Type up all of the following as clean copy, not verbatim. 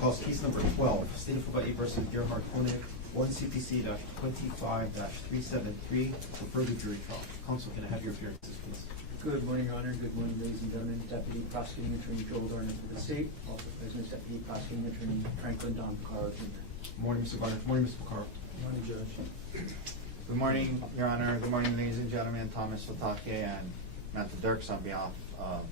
calls case number 12, State of Hawaii versus Gerhardt Konig, 1 CPC-25-373 for further jury trial. Counsel, can I have your appearances, please? Good morning, Your Honor. Good morning, ladies and gentlemen. Deputy Prosecuting Attorney Joel Dornan for the state. Also present is Deputy Prosecuting Attorney Franklin Don Picaro Jr. Good morning, Mr. Garner. Good morning, Mr. Picaro. Good morning, Judge. Good morning, Your Honor. Good morning, ladies and gentlemen. Thomas Otake and Matthew Dirks on behalf of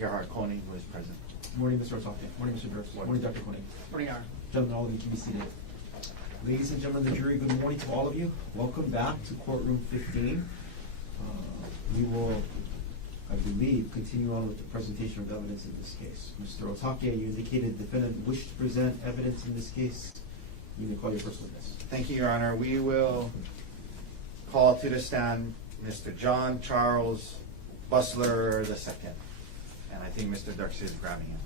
Gerhardt Konig, who is present. Good morning, Mr. Otake. Good morning, Mr. Dirks. Good morning, Dr. Konig. Good morning, Your Honor. Gentlemen, all of you can be seated. Ladies and gentlemen of the jury, good morning to all of you. Welcome back to courtroom 15. We will, I believe, continue on with the presentation of evidence in this case. Mr. Otake, you indicated the defendant wished to present evidence in this case. You may call your first witness. Thank you, Your Honor. We will call to the stand Mr. John Charles Bustler II. And I think Mr. Dirks is grabbing him.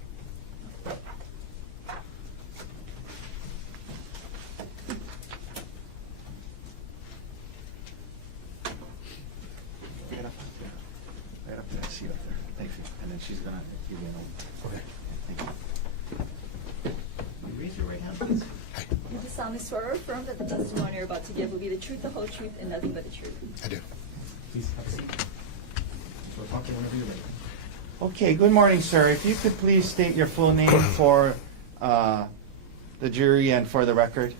Right up there, see up there. Thank you. And then she's gonna give you an oath. Okay. Thank you. Will you raise your right hand, please? You do solemnly swear or affirm that the testimony you're about to give will be the truth, the whole truth, and nothing but the truth. I do. Please have a seat. Mr. Otake, whenever you're ready. Okay, good morning, sir. If you could please state your full name for the jury and for the record.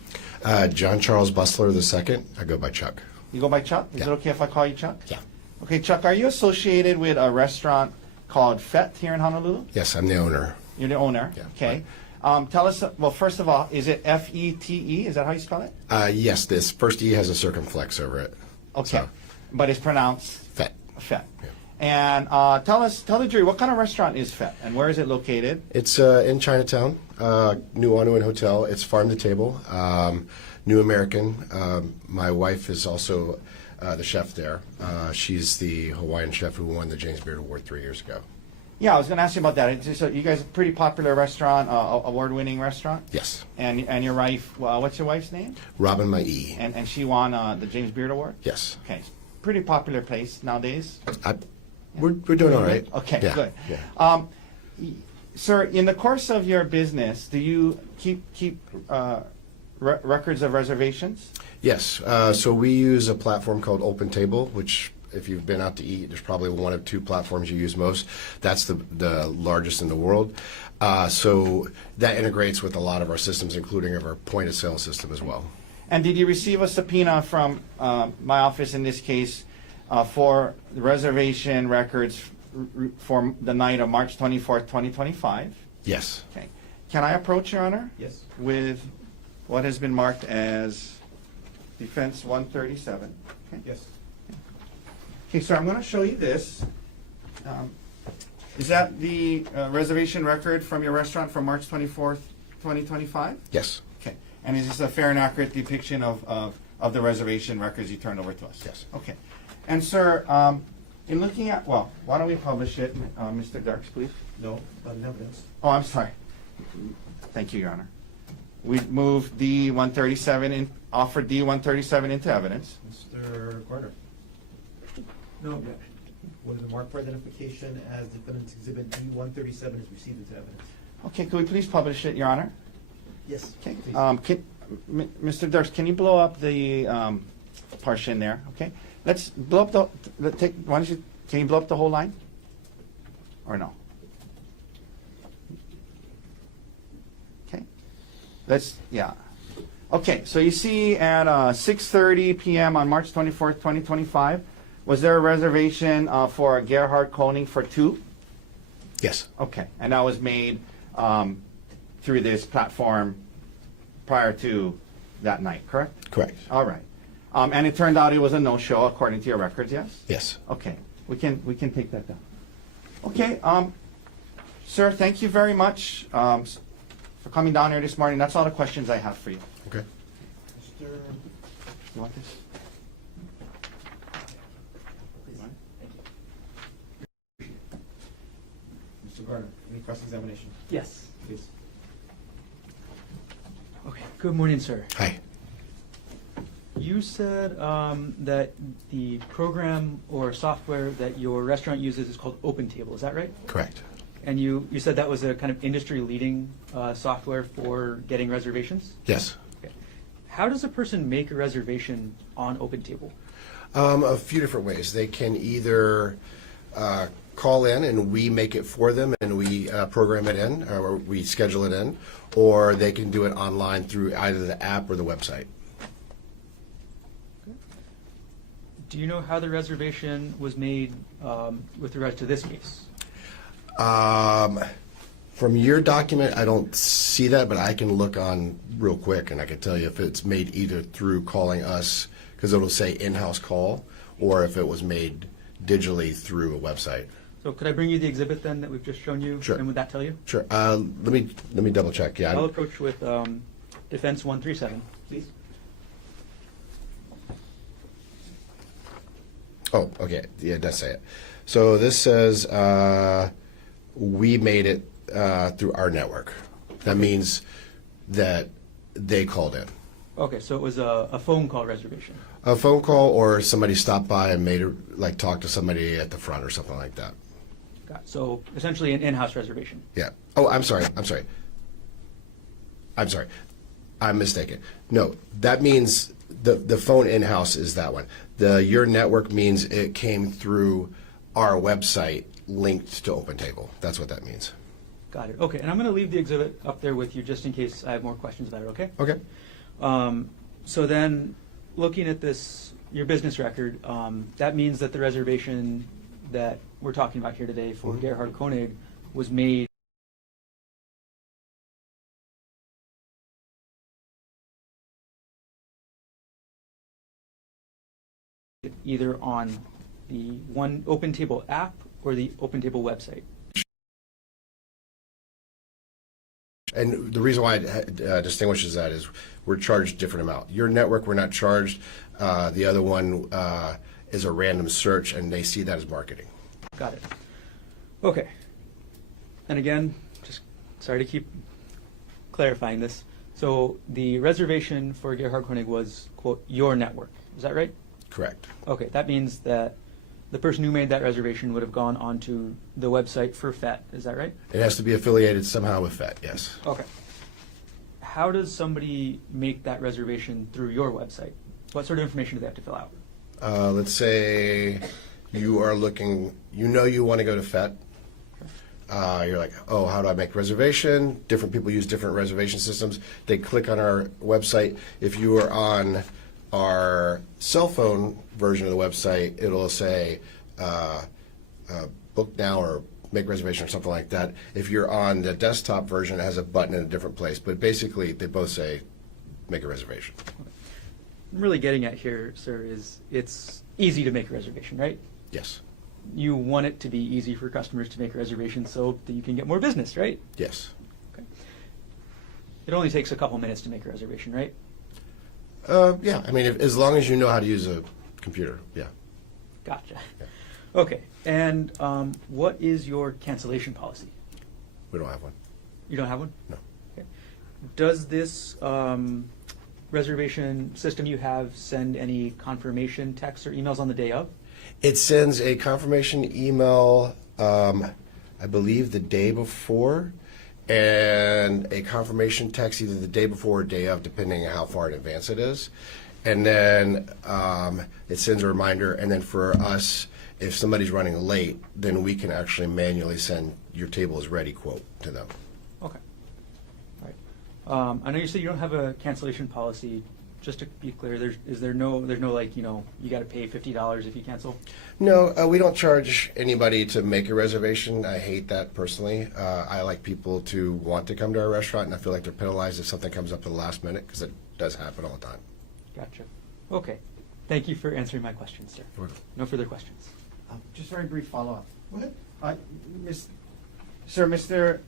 John Charles Bustler II. I go by Chuck. You go by Chuck? Is Yeah. it okay if I call you Chuck? Yeah. Okay, Chuck, are you associated with a restaurant called Fete here in Honolulu? Yes, I'm the owner. You're the owner? Yeah. Okay. Tell us, well, first of all, is it F-E-T-E? Is that how you spell it? Yes, this first E has a circumflex over it. Okay. So, But it's pronounced Fete. Fete. Yeah. And tell the jury, what kind of restaurant is Fete and where is it located? It's in Chinatown, New Oahu Hotel. It's farm to table, New American. My wife is also the chef there. She's the Hawaiian chef who won the James Beard Award 3 years ago. Yeah, I was going to ask you about that. So you guys are a pretty popular restaurant, award-winning restaurant? Yes. And your wife, what's your wife's name? Robin Mai. And she won the James Beard Award? Yes. Okay. Pretty popular place nowadays. We're doing all right. Okay, Yeah, good. yeah. Sir, in the course of your business, do you keep records of reservations? Yes. So we use a platform called Open Table, which if you've been out to eat, there's probably one of two platforms you use most. That's the largest in the world. So that integrates with a lot of our systems, including our point of sale system as well. And did you receive a subpoena from my office in this case for reservation records for the night of March 24th, 2025? Yes. Okay. Can I approach, Your Honor? Yes. With what has been marked as Defense 137. Okay. Yes. Okay, sir, I'm going to show you this. Is that the reservation record from your restaurant from March 24th, 2025? Yes. Okay. And is this a fair and accurate depiction of the reservation records you turned over to us? Yes. Okay. And, sir, in looking at, well, why don't we publish it, Mr. Dirks, please? No, not in evidence. Oh, I'm sorry. Thank you, Your Honor. We moved D-137 offered D-137 into evidence. Mr. Garner. No objection. Whether the mark for identification as defendant's exhibit D-137 is received into evidence. Okay, could we please publish it, Your Honor? Yes. Okay. Please. Mr. Dirks, can you blow up the partition there? Okay. Let's blow up why don't you, can you blow up the whole line? Or no? Okay. Yeah. Okay, so you see at 6:30 p.m. on March 24th, 2025, was there a reservation for Gerhardt Konig for 2? Yes. Okay, and that was made through this platform prior to that night, correct? Correct. All right. And it turned out it was a no-show according to your records, yes? Yes. Okay, we can take that down. Okay, sir, thank you very much for coming down here this morning. That's all the questions I have for you. Okay. Mr. You want this? Mr. Garner, any cross-examination? Yes. Please. Okay. Good morning, sir. Hi. You said that the program or software that your restaurant uses is called Open Table. Is that right? Correct. And you said that was a kind of industry-leading software for getting reservations? Yes. Okay. How does a person make a reservation on OpenTable? A few different ways. They can either call in and we make it for them and we program it in, or we schedule it in, or they can do it online through either the app or the website. Do you know how the reservation was made with regards to this case? From your document, I don't see that, but I can look on real quick and I can tell you if it's made either through calling us, because it'll say in-house call, or if it was made digitally through a website. So could I bring you the exhibit then that we've just shown you? Sure. And would that tell you? Sure. Let me double check. Yeah. I'll approach with Defense 137, please. Oh, okay. Yeah, it does say it. So this says we made it through our network. That means that they called in. Okay, so it was a phone call reservation. A phone call, or somebody stopped by and made it, like talked to somebody at the front or something like that. Got it. So essentially an in-house reservation. Yeah. Oh, I'm sorry. I'm mistaken. No, that means the phone in-house is that one. The your network means it came through our website linked to OpenTable. That's what that means. Got it. Okay, and I'm going to leave the exhibit up there with you just in case I have more questions about it, okay? Okay. So then, looking at this, your business record, that means that the reservation that we're talking about here today for Gerhardt Konig was made either on the one OpenTable app or the OpenTable website. And the reason why it distinguishes that is we're charged different amount. Your network, we're not charged. The other one is a random search, and they see that as marketing. Got it. Okay. And again, just sorry to keep clarifying this. So the reservation for Gerhardt Konig was, quote, your network. Is that right? Correct. Okay, that means that the person who made that reservation would have gone onto the website for FET. Is that right? It has to be affiliated somehow with FET, yes. Okay. How does somebody make that reservation through your website? What sort of information do they have to fill out? Let's say you are looking, you want to go to FET. You're like, oh, how do I make a reservation? Different people use different reservation systems. They click on our website. If you are on our cell phone version of the website, it'll say book now or make reservation or something like that. If you're on the desktop version, it has a button in a different place. But basically, they both say make a reservation. I'm really getting at here, sir, is it's easy to make a reservation, right? Yes. You want it to be easy for customers to make a reservation so that you can get more business, right? Yes. Okay. It only takes a couple minutes to make a reservation, right? Yeah. I mean, as long as you know how to use a computer, yeah. Gotcha. Yeah. Okay. And what is your cancellation policy? We don't have one. You don't have one? No. Okay. Does this reservation system you have send any confirmation texts or emails on the day of? It sends a confirmation email, I believe, the day before, and a confirmation text either the day before or day of, depending on how far in advance it is. And then it sends a reminder. And then for us, if somebody's running late, then we can actually manually send your table is ready quote to them. Okay. All right. I know you said you don't have a cancellation policy. Just to be clear, there's no like, you got to pay $50 if you cancel? No, we don't charge anybody to make a reservation. I hate that personally. I like people to want to come to our restaurant, and I feel like they're penalized if something comes up at the last minute, because it does happen all the time. Gotcha. Okay. Thank you for answering my questions, sir. You're welcome. No further questions. Just very brief follow-up. Go ahead. Sir, Mr.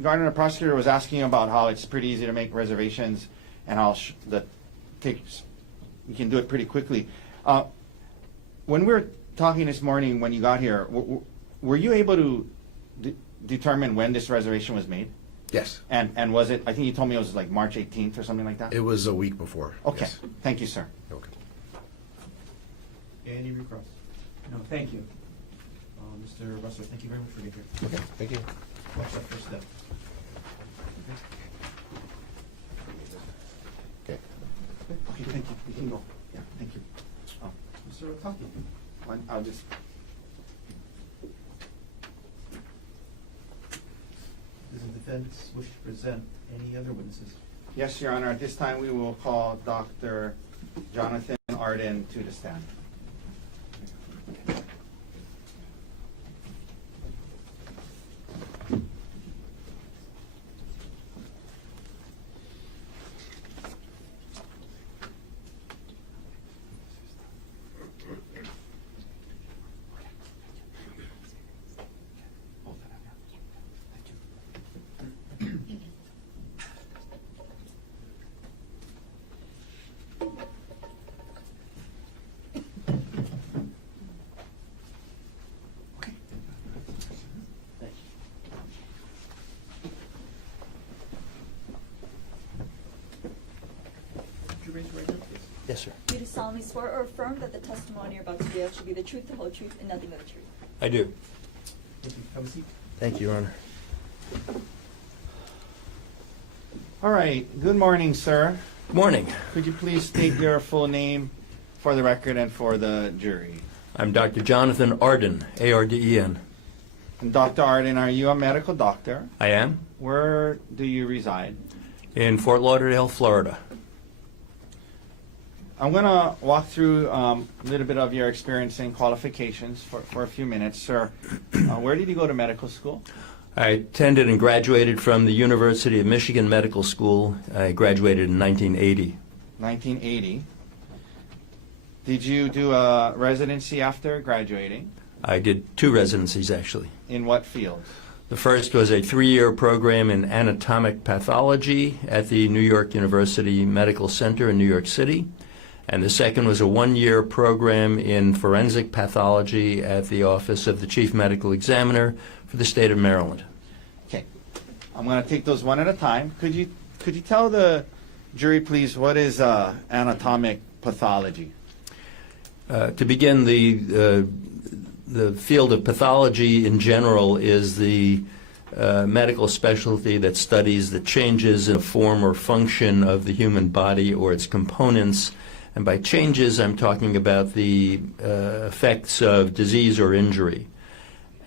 Gardner, the prosecutor, was asking about how it's pretty easy to make reservations and how you can do it pretty quickly. When we were talking this morning, when you got here, were you able to determine when this reservation was made? Yes. And was it, I think you told me it was like March 18th or something like that? It was a week before. Okay. Yes. Thank you, sir. Okay. Any requests? No, thank you. Mr. Bustler, thank you very much for being here. Okay. Thank you. Watch that first step. Okay. Okay, thank you. You can go. Yeah, thank you. Oh, Mr. Otake. I'll just. Does the defense wish to present any other witnesses? Yes, Your Honor. At this time, we will call Dr. Jonathan Arden to the stand. Would you raise your right hand, please? Yes, sir. Do you solemnly swear or affirm that the testimony you're about to give should be the truth, the whole truth, and nothing but the truth? I do. Thank you. Have a seat. Thank you, Your Honor. All right. Good morning, sir. Morning. Could you please state your full name for the record and for the jury? I'm Dr. Jonathan Arden, A-R-D-E-N. And Dr. Arden, are you a medical doctor? I am Where do you reside? in Fort Lauderdale, Florida. I'm going to walk through a little bit of your experience and qualifications for a few minutes, sir. Where did you go to medical school? I attended and graduated from the University of Michigan Medical School. I graduated in 1980. 1980. Did you do a residency after graduating? I did 2 residencies, actually. In what field? The first was a 3-year program in anatomic pathology at the New York University Medical Center in New York City. And the second was a 1-year program in forensic pathology at the Office of the Chief Medical Examiner for the state of Maryland. Okay. I'm going to take those one at a time. Could you tell the jury, please, what is anatomic pathology? To begin, the field of pathology in general is the medical specialty that studies the changes in the form or function of the human body or its components. And by changes, I'm talking about the effects of disease or injury.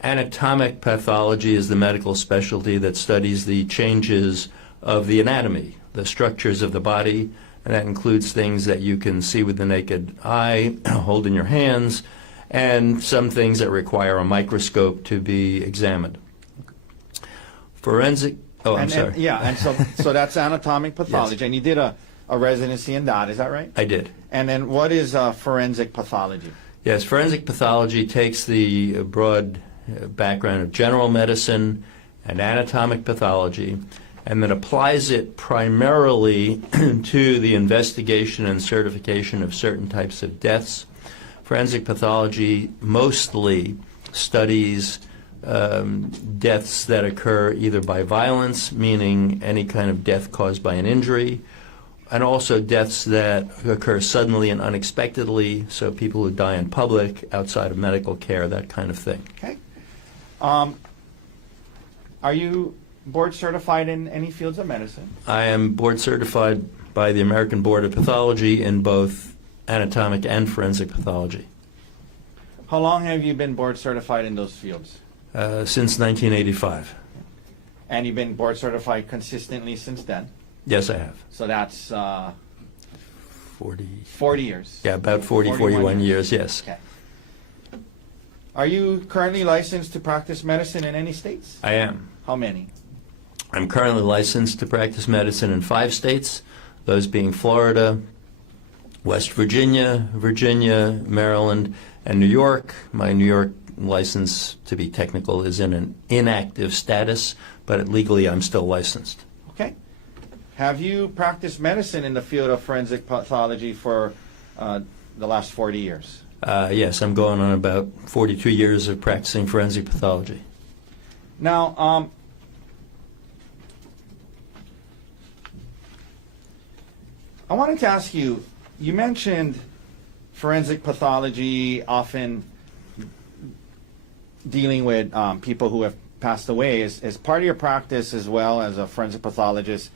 Anatomic pathology is the medical specialty that studies the changes of the anatomy, the structures of the body, and that includes things that you can see with the naked eye, hold in your hands, and some things that require a microscope to be examined. Forensic, I'm sorry. Yeah, and so that's anatomic pathology. Yes. And you did a residency in that, is that right? I did. And then what is forensic pathology? Yes, forensic pathology takes the broad background of general medicine and anatomic pathology and then applies it primarily to the investigation and certification of certain types of deaths. Forensic pathology mostly studies deaths that occur either by violence, meaning any kind of death caused by an injury, and also deaths that occur suddenly and unexpectedly, so people who die in public, outside of medical care, that kind of thing. Okay. Are you board certified in any fields of medicine? I am board certified by the American Board of Pathology in both anatomic and forensic pathology. How long have you been board certified in those fields? Since 1985. And you've been board certified consistently since then? Yes, I have. So that's 40. 40 years. Yeah, about 40, 41 years, yes. Okay. Are you currently licensed to practice medicine in any states? I am. How many? I'm currently licensed to practice medicine in 5 states, those being Florida, West Virginia, Maryland, and New York. My New York license, to be technical, is in an inactive status, but legally I'm still licensed. Okay. Have you practiced medicine in the field of forensic pathology for the last 40 years? Yes, I'm going on about 42 years of practicing forensic pathology. Now, I wanted to ask you, you mentioned forensic pathology often dealing with people who have passed away. Is part of your practice as well as a forensic pathologist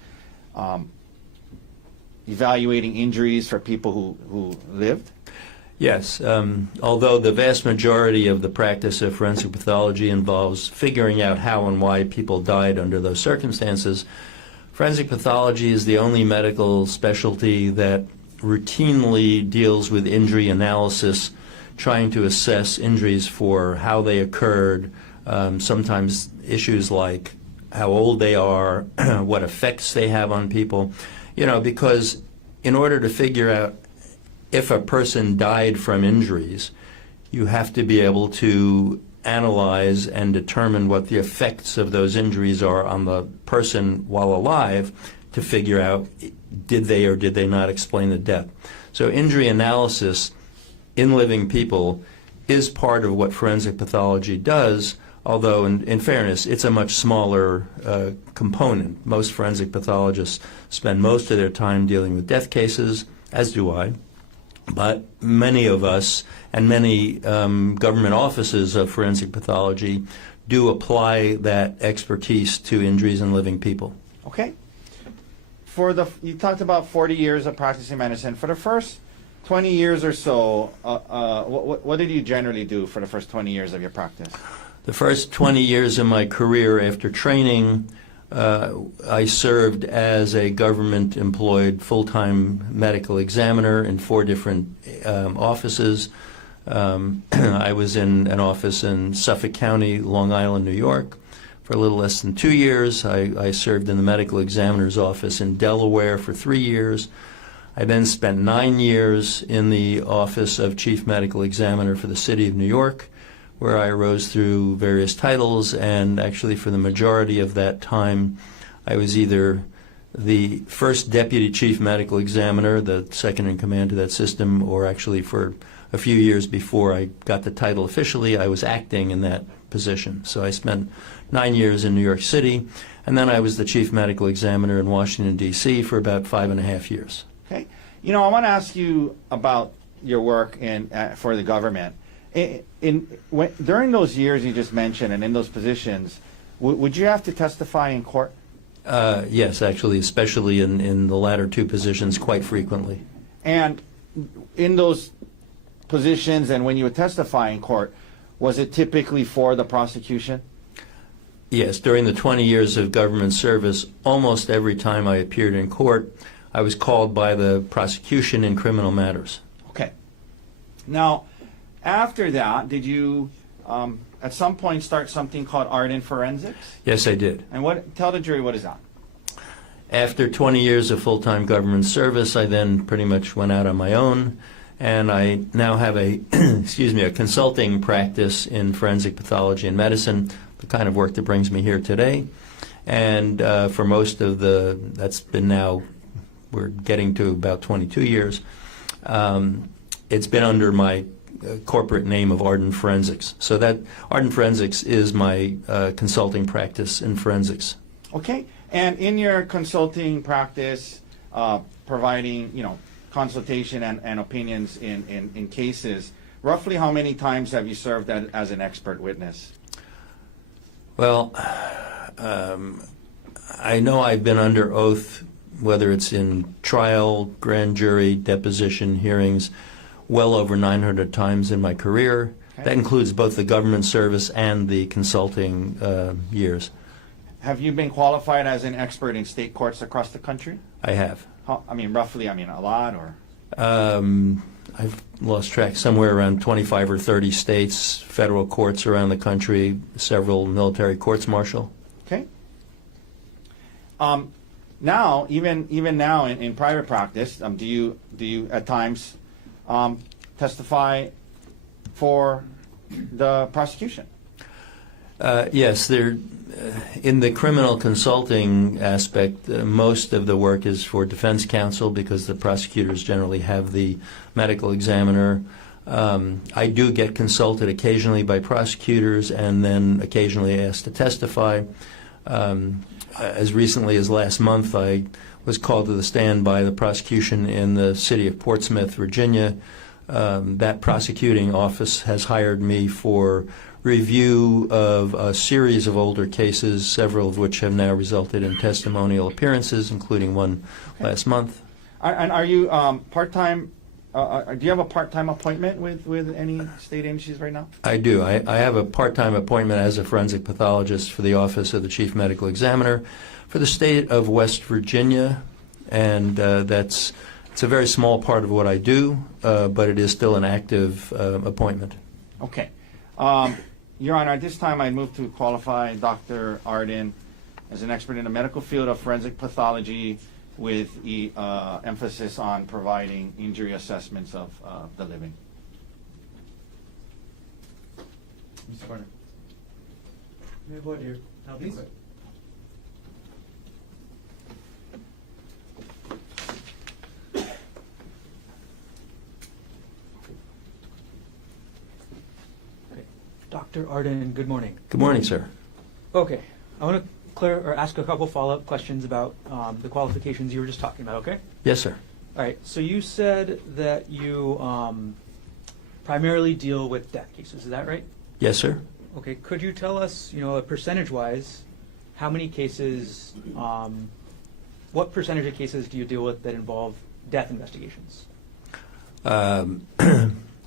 evaluating injuries for people who lived? Yes, although the vast majority of the practice of forensic pathology involves figuring out how and why people died under those circumstances, forensic pathology is the only medical specialty that routinely deals with injury analysis, trying to assess injuries for how they occurred, sometimes issues like how old they are, what effects they have on people, because in order to figure out if a person died from injuries, you have to be able to analyze and determine what the effects of those injuries are on the person while alive to figure out did they or did they not explain the death. So injury analysis in living people is part of what forensic pathology does, although in fairness, it's a much smaller component. Most forensic pathologists spend most of their time dealing with death cases, as do I. But many of us and many government offices of forensic pathology do apply that expertise to injuries in living people. Okay. You talked about 40 years of practicing medicine. For the first 20 years or so, what did you generally do for the first 20 years of your practice? The first 20 years of my career after training, I served as a government-employed full-time medical examiner in 4 different offices. I was in an office in Suffolk County, Long Island, New York, for a little less than 2 years. I served in the medical examiner's office in Delaware for 3 years. I then spent 9 years in the office of chief medical examiner for the city of New York, where I rose through various titles, and actually for the majority of that time I was either the first deputy chief medical examiner, the second in command to that system, or actually for a few years before I got the title officially, I was acting in that position. So I spent 9 years in New York City, and then I was the chief medical examiner in Washington, D.C. for about 5.5 years. Okay. I want to ask you about your work for the government. During those years you just mentioned and in those positions, would you have to testify in court? Yes, actually, especially in the latter 2 positions, quite frequently. And in those positions and when you would testify in court, was it typically for the prosecution? Yes, during the 20 years of government service, almost every time I appeared in court, I was called by the prosecution in criminal matters. Okay. Now, after that, did you at some point start something called art in forensics? Yes, I did. And tell the jury, what is that? After 20 years of full-time government service, I then pretty much went out on my own, and I now have a a consulting practice in forensic pathology and medicine, the kind of work that brings me here today. And for most of that's been now, we're getting to about 22 years, it's been under my corporate name of Ardent Forensics. So that Ardent Forensics is my consulting practice in forensics. Okay. And in your consulting practice, providing consultation and opinions in cases, roughly how many times have you served as an expert witness? Well, I know I've been under oath, whether it's in trial, grand jury, deposition, hearings, well over 900 times in my career. Okay. That includes both the government service and the consulting years. Have you been qualified as an expert in state courts across the country? I have. Roughly, a lot, or? I've lost track, somewhere around 25 or 30 states, federal courts around the country, several military courts-martial. Okay. Now, even now in private practice, do you at times testify for the prosecution? Yes, in the criminal consulting aspect, most of the work is for defense counsel because the prosecutors generally have the medical examiner. I do get consulted occasionally by prosecutors and then occasionally asked to testify. As recently as last month, I was called to the stand by the prosecution in the city of Portsmouth, Virginia, that prosecuting office has hired me for review of a series of older cases, several of which have now resulted in testimonial appearances, including one last month. And are you part-time? Do you have a part-time appointment with any state agencies right now? I do. I have a part-time appointment as a forensic pathologist for the Office of the Chief Medical Examiner for the state of West Virginia, and it's a very small part of what I do, but it is still an active appointment. Okay. Your Honor, at this time I move to qualify Dr. Arden as an expert in the medical field of forensic pathology with emphasis on providing injury assessments of the living. Mr. Gardner. May I go ahead here? Please. Dr. Arden, good morning. Good morning, sir. Okay, I want to ask a couple follow-up questions about the qualifications you were just talking about, okay? Yes, sir. All right, so you said that you primarily deal with death cases, is that right? Yes, sir. Okay, could you tell us, percentage-wise, how many cases, what percentage of cases do you deal with that involve death investigations?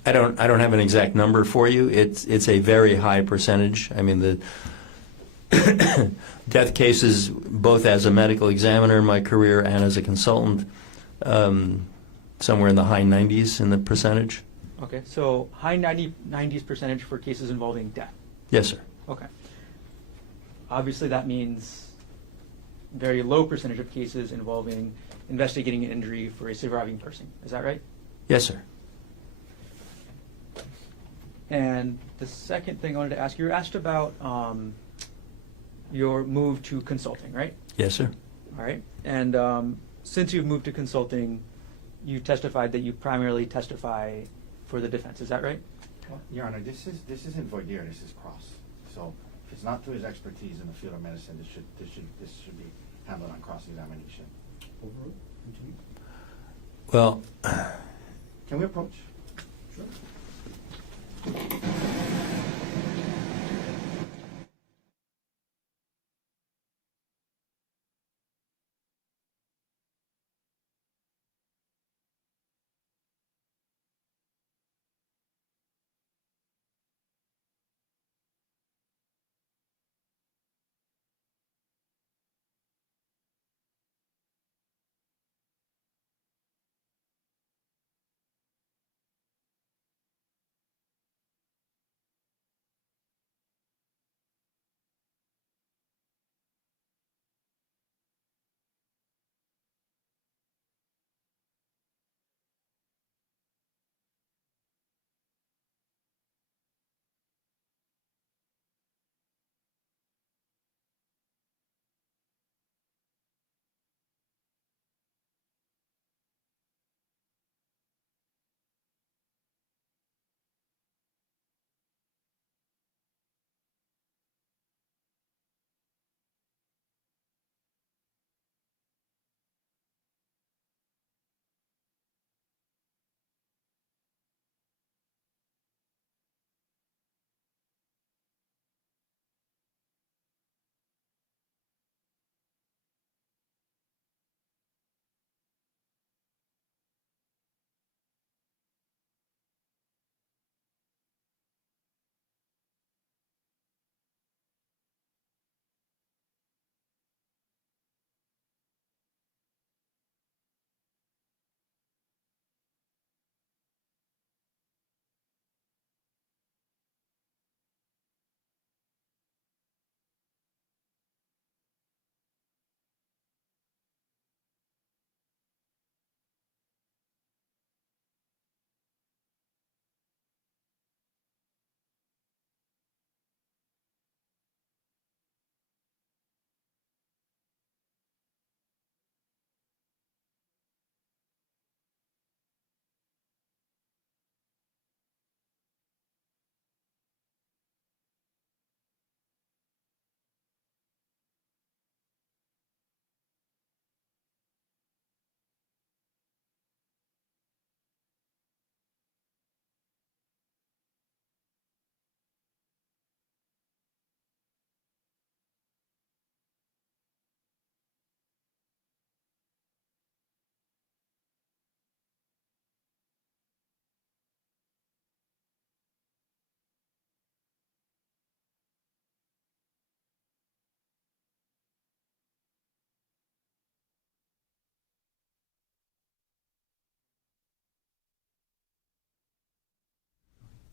I don't have an exact number for you. It's a very high percentage. I mean, the death cases, both as a medical examiner in my career and as a consultant, somewhere in the high 90s in the percentage. Okay, so high 90s percentage for cases involving death. Yes, sir. Okay. Obviously, that means very low percentage of cases involving investigating an injury for a surviving person. Is that right? Yes, sir. And the second thing I wanted to ask, you were asked about your move to consulting, right? Yes, sir. All right. And since you've moved to consulting, you testified that you primarily testify for the defense. Is that right? Well, Your Honor, this isn't voir dire. This is cross. So if it's not to his expertise in the field of medicine, this should be handled on cross-examination. Overruled. Continue. Well, Can we approach? Sure.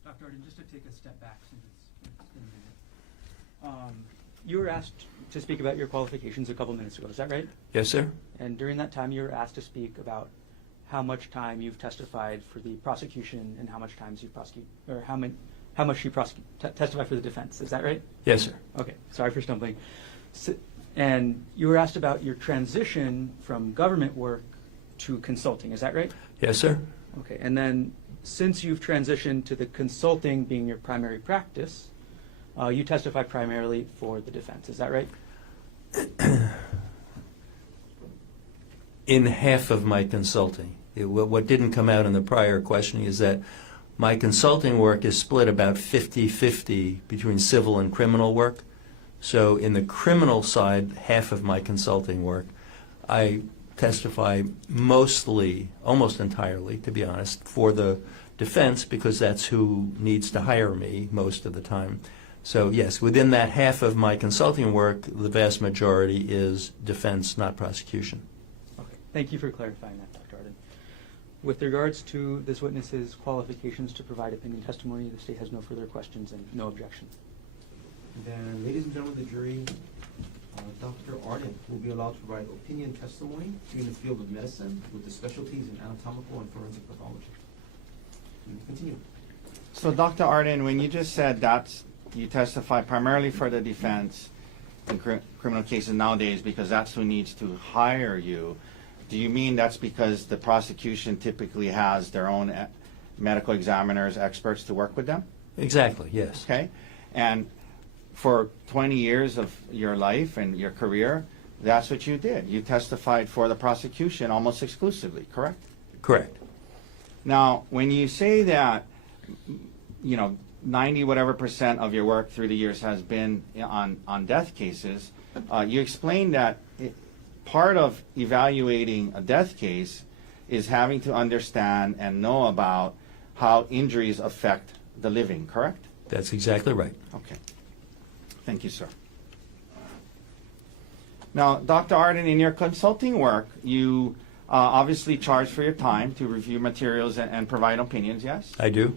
Dr. Arden, just to take a step back since it's been a minute. You were asked to speak about your qualifications a couple minutes ago, is that right? Yes, sir. And during that time, you were asked to speak about how much time you've testified for the prosecution and how much times you've prosecuted, or how much you testify for the defense. Is that right? Yes, sir. Okay, sorry for stumbling. And you were asked about your transition from government work to consulting. Is that right? Yes, sir. Okay, and then since you've transitioned to the consulting being your primary practice, you testify primarily for the defense. Is that right? In half of my consulting. What didn't come out in the prior questioning is that my consulting work is split about 50-50 between civil and criminal work. So in the criminal side, half of my consulting work, I testify mostly, almost entirely, to be honest, for the defense because that's who needs to hire me most of the time. So yes, within that half of my consulting work, the vast majority is defense, not prosecution. Okay, thank you for clarifying that, Dr. Arden. With regards to this witness's qualifications to provide opinion testimony, the state has no further questions and no objection. Then, ladies and gentlemen of the jury, Dr. Arden will be allowed to provide opinion testimony in the field of medicine with the specialties in anatomical and forensic pathology. You may continue. So, Dr. Arden, when you just said that you testify primarily for the defense in criminal cases nowadays because that's who needs to hire you, do you mean that's because the prosecution typically has their own medical examiners, experts to work with them? Exactly, yes. Okay. And for 20 years of your life and your career, that's what you did. You testified for the prosecution almost exclusively, correct? Correct. Now, when you say that, 90 whatever % of your work through the years has been on death cases, you explained that part of evaluating a death case is having to understand and know about how injuries affect the living, correct? That's exactly right. Okay. Thank you, sir. Now, Dr. Arden, in your consulting work, you obviously charge for your time to review materials and provide opinions, yes? I do.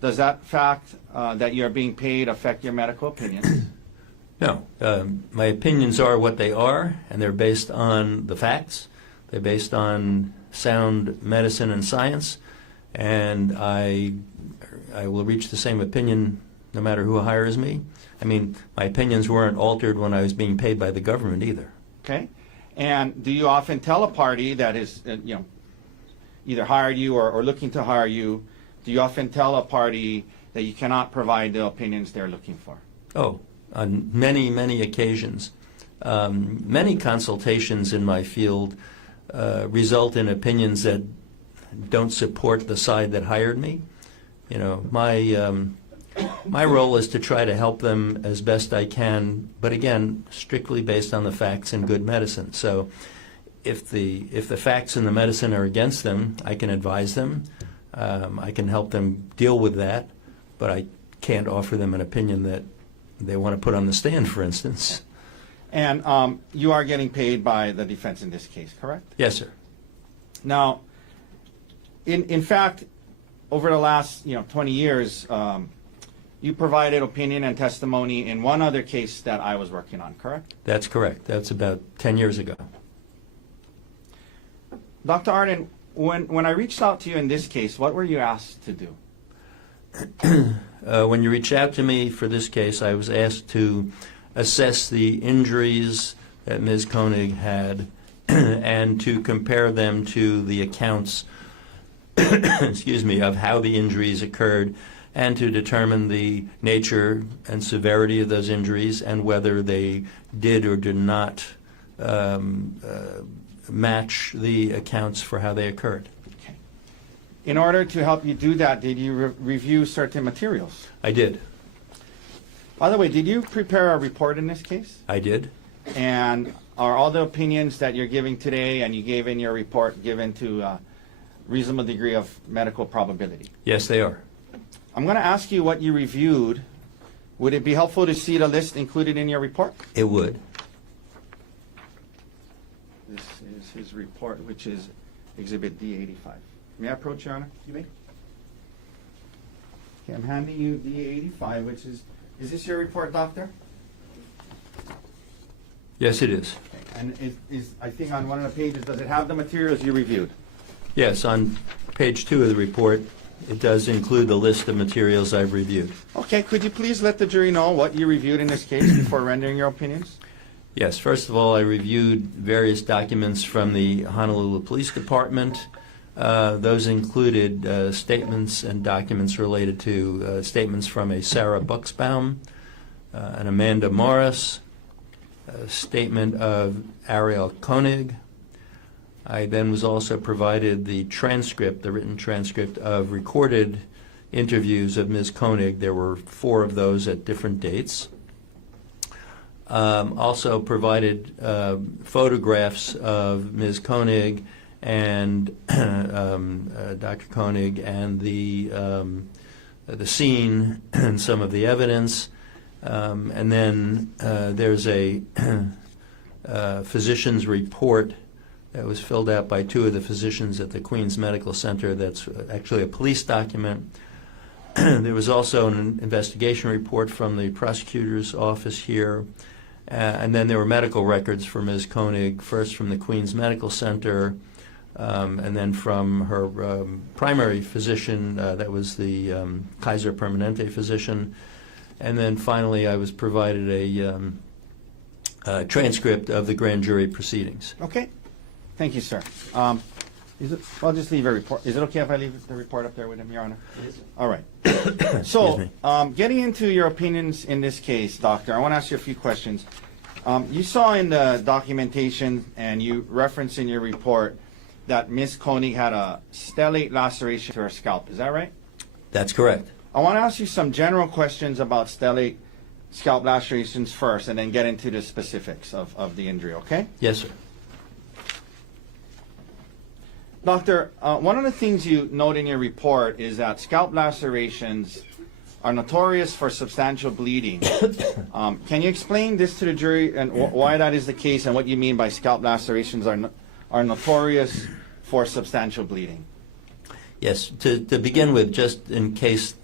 Does that fact that you're being paid affect your medical opinions? No. My opinions are what they are, and they're based on the facts. They're based on sound medicine and science, and I will reach the same opinion no matter who hires me. I mean, my opinions weren't altered when I was being paid by the government either. Okay. And do you often tell a party that is, either hired you or looking to hire you, do you often tell a party that you cannot provide the opinions they're looking for? Oh, on many, many occasions. Many consultations in my field result in opinions that don't support the side that hired me. My role is to try to help them as best I can, but again, strictly based on the facts and good medicine. So if the facts and the medicine are against them, I can advise them. I can help them deal with that, but I can't offer them an opinion that they want to put on the stand, for instance. And you are getting paid by the defense in this case, correct? Yes, sir. Now, in fact, over the last 20 years, you provided opinion and testimony in one other case that I was working on, correct? That's correct. That's about 10 years ago. Dr. Arden, when I reached out to you in this case, what were you asked to do? When you reached out to me for this case, I was asked to assess the injuries that Ms. Konig had and to compare them to the accounts of how the injuries occurred and to determine the nature and severity of those injuries and whether they did or did not match the accounts for how they occurred. Okay. In order to help you do that, did you review certain materials? I did. By the way, did you prepare a report in this case? I did. And are all the opinions that you're giving today and you gave in your report given to a reasonable degree of medical probability? Yes, they are. I'm going to ask you what you reviewed. Would it be helpful to see the list included in your report? It would. This is his report, which is Exhibit D85. May I approach, Your Honor? You may. Okay, I'm handing you DA85, which is this your report, doctor? Yes, it is. Okay. And I think on one of the pages, does it have the materials you reviewed? Yes, on page 2 of the report, it does include the list of materials I've reviewed. Okay, could you please let the jury know what you reviewed in this case before rendering your opinions? Yes, first of all, I reviewed various documents from the Honolulu Police Department. Those included statements and documents related to statements from a Sarah Buxbaum, an Amanda Morris, a statement of Arielle Konig. I then was also provided the transcript, the written transcript of recorded interviews of Ms. Konig. There were 4 of those at different dates. Also provided photographs of Ms. Konig and Dr. Konig and the scene and some of the evidence. And then there's a physician's report that was filled out by 2 of the physicians at the Queens Medical Center. That's actually a police document. There was also an investigation report from the prosecutor's office here. And then there were medical records for Ms. Konig, first from the Queens Medical Center, and then from her primary physician, that was the Kaiser Permanente physician. And then finally I was provided a transcript of the grand jury proceedings. Okay. Thank you, sir. I'll just leave a report. Is it okay if I leave the report up there with him, Your Honor? All right. So, getting into your opinions in this case, doctor, I want to ask you a few questions. You saw in the documentation and you referenced in your report that Ms. Konig had a stellate laceration to her scalp. Is that right? That's correct. I want to ask you some general questions about stellate scalp lacerations first and then get into the specifics of the injury, okay? Yes, sir. Doctor, one of the things you note in your report is that scalp lacerations are notorious for substantial bleeding. Can you explain this to the jury and why that is the case and what you mean by scalp lacerations are notorious for substantial bleeding? Yes, to begin with, just in case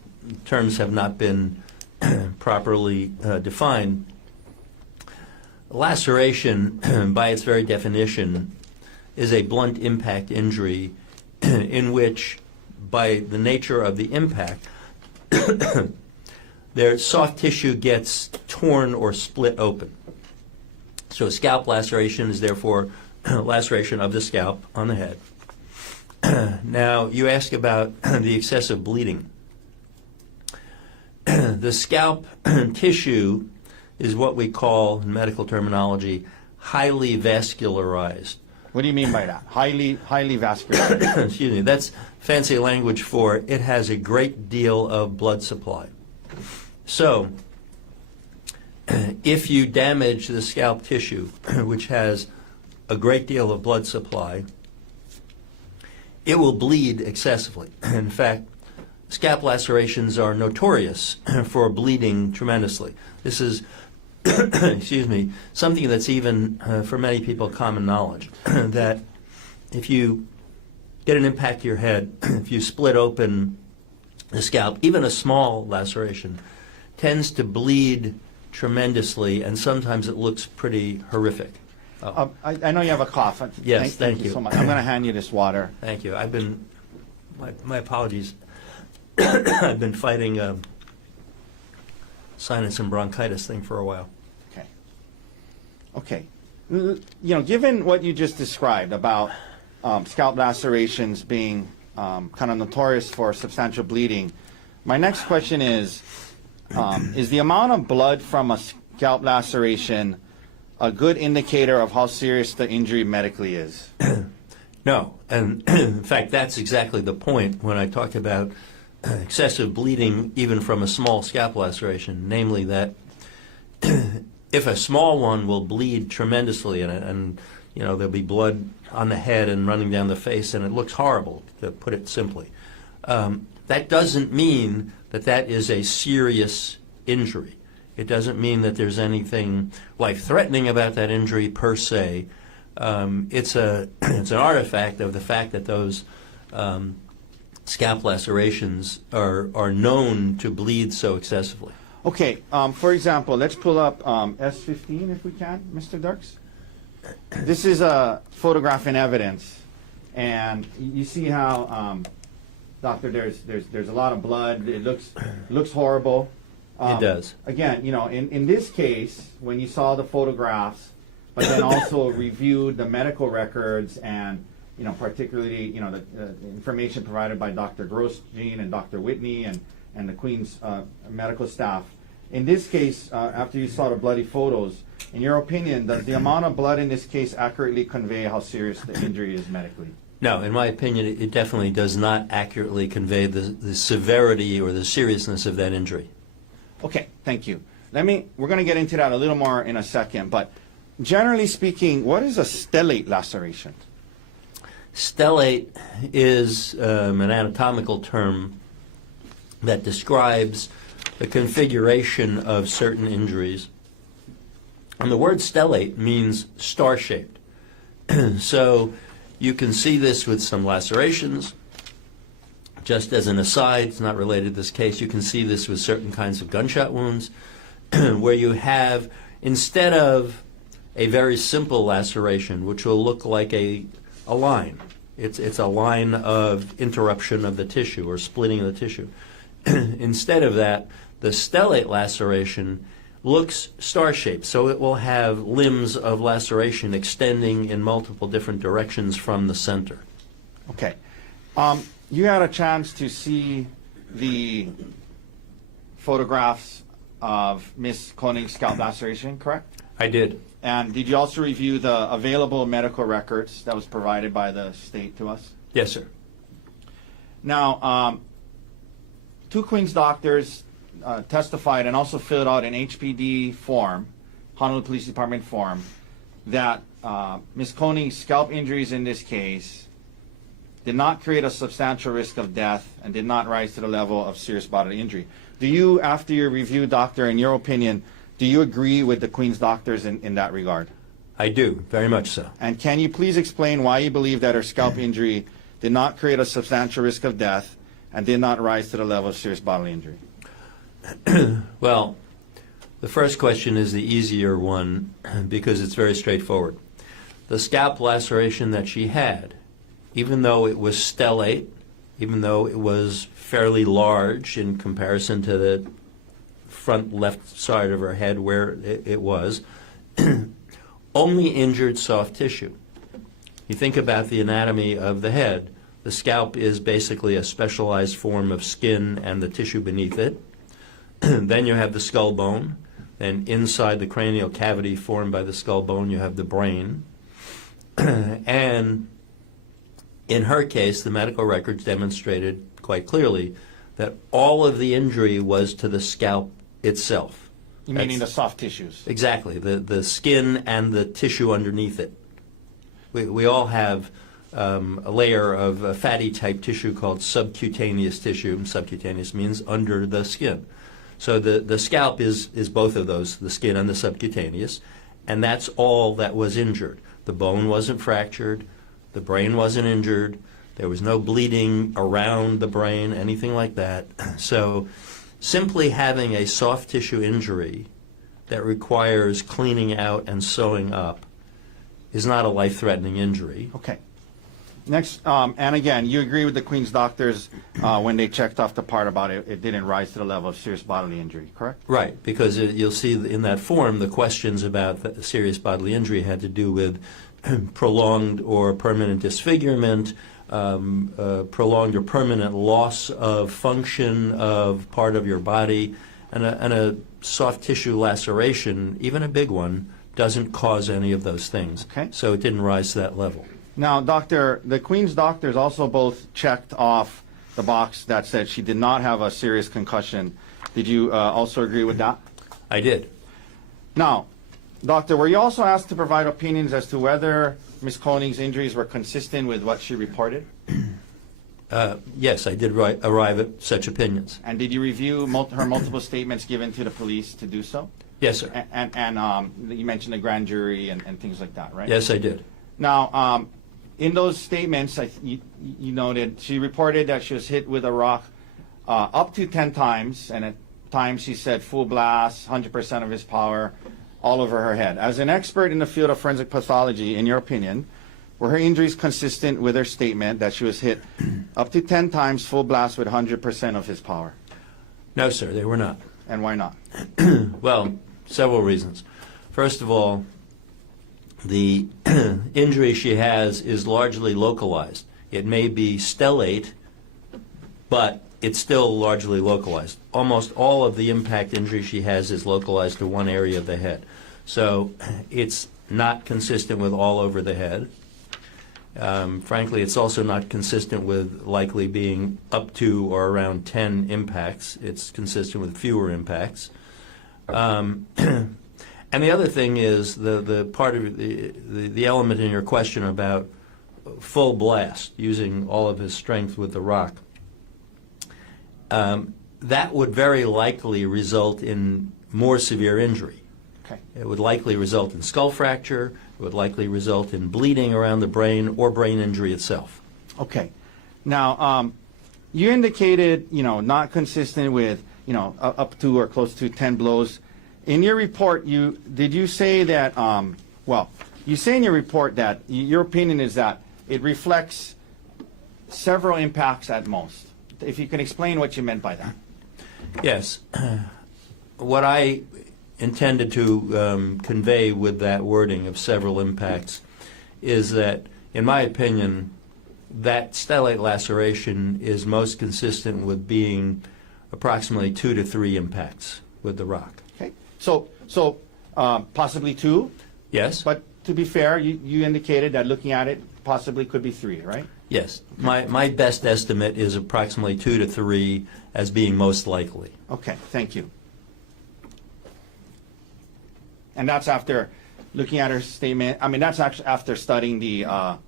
terms have not been properly defined, laceration, by its very definition, is a blunt impact injury in which, by the nature of the impact, their soft tissue gets torn or split open. So a scalp laceration is therefore laceration of the scalp on the head. Now, you ask about the excessive bleeding. The scalp tissue is what we call, in medical terminology, highly vascularized. What do you mean by that? Highly vascular. Excuse me. That's fancy language for it has a great deal of blood supply. So, if you damage the scalp tissue, which has a great deal of blood supply, it will bleed excessively. In fact, scalp lacerations are notorious for bleeding tremendously. This is excuse me, something that's even, for many people, common knowledge, that if you get an impact to your head, if you split open the scalp, even a small laceration tends to bleed tremendously, and sometimes it looks pretty horrific. Oh. I know you have a cough. Yes, thank you so much. I'm going to hand you this water. Thank you. I've been, my apologies, I've been fighting sinus and bronchitis thing for a while. Okay. You know, given what you just described about scalp lacerations being kind of notorious for substantial bleeding, my next question is the amount of blood from a scalp laceration a good indicator of how serious the injury medically is? No. And in fact, that's exactly the point when I talk about excessive bleeding even from a small scalp laceration, namely that if a small one will bleed tremendously and you know there'll be blood on the head and running down the face and it looks horrible, to put it simply, that doesn't mean that that is a serious injury. It doesn't mean that there's anything life-threatening about that injury per se. It's an artifact of the fact that those scalp lacerations are known to bleed so excessively. Okay, for example, let's pull up S15 if we can, Mr. Dirks. This is a photograph in evidence, and you see how, doctor, there's a lot of blood. It looks horrible. It does. Again, you know, in this case, when you saw the photographs, but then also reviewed the medical records and, you know, particularly, you know, the information provided by Dr. Grosjean and Dr. Whitney and the Queen's medical staff. In this case, after you saw the bloody photos, in your opinion, does the amount of blood in this case accurately convey how serious the injury is medically? No, in my opinion, it definitely does not accurately convey the severity or the seriousness of that injury. Okay, thank you. We're going to get into that a little more in a second, but generally speaking, what is a stellate laceration? Stellate is an anatomical term that describes the configuration of certain injuries. And the word stellate means star-shaped. So you can see this with some lacerations. Just as an aside, it's not related to this case, you can see this with certain kinds of gunshot wounds, where you have, instead of a very simple laceration, which will look like a line, it's a line of interruption of the tissue or splitting of the tissue. Instead of that, the stellate laceration looks star-shaped, so it will have limbs of laceration extending in multiple different directions from the center. Okay. You had a chance to see the photographs of Miss Konig's scalp laceration, correct? I did. And did you also review the available medical records that was provided by the state to us? Yes, sir. Now, two Queen's doctors testified and also filled out an HPD form, Honolulu Police Department form, that Ms. Konig's scalp injuries in this case did not create a substantial risk of death and did not rise to the level of serious bodily injury. Do you, after your review, doctor, in your opinion, do you agree with the Queen's doctors in that regard? I do, very much so. And can you please explain why you believe that her scalp injury did not create a substantial risk of death and did not rise to the level of serious bodily injury? Well, the first question is the easier one because it's very straightforward. The scalp laceration that she had, even though it was stellate, even though it was fairly large in comparison to the front left side of her head where it was, only injured soft tissue. You think about the anatomy of the head. The scalp is basically a specialized form of skin and the tissue beneath it. Then you have the skull bone. Then inside the cranial cavity formed by the skull bone, you have the brain. And in her case, the medical records demonstrated quite clearly that all of the injury was to the scalp itself. You meaning the soft tissues? Exactly, the skin and the tissue underneath it. We all have a layer of fatty type tissue called subcutaneous tissue. Subcutaneous means under the skin. So the scalp is both of those, the skin and the subcutaneous, and that's all that was injured. The bone wasn't fractured, the brain wasn't injured, there was no bleeding around the brain, anything like that. So simply having a soft tissue injury that requires cleaning out and sewing up is not a life-threatening injury. Okay. Next, and again, you agree with the Queen's doctors when they checked off the part about it didn't rise to the level of serious bodily injury, correct? Right, because you'll see in that form the questions about the serious bodily injury had to do with prolonged or permanent disfigurement, prolonged or permanent loss of function of part of your body, and a soft tissue laceration, even a big one, doesn't cause any of those things. Okay. So it didn't rise to that level. Now, doctor, the Queen's doctors also both checked off the box that said she did not have a serious concussion. Did you also agree with that? I did. Now, doctor, were you also asked to provide opinions as to whether Ms. Konig's injuries were consistent with what she reported? Yes, I did arrive at such opinions. And did you review her multiple statements given to the police to do so? Yes, sir. And you mentioned the grand jury and things like that, right? Yes, I did. Now, in those statements, you noted she reported that she was hit with a rock up to 10 times, and at times she said full blast, 100% of his power, all over her head. As an expert in the field of forensic pathology, in your opinion, were her injuries consistent with her statement that she was hit up to 10 times full blast with 100% of his power? No, sir, they were not. And why not? Well, several reasons. First of all, the injury she has is largely localized. It may be stellate, but it's still largely localized. Almost all of the impact injury she has is localized to one area of the head. So it's not consistent with all over the head. Frankly, it's also not consistent with likely being up to or around 10 impacts. It's consistent with fewer impacts. And the other thing is the part of the element in your question about full blast, using all of his strength with the rock. That would very likely result in more severe injury. Okay. It would likely result in skull fracture. It would likely result in bleeding around the brain or brain injury itself. Okay. Now, you indicated, not consistent with, up to or close to 10 blows. In your report, did you say that, you say in your report that your opinion is that it reflects several impacts at most. If you can explain what you meant by that. Yes. What I intended to convey with that wording of several impacts is that, in my opinion, that stellate laceration is most consistent with being approximately 2 to 3 impacts with the rock. Okay. So possibly 2? Yes? But to be fair, you indicated that looking at it, possibly could be 3, right? Yes. My best estimate is approximately 2 to 3 as being most likely. Okay, thank you. And that's after looking at her statement. I mean, that's actually after studying the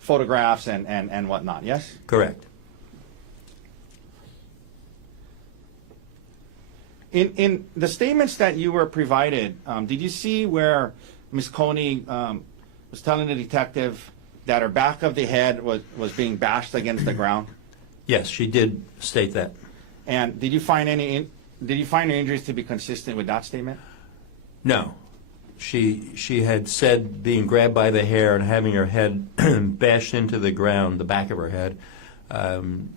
photographs and whatnot, yes? Correct. In the statements that you were provided, did you see where Ms. Konig was telling the detective that her back of the head was being bashed against the ground? Yes, she did state that. And did you find her injuries to be consistent with that statement? No. She had said being grabbed by the hair and having her head bashed into the ground, the back of her head.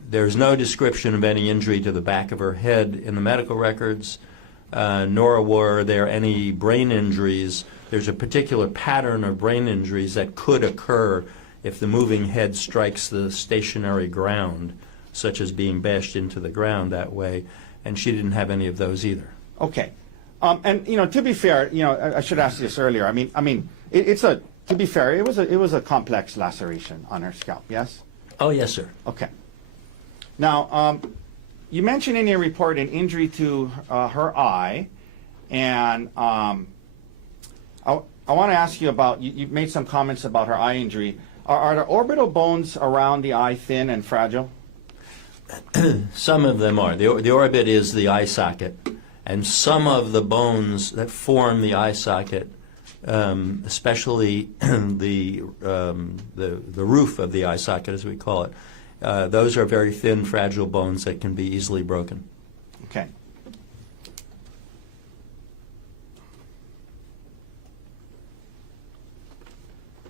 There's no description of any injury to the back of her head in the medical records, nor were there any brain injuries. There's a particular pattern of brain injuries that could occur if the moving head strikes the stationary ground, such as being bashed into the ground that way, and she didn't have any of those either. Okay. And to be fair, I should ask this earlier. I mean, to be fair, it was a complex laceration on her scalp. Yes. Oh, yes, sir. Okay. Now, you mentioned in your report an injury to her eye, and I want to ask you about. You made some comments about her eye injury. Are the orbital bones around the eye thin and fragile? Some of them are. The orbit is the eye socket. And some of the bones that form the eye socket, especially the roof of the eye socket, as we call it, those are very thin, fragile bones that can be easily broken. Okay.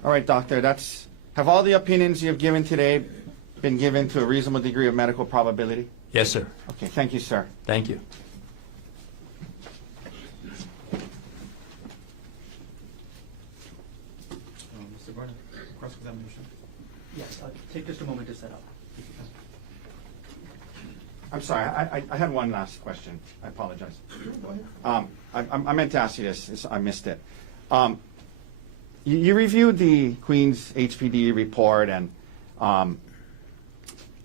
All right, doctor. Have all the opinions you've given today been given to a reasonable degree of medical probability? Yes, sir. Okay. Thank you, sir. Thank you. Mr. Barnett, cross-examination. Yes, take just a moment to set up. I'm sorry. I had one last question. I apologize. Go ahead. I meant to ask you this. I missed it. You reviewed the Queen's HPD report and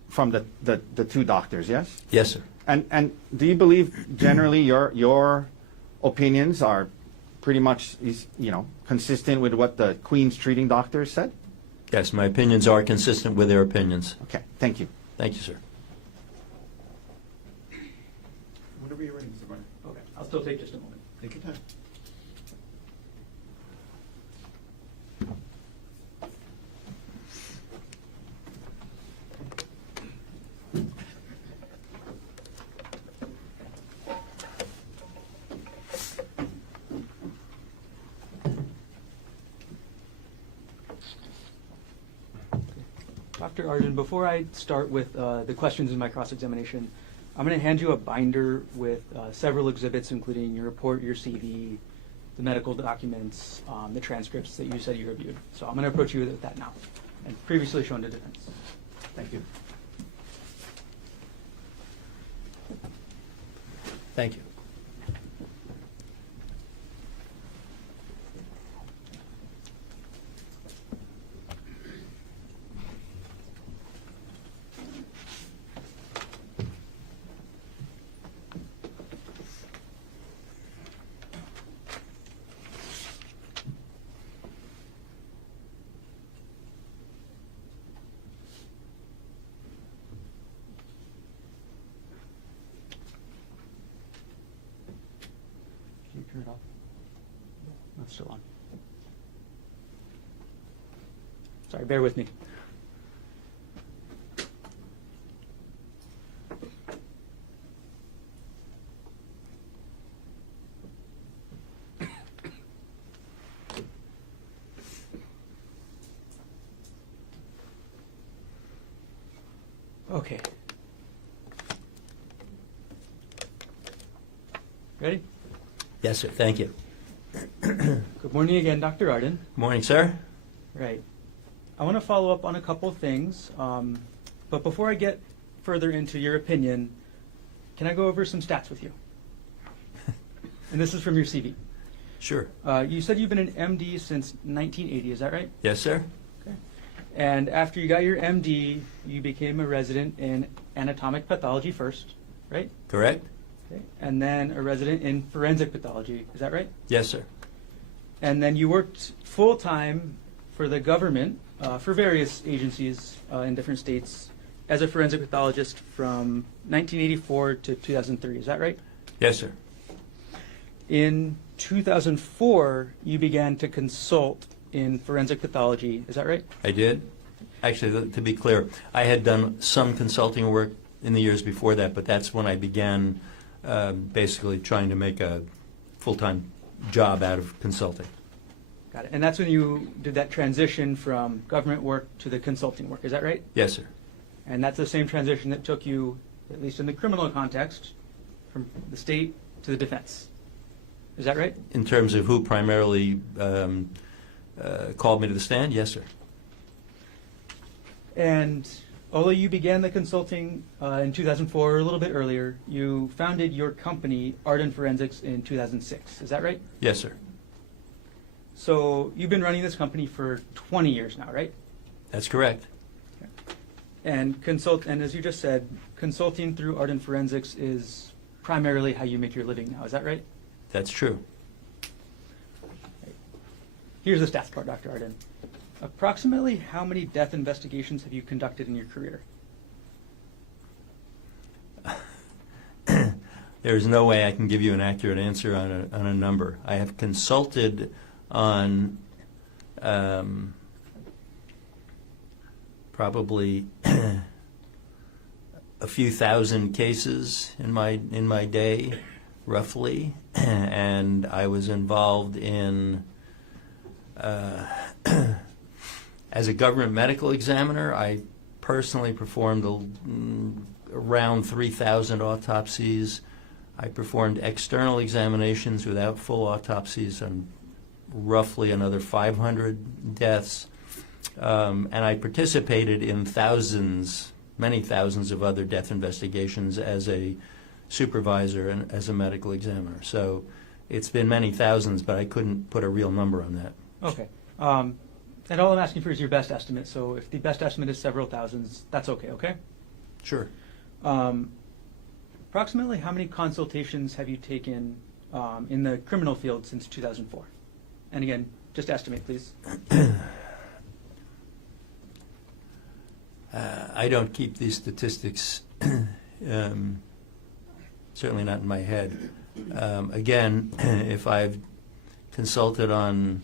from the two doctors, yes? Yes, sir. And do you believe generally your opinions are pretty much consistent with what the Queen's treating doctors said? Yes, my opinions are consistent with their opinions. Okay. Thank you. Thank you, sir. Whenever you're ready, Mr. Barnett. Okay, I'll still take just a moment. Take your time. Dr. Arden, before I start with the questions in my cross-examination, I'm going to hand you a binder with several exhibits, including your report, your CV, the medical documents, the transcripts that you said you reviewed. So I'm going to approach you with that now, and previously shown to defense. Thank you. Thank you. Can you turn it off? No, it's still on. Sorry, bear with me. Okay. Ready? Yes, sir. Thank you. Good morning again, Dr. Arden. Morning, sir. Right. I want to follow up on a couple things, but before I get further into your opinion, can I go over some stats with you? And this is from your CV. Sure. You said you've been an MD since 1980, is that right? Yes, sir. Okay. And after you got your MD, you became a resident in anatomic pathology first, right? Correct? Okay. And then a resident in forensic pathology, is that right? Yes, sir. And then you worked full-time for the government, for various agencies in different states, as a forensic pathologist from 1984 to 2003. Is that right? Yes, sir. In 2004, you began to consult in forensic pathology. Is that right? I did. Actually, to be clear, I had done some consulting work in the years before that, but that's when I began basically trying to make a full-time job out of consulting. Got it. And that's when you did that transition from government work to the consulting work. Is that right? Yes, sir. And that's the same transition that took you, at least in the criminal context, from the state to the defense. Is that right? In terms of who primarily called me to the stand, yes, sir. And although you began the consulting in 2004, or a little bit earlier, you founded your company, Arden Forensics, in 2006. Is that right? Yes, sir. So you've been running this company for 20 years now, right? That's correct. And as you just said, consulting through Arden Forensics is primarily how you make your living now. Is that right? That's true. Here's the stats part, Dr. Arden. Approximately how many death investigations have you conducted in your career? There's no way I can give you an accurate answer on a number. I have consulted on probably a few thousand cases in my day, roughly, and I was involved in as a government medical examiner. I personally performed around 3,000 autopsies. I performed external examinations without full autopsies on roughly another 500 deaths. And I participated in many thousands of other death investigations as a supervisor and as a medical examiner. So it's been many thousands, but I couldn't put a real number on that. Okay. And all I'm asking for is your best estimate. So if the best estimate is several thousands, that's okay, okay? Sure. Approximately how many consultations have you taken in the criminal field since 2004? And again, just estimate, please. I don't keep these statistics, certainly not in my head. Again, if I've consulted on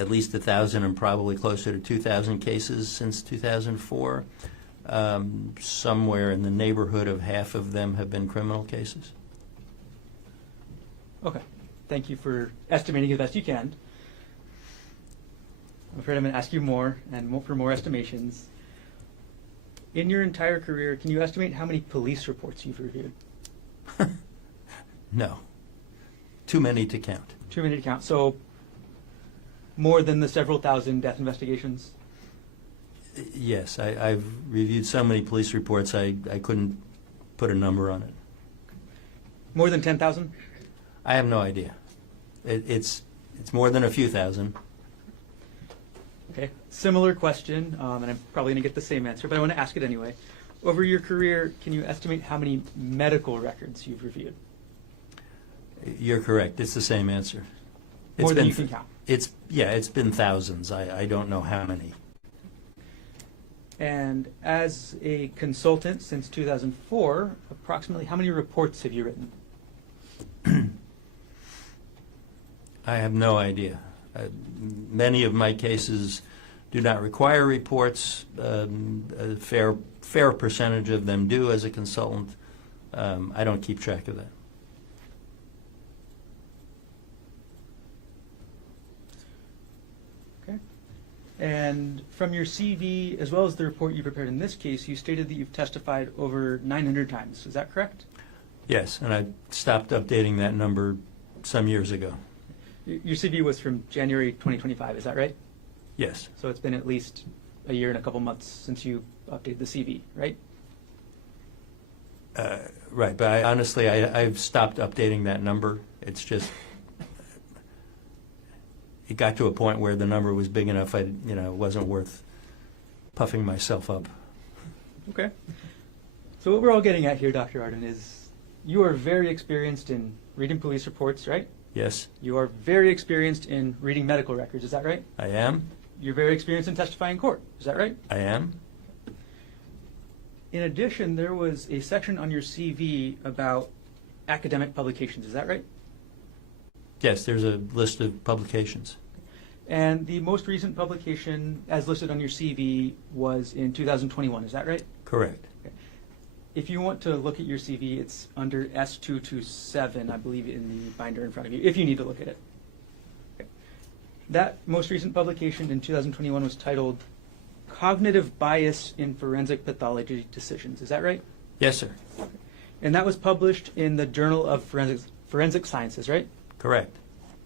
at least 1,000 and probably closer to 2,000 cases since 2004, somewhere in the neighborhood of half of them have been criminal cases. Okay. Thank you for estimating as best you can. I'm afraid I'm going to ask you more and for more estimations. In your entire career, can you estimate how many police reports you've reviewed? No. Too many to count. Too many to count. So more than the several thousand death investigations? Yes, I've reviewed so many police reports, I couldn't put a number on it. More than 10,000? I have no idea. It's more than a few thousand. Okay. Similar question, and I'm probably going to get the same answer, but I want to ask it anyway. Over your career, can you estimate how many medical records you've reviewed? You're correct. It's the same answer. More than you can count. It's been thousands. I don't know how many. And as a consultant since 2004, approximately how many reports have you written? I have no idea. Many of my cases do not require reports. A fair percentage of them do as a consultant. I don't keep track of that. Okay. And from your CV, as well as the report you prepared in this case, you stated that you've testified over 900 times. Is that correct? Yes, and I stopped updating that number some years ago. Your CV was from January 2025, is that right? Yes. So it's been at least a year and a couple months since you updated the CV, right? Right, but I've stopped updating that number. It's just, it got to a point where the number was big enough, it wasn't worth puffing myself up. Okay. So what we're all getting at here, Dr. Arden, is you are very experienced in reading police reports, right? Yes, You are very experienced in reading medical records, is that right? I am. You're very experienced in testifying in court, is that right? I am. In addition, there was a section on your CV about academic publications, is that right? Yes, there's a list of publications. And the most recent publication, as listed on your CV, was in 2021, is that right? Correct. If you want to look at your CV, it's under S227, I believe, in the binder in front of you, if you need to look at it. Okay. That most recent publication in 2021 was titled Cognitive Bias in Forensic Pathology Decisions. Is that right? Yes, sir. And that was published in the Journal of Forensic Sciences, right? Correct.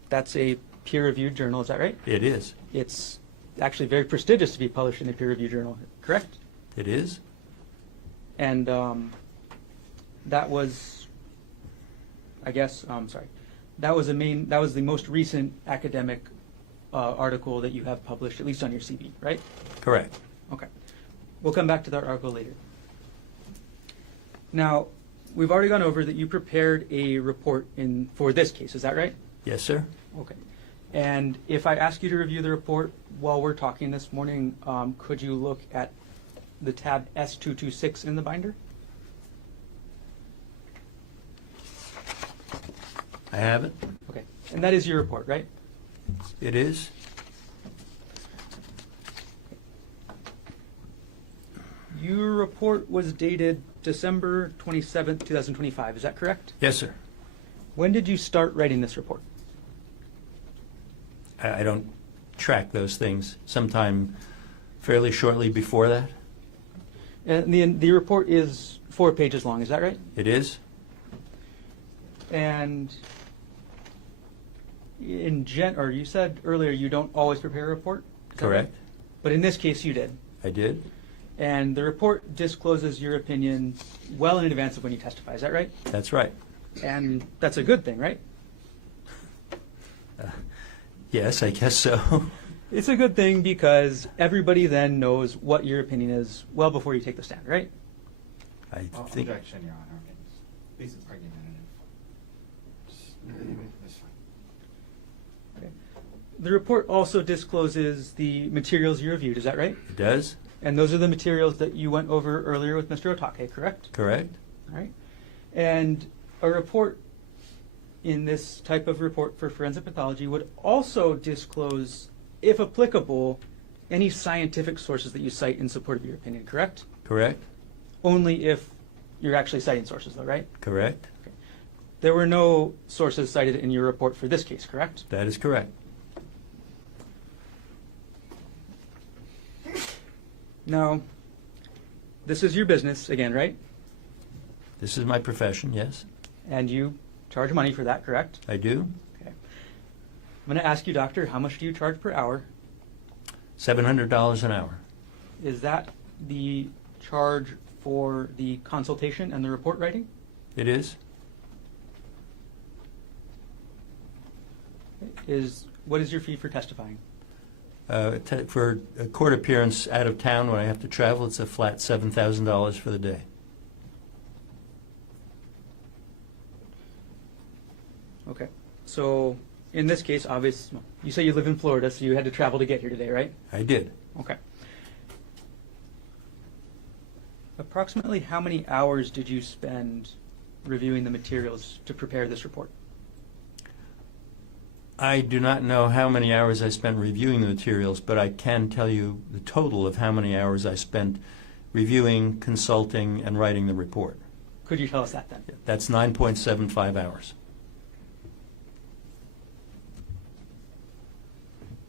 That's a peer-reviewed journal, is that right? It is. It's actually very prestigious to be published in a peer-reviewed journal, correct? It is. And that was, that was the most recent academic article that you have published, at least on your CV, right? Correct. Okay. We'll come back to that article later. Now, we've already gone over that you prepared a report for this case, is that right? Yes, sir. Okay. And if I ask you to review the report while we're talking this morning, could you look at the tab S226 in the binder? I have it. Okay. And that is your report, right? It is. Your report was dated December 27th, 2025. Is that correct? Yes, sir. When did you start writing this report? I don't track those things. Sometime fairly shortly before that. And the report is 4 pages long. Is that right? It is. And you said earlier you don't always prepare a report? Is that Correct. right? But in this case, you did. I did. And the report discloses your opinion well in advance of when you testify. Is that right? That's right. And that's a good thing, right? Yes, I guess so. It's a good thing because everybody then knows what your opinion is well before you take the stand, right? I think. Objection, Your Honor. This is argumentative. That's fine. Okay. The report also discloses the materials you reviewed. Is that right? It does. And those are the materials that you went over earlier with Mr. Otake, correct? Correct. All right. And a report in this type of report for forensic pathology would also disclose, if applicable, any scientific sources that you cite in support of your opinion, correct? Correct. Only if you're actually citing sources, though, right? Correct. Okay. There were no sources cited in your report for this case, correct? That is correct. Now, this is your business again, right? This is my profession, yes. And you charge money for that, correct? I do. Okay. I'm going to ask you, doctor, how much do you charge per hour? $700 an hour. Is that the charge for the consultation and the report writing? It is. What is your fee for testifying? For a court appearance out of town when I have to travel, it's a flat $7,000 for the day. Okay. So in this case, obviously, you say you live in Florida, so you had to travel to get here today, right? I did. Okay. Approximately how many hours did you spend reviewing the materials to prepare this report? I do not know how many hours I spent reviewing the materials, but I can tell you the total of how many hours I spent reviewing, consulting, and writing the report. Could you tell us that then? That's 9.75 hours.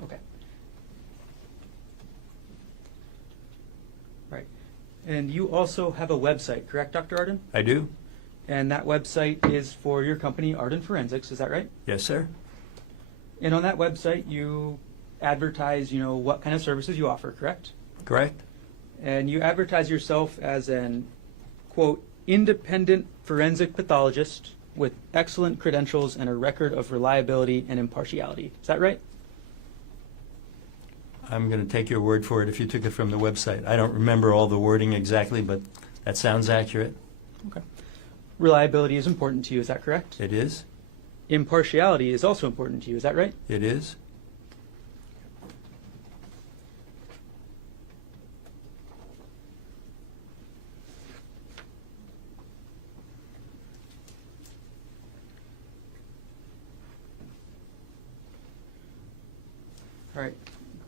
Okay. Right. And you also have a website, correct, Dr. Arden? I do? And that website is for your company, Arden Forensics, is that right? Yes, sir. And on that website, you advertise, what kind of services you offer, correct? Correct? And you advertise yourself as an, quote, independent forensic pathologist with excellent credentials and a record of reliability and impartiality. Is that right? I'm going to take your word for it if you took it from the website. I don't remember all the wording exactly, but that sounds accurate. Okay. Reliability is important to you, is that correct? It is? Impartiality is also important to you, is that right? It is? All right.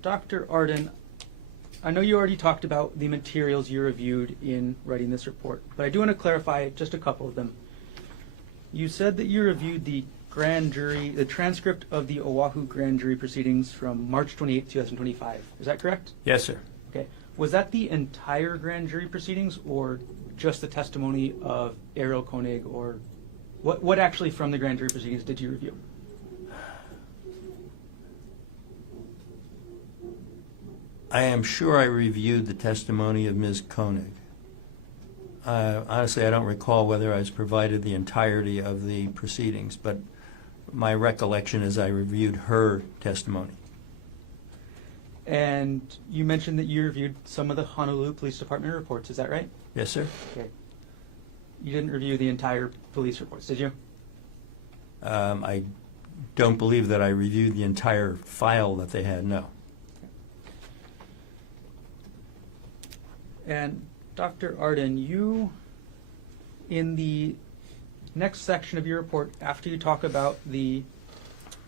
Dr. Arden, I know you already talked about the materials you reviewed in writing this report, but I do want to clarify just a couple of them. You said that you reviewed the transcript of the Oahu grand jury proceedings from March 28, 2025. Is that correct? Yes, sir. Okay. Was that the entire grand jury proceedings or just the testimony of Arielle Konig, or what actually from the grand jury proceedings did you review? I am sure I reviewed the testimony of Ms. Konig. Honestly, I don't recall whether I was provided the entirety of the proceedings, but my recollection is I reviewed her testimony. And you mentioned that you reviewed some of the Honolulu Police Department reports, is that right? Yes, sir. Okay. You didn't review the entire police reports, did you? I don't believe that I reviewed the entire file that they had, no. And Dr. Arden, you, in the next section of your report, after you talk about the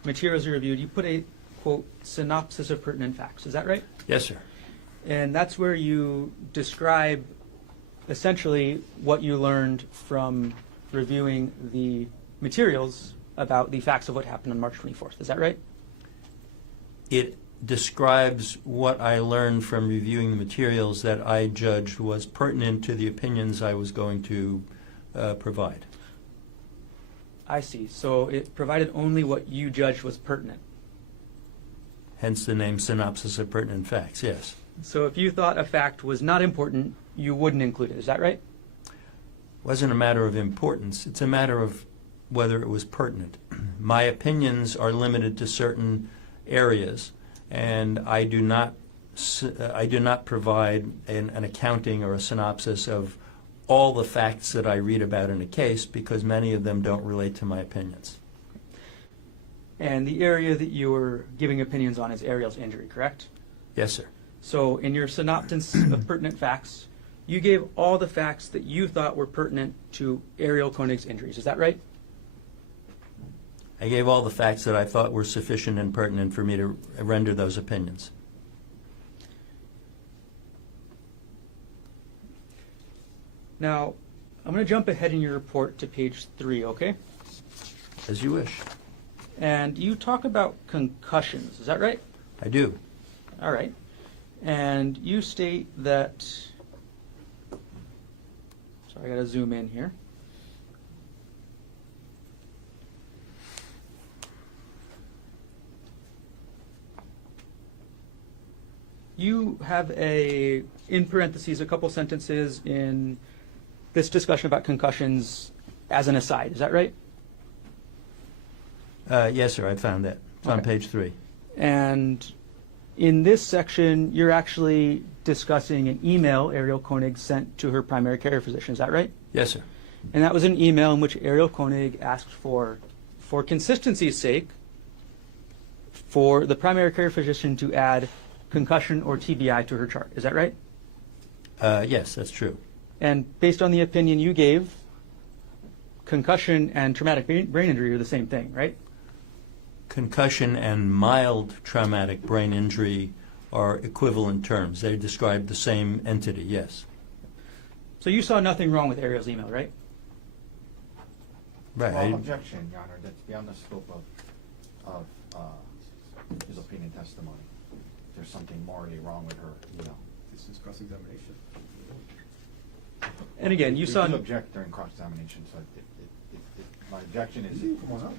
materials you reviewed, you put a, quote, synopsis of pertinent facts. Is that right? Yes, sir. And that's where you describe essentially what you learned from reviewing the materials about the facts of what happened on March 24th. Is that right? It describes what I learned from reviewing the materials that I judged was pertinent to the opinions I was going to provide. I see. So it provided only what you judged was pertinent. Hence the name synopsis of pertinent facts, yes. So if you thought a fact was not important, you wouldn't include it. Is that right? It wasn't a matter of importance. It's a matter of whether it was pertinent. My opinions are limited to certain areas, and I do not provide an accounting or a synopsis of all the facts that I read about in a case, because many of them don't relate to my opinions. And the area that you were giving opinions on is Arielle's injury, correct? Yes, sir. So in your synopsis of pertinent facts, you gave all the facts that you thought were pertinent to Arielle Konig's injuries. Is that right? I gave all the facts that I thought were sufficient and pertinent for me to render those opinions. Now, I'm going to jump ahead in your report to page 3, okay? As you wish. And you talk about concussions. Is that right? I do. All right. And you state that, sorry, I got to zoom in here. You have in parentheses, a couple sentences in this discussion about concussions as an aside. Is that right? Yes, sir, I found that. It's on Okay. page 3. And in this section, you're actually discussing an email Arielle Konig sent to her primary care physician. Is that right? Yes, sir. And that was an email in which Arielle Konig asked for consistency's sake, for the primary care physician to add concussion or TBI to her chart. Is that right? Yes, that's true. And based on the opinion you gave, concussion and traumatic brain injury are the same thing, right? Concussion and mild traumatic brain injury are equivalent terms. They describe the same entity, yes. So you saw nothing wrong with Arielle's email, right? Right. Well, objection, Your Honor, that's beyond the scope of his opinion testimony. There's something morally wrong with her, you know. This is cross-examination. And again, you We saw do object during cross-examination, so my objection is. Come on up.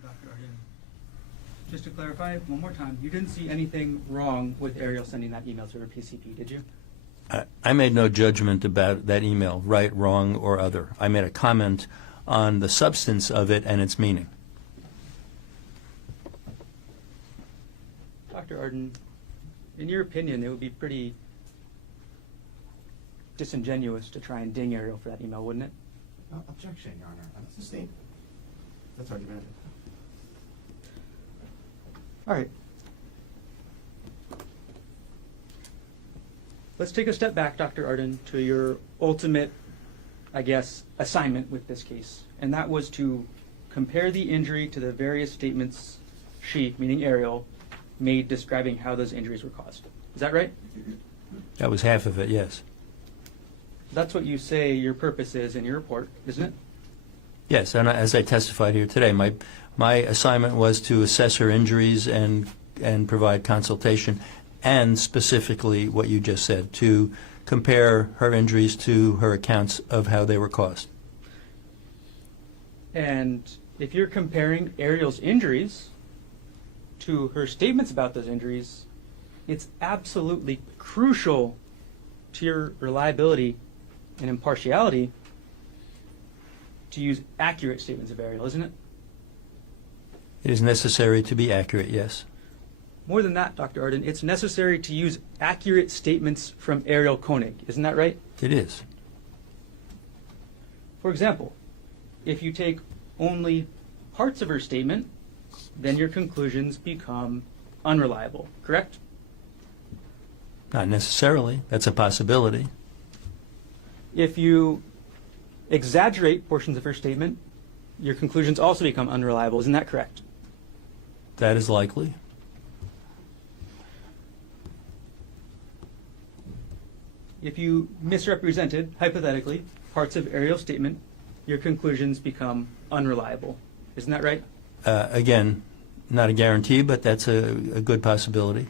Dr. Arden, just to clarify one more time, you didn't see anything wrong with Arielle sending that email to her PCP, did you? I made no judgment about that email, right, wrong, or other. I made a comment on the substance of it and its meaning. Dr. Arden, in your opinion, it would be pretty disingenuous to try and ding Arielle for that email, wouldn't it? Objection, Your Honor. That's sustained. That's argumentative. All right. Let's take a step back, Dr. Arden, to your ultimate, I guess, assignment with this case. And that was to compare the injury to the various statements she, meaning Arielle, made describing how those injuries were caused. Is that right? That was half of it, yes. That's what you say your purpose is in your report, isn't it? Yes, and as I testified here today, my assignment was to assess her injuries and provide consultation, and specifically what you just said, to compare her injuries to her accounts of how they were caused. And if you're comparing Arielle's injuries to her statements about those injuries, it's absolutely crucial to your reliability and impartiality to use accurate statements of Arielle, isn't it? It is necessary to be accurate, yes. More than that, Dr. Arden, it's necessary to use accurate statements from Arielle Konig. Isn't that right? It is. For example, if you take only parts of her statement, then your conclusions become unreliable, correct? Not necessarily. That's a possibility. If you exaggerate portions of her statement, your conclusions also become unreliable. Isn't that correct? That is likely. If you misrepresented, hypothetically, parts of Arielle's statement, your conclusions become unreliable. Isn't that right? Again, not a guarantee, but that's a good possibility.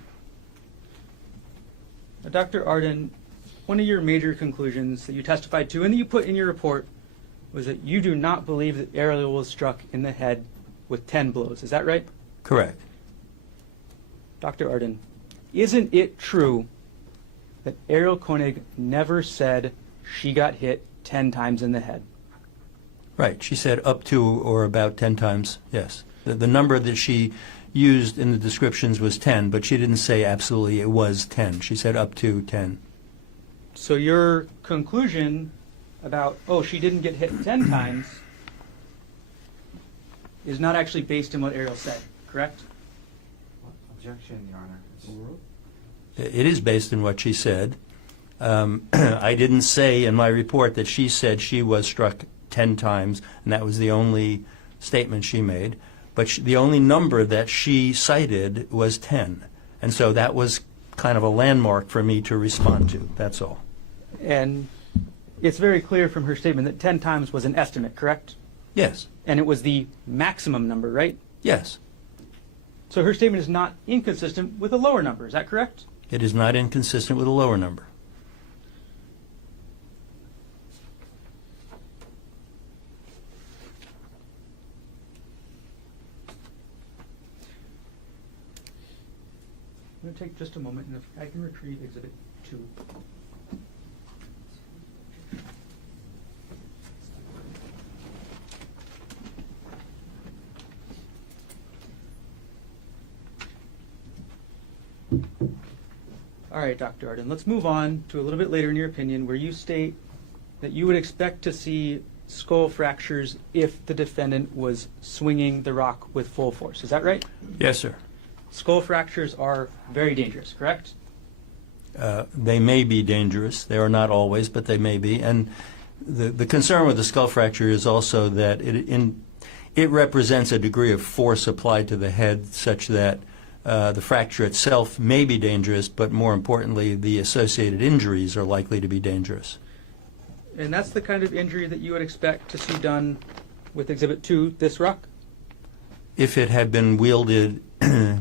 Now, Dr. Arden, one of your major conclusions that you testified to and that you put in your report was that you do not believe that Arielle was struck in the head with 10 blows. Is that right? Correct. Dr. Arden, isn't it true that Arielle Konig never said she got hit 10 times in the head? Right. She said up to or about 10 times, yes. The number that she used in the descriptions was 10, but she didn't say absolutely it was 10. She said up to 10. So your conclusion about, oh, she didn't get hit 10 times is not actually based on what Arielle said, correct? Objection, Your Honor. It is based on what she said. I didn't say in my report that she said she was struck 10 times, and that was the only statement she made. But the only number that she cited was 10. And so that was kind of a landmark for me to respond to. That's all. And it's very clear from her statement that 10 times was an estimate, correct? Yes. And it was the maximum number, right? Yes. So her statement is not inconsistent with a lower number, is that correct? It is not inconsistent with a lower number. I'm going to take just a moment, and if I can retrieve Exhibit 2. All right, Dr. Arden, let's move on to a little bit later in your opinion where you state that you would expect to see skull fractures if the defendant was swinging the rock with full force. Is that right? Yes, sir. Skull fractures are very dangerous, correct? They may be dangerous. They are not always, but they may be. And the concern with the skull fracture is also that it represents a degree of force applied to the head such that the fracture itself may be dangerous, but more importantly, the associated injuries are likely to be dangerous. And that's the kind of injury that you would expect to see done with Exhibit 2, this rock? If it had been wielded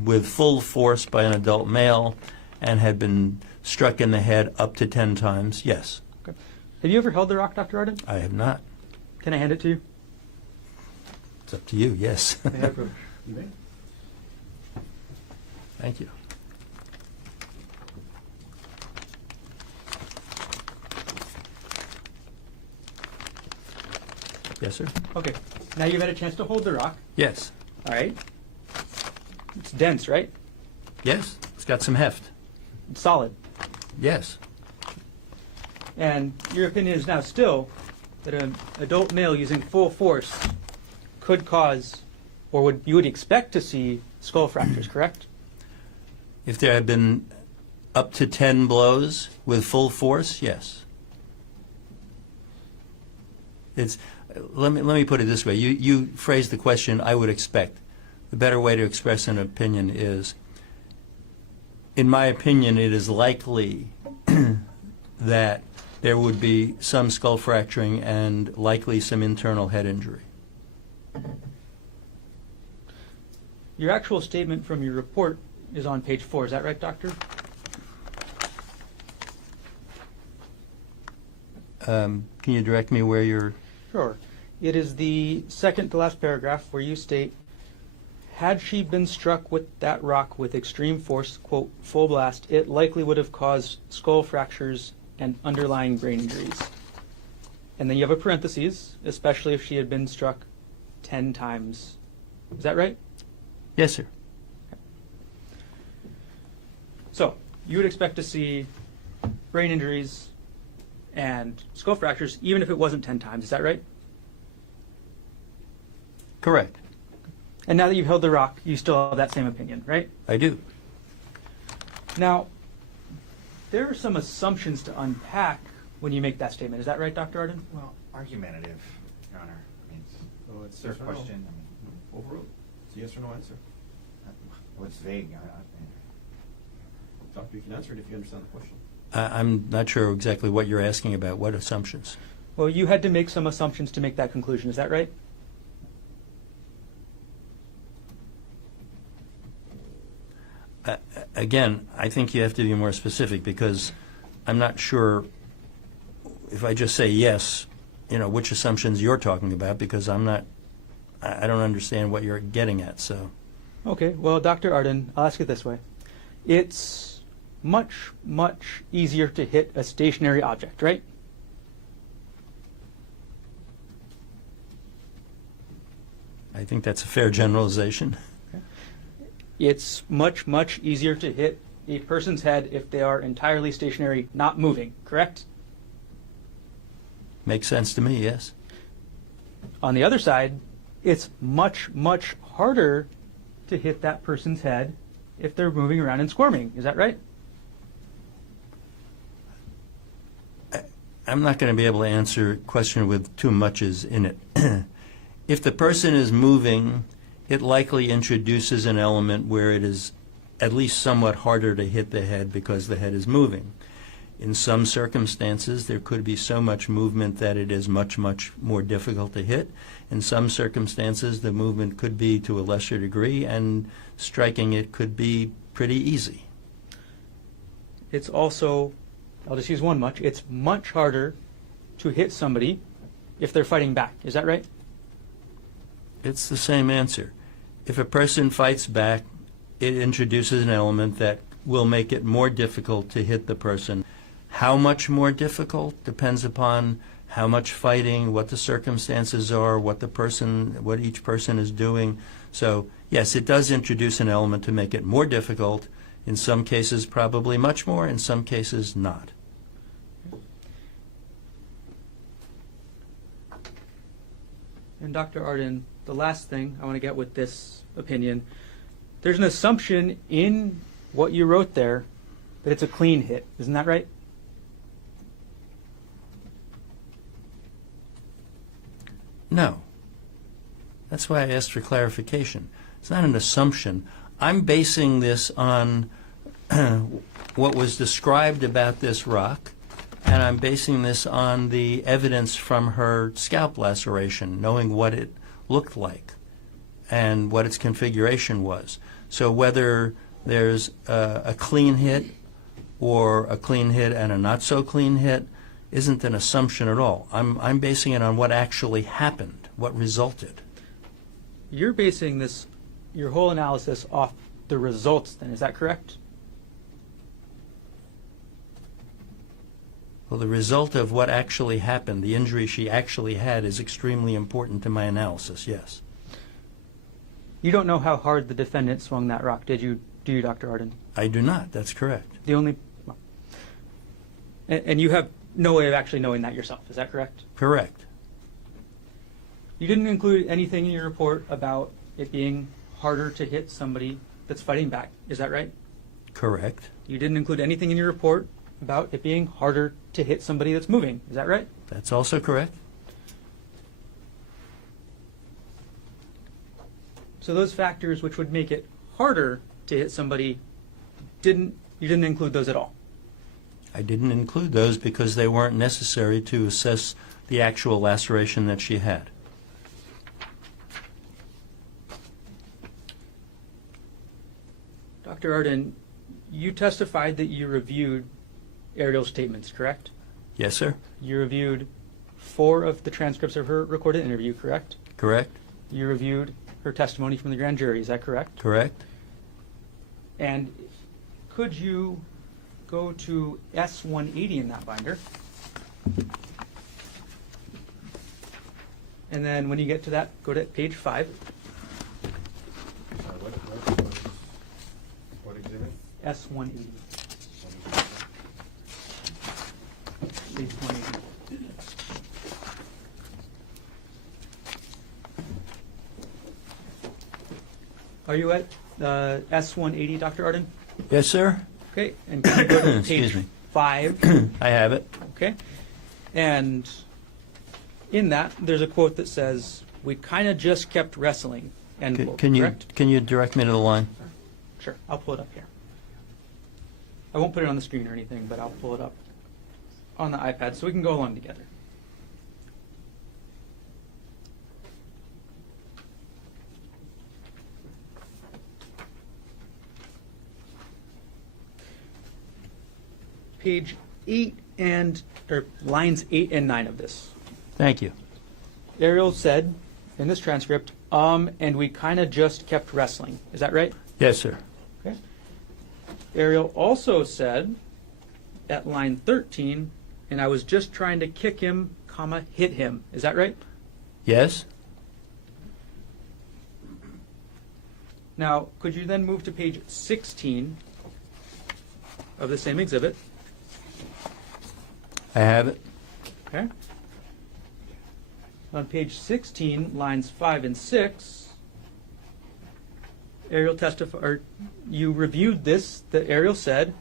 with full force by an adult male and had been struck in the head up to 10 times, yes. Okay. Have you ever held the rock, Dr. Arden? I have not. Can I hand it to you? It's up to you, yes. May I approach? You may. Thank you. Yes, sir. Okay. Now you've had a chance to hold the rock. Yes. All right. It's dense, right? Yes. It's got some heft. It's solid. Yes. And your opinion is now still that an adult male using full force could cause, or you would expect to see skull fractures, correct? If there had been up to 10 blows with full force, yes. Let me put it this way. You phrased the question, I would expect. The better way to express an opinion is, in my opinion, it is likely that there would be some skull fracturing and likely some internal head injury. Your actual statement from your report is on page 4. Is that right, Doctor? Can you direct me where you're... Sure. It is the second to last paragraph where you state, had she been struck with that rock with extreme force, quote, full blast, it likely would have caused skull fractures and underlying brain injuries. And then you have a parenthesis, especially if she had been struck 10 times. Is that right? Yes, sir. So, you would expect to see brain injuries and skull fractures even if it wasn't 10 times. Is that right? Correct. And now that you've held the rock, you still have that same opinion, right? I do. Now, there are some assumptions to unpack when you make that statement. Is that right, Dr. Arden? Well, argumentative, Your Honor. I mean, So it's their yes or no. question. I mean, Overruled. It's a yes or no answer. well, it's vague. Doctor, you can answer it if you understand the question. I'm not sure exactly what you're asking about. What assumptions? Well, you had to make some assumptions to make that conclusion. Is that right? Again, I think you have to be more specific because I'm not sure if I just say yes, which assumptions you're talking about, because I don't understand what you're getting at. So, Okay, well, Dr. Arden, I'll ask it this way. It's much, much easier to hit a stationary object, right? I think that's a fair generalization. It's much, much easier to hit a person's head if they are entirely stationary, not moving, correct? Makes sense to me, yes. On the other side, it's much, much harder to hit that person's head if they're moving around and squirming. Is that right? I'm not going to be able to answer a question with too muches in it. If the person is moving, it likely introduces an element where it is at least somewhat harder to hit the head because the head is moving. In some circumstances, there could be so much movement that it is much, much more difficult to hit. In some circumstances, the movement could be to a lesser degree, and striking it could be pretty easy. It's also, I'll just use one much, it's much harder to hit somebody if they're fighting back. Is that right? It's the same answer. If a person fights back, it introduces an element that will make it more difficult to hit the person. How much more difficult depends upon how much fighting, what the circumstances are, what each person is doing. So, yes, it does introduce an element to make it more difficult. In some cases, probably much more. In some cases, not. And Dr. Arden, the last thing I want to get with this opinion, there's an assumption in what you wrote there that it's a clean hit. Isn't that right? No. That's why I asked for clarification. It's not an assumption. I'm basing this on what was described about this rock, and I'm basing this on the evidence from her scalp laceration, knowing what it looked like and what its configuration was. So whether there's a clean hit or a clean hit and a not so clean hit isn't an assumption at all. I'm basing it on what actually happened, what resulted. You're basing your whole analysis off the results then, is that correct? Well, the result of what actually happened, the injury she actually had, is extremely important to my analysis, yes. You don't know how hard the defendant swung that rock, do you, Dr. Arden? I do not, that's correct. And you have no way of actually knowing that yourself, is that correct? Correct. You didn't include anything in your report about it being harder to hit somebody that's fighting back, is that right? Correct. You didn't include anything in your report about it being harder to hit somebody that's moving, is that right? That's also correct. So those factors which would make it harder to hit somebody, you didn't include those at all? I didn't include those because they weren't necessary to assess the actual laceration that she had. Dr. Arden, you testified that you reviewed Arielle's statements, correct? Yes, sir. You reviewed 4 of the transcripts of her recorded interview, correct? Correct. You reviewed her testimony from the grand jury, is that correct? Correct. And could you go to S180 in that binder? And then when you get to that, go to page 5. What exhibit? S180. Page 180. Are you at S180, Dr. Arden? Yes, sir. Okay, and can you go to Excuse page me. 5? I have it. Okay. And in that, there's a quote that says, "We kind of just kept wrestling," end quote, Can correct? you direct me to the line? Sure, I'll pull it up here. I won't put it on the screen or anything, but I'll pull it up on the iPad so we can go along together. Page 8 lines 8 and 9 of this. Thank you. Arielle said in this transcript, and we kind of just kept wrestling. Is that right? Yes, sir. Okay. Arielle also said at line 13, and I was just trying to kick him, comma, hit him. Is that right? Yes? Now, could you then move to page 16 of the same exhibit? I have it. Okay. On page 16, lines 5 and 6, Arielle testified, or you reviewed this that Arielle said,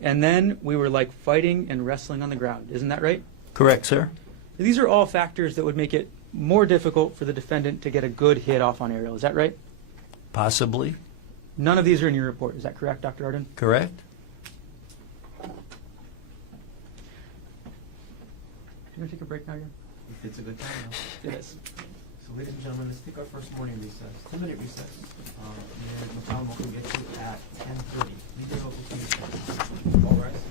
and then we were like fighting and wrestling on the ground. Isn't that right? Correct, sir. These are all factors that would make it more difficult for the defendant to get a good hit off on Arielle. Is that right? Possibly. None of these are in your report. Is that correct, Dr. Arden? Correct. Do you want to take a break now, again? If it's a good time, no? It is. So ladies and gentlemen, let's take our first morning recess, 2-minute recess. Mayor McConnell will get you at 10:30. Leave your local community. All rise.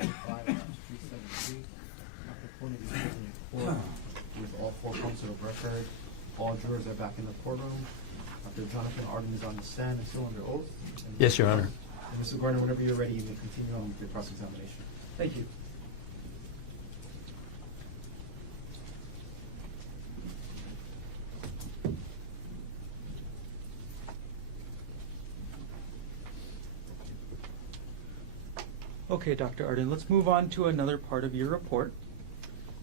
5-373. Dr. Konig is present in court with all 4 counsel of record. All jurors are back in the courtroom. Dr. Jonathan Arden is on the stand and still under oath. And Yes, Your Honor. And Mr. Gardner, whenever you're ready, you may continue on with your cross-examination. Thank you. Okay, Dr. Arden, let's move on to another part of your report.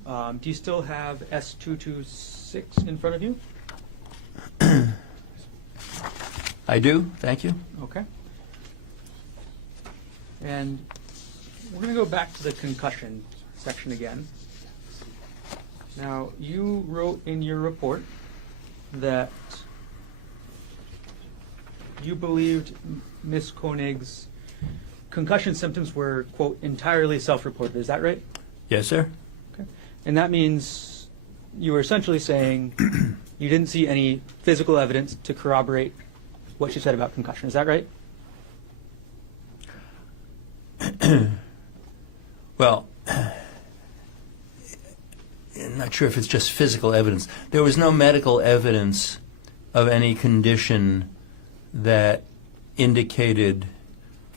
Do you still have S226 in front of you? I do, thank you. Okay. And we're going to go back to the concussion section again. Now, you wrote in your report that you believed Ms. Konig's concussion symptoms were, quote, entirely self-reported. Is that right? Yes, sir. Okay. And that means you were essentially saying you didn't see any physical evidence to corroborate what she said about concussion. Is that right? Well, I'm not sure if it's just physical evidence. There was no medical evidence of any condition that indicated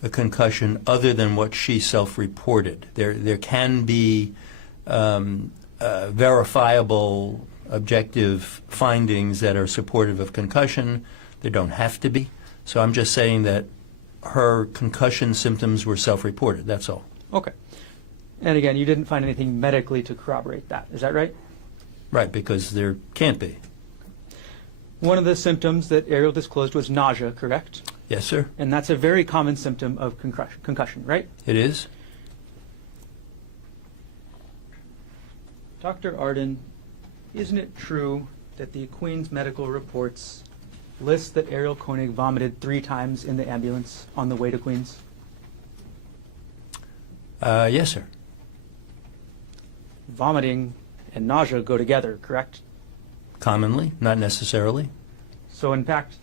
a concussion other than what she self-reported. There can be verifiable, objective findings that are supportive of concussion. There don't have to be. So I'm just saying that her concussion symptoms were self-reported. That's all. Okay. And again, you didn't find anything medically to corroborate that. Is that right? Right, because there can't be. One of the symptoms that Arielle disclosed was nausea, correct? Yes, sir. And that's a very common symptom of concussion, right? It is. Dr. Arden, isn't it true that the Queen's medical reports list that Arielle Konig vomited 3 times in the ambulance on the way to Queens? Yes, sir. Vomiting and nausea go together, correct? Commonly, not necessarily. So in fact,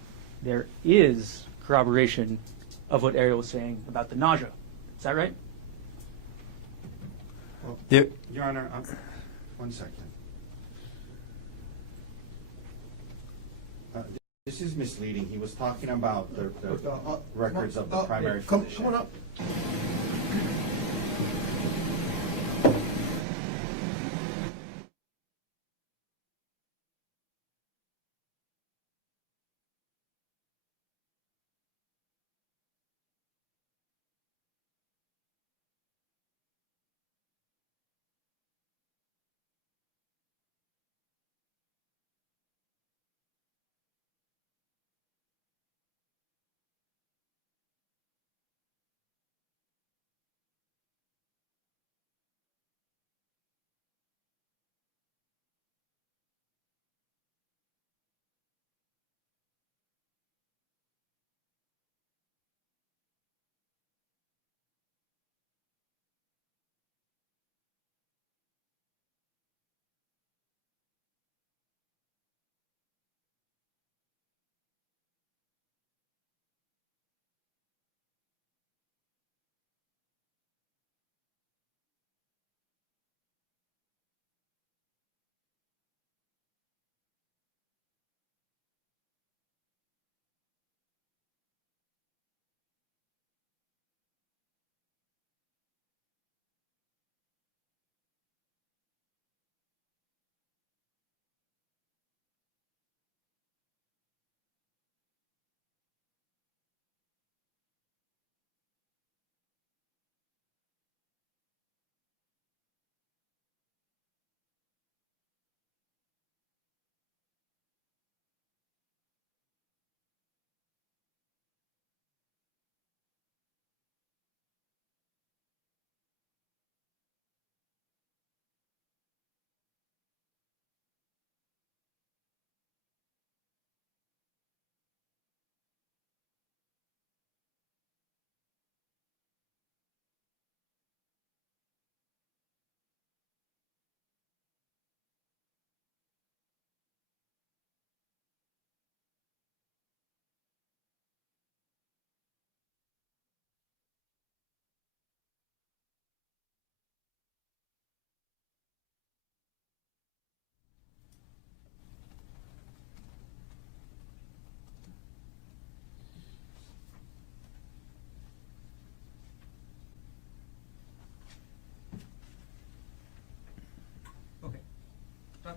there is corroboration of what Arielle was saying about the nausea. Is that right? Well, There, Your Honor, one second. This is misleading. He was talking about the records of the primary physician. Come on up.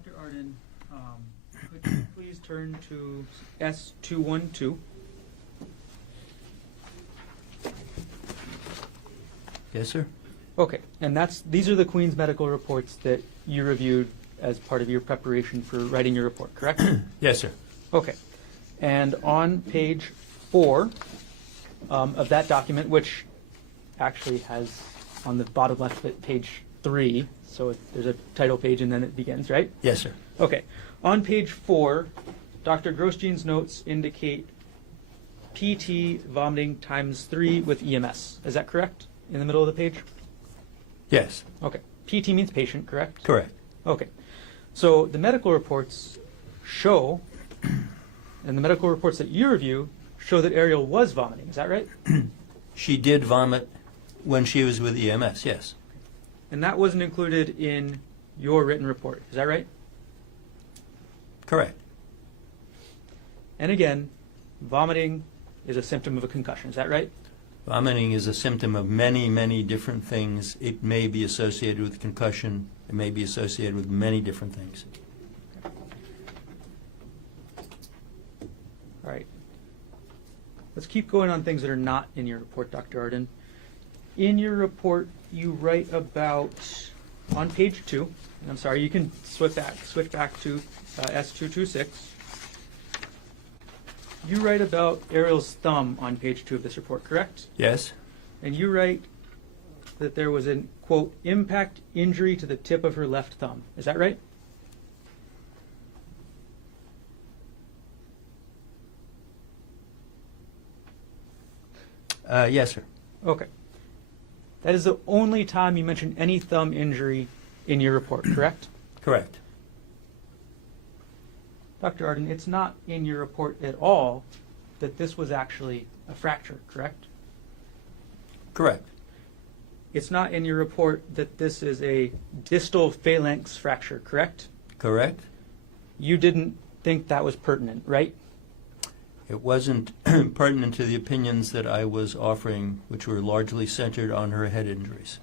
Dr. Arden, could you please turn to S212? Yes, sir. Okay, and these are the Queen's medical reports that you reviewed as part of your preparation for writing your report, correct? Yes, sir. Okay, and on page 4 of that document, which actually has on the bottom left bit page 3, so there's a title page and then it begins, right? Yes, sir. Okay, on page 4, Dr. Grosjean's notes indicate PT vomiting times 3 with EMS. Is that correct? In the middle of the page? Yes. Okay. PT means patient, correct? Correct. Okay. So the medical reports show, and the medical reports that you review show that Arielle was vomiting. Is that right? She did vomit when she was with EMS, yes. And that wasn't included in your written report. Is that right? Correct. And again, vomiting is a symptom of a concussion. Is that right? Vomiting is a symptom of many, many different things. It may be associated with concussion. It may be associated with many different things. All right. Let's keep going on things that are not in your report, Dr. Arden. In your report, you write about, on page 2, and I'm sorry, you can switch back to S226. You write about Arielle's thumb on page 2 of this report, correct? Yes? And you write that there was an, quote, impact injury to the tip of her left thumb. Is that right? Yes, sir. Okay. That is the only time you mention any thumb injury in your report, correct? Correct. Dr. Arden, it's not in your report at all that this was actually a fracture, correct? Correct. It's not in your report that this is a distal phalanx fracture, correct? Correct. You didn't think that was pertinent, right? It wasn't pertinent to the opinions that I was offering, which were largely centered on her head injuries.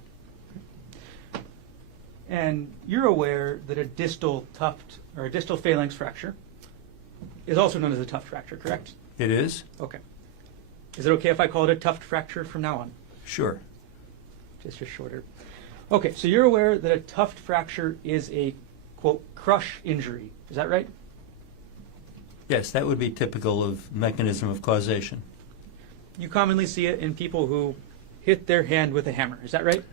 And you're aware that a distal tuft or a distal phalanx fracture is also known as a tuft fracture, correct? It is? Okay. Is it okay if I call it a tuft fracture from now on? Sure. Just shorter. Okay, so you're aware that a tuft fracture is a, quote, crush injury. Is that right? Yes, that would be typical of mechanism of causation. You commonly see it in people who hit their hand with a hammer. Is that right?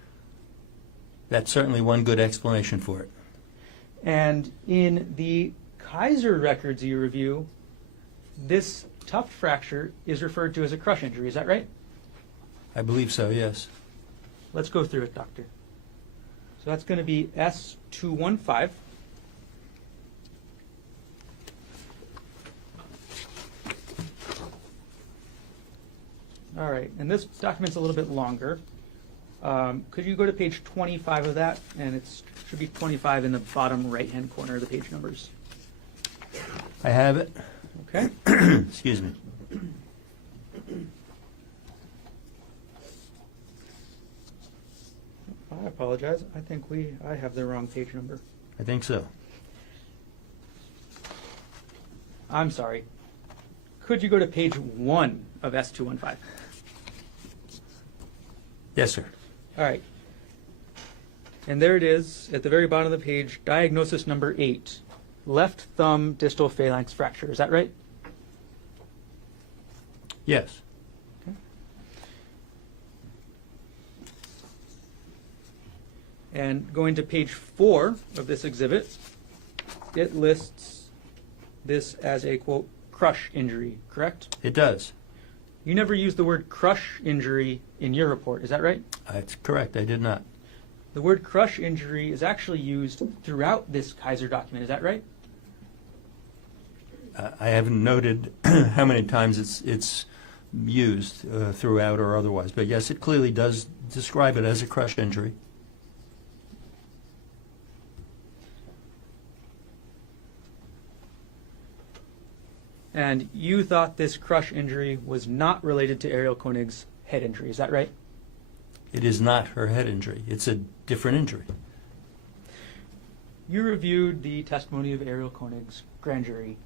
That's certainly one good explanation for it. And in the Kaiser records you review, this tuft fracture is referred to as a crush injury. Is that right? I believe so, yes. Let's go through it, Doctor. So that's going to be S215. All right, and this document's a little bit longer. Could you go to page 25 of that? And it should be 25 in the bottom right-hand corner of the page numbers. I have it. Okay. Excuse me. I apologize. I think I have the wrong page number. I think so. I'm sorry. Could you go to page 1 of S215? Yes, sir. All right. And there it is at the very bottom of the page, diagnosis number 8, left thumb distal phalanx fracture. Is that right? Yes. Okay. And going to page 4 of this exhibit, it lists this as a, quote, crush injury, correct? It does. You never used the word crush injury in your report, is that right? That's correct. I did not. The word crush injury is actually used throughout this Kaiser document, is that right? I haven't noted how many times it's used throughout or otherwise, but yes, it clearly does describe it as a crush injury. And you thought this crush injury was not related to Arielle Konig's head injury, is that right? It is not her head injury. It's a different injury. you reviewed the testimony of Arielle Konig's grand jury,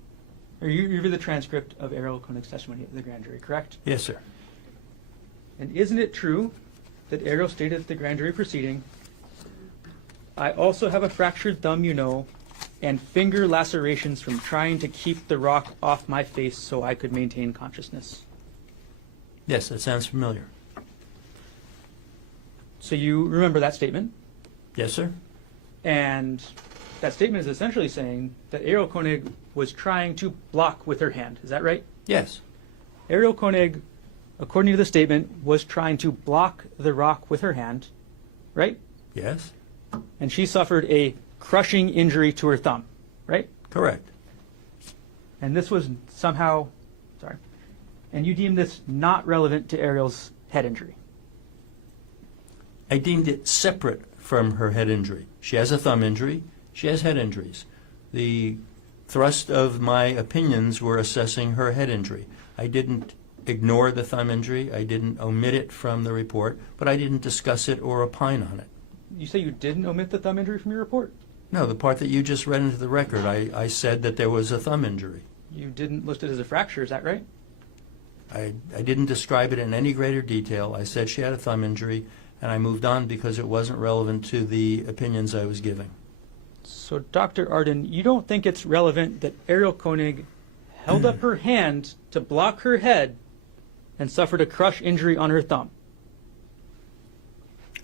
or you reviewed the transcript of Arielle Konig's testimony at the grand jury, correct? Yes, sir. And isn't it true that Arielle stated at the grand jury proceeding, I also have a fractured thumb, you know, and finger lacerations from trying to keep the rock off my face so I could maintain consciousness? Yes, that sounds familiar. So you remember that statement? Yes, sir. And that statement is essentially saying that Arielle Konig was trying to block with her hand. Is that right? Yes. Arielle Konig, according to the statement, was trying to block the rock with her hand, right? Yes. And she suffered a crushing injury to her thumb, right? Correct. And this was somehow, sorry, and you deemed this not relevant to Arielle's head injury. I deemed it separate from her head injury. She has a thumb injury. She has head injuries. The thrust of my opinions were assessing her head injury. I didn't ignore the thumb injury. I didn't omit it from the report, but I didn't discuss it or opine on it. You say you didn't omit the thumb injury from your report? No, the part that you just read into the record, I said that there was a thumb injury. You didn't list it as a fracture, is that right? I didn't describe it in any greater detail. I said she had a thumb injury, and I moved on because it wasn't relevant to the opinions I was giving. So, Dr. Arden, you don't think it's relevant that Arielle Konig held up her hand to block her head and suffered a crush injury on her thumb?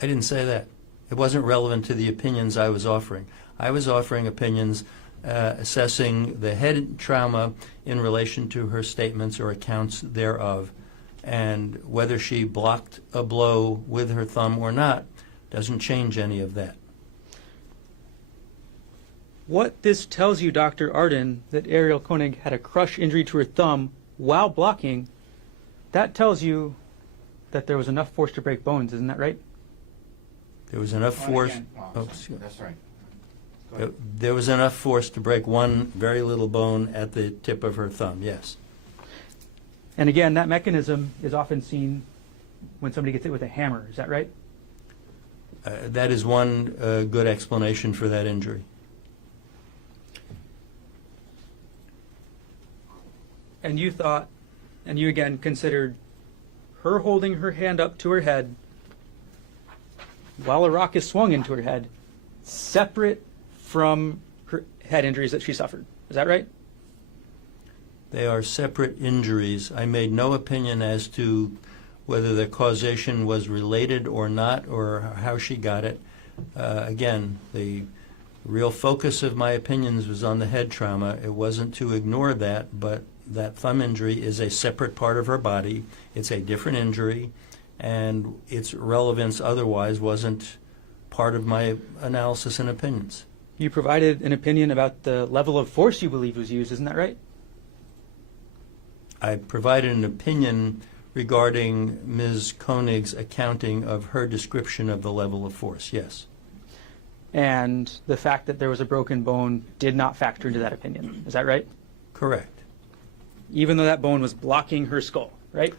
I didn't say that. It wasn't relevant to the opinions I was offering. I was offering opinions assessing the head trauma in relation to her statements or accounts thereof, and whether she blocked a blow with her thumb or not doesn't change any of that. What this tells you, Dr. Arden, that Arielle Konig had a crush injury to her thumb while blocking, that tells you that there was enough force to break bones, isn't that right? There was enough force. That's right. Go ahead. There was enough force to break one very little bone at the tip of her thumb, yes. And again, that mechanism is often seen when somebody gets hit with a hammer, is that right? That is one good explanation for that injury. And you thought, and you again considered her holding her hand up to her head while a rock is swung into her head separate from her head injuries that she suffered. Is that right? They are separate injuries. I made no opinion as to whether the causation was related or not, or how she got it. Again, the real focus of my opinions was on the head trauma. It wasn't to ignore that, but that thumb injury is a separate part of her body. It's a different injury, and its relevance otherwise wasn't part of my analysis and opinions. You provided an opinion about the level of force you believe was used, isn't that right? I provided an opinion regarding Ms. Konig's accounting of her description of the level of force, yes. And the fact that there was a broken bone did not factor into that opinion. Is that right? Correct. Even though that bone was blocking her skull, right?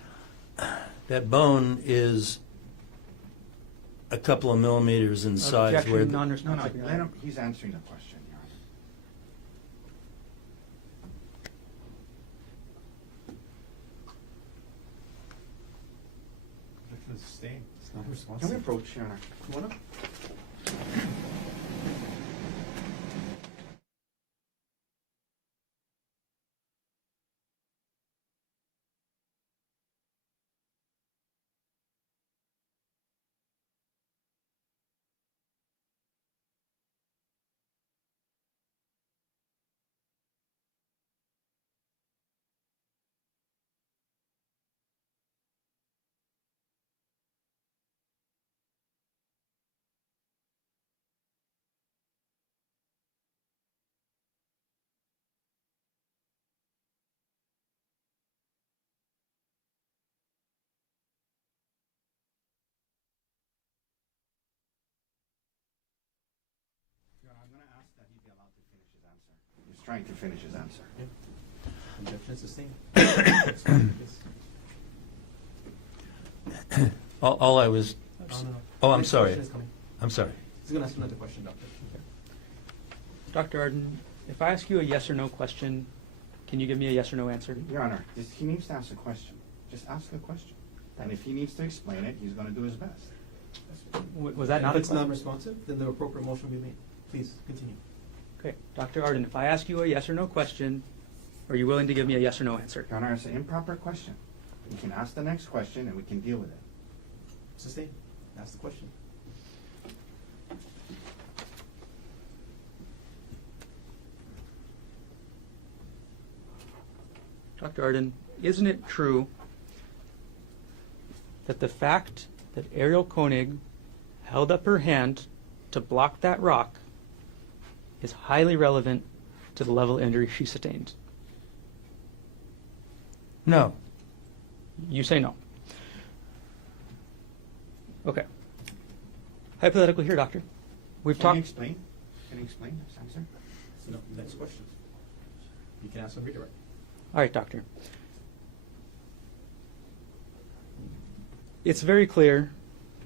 That bone is a couple of millimeters in size. Objection, Where non-responsive. let him, he's answering the question, Your Honor. Objection is sustained. It's not Can we responsive. approach, Your Honor? You wanna? Your Honor, I'm going to ask that he be allowed to finish his answer. He's trying to finish his answer. Objection is sustained. all I was. No. Oh, I'm Next sorry. question is coming. I'm sorry. He's going to ask another question, Doctor. Dr. Arden, if I ask you a yes or no question, can you give me a yes or no answer? Your Honor, he needs to ask a question. Just ask a question. And if he needs to explain it, he's going to do his best. Was that not If a it's question? non-responsive, then the appropriate motion will be made. Please, continue. Okay, Dr. Arden, if I ask you a yes or no question, are you willing to give me a yes or no answer? Your Honor, it's an improper question. You can ask the next question and we can deal with it. Sustain. Ask the question. Dr. Arden, isn't it true that the fact that Arielle Konig held up her hand to block that rock is highly relevant to the level of injury she sustained? No. You say no. Okay. Hypothetical here, doctor. We've Can you talked. explain? Can you explain this answer? So, no, next question. You can ask and redirect. All right, doctor. It's very clear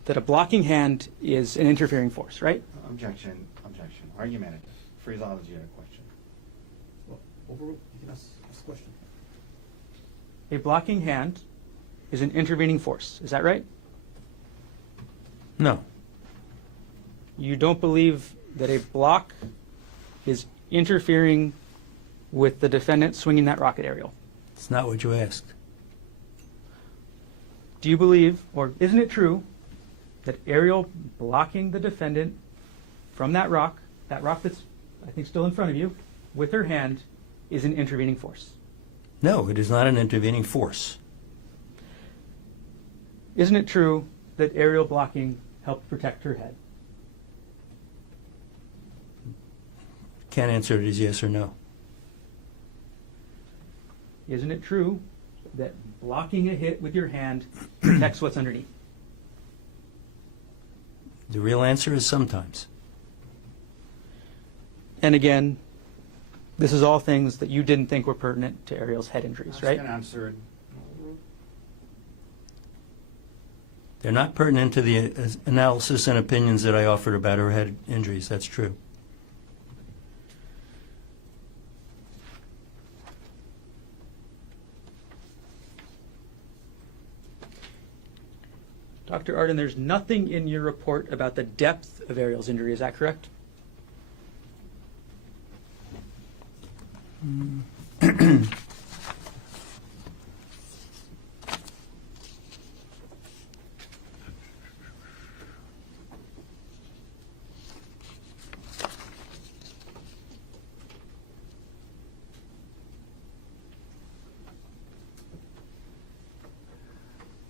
that a blocking hand is an interfering force, right? Objection. Objection. Argumentative. Phraseology of the question. Well, overruled. You can ask the question. A blocking hand is an intervening force. Is that right? No. You don't believe that a block is interfering with the defendant swinging that rocket, Arielle? It's not what you asked. Do you believe, or isn't it true, that Arielle blocking the defendant from that rock that's, I think, still in front of you, with her hand, is an intervening force? No, it is not an intervening force. Isn't it true that Arielle blocking helped protect her head? Can't answer it as yes or no. Isn't it true that blocking a hit with your hand protects what's underneath? The real answer is sometimes. And again, this is all things that you didn't think were pertinent to Arielle's head injuries, Asked right? and answered. They're not pertinent to the analysis and opinions that I offered about her head injuries. That's true. Dr. Arden, there's nothing in your report about the depth of Arielle's injury. Is that correct?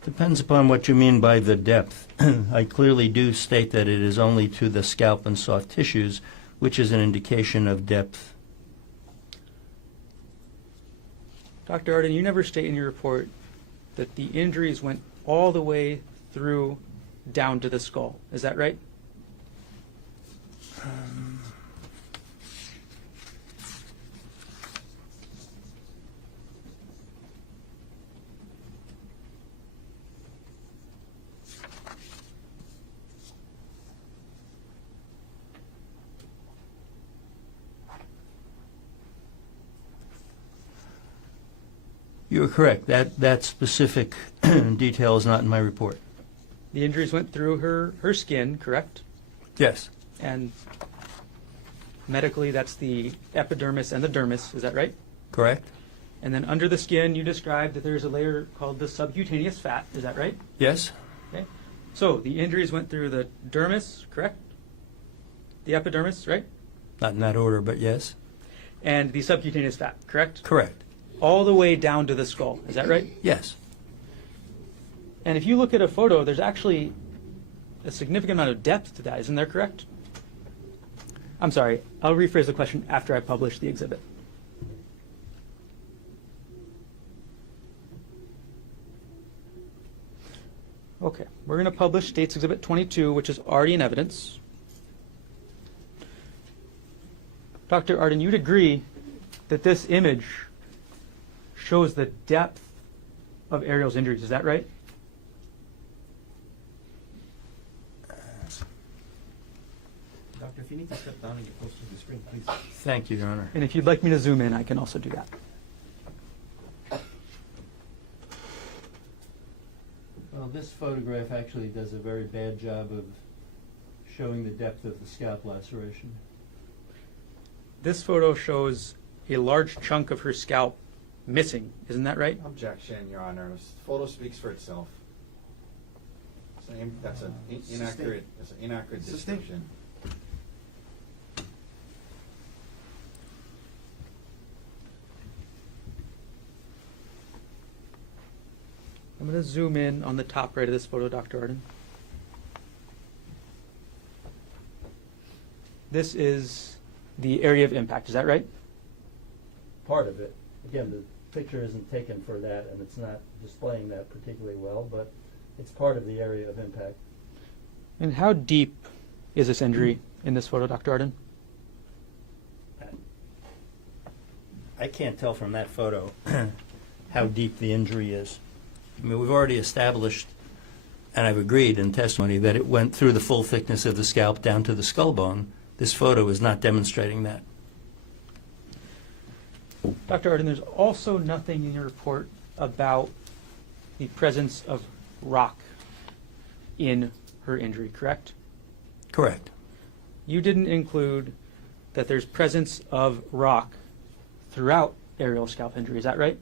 Depends upon what you mean by the depth. I clearly do state that it is only to the scalp and soft tissues, which is an indication of depth. Dr. Arden, you never state in your report that the injuries went all the way through down to the skull. Is that right? You're correct. That specific detail is not in my report. The injuries went through her skin, correct? Yes. And medically, that's the epidermis and the dermis. Is that right? Correct? And then under the skin, you described that there's a layer called the subcutaneous fat. Is that right? Yes? Okay. So the injuries went through the dermis, correct? The epidermis, right? Not in that order, but yes. And the subcutaneous fat, correct? Correct. All the way down to the skull. Is that right? Yes. And if you look at a photo, there's actually a significant amount of depth to that. Isn't there correct? I'm sorry. I'll rephrase the question after I publish the exhibit. Okay. We're going to publish State's Exhibit 22, which is already in evidence. Dr. Arden, you'd agree that this image shows the depth of Arielle's injuries. Is that right? Dr. Doctor, if you need to step down and get closer to the screen, please. Thank you, Your Honor. And if you'd like me to zoom in, I can also do that. Well, this photograph actually does a very bad job of showing the depth of the scalp laceration. This photo shows a large chunk of her scalp missing. Isn't that right? Objection, Your Honor. This photo speaks for itself. That's an inaccurate. That's an inaccurate Sustain. description. I'm going to zoom in on the top right of this photo, Dr. Arden. This is the area of impact. Is that right? Part of it. Again, the picture isn't taken for that, and it's not displaying that particularly well, but it's part of the area of impact. And how deep is this injury in this photo, Dr. Arden? I can't tell from that photo how deep the injury is. I mean, we've already established, and I've agreed in testimony, that it went through the full thickness of the scalp down to the skull bone. This photo is not demonstrating that. Dr. Arden, there's also nothing in your report about the presence of rock in her injury, correct? Correct. You didn't include that there's presence of rock throughout Arielle's scalp injury, is that right?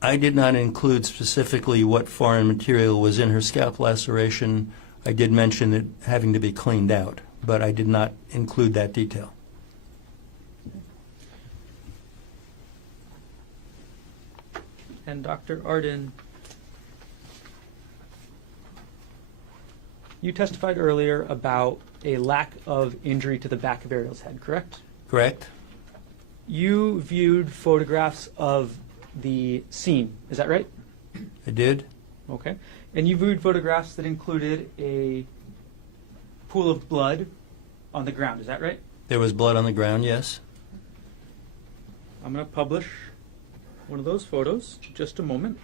I did not include specifically what foreign material was in her scalp laceration. I did mention it having to be cleaned out, but I did not include that detail. And Dr. Arden, you testified earlier about a lack of injury to the back of Arielle's head, correct? Correct? You viewed photographs of the scene, is that right? I did. Okay. And you viewed photographs that included a pool of blood on the ground, is that right? There was blood on the ground, yes. I'm going to publish one of those photos in just a moment.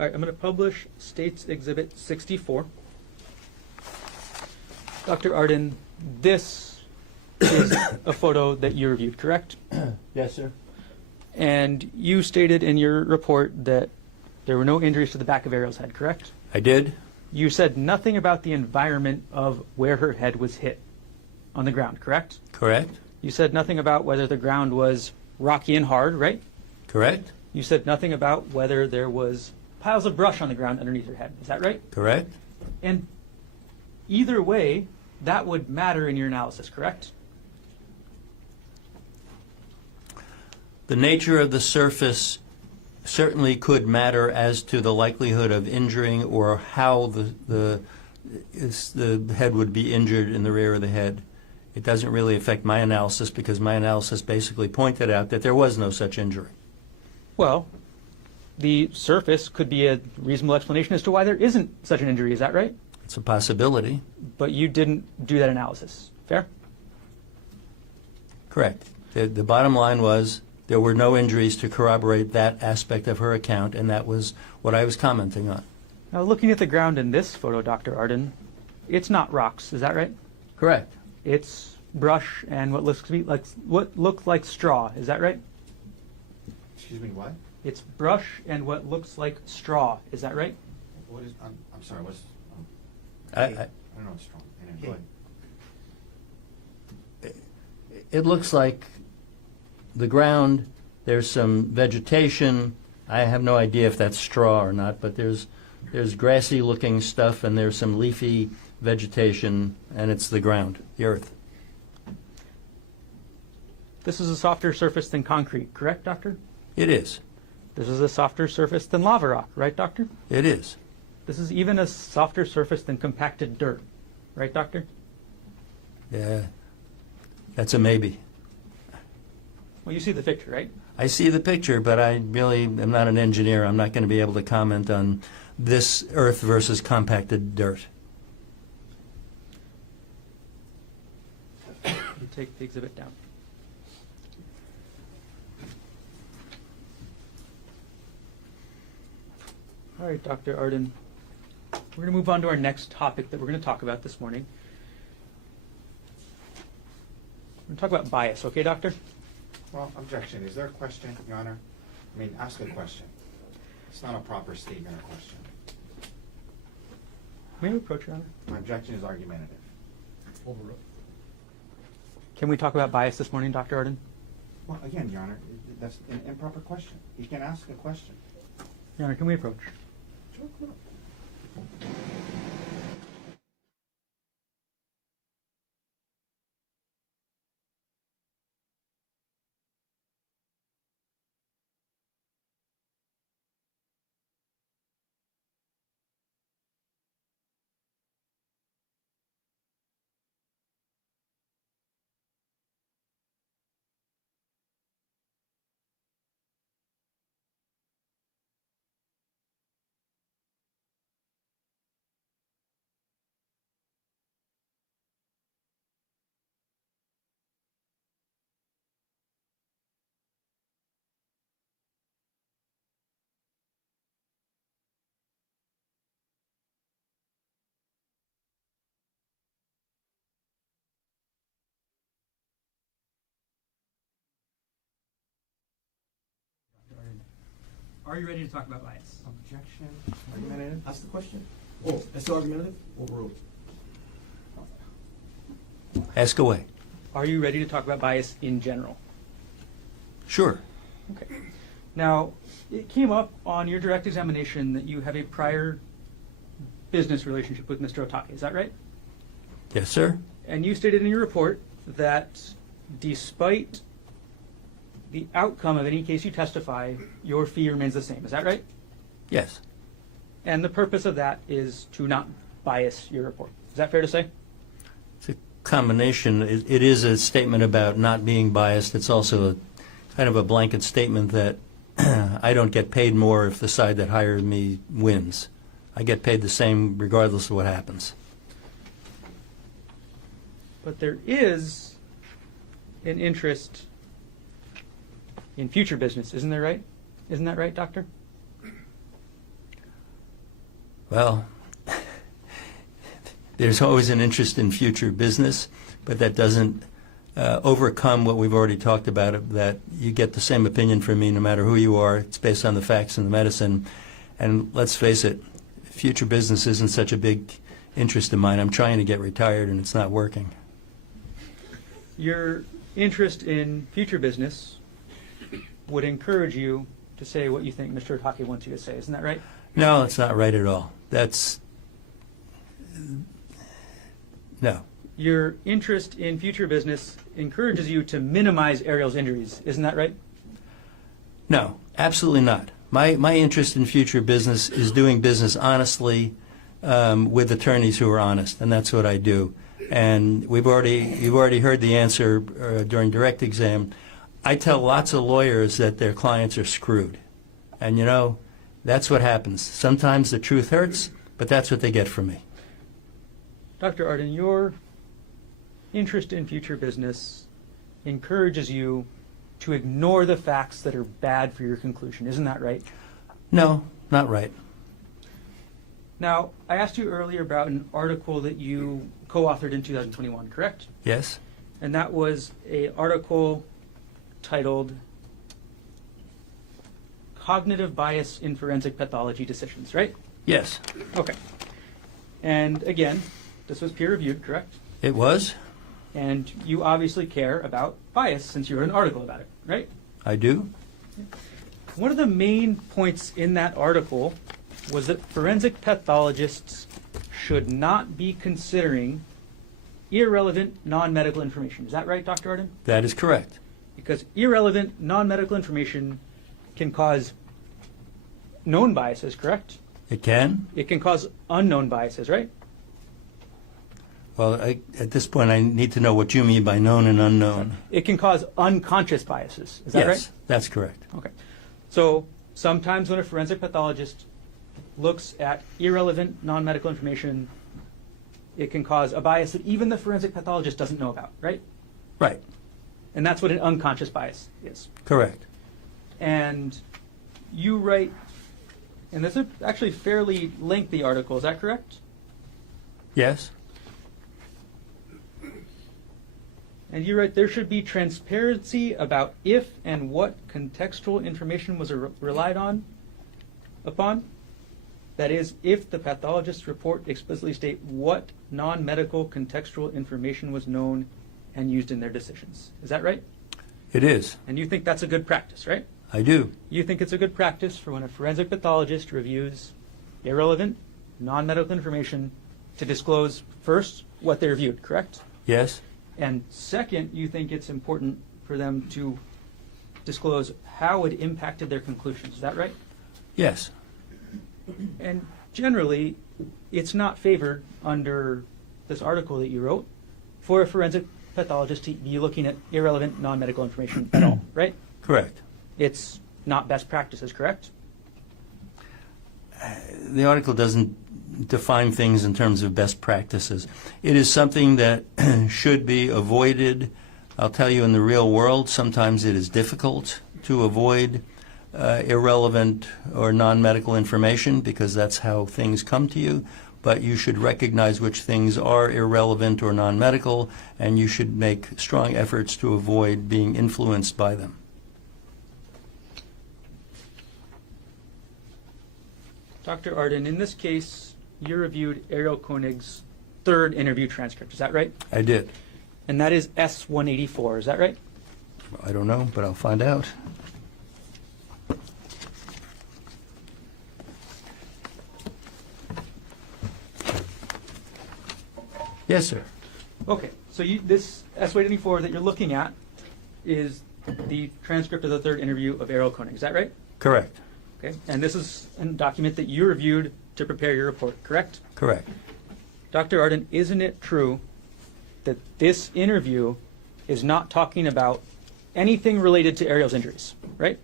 All right, I'm going to publish States Exhibit 64. Dr. Arden, this is a photo that you reviewed, correct? Yes, sir. And you stated in your report that there were no injuries to the back of Arielle's head, correct? I did. You said nothing about the environment of where her head was hit on the ground, correct? Correct. You said nothing about whether the ground was rocky and hard, right? Correct. You said nothing about whether there was piles of brush on the ground underneath her head. Is that right? Correct. And either way, that would matter in your analysis, correct? The nature of the surface certainly could matter as to the likelihood of injuring or how the head would be injured in the rear of the head. It doesn't really affect my analysis because my analysis basically pointed out that there was no such injury. Well, the surface could be a reasonable explanation as to why there isn't such an injury. Is that right? It's a possibility. But you didn't do that analysis. Fair? Correct. The bottom line was there were no injuries to corroborate that aspect of her account, and that was what I was commenting on. Now, looking at the ground in this photo, Dr. Arden, it's not rocks. Is that right? Correct. It's brush and what looks like straw. Is that right? Excuse me, what? It's brush and what looks like straw. Is that right? What is? I'm sorry. What's? I don't know what's strong. Go ahead. It looks like the ground, there's some vegetation. I have no idea if that's straw or not, but there's grassy looking stuff and there's some leafy vegetation, and it's the ground, the earth. This is a softer surface than concrete, correct, Doctor? It is. This is a softer surface than lava rock, right, Doctor? It is. This is even a softer surface than compacted dirt, right, Doctor? Yeah. That's a maybe. Well, you see the picture, right? I see the picture, but I really am not an engineer. I'm not going to be able to comment on this earth versus compacted dirt. You take the exhibit down. All right, Dr. Arden. We're going to move on to our next topic that we're going to talk about this morning. We're going to talk about bias, okay, Doctor? Well, objection. Is there a question, Your Honor? I mean, ask a question. It's not a proper statement or question. May we approach, Your Honor? My objection is argumentative. Overruled. Can we talk about bias this morning, Dr. Arden? Well, again, Your Honor, that's an improper question. You can ask a question. Your Honor, can we approach? Sure, come on. Are you ready to talk about bias? Objection. Argumentative. Ask the question. Oh, that's still argumentative? Overruled. Ask away. Are you ready to talk about bias in general? Sure. Okay. Now, it came up on your direct examination that you have a prior business relationship with Mr. Otake. Is that right? Yes, sir. And you stated in your report that despite the outcome of any case you testify, your fee remains the same. Is that right? Yes. And the purpose of that is to not bias your report. Is that fair to say? It's a combination. It is a statement about not being biased. It's also a kind of a blanket statement that I don't get paid more if the side that hired me wins. I get paid the same regardless of what happens. But there is an interest in future business, isn't there right? Isn't that right, Doctor? Well, there's always an interest in future business, but that doesn't overcome what we've already talked about, that you get the same opinion from me no matter who you are. It's based on the facts and the medicine. And let's face it, future business isn't such a big interest of mine. I'm trying to get retired and it's not working. Your interest in future business would encourage you to say what you think Mr. Otake wants you to say. Isn't that right? No, it's not right at all. No. Your interest in future business encourages you to minimize Arielle's injuries. Isn't that right? No, absolutely not. My interest in future business is doing business honestly with attorneys who are honest, and that's what I do. And you've already heard the answer during direct exam. I tell lots of lawyers that their clients are screwed. And, you know, that's what happens. Sometimes the truth hurts, but that's what they get from me. Dr. Arden, your interest in future business encourages you to ignore the facts that are bad for your conclusion. Isn't that right? No, not right. Now, I asked you earlier about an article that you co-authored in 2021, correct? Yes? And that was an article titled Cognitive Bias in Forensic Pathology Decisions, right? Yes. Okay. And again, this was peer-reviewed, correct? It was? And you obviously care about bias since you wrote an article about it, right? I do? One of the main points in that article was that forensic pathologists should not be considering irrelevant non-medical information. Is that right, Dr. Arden? That is correct. Because irrelevant non-medical information can cause known biases, correct? It can? It can cause unknown biases, right? Well, at this point, I need to know what you mean by known and unknown. It can cause unconscious biases. Is that right? Yes, that's correct. Okay. So sometimes when a forensic pathologist looks at irrelevant non-medical information, it can cause a bias that even the forensic pathologist doesn't know about, right? Right. And that's what an unconscious bias is. Correct. And you write, and this is actually a fairly lengthy article, is that correct? Yes. And you write, there should be transparency about if and what contextual information was relied upon. That is, if the pathologist's report explicitly state what non-medical contextual information was known and used in their decisions. Is that right? It is. And you think that's a good practice, right? I do. You think it's a good practice for when a forensic pathologist reviews irrelevant, non-medical information to disclose, first, what they reviewed, correct? Yes. And second, you think it's important for them to disclose how it impacted their conclusions. Is that right? Yes. And generally, it's not favored under this article that you wrote for a forensic pathologist to be looking at irrelevant, non-medical information at all, right? Correct. It's not best practices, correct? The article doesn't define things in terms of best practices. It is something that should be avoided. I'll tell you, in the real world, sometimes it is difficult to avoid irrelevant or non-medical information because that's how things come to you. But you should recognize which things are irrelevant or non-medical, and you should make strong efforts to avoid being influenced by them. Dr. Arden, in this case, you reviewed Arielle Konig's third interview transcript. Is that right? I did. And that is S-184. Is that right? I don't know, but I'll find out. Yes, sir. Okay, so this S-184 that you're looking at is the transcript of the third interview of Arielle Konig. Is that right? Correct. Okay, and this is a document that you reviewed to prepare your report, correct? Correct. Dr. Arden, isn't it true that this interview is not talking about anything related to Arielle's injuries, right?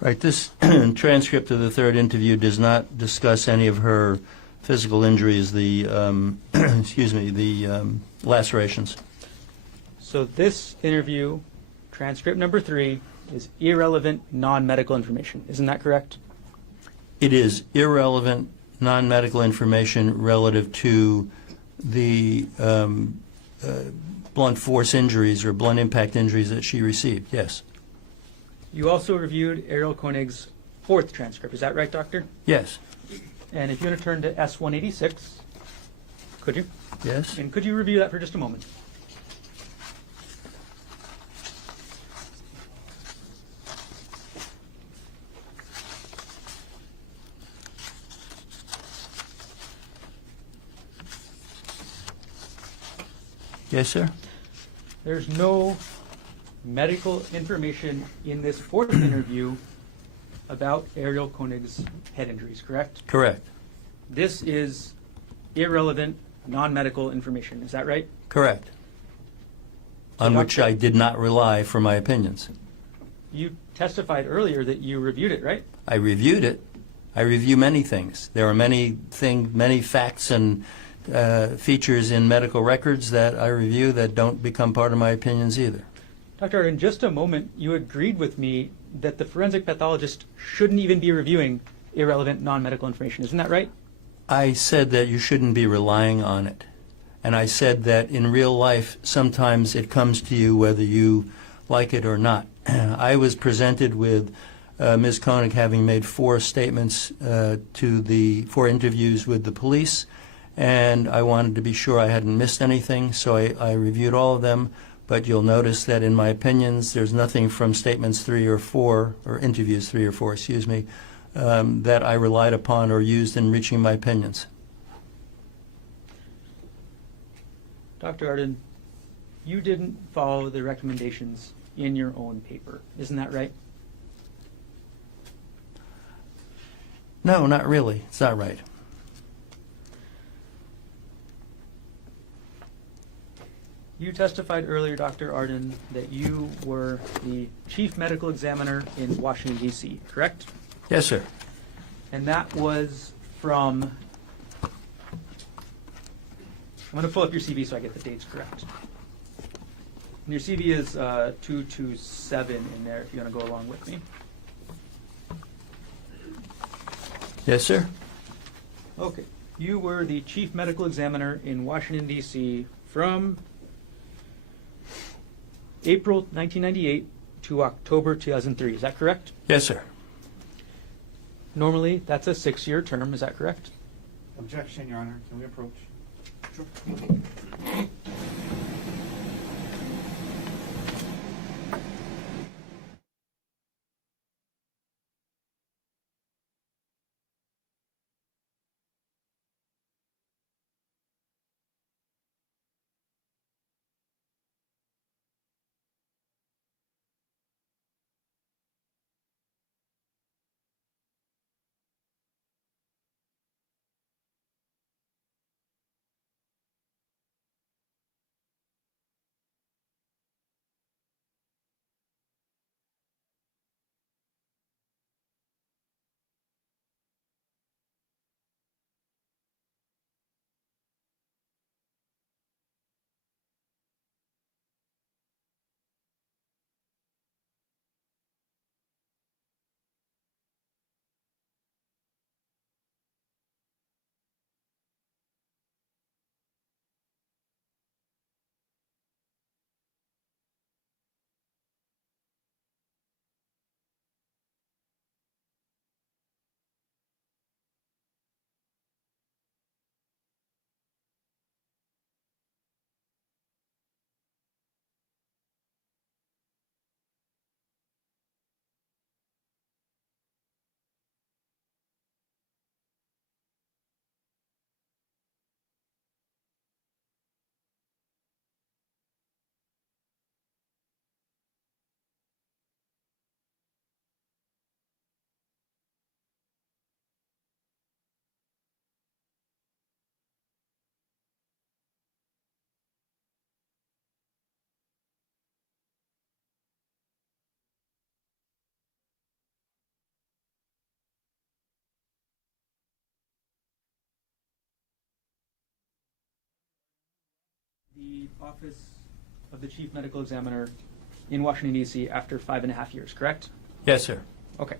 Right. This transcript of the third interview does not discuss any of her physical injuries, the lacerations. So this interview, transcript number 3, is irrelevant non-medical information. Isn't that correct? It is irrelevant non-medical information relative to the blunt force injuries or blunt impact injuries that she received. Yes. You also reviewed Arielle Konig's fourth transcript. Is that right, Doctor? Yes. And if you want to turn to S-186, could you? Yes. And could you review that for just a moment? Yes, sir. There's no medical information in this fourth interview about Arielle Konig's head injuries, correct? Correct. This is irrelevant non-medical information. Is that right? Correct. On which I did not rely for my opinions. You testified earlier that you reviewed it, right? I reviewed it. I review many things. There are many facts and features in medical records that I review that don't become part of my opinions either. Doctor, in just a moment, you agreed with me that the forensic pathologist shouldn't even be reviewing irrelevant non-medical information. Isn't that right? I said that you shouldn't be relying on it. And I said that in real life, sometimes it comes to you whether you like it or not. I was presented with Ms. Konig having made 4 statements to the 4 interviews with the police, and I wanted to be sure I hadn't missed anything, so I reviewed all of them. But you'll notice that in my opinions, there's nothing from statements 3 or 4, or interviews 3 or 4, that I relied upon or used in reaching my opinions. Dr. Arden, you didn't follow the recommendations in your own paper. Isn't that right? No, not really. It's not right. You testified earlier, Dr. Arden, that you were the chief medical examiner in Washington, D.C., correct? Yes, sir. And that was from, I'm going to pull up your CV so I get the dates correct. And your CV is 227 in there if you want to go along with me. Yes, sir. Okay. You were the chief medical examiner in Washington, D.C. from April 1998 to October 2003. Is that correct? Yes, sir. Normally, that's a 6-year term. Is that correct? Objection, Your Honor. Can we approach? The office of the chief medical examiner in Washington, D.C. after 5.5 years, correct? Yes, sir. Okay.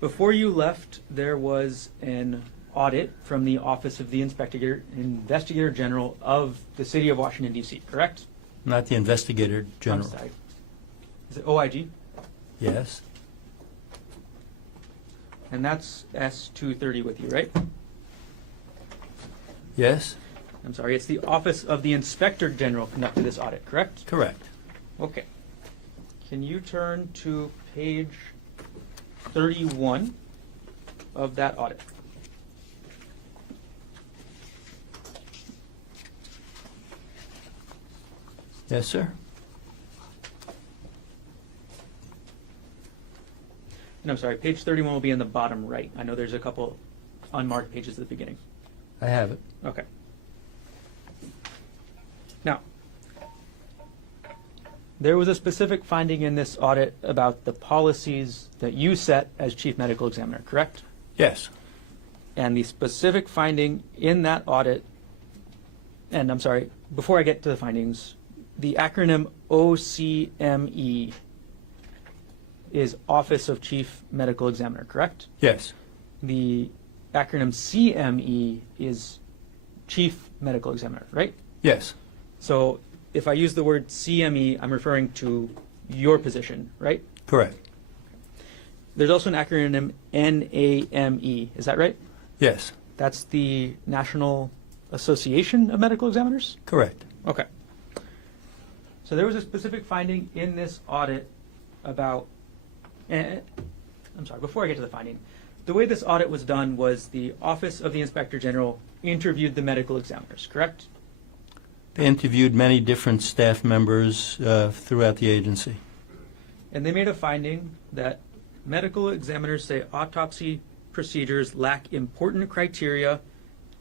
Before you left, there was an audit from the Office of the Investigator General of the City of Washington, D.C., correct? Not the Investigator General. I'm sorry. Is it OIG? Yes. And that's S230 with you, right? Yes. I'm sorry, it's the Office of the Inspector General conducted this audit, correct? Correct. Okay. Can you turn to page 31 of that audit? Yes, sir. And I'm sorry, page 31 will be in the bottom right. I know there's a couple unmarked pages at the beginning. I have it. Okay. Now, there was a specific finding in this audit about the policies that you set as chief medical examiner, correct? Yes. And the specific finding in that audit, and I'm sorry, before I get to the findings, the acronym OCME is Office of Chief Medical Examiner, correct? Yes. The acronym CME is Chief Medical Examiner, right? Yes. So if I use the word CME, I'm referring to your position, right? Correct. There's also an acronym NAME, is that right? Yes. That's the National Association of Medical Examiners? Correct. Okay. So there was a specific finding in this audit about, I'm sorry, before I get to the finding, the way this audit was done was the Office of the Inspector General interviewed the medical examiners, correct? They interviewed many different staff members throughout the agency. And they made a finding that medical examiners say autopsy procedures lack important criteria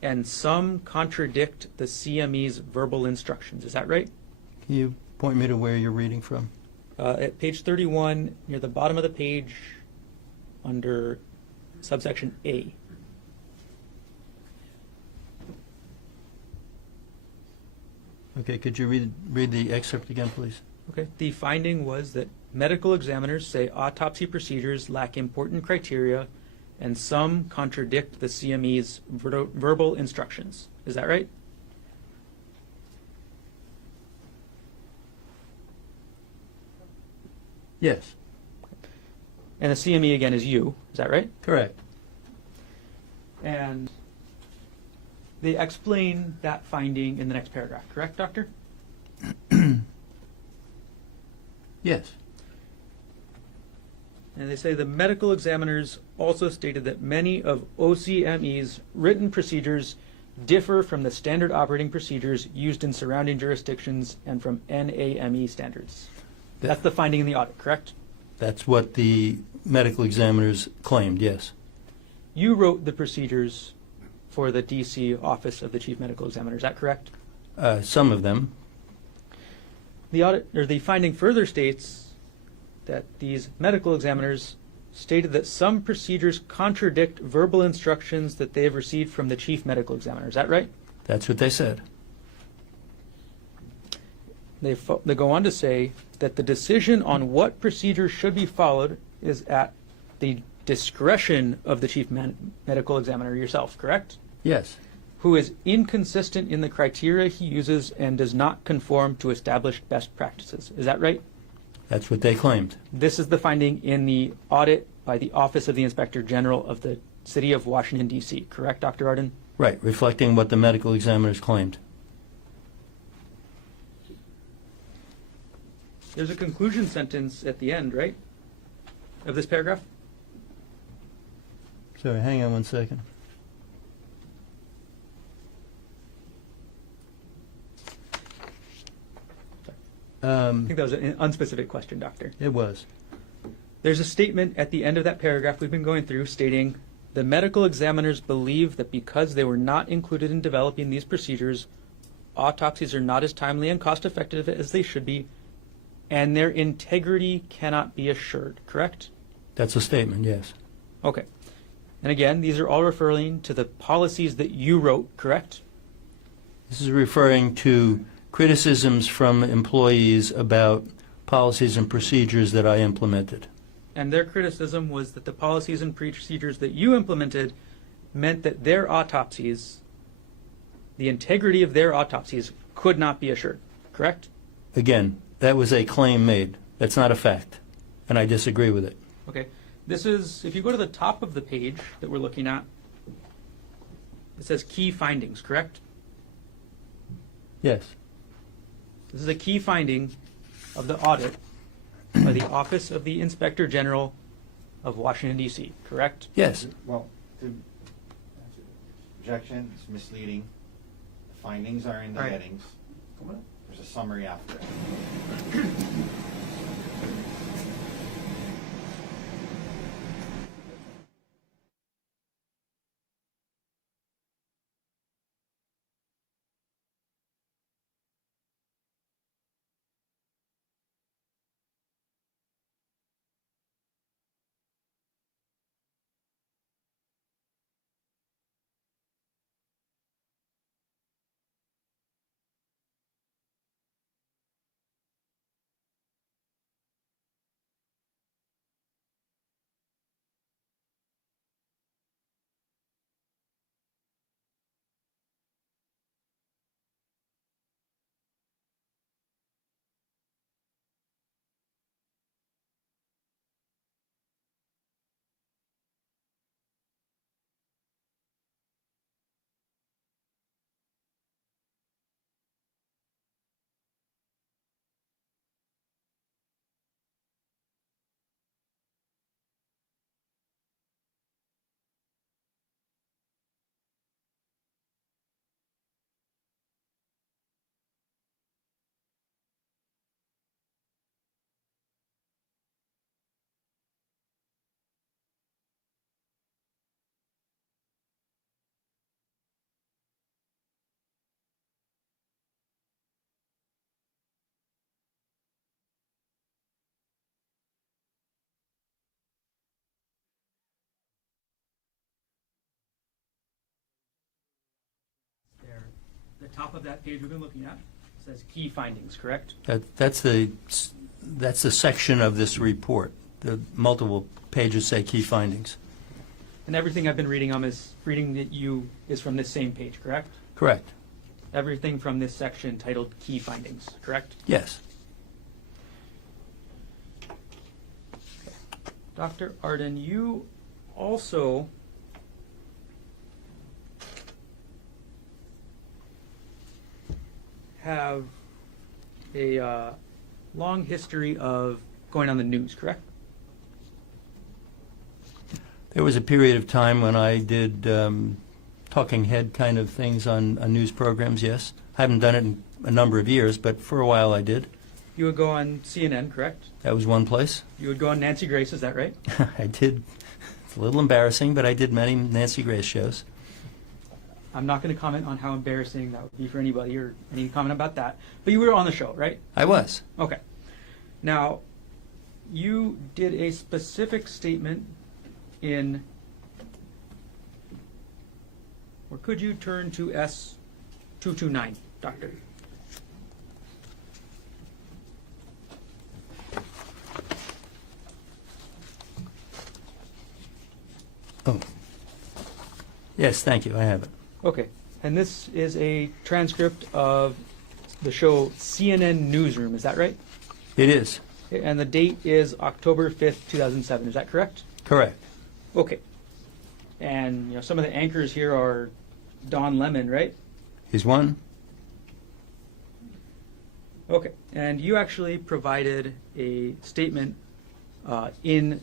and some contradict the CME's verbal instructions. Is that right? Can you point me to where you're reading from? At page 31, near the bottom of the page, under subsection A. Okay, could you read the excerpt again, please? Okay. The finding was that medical examiners say autopsy procedures lack important criteria and some contradict the CME's verbal instructions. Is that right? Yes. And the CME again is you. Is that right? Correct. And they explain that finding in the next paragraph. Correct, doctor? Yes. And they say the medical examiners also stated that many of OCME's written procedures differ from the standard operating procedures used in surrounding jurisdictions and from NAME standards. That's the finding in the audit, correct? That's what the medical examiners claimed, yes. You wrote the procedures for the DC Office of the Chief Medical Examiner, is that correct? Some of them. The audit or the finding further states that these medical examiners stated that some procedures contradict verbal instructions that they have received from the Chief Medical Examiner. Is that right? That's what they said. They go on to say that the decision on what procedures should be followed is at the discretion of the Chief Medical Examiner yourself, correct? Yes. Who is inconsistent in the criteria he uses and does not conform to established best practices. Is that right? That's what they claimed. This is the finding in the audit by the Office of the Inspector General of the City of Washington, D.C., correct, Dr. Arden? Right, reflecting what the medical examiners claimed. There's a conclusion sentence at the end, right, of this paragraph? Sorry, hang on one second. I think that was an unspecific question, Doctor. It was. There's a statement at the end of that paragraph we've been going through stating the medical examiners believe that because they were not included in developing these procedures, autopsies are not as timely and cost effective as they should be, and their integrity cannot be assured, correct? That's a statement, yes. Okay. And again, these are all referring to the policies that you wrote, correct? This is referring to criticisms from employees about policies and procedures that I implemented. And their criticism was that the policies and procedures that you implemented meant that their autopsies, the integrity of their autopsies, could not be assured, correct? Again, that was a claim made. That's not a fact, and I disagree with it. Okay. This is, if you go to the top of the page that we're looking at, it says key findings, correct? Yes. This is a key finding of the audit by the Office of the Inspector General of Washington, D.C., correct? Yes. Well, objection, it's misleading. The findings are in the Right. headings. There's a summary after it. top of that page we've been looking at says key findings, correct? That's the section of this report. The multiple pages say key findings. And everything I've been reading that you is from this same page, correct? Correct. Everything from this section titled key findings, correct? Yes. Dr. Arden, you also have a long history of going on the news, correct? There was a period of time when I did talking head kind of things on news programs, yes. I haven't done it in a number of years, but for a while I did. You would go on CNN, correct? That was one place. You would go on Nancy Grace, is that right? I did. It's a little embarrassing, but I did many Nancy Grace shows. I'm not going to comment on how embarrassing that would be for anybody or any comment about that. But you were on the show, right? I was. Okay. Now, you did a specific statement in, or could you turn to S229, Doctor? Oh. Yes, thank you. I have it. Okay. And this is a transcript of the show CNN Newsroom, is that right? It is. And the date is October 5th, 2007, is that correct? Correct. Okay. And, some of the anchors here are Don Lemon, right? He's one. Okay. And you actually provided a statement in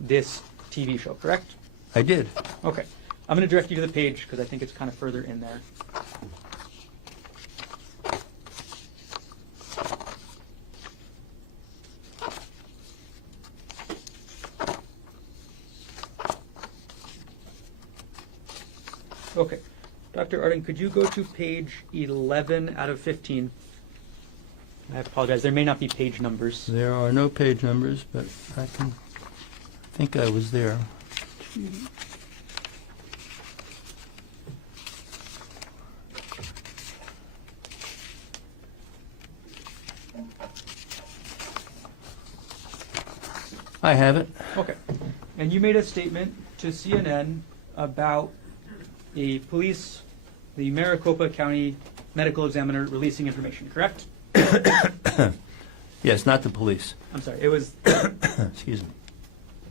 this TV show, correct? I did. Okay. I'm going to direct you to the page because I think it's kind of further in there. Okay. Dr. Arden, could you go to page 11 out of 15? I apologize. There may not be page numbers. There are no page numbers, but I think I was there. I have it. Okay. And you made a statement to CNN about the Maricopa County medical examiner releasing information, correct? Yes, not the police. I'm sorry. It was. Excuse me.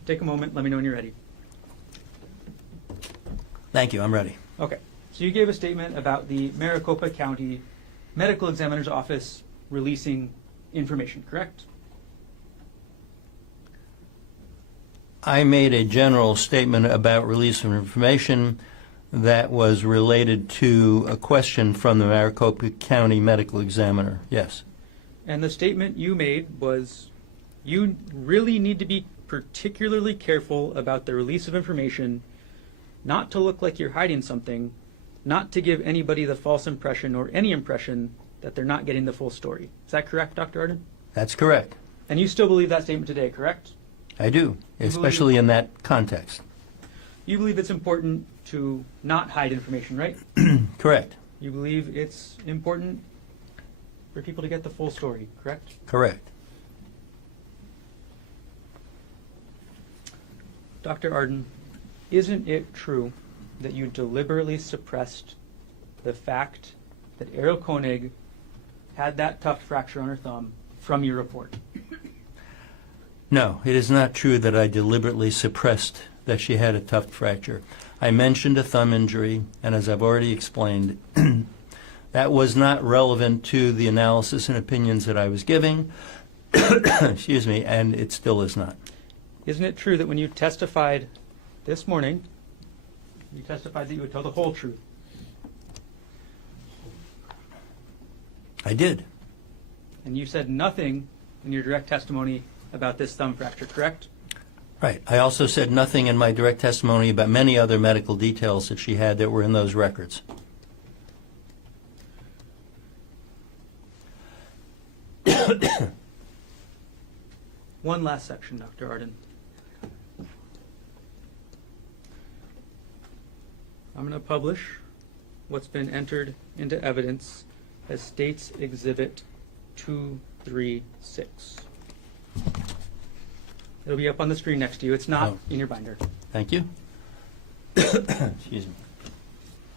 Take a moment. Let me know when you're ready. Thank you. I'm ready. Okay. So you gave a statement about the Maricopa County medical examiner's office releasing information, correct? I made a general statement about release of information that was related to a question from the Maricopa County medical examiner. Yes. And the statement you made was you really need to be particularly careful about the release of information, not to look like you're hiding something, not to give anybody the false impression or any impression that they're not getting the full story. Is that correct, Dr. Arden? That's correct. And you still believe that statement today, correct? I do, especially in that context. You believe it's important to not hide information, right? Correct. You believe it's important for people to get the full story, correct? Correct. Dr. Arden, isn't it true that you deliberately suppressed the fact that Arielle Konig had that tuft fracture on her thumb from your report? No, it is not true that I deliberately suppressed that she had a tuft fracture. I mentioned a thumb injury, and as I've already explained, that was not relevant to the analysis and opinions that I was giving, excuse me, and it still is not. Isn't it true that when you testified this morning, you testified that you would tell the whole truth? I did. And you said nothing in your direct testimony about this thumb fracture, correct? Right. I also said nothing in my direct testimony about many other medical details that she had that were in those records. One last section, Dr. Arden. I'm going to publish what's been entered into evidence as State's Exhibit 236. It'll be up on the screen next to you. It's not Oh. in your binder. Thank you. Excuse me.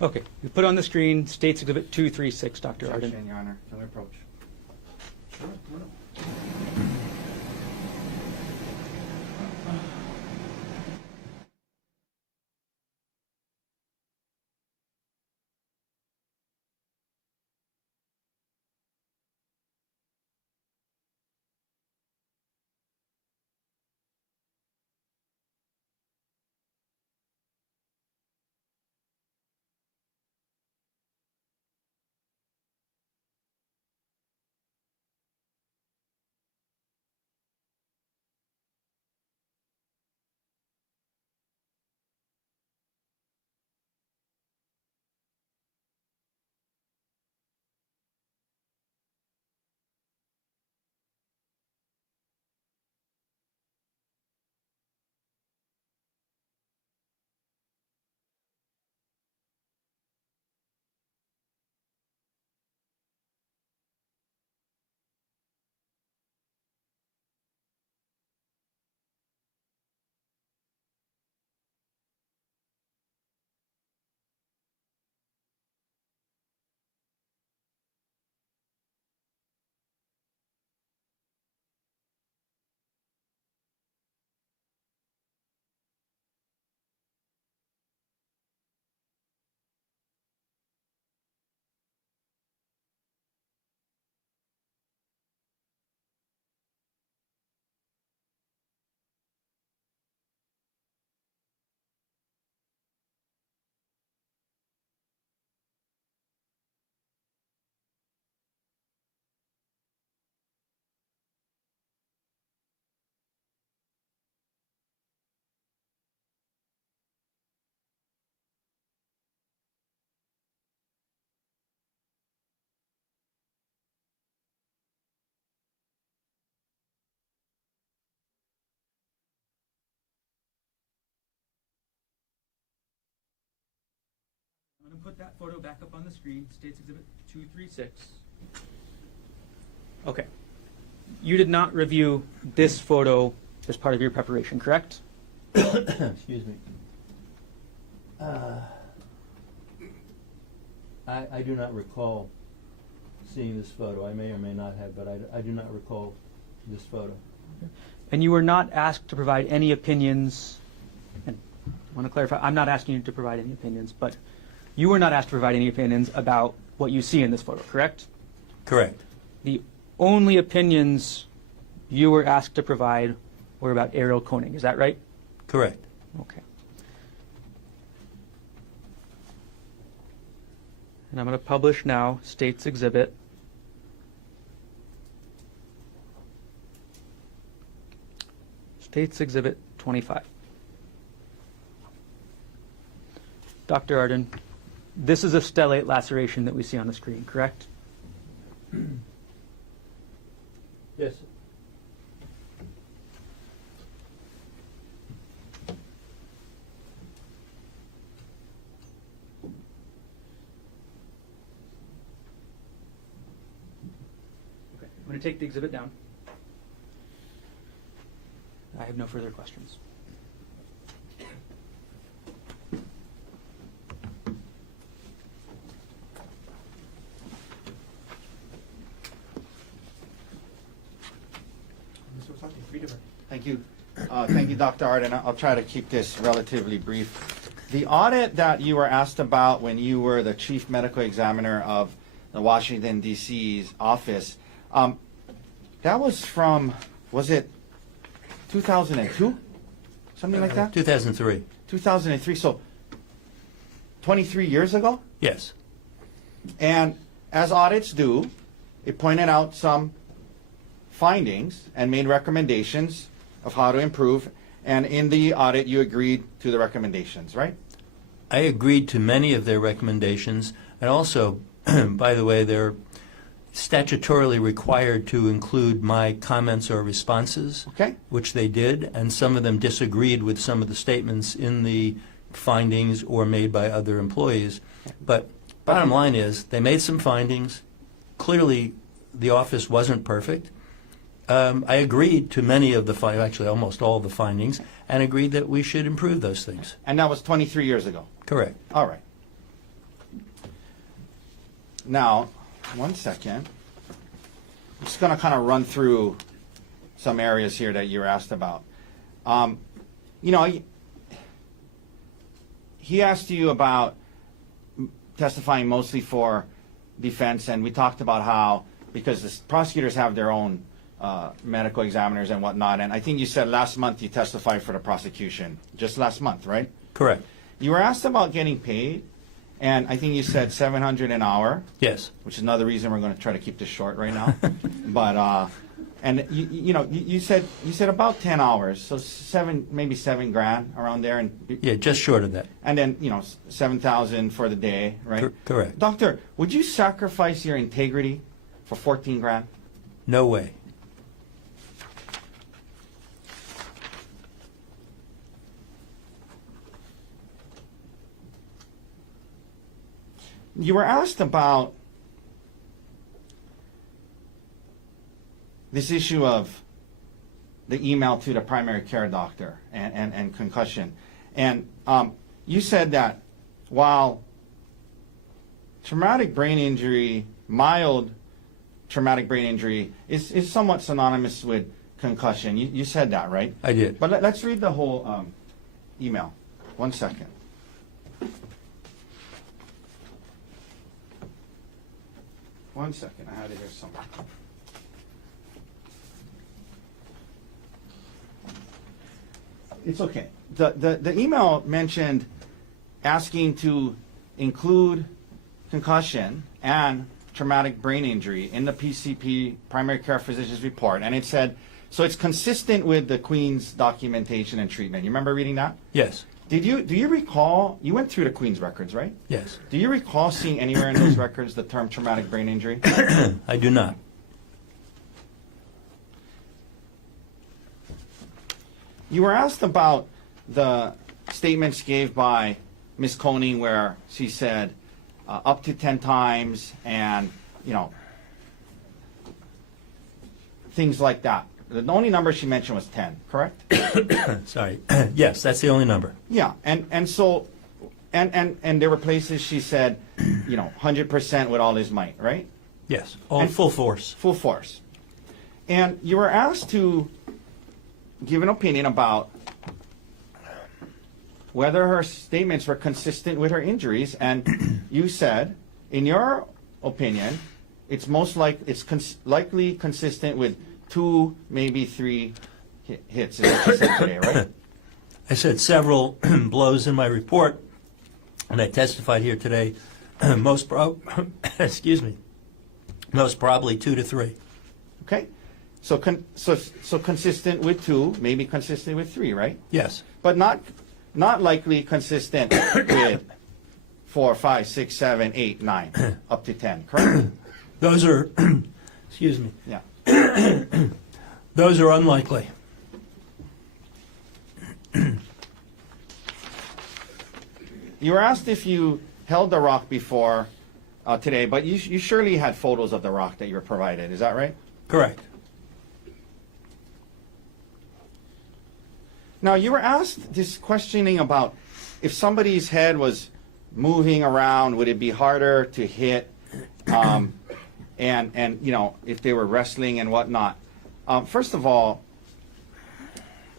Okay, you put on the screen State's Exhibit 236, Dr. Arden. Objection, Your Honor. Can we approach? Sure, why not? I'm going to put that photo back up on the screen, State's Exhibit 236. Okay. You did not review this photo as part of your preparation, correct? Excuse me. I do not recall seeing this photo. I may or may not have, but I do not recall this photo. And you were not asked to provide any opinions, and I want to clarify, I'm not asking you to provide any opinions, but you were not asked to provide any opinions about what you see in this photo, correct? Correct. The only opinions you were asked to provide were about Arielle Konig, is that right? Correct. Okay. And I'm going to publish now State's Exhibit. State's Exhibit 25. Dr. Arden, this is a stellate laceration that we see on the screen, correct? Yes. Okay. I'm going to take the exhibit down. I have no further questions. Mr. Otake, 3 different. Thank you. Thank you, Dr. Arden. I'll try to keep this relatively brief. The audit that you were asked about when you were the chief medical examiner of the Washington, D.C.'s office, that was from, was it 2002? Something like that? 2003. 2003, so 23 years ago? Yes. And as audits do, it pointed out some findings and made recommendations of how to improve. And in the audit, you agreed to the recommendations, right? I agreed to many of their recommendations, and also, by the way, they're statutorily required to include my comments or responses, Okay. which they did, and some of them disagreed with some of the statements in the findings or made by other employees. But Bottom line is, they made some findings. Clearly, the office wasn't perfect. I agreed to many of the actually almost all of the findings, and agreed that we should improve those things. And that was 23 years ago. Correct. All right. Now, one second. I'm just going to kind of run through some areas here that you were asked about. You know, he asked you about testifying mostly for defense, and we talked about how, because the prosecutors have their own medical examiners and whatnot, and I think you said last month you testified for the prosecution, just last month, right? Correct. You were asked about getting paid, and I think you said $700 an hour. Yes. Which is another reason we're going to try to keep this short right now. But and you said about 10 hours, so maybe $7,000 around there, and Yeah, just short of that. and then 7,000 for the day, right? Correct. Doctor, would you sacrifice your integrity for 14 grand? No way. You were asked about this issue of the email to the primary care doctor and concussion. And you said that while traumatic brain injury, mild traumatic brain injury, is somewhat synonymous with concussion. You said that, right? I did. But let's read the whole email. 1 second. One second, I had it here somewhere. It's okay. The email mentioned asking to include concussion and traumatic brain injury in the PCP, primary care physician's report, and it said, so it's consistent with the Queen's documentation and treatment. You remember reading that? Yes. Do you recall, you went through the Queen's records, right? Yes. Do you recall seeing anywhere in those records the term traumatic brain injury? I do not. You were asked about the statements gave by Ms. Konig where she said up to 10 times and, things like that. The only number she mentioned was 10, correct? Sorry. Yes, that's the only number. Yeah, and so, and there were places she said, 100% with all his might, right? Yes. All And- full force. Full force. And you were asked to give an opinion about whether her statements were consistent with her injuries, and you said, in your opinion, it's likely consistent with 2, maybe 3 hits, is what you said today, right? I said several blows in my report, and I testified here today. Excuse me. Most probably 2 to 3. Okay, so consistent with 2, maybe consistent with 3, right? Yes. But not likely consistent with 4, 5, 6, 7, 8, 9, up to 10, correct? Those are, excuse me. Yeah. Those are unlikely. You were asked if you held the rock before today, but you surely had photos of the rock that you were provided. Is that right? Correct. Now, you were asked this questioning about if somebody's head was moving around, would it be harder to hit, and if they were wrestling and whatnot. First of all,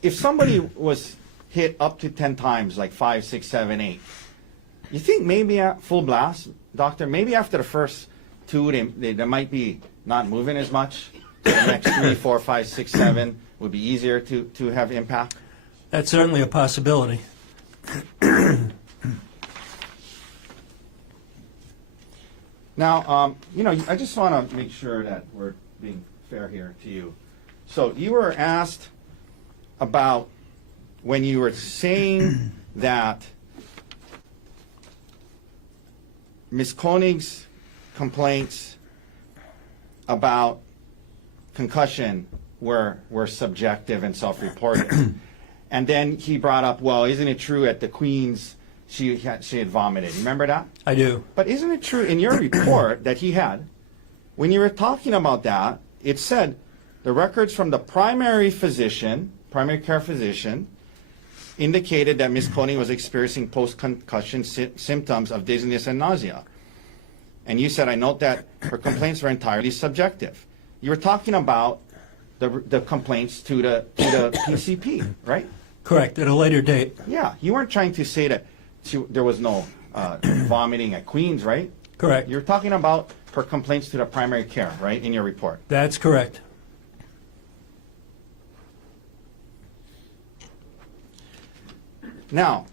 if somebody was hit up to 10 times, like 5, 6, 7, 8, you think maybe at full blast, doctor, maybe after the first 2, they might be not moving as much. The next 3, 4, 5, 6, 7 would be easier to have impact. That's certainly a possibility. Now, I just want to make sure that we're being fair here to you. So you were asked about when you were saying that Ms. Konig's complaints about concussion were subjective and self-reported. And then he brought up, well, isn't it true at the Queen's she had vomited. You remember that? I do. But isn't it true in your report that he had, when you were talking about that, it said the records from the primary care physician, indicated that Ms. Konig was experiencing post-concussion symptoms of dizziness and nausea. And you said, I note that her complaints were entirely subjective. You were talking about the complaints to the PCP, right? Correct, at a later date. Yeah, you weren't trying to say that there was no vomiting at Queens, right? Correct. You're talking about her complaints to the primary care, right, in your report? That's correct. Now,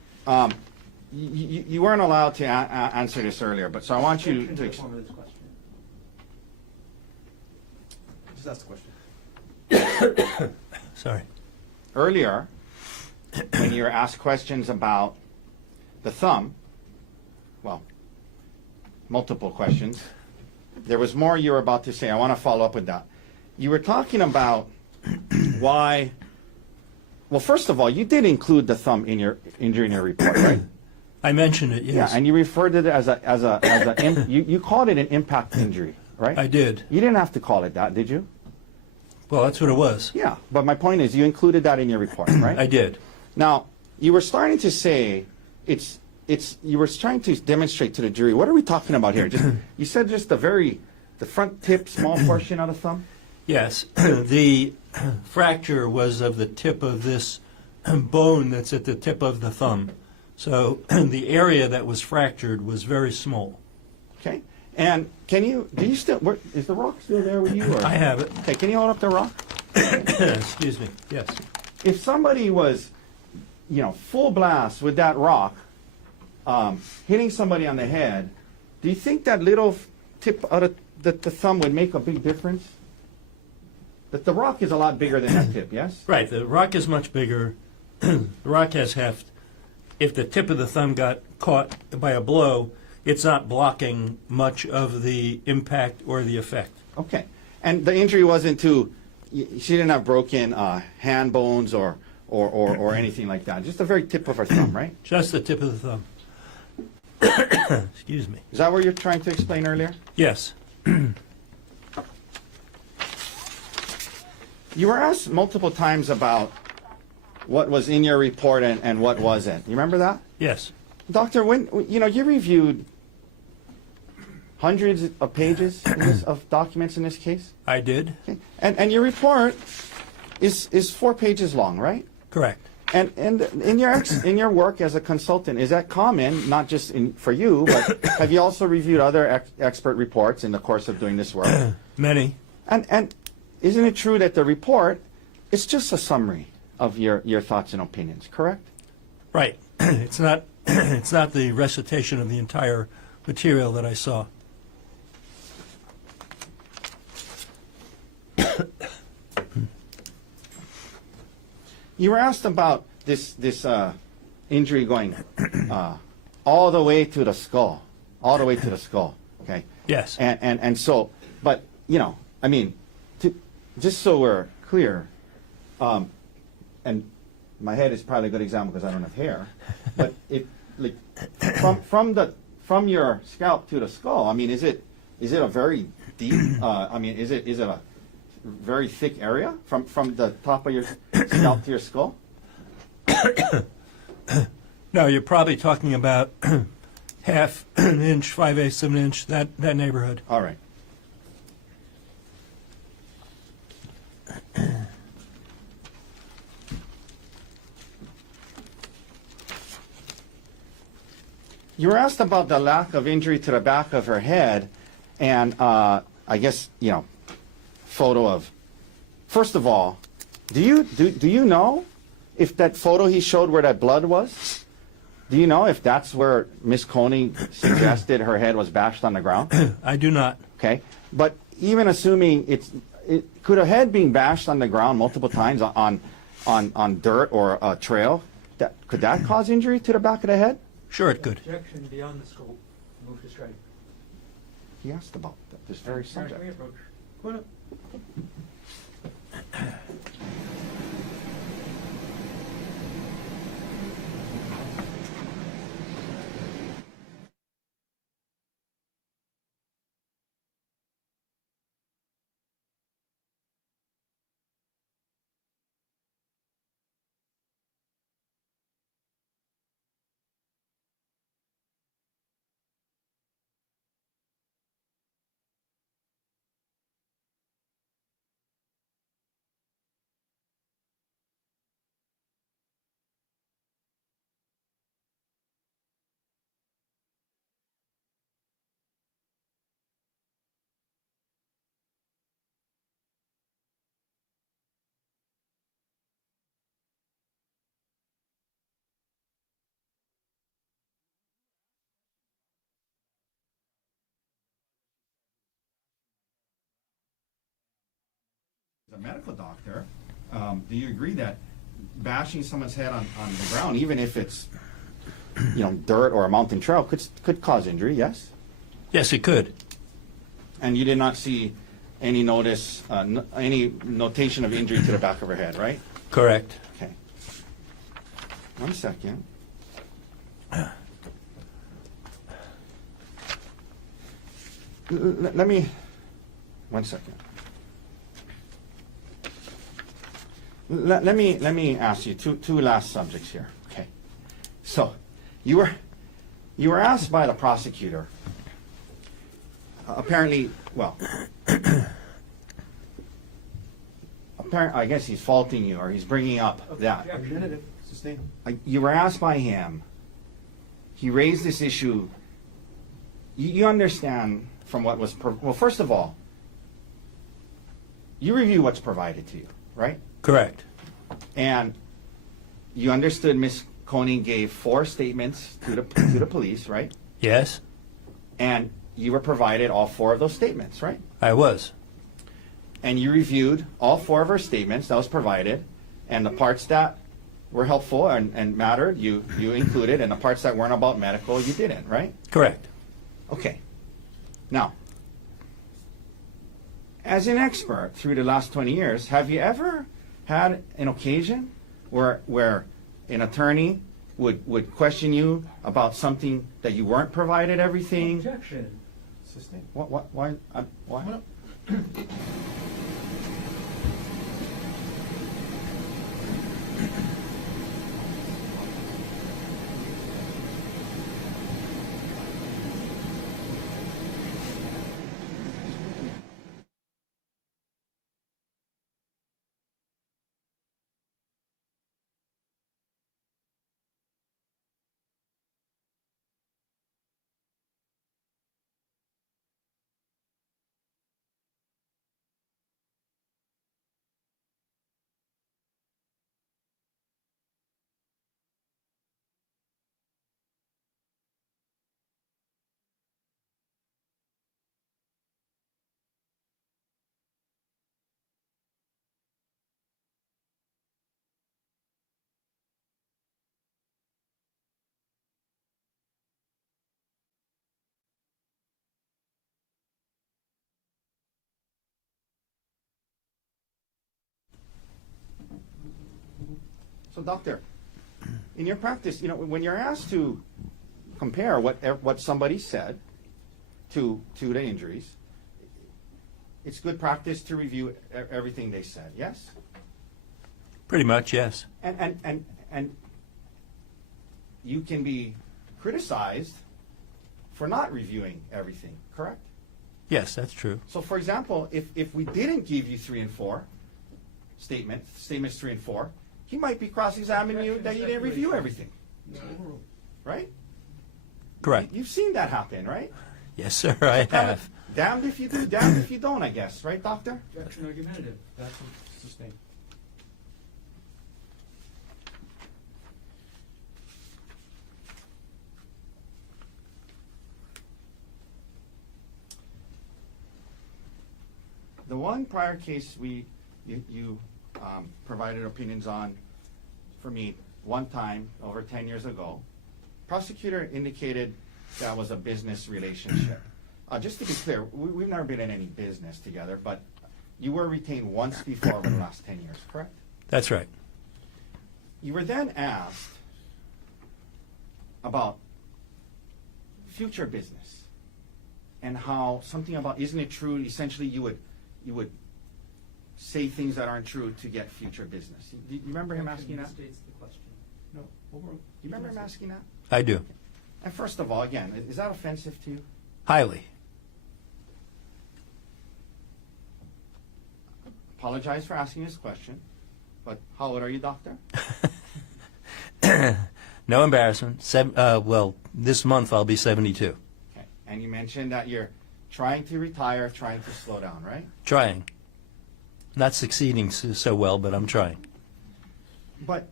you weren't allowed to answer this earlier, but so I want you to. Just ask the question. Sorry. Earlier, when you were asked questions about the thumb, well, multiple questions, there was more you were about to say. I want to follow up with that. You were talking about why. Well, first of all, you did include the thumb in your injury in your report, right? I mentioned it, yes. Yeah, and you referred to it as you called it an impact injury, right? I did. You didn't have to call it that, did you? Well, that's what it was. Yeah, but my point is you included that in your report, right? I did. Now, you were starting to say you were trying to demonstrate to the jury, what are we talking about here? You said just the front tip, small portion of the thumb? Yes. The fracture was of the tip of this bone that's at the tip of the thumb. So the area that was fractured was very small. Okay. And is the rock still there with you? Or? I have it. Okay, can you hold up the rock? Excuse me. Yes. If somebody was, full blast with that rock, hitting somebody on the head, do you think that little tip out of the thumb would make a big difference? That the rock is a lot bigger than that tip, yes? Right. The rock is much bigger. The rock has heft. If the tip of the thumb got caught by a blow, it's not blocking much of the impact or the effect. Okay. And the injury wasn't she didn't have broken hand bones or anything like that. Just the very tip of her thumb, right? Just the tip of the thumb. Excuse me. Is that what you're trying to explain earlier? Yes. You were asked multiple times about what was in your report and what wasn't. You remember that? Yes. Doctor, you reviewed hundreds of pages of documents in this case? I did. Okay. And your report is 4 pages long, right? Correct. And in your work as a consultant, is that common, not just for you, but have you also reviewed other expert reports in the course of doing this work? Many. And isn't it true that the report is just a summary of your thoughts and opinions, correct? Right. It's not the recitation of the entire material that I saw. You were asked about this injury going all the way to the skull, okay? Yes. And so, but just so we're clear, and my head is probably a good example because I don't have hair, but from your scalp to the skull, is it a very deep? Is it a very thick area from the top of your scalp to your skull? No, you're probably talking about half an inch, 5/8 of an inch, that neighborhood. All right. You were asked about the lack of injury to the back of her head, and I guess photo of. First of all, do you know if that photo he showed where that blood was? Do you know if that's where Miss Konig suggested her head was bashed on the ground? I do not. Okay, but even assuming could a head being bashed on the ground multiple times on dirt or a trail, could that cause injury to the back of the head? Sure, it could. Objection beyond the scope. Move to strike. He asked about this very subject. Go on up. a medical doctor, do you agree that bashing someone's head on the ground, even if it's, dirt or a mountain trail, could cause injury? Yes. Yes, it could. And you did not see any notice, any notation of injury to the back of her head, right? Correct. Okay. 1 second. Let me. 1 second. Let me ask you two last subjects here. Okay. So, you were asked by the prosecutor. Apparently, well, I guess he's faulting you, or he's bringing up that. Argumentative, sustain. You were asked by him. He raised this issue. You understand from what was well. First of all, you review what's provided to you, right? Correct. And you understood Ms. Konig gave 4 statements to the police, right? Yes, And you were provided all 4 of those statements, right? I was. And you reviewed all 4 of her statements that was provided, and the parts that were helpful and mattered, you included, and the parts that weren't about medical, you didn't, right? Correct. Okay. Now, as an expert through the last 20 years, have you ever had an occasion where an attorney would question you about something that you weren't provided everything? Objection. Sustain. Why? So, doctor, in your practice, when you're asked to compare what somebody said to the injuries, it's good practice to review everything they said. Yes. Pretty much, yes. And you can be criticized for not reviewing everything. Correct. Yes, that's true. So, for example, if we didn't give you 3 and 4 statements 3 and 4, he might be cross-examining you that you didn't review everything. Right? Correct. You've seen that happen, right? Yes, sir, I have. Damned if you do, damned if you don't, I guess. Right, doctor? Objection argumentative. That's sustain. The one prior case you provided opinions on for me one time over 10 years ago, prosecutor indicated that was a business relationship. Just to be clear, we've never been in any business together, but you were retained once before over the last 10 years, correct? That's right. You were then asked about future business and how something about, isn't it true, essentially you would say things that aren't true to get future business. Do you remember him asking that? States the question. No. Do you remember him asking that? I do. And first of all, again, is that offensive to you? Highly. Apologize for asking this question, but how old are you, doctor? No embarrassment. Well, this month I'll be 72. Okay. And you mentioned that you're trying to retire, trying to slow down, right? Trying. Not succeeding so well, but I'm trying. But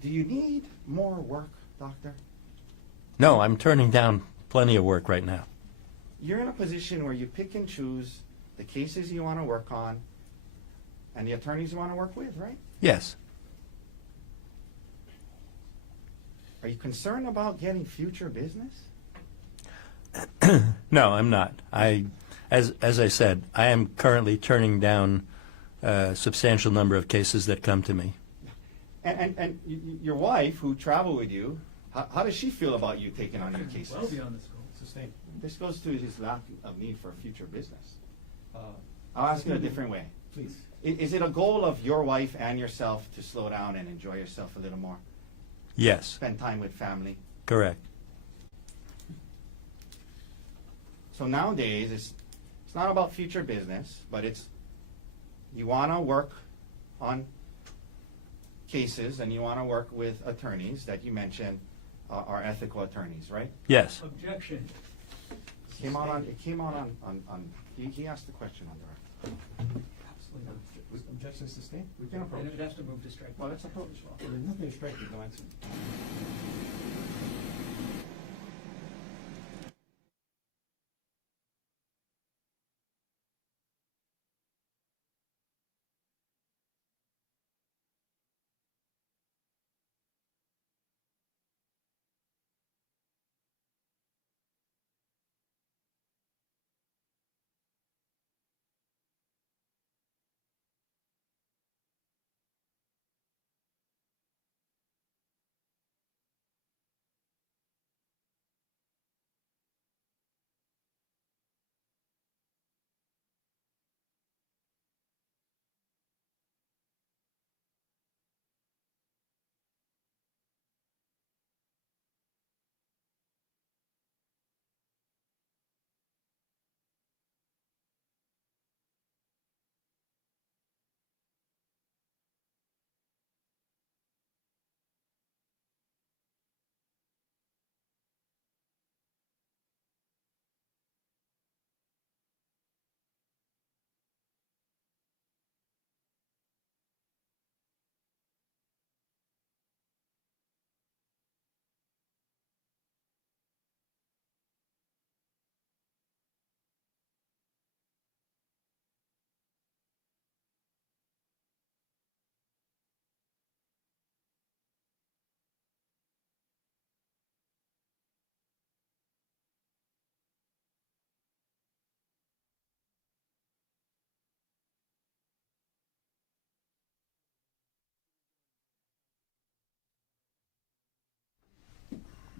do you need more work, doctor? No, I'm turning down plenty of work right now. You're in a position where you pick and choose the cases you want to work on, and the attorneys you want to work with, right? Yes. Are you concerned about getting future business? No, I'm not. As I said, I am currently turning down a substantial number of cases that come to me. And your wife, who traveled with you, how does she feel about you taking on your cases? Well beyond the scope. Sustained. This goes to his lack of need for future business. I'll ask you a different way. Please. Is it a goal of your wife and yourself to slow down and enjoy yourself a little more? Yes, Spend time with family? correct. So nowadays, it's not about future business, but it's you want to work on cases and you want to work with attorneys that you mentioned are ethical attorneys, right? Yes. Objection. It came out on he asked the question on the record. Absolutely not. Objection is sustained? We can approach. And it would have to move to strike. Well, let's approach. There's nothing to strike, there's no answer.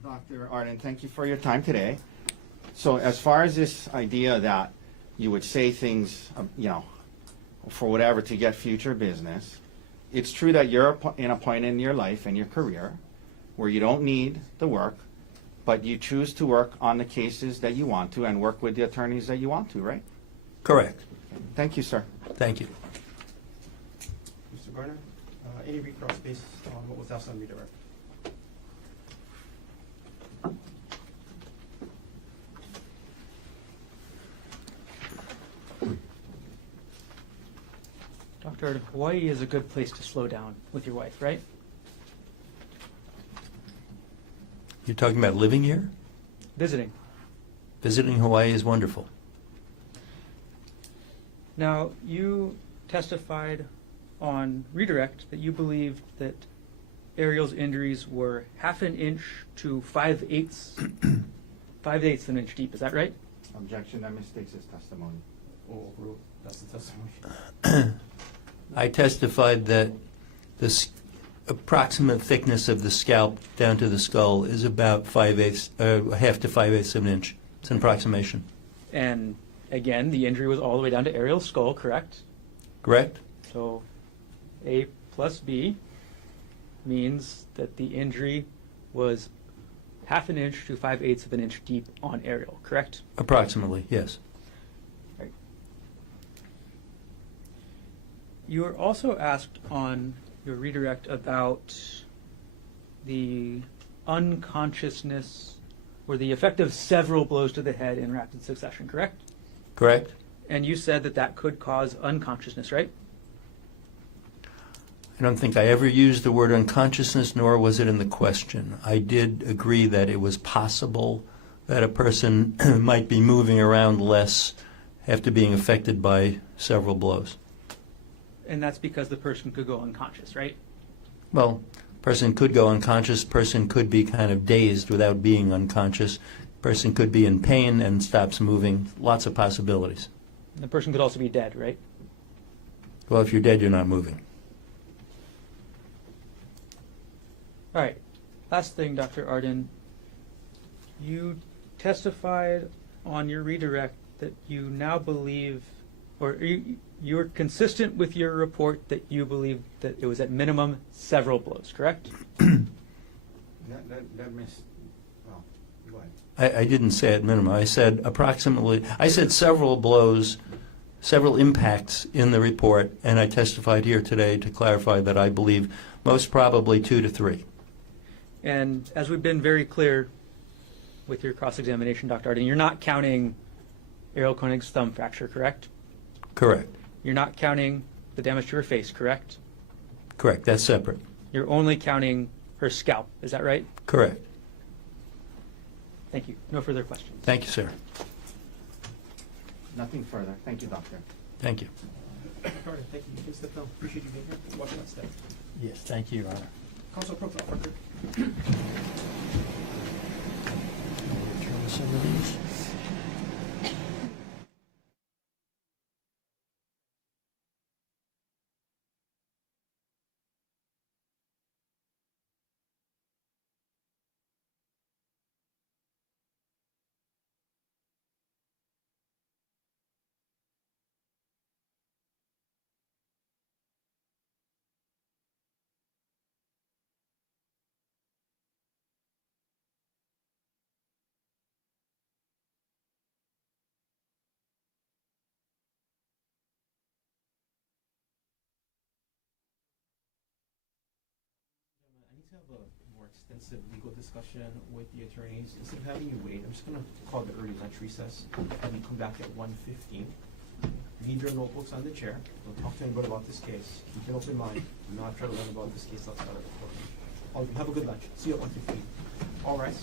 Dr. Arden, thank you for your time today. So as far as this idea that you would say things, for whatever to get future business, it's true that you're in a point in your life and your career where you don't need the work, but you choose to work on the cases that you want to and work with the attorneys that you want to, right? Correct. Thank you, sir. Thank you. Mr. Garner, any recross based on what was asked on redirect? Dr. Arden, Hawaii is a good place to slow down with your wife, right? You're talking about living here? Visiting. Visiting Hawaii is wonderful. Now, you testified on redirect that you believed that Arielle's injuries were 1/2 inch to 5/8 5/8 an inch deep. Is that right? Objection, that mistakes his testimony. Oh, rule. That's the testimony. I testified that the approximate thickness of the scalp down to the skull is about 5/8, 1/2 to 5/8 of an inch. It's an approximation. And again, the injury was all the way down to Arielle's skull, correct? Correct? So A plus B means that the injury was 1/2 inch to 5/8 of an inch deep on Arielle, correct? Approximately, yes. Right. You were also asked on your redirect about the unconsciousness or the effect of several blows to the head in rapid succession, correct? Correct? And you said that that could cause unconsciousness, right? I don't think I ever used the word unconsciousness, nor was it in the question. I did agree that it was possible that a person might be moving around less after being affected by several blows. And that's because the person could go unconscious, right? Well, person could go unconscious, person could be kind of dazed without being unconscious, person could be in pain and stops moving, lots of possibilities. And the person could also be dead, right? Well, if you're dead, you're not moving. All right. Last thing, Dr. Arden. You testified on your redirect that you now believe, or you're consistent with your report that you believe that it was at minimum several blows, correct? Well, go ahead. I didn't say at minimum. I said approximately, I said several blows, several impacts in the report, and I testified here today to clarify that I believe most probably 2 to 3. And as we've been very clear with your cross-examination, Dr. Arden, you're not counting Arielle Konig's thumb fracture, correct? Correct. You're not counting the damage to her face, correct? Correct. That's separate. You're only counting her scalp, is that right? Correct. Thank you. No further questions. Thank you, sir. Nothing further. Thank you, doctor. Thank you. Dr. Arden, thank you. You can step down. Appreciate you being here. Watch that step. Yes, thank you, Your Honor. Counsel Brooks, record. Return some of these. I need to have a more extensive legal discussion with the attorneys. Instead of having you wait, I'm just going to call the early lunch recess. Have you come back at 1:15. Leave your notebooks on the chair. Don't talk to anybody about this case. Keep an open mind. Do not try to learn about this case outside of the court. All of you, have a good lunch. See you at 1:15. All rise.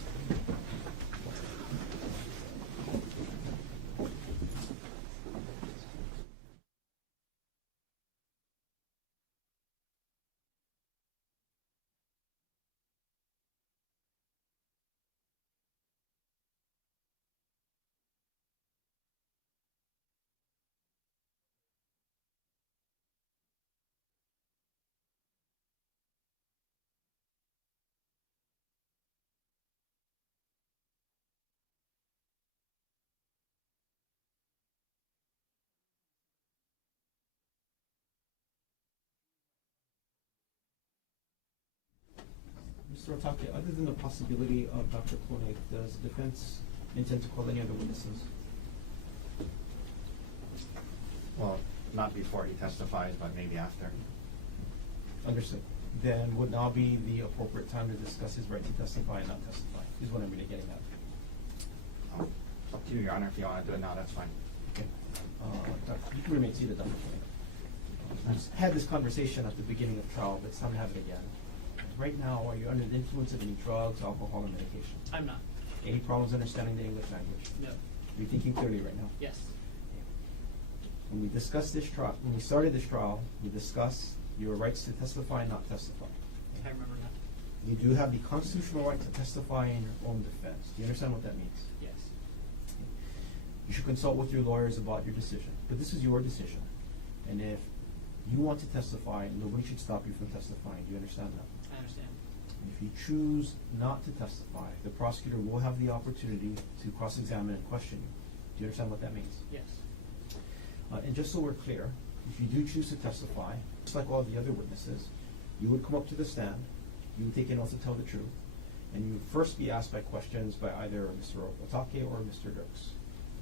Mr. Otake, other than the possibility of Dr. Konig, does the defense intend to call any other witnesses? Well, not before he testifies, but maybe after. Understood. Then would now be the appropriate time to discuss his right to testify and not testify, is what I'm really getting at. It's up to you, Your Honor. If you want to do it now, that's fine. Okay. You can remain seated, Dr. Konig. I just had this conversation at the beginning of trial, but it's time to have it again. Right now, are you under the influence of any drugs, alcohol, or medication? I'm not. Any problems understanding the English language? No. You're thinking clearly right now? Yes. When we discussed this trial, when we started this trial, we discussed your rights to testify and not testify. I remember that. You do have the constitutional right to testify in your own defense. Do you understand what that means? Yes. You should consult with your lawyers about your decision. But this is your decision. And if you want to testify, nobody should stop you from testifying. Do you understand that? I understand. If you choose not to testify, the prosecutor will have the opportunity to cross-examine and question you. Do you understand what that means? Yes. And just so we're clear, if you do choose to testify, just like all the other witnesses, you would come up to the stand, you would take an oath to tell the truth, and you would first be asked by questions by either Mr. Otake or Mr. Dirks.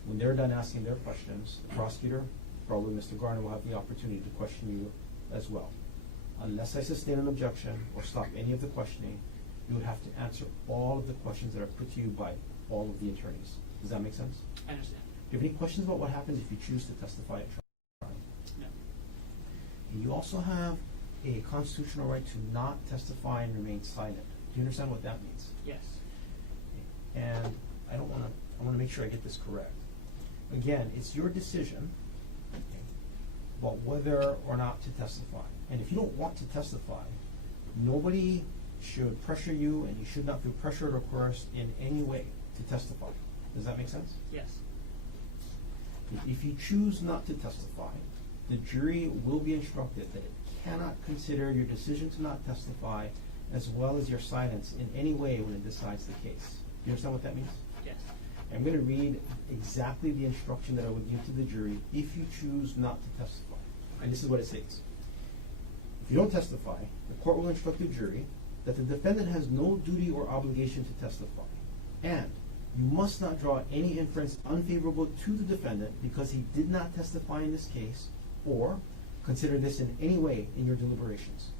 When they're done asking their questions, the prosecutor, probably Mr. Garner, will have the opportunity to question you as well. Unless I sustain an objection or stop any of the questioning, you would have to answer all of the questions that are put to you by all of the attorneys. Does that make sense? I understand. Do you have any questions about what happens if you choose to testify at trial? No. And you also have a constitutional right to not testify and remain silent. Do you understand what that means? Yes. And I want to. I want to make sure I get this correct. Again, it's your decision. Okay. about whether or not to testify. And if you don't want to testify, nobody should pressure you, and you should not feel pressured or coerced in any way to testify. Does that make sense? Yes. If you choose not to testify, the jury will be instructed that it cannot consider your decision to not testify as well as your silence in any way when it decides the case. You understand what that means? Yes. I'm going to read exactly the instruction that I would give to the jury if you choose not to testify. And this is what it states. If you don't testify, the court will instruct the jury that the defendant has no duty or obligation to testify, and you must not draw any inference unfavorable to the defendant because he did not testify in this case, or consider this in any way in your deliberations.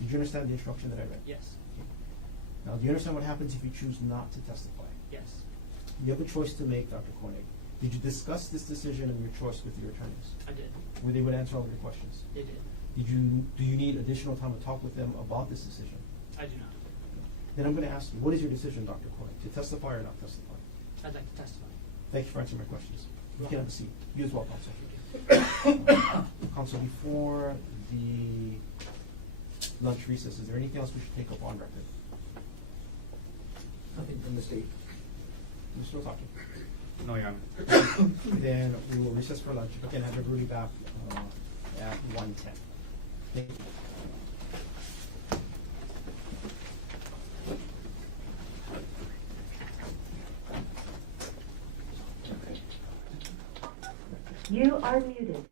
Did you understand the instruction that I read? Yes. Now, do you understand what happens if you choose not to testify? Yes. You have a choice to make, Dr. Konig. Did you discuss this decision and your choice with your attorneys? I did. Were they able to answer all of your questions? They did. Do you need additional time to talk with them about this decision? I do not. Then I'm going to ask you, what is your decision, Dr. Konig, to testify or not testify? I'd like to testify. Thank you for answering my questions. You can have a seat. You as well, counsel. Counsel, before the lunch recess, is there anything else we should take up on record? Nothing from the state. We're still talking. No, Your Honor. Then we will recess for lunch. Again, have everybody back at 1:10. Thank you. You are muted.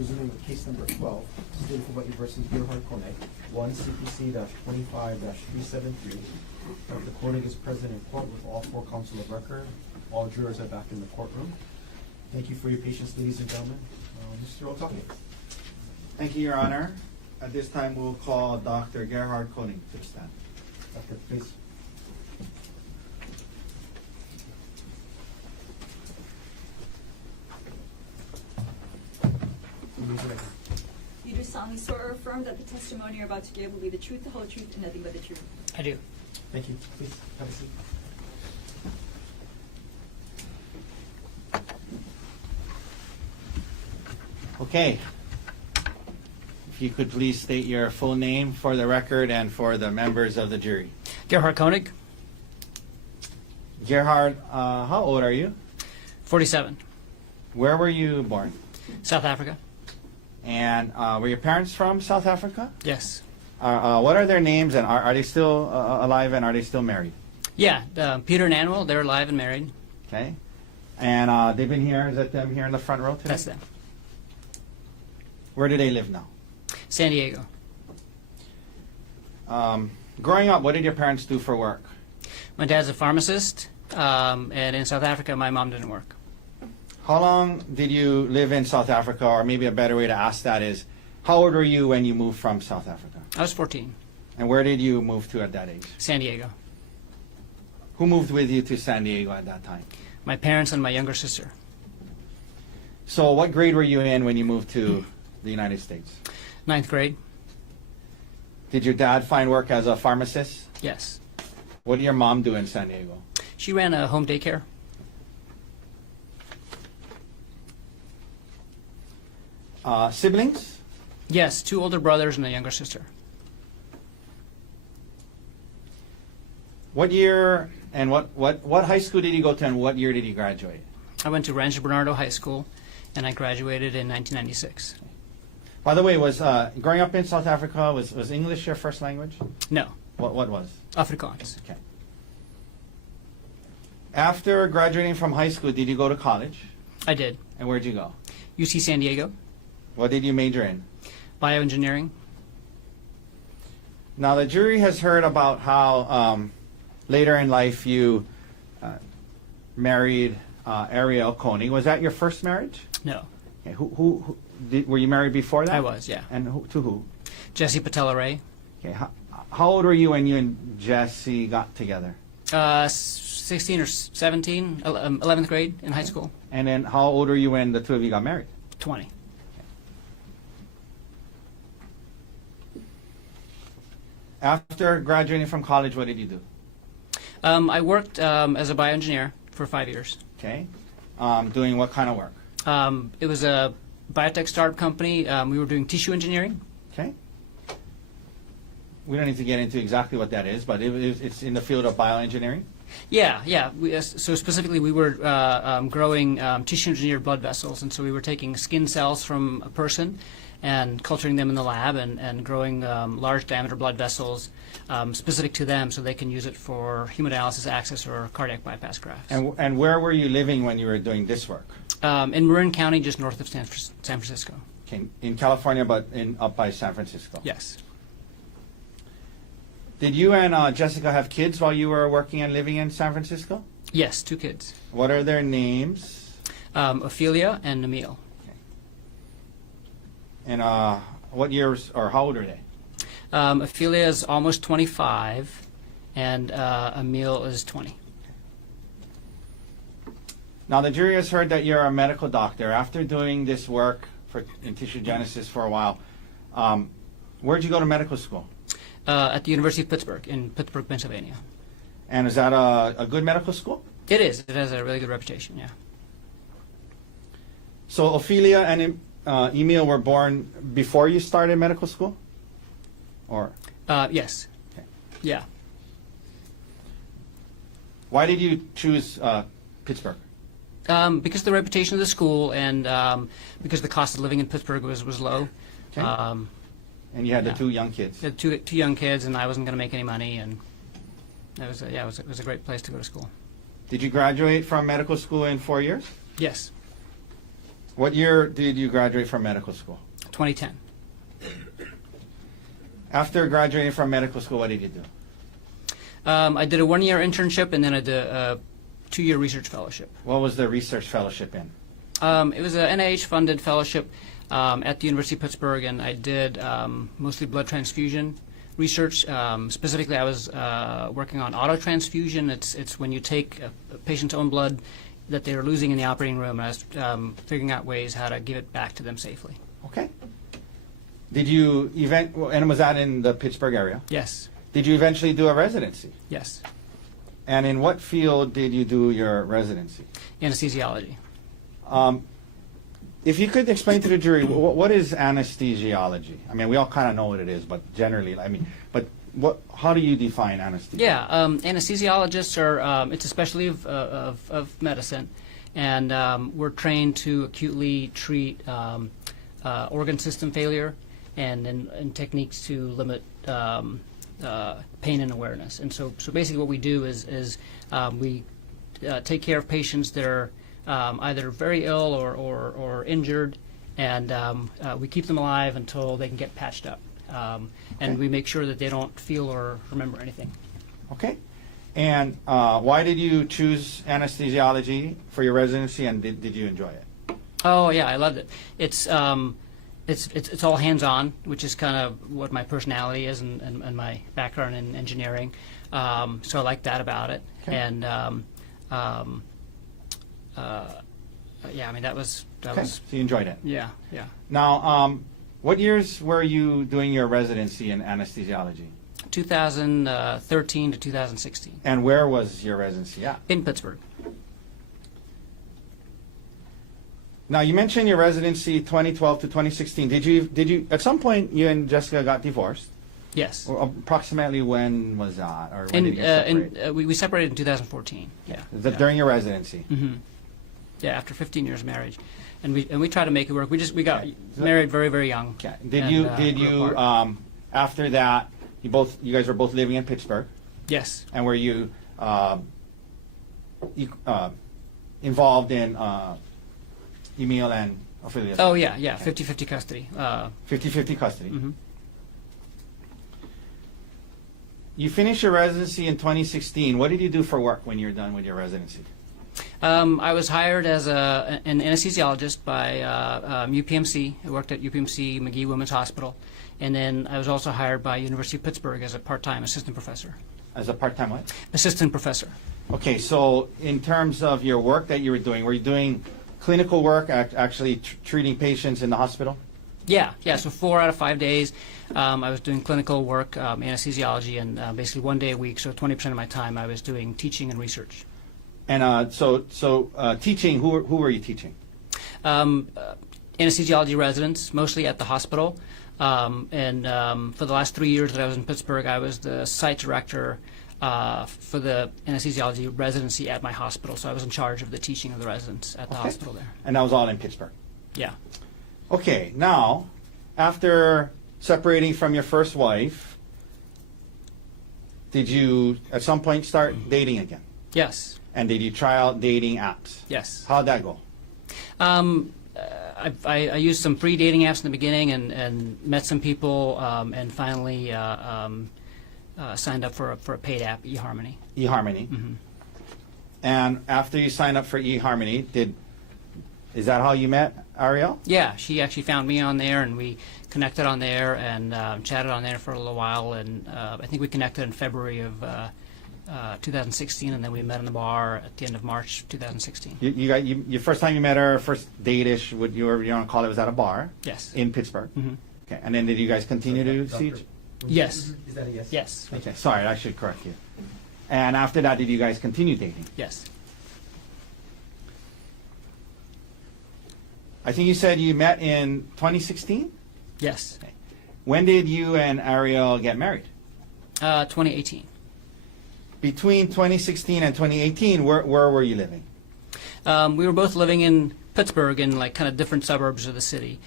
resuming with case number 12, State of Hawaii versus Gerhardt Konig, 1 CPC-25-373. Dr. Konig is present in court with all 4 counsel of record. All jurors are back in the courtroom. Thank you for your patience, ladies and gentlemen. Mr. Otake. Thank you, Your Honor. At this time, we'll call Dr. Gerhardt Konig to the stand. Doctor, please. Please raise. You do solemnly swear or affirm that the testimony you're about to give will be the truth, the whole truth, and nothing but the truth. I do. Thank you. Please have a seat. Okay. If you could please state your full name for the record and for the members of the jury. Gerhardt Konig, Gerhard, how old are you? 47, Where were you born? South Africa. And were your parents from South Africa? Yes. What are their names, and are they still alive, and are they still married? Yeah, Peter and Annual, they're alive and married. Okay. And they've been here, is that them here in the front row today? That's them. Where do they live now? San Diego. Growing up, what did your parents do for work? My dad's a pharmacist, and in South Africa, my mom didn't work. How long did you live in South Africa, or maybe a better way to ask that is, how old were you when you moved from South Africa? I was 14. And where did you move to at that age? San Diego. Who moved with you to San Diego at that time? My parents and my younger sister. So what grade were you in when you moved to the United States? 9th grade? Did your dad find work as a pharmacist? Yes. What did your mom do in San Diego? She ran a home daycare. Siblings? Yes, 2 older brothers and a younger sister. What year and what high school did you go to, and what year did you graduate? I went to Rancho Bernardo High School, and I graduated in 1996. By the way, was growing up in South Africa, was English your first language? No, What was? Afrikaans. Okay. After graduating from high school, did you go to college? I did. And where'd you go? UC San Diego, What did you major in? bioengineering. Now, the jury has heard about how later in life you married Arielle Konig. Was that your first marriage? No, Okay. Were you married before that? I was, yeah. And to who? Jesse Patella Ray. Okay. How old were you when you and Jesse got together? 16 or 17, 11th grade in high school. And then how old were you when the two of you got married? 20. After graduating from college, what did you do? I worked as a bioengineer for 5 years. Okay. Doing what kind of work? It was a biotech startup company. We were doing tissue engineering. Okay. We don't need to get into exactly what that is, but it's in the field of bioengineering. Yeah. So specifically, we were growing tissue engineered blood vessels, and so we were taking skin cells from a person and culturing them in the lab and growing large diameter blood vessels specific to them so they can use it for hemodialysis access or cardiac bypass grafts. And where were you living when you were doing this work? In Marin County, just north of San Francisco. Okay. In California, but up by San Francisco. Yes. Did you and Jessica have kids while you were working and living in San Francisco? Yes, 2 kids. What are their names? Ophelia and Emil. And what years or how old are they? Ophelia is almost 25, and Emil is 20. Now, the jury has heard that you're a medical doctor. After doing this work in tissue genesis for a while, where'd you go to medical school? At the University of Pittsburgh, in Pittsburgh, Pennsylvania. And is that a good medical school? It is. It has a really good reputation, yeah. So Ophelia and Emil were born before you started medical school? Or? Yes. Okay. Yeah. Why did you choose Pittsburgh? Because of the reputation of the school and because the cost of living in Pittsburgh was low. Okay. And you had the 2 young kids. The two young kids, and I wasn't going to make any money, and it was a great place to go to school. Did you graduate from medical school in 4 years? Yes. What year did you graduate from medical school? 2010. After graduating from medical school, what did you do? I did a 1-year internship, and then I did a 2-year research fellowship. What was the research fellowship in? It was an NIH-funded fellowship at the University of Pittsburgh, and I did mostly blood transfusion research. Specifically, I was working on autotransfusion. It's when you take a patient's own blood that they are losing in the operating room, and I was figuring out ways how to give it back to them safely. Okay. Did you and was that in the Pittsburgh area? Yes. Did you eventually do a residency? Yes. And in what field did you do your residency? Anesthesiology. If you could explain to the jury, what is anesthesiology? I mean, we all kind of know what it is, but generally, how do you define anesthesia? Yeah, anesthesiologists are, it's a specialty of medicine, and we're trained to acutely treat organ system failure and techniques to limit pain and awareness. And so basically what we do is we take care of patients that are either very ill or injured, and we keep them alive until they can get patched up. And we make sure that they don't feel or remember anything. Okay. And why did you choose anesthesiology for your residency, and did you enjoy it? Oh yeah, I loved it. It's all hands-on, which is kind of what my personality is and my background in engineering. So I like that about it. Okay. And yeah, I mean that was So you enjoyed it. yeah. Now, what years were you doing your residency in anesthesiology? 2013 to 2016 And where was your residency at? in Pittsburgh. Now, you mentioned your residency 2012 to 2016. Did you at some point you and Jessica got divorced? Yes. Or approximately when was that? Or when did you separate? We separated in 2014. Yeah. Is that during your residency? Mm-hmm. Yeah, after 15 years of marriage, and we tried to make it work. We got Okay. married very, very young. Okay. And, Did we're you apart. after that you guys were both living in Pittsburgh, Yes. and were you involved in Emil and Ophelia? Oh yeah, 50-50 custody. 50-50 custody. Mhm. You finished your residency in 2016. What did you do for work when you were done with your residency? I was hired as an anesthesiologist by UPMC. I worked at UPMC McGee Women's Hospital, and then I was also hired by University of Pittsburgh as a part-time assistant professor. As a part-time what? Assistant professor. Okay, so in terms of your work that you were you doing clinical work, actually treating patients in the hospital? Yeah. So 4 out of 5 days, I was doing clinical work, anesthesiology, and basically 1 day a week. So 20% of my time I was doing teaching and research. And so teaching, who were you teaching? Anesthesiology residents, mostly at the hospital. And for the last 3 years that I was in Pittsburgh, I was the site director for the anesthesiology residency at my hospital. So I was in charge of the teaching of the residents at the hospital there. And that was all in Pittsburgh? Yeah. Okay, now, after separating from your first wife, did you at some point start dating again? Yes. And did you try out dating apps? Yes. How'd that go? I used some free dating apps in the beginning and met some people and finally signed up for a paid app, eHarmony. eHarmony. Mm-hmm. And after you signed up for eHarmony, is that how you met Arielle? Yeah, she actually found me on there, and we connected on there and chatted on there for a little while. And I think we connected in February of 2016, and then we met in the bar at the end of March 2016. Your first time you met her, first date-ish, what you want to call it, was at a bar? Yes. In Pittsburgh? Mm-hmm. Okay, and then did you guys continue to see each? Yes. Is that a yes? Yes. Okay, sorry, I should correct you. And after that, did you guys continue dating? Yes. I think you said you met in 2016? Yes. When did you and Arielle get married? 2018. Between 2016 and 2018, where were you living? We were both living in Pittsburgh in like kind of different suburbs of the city.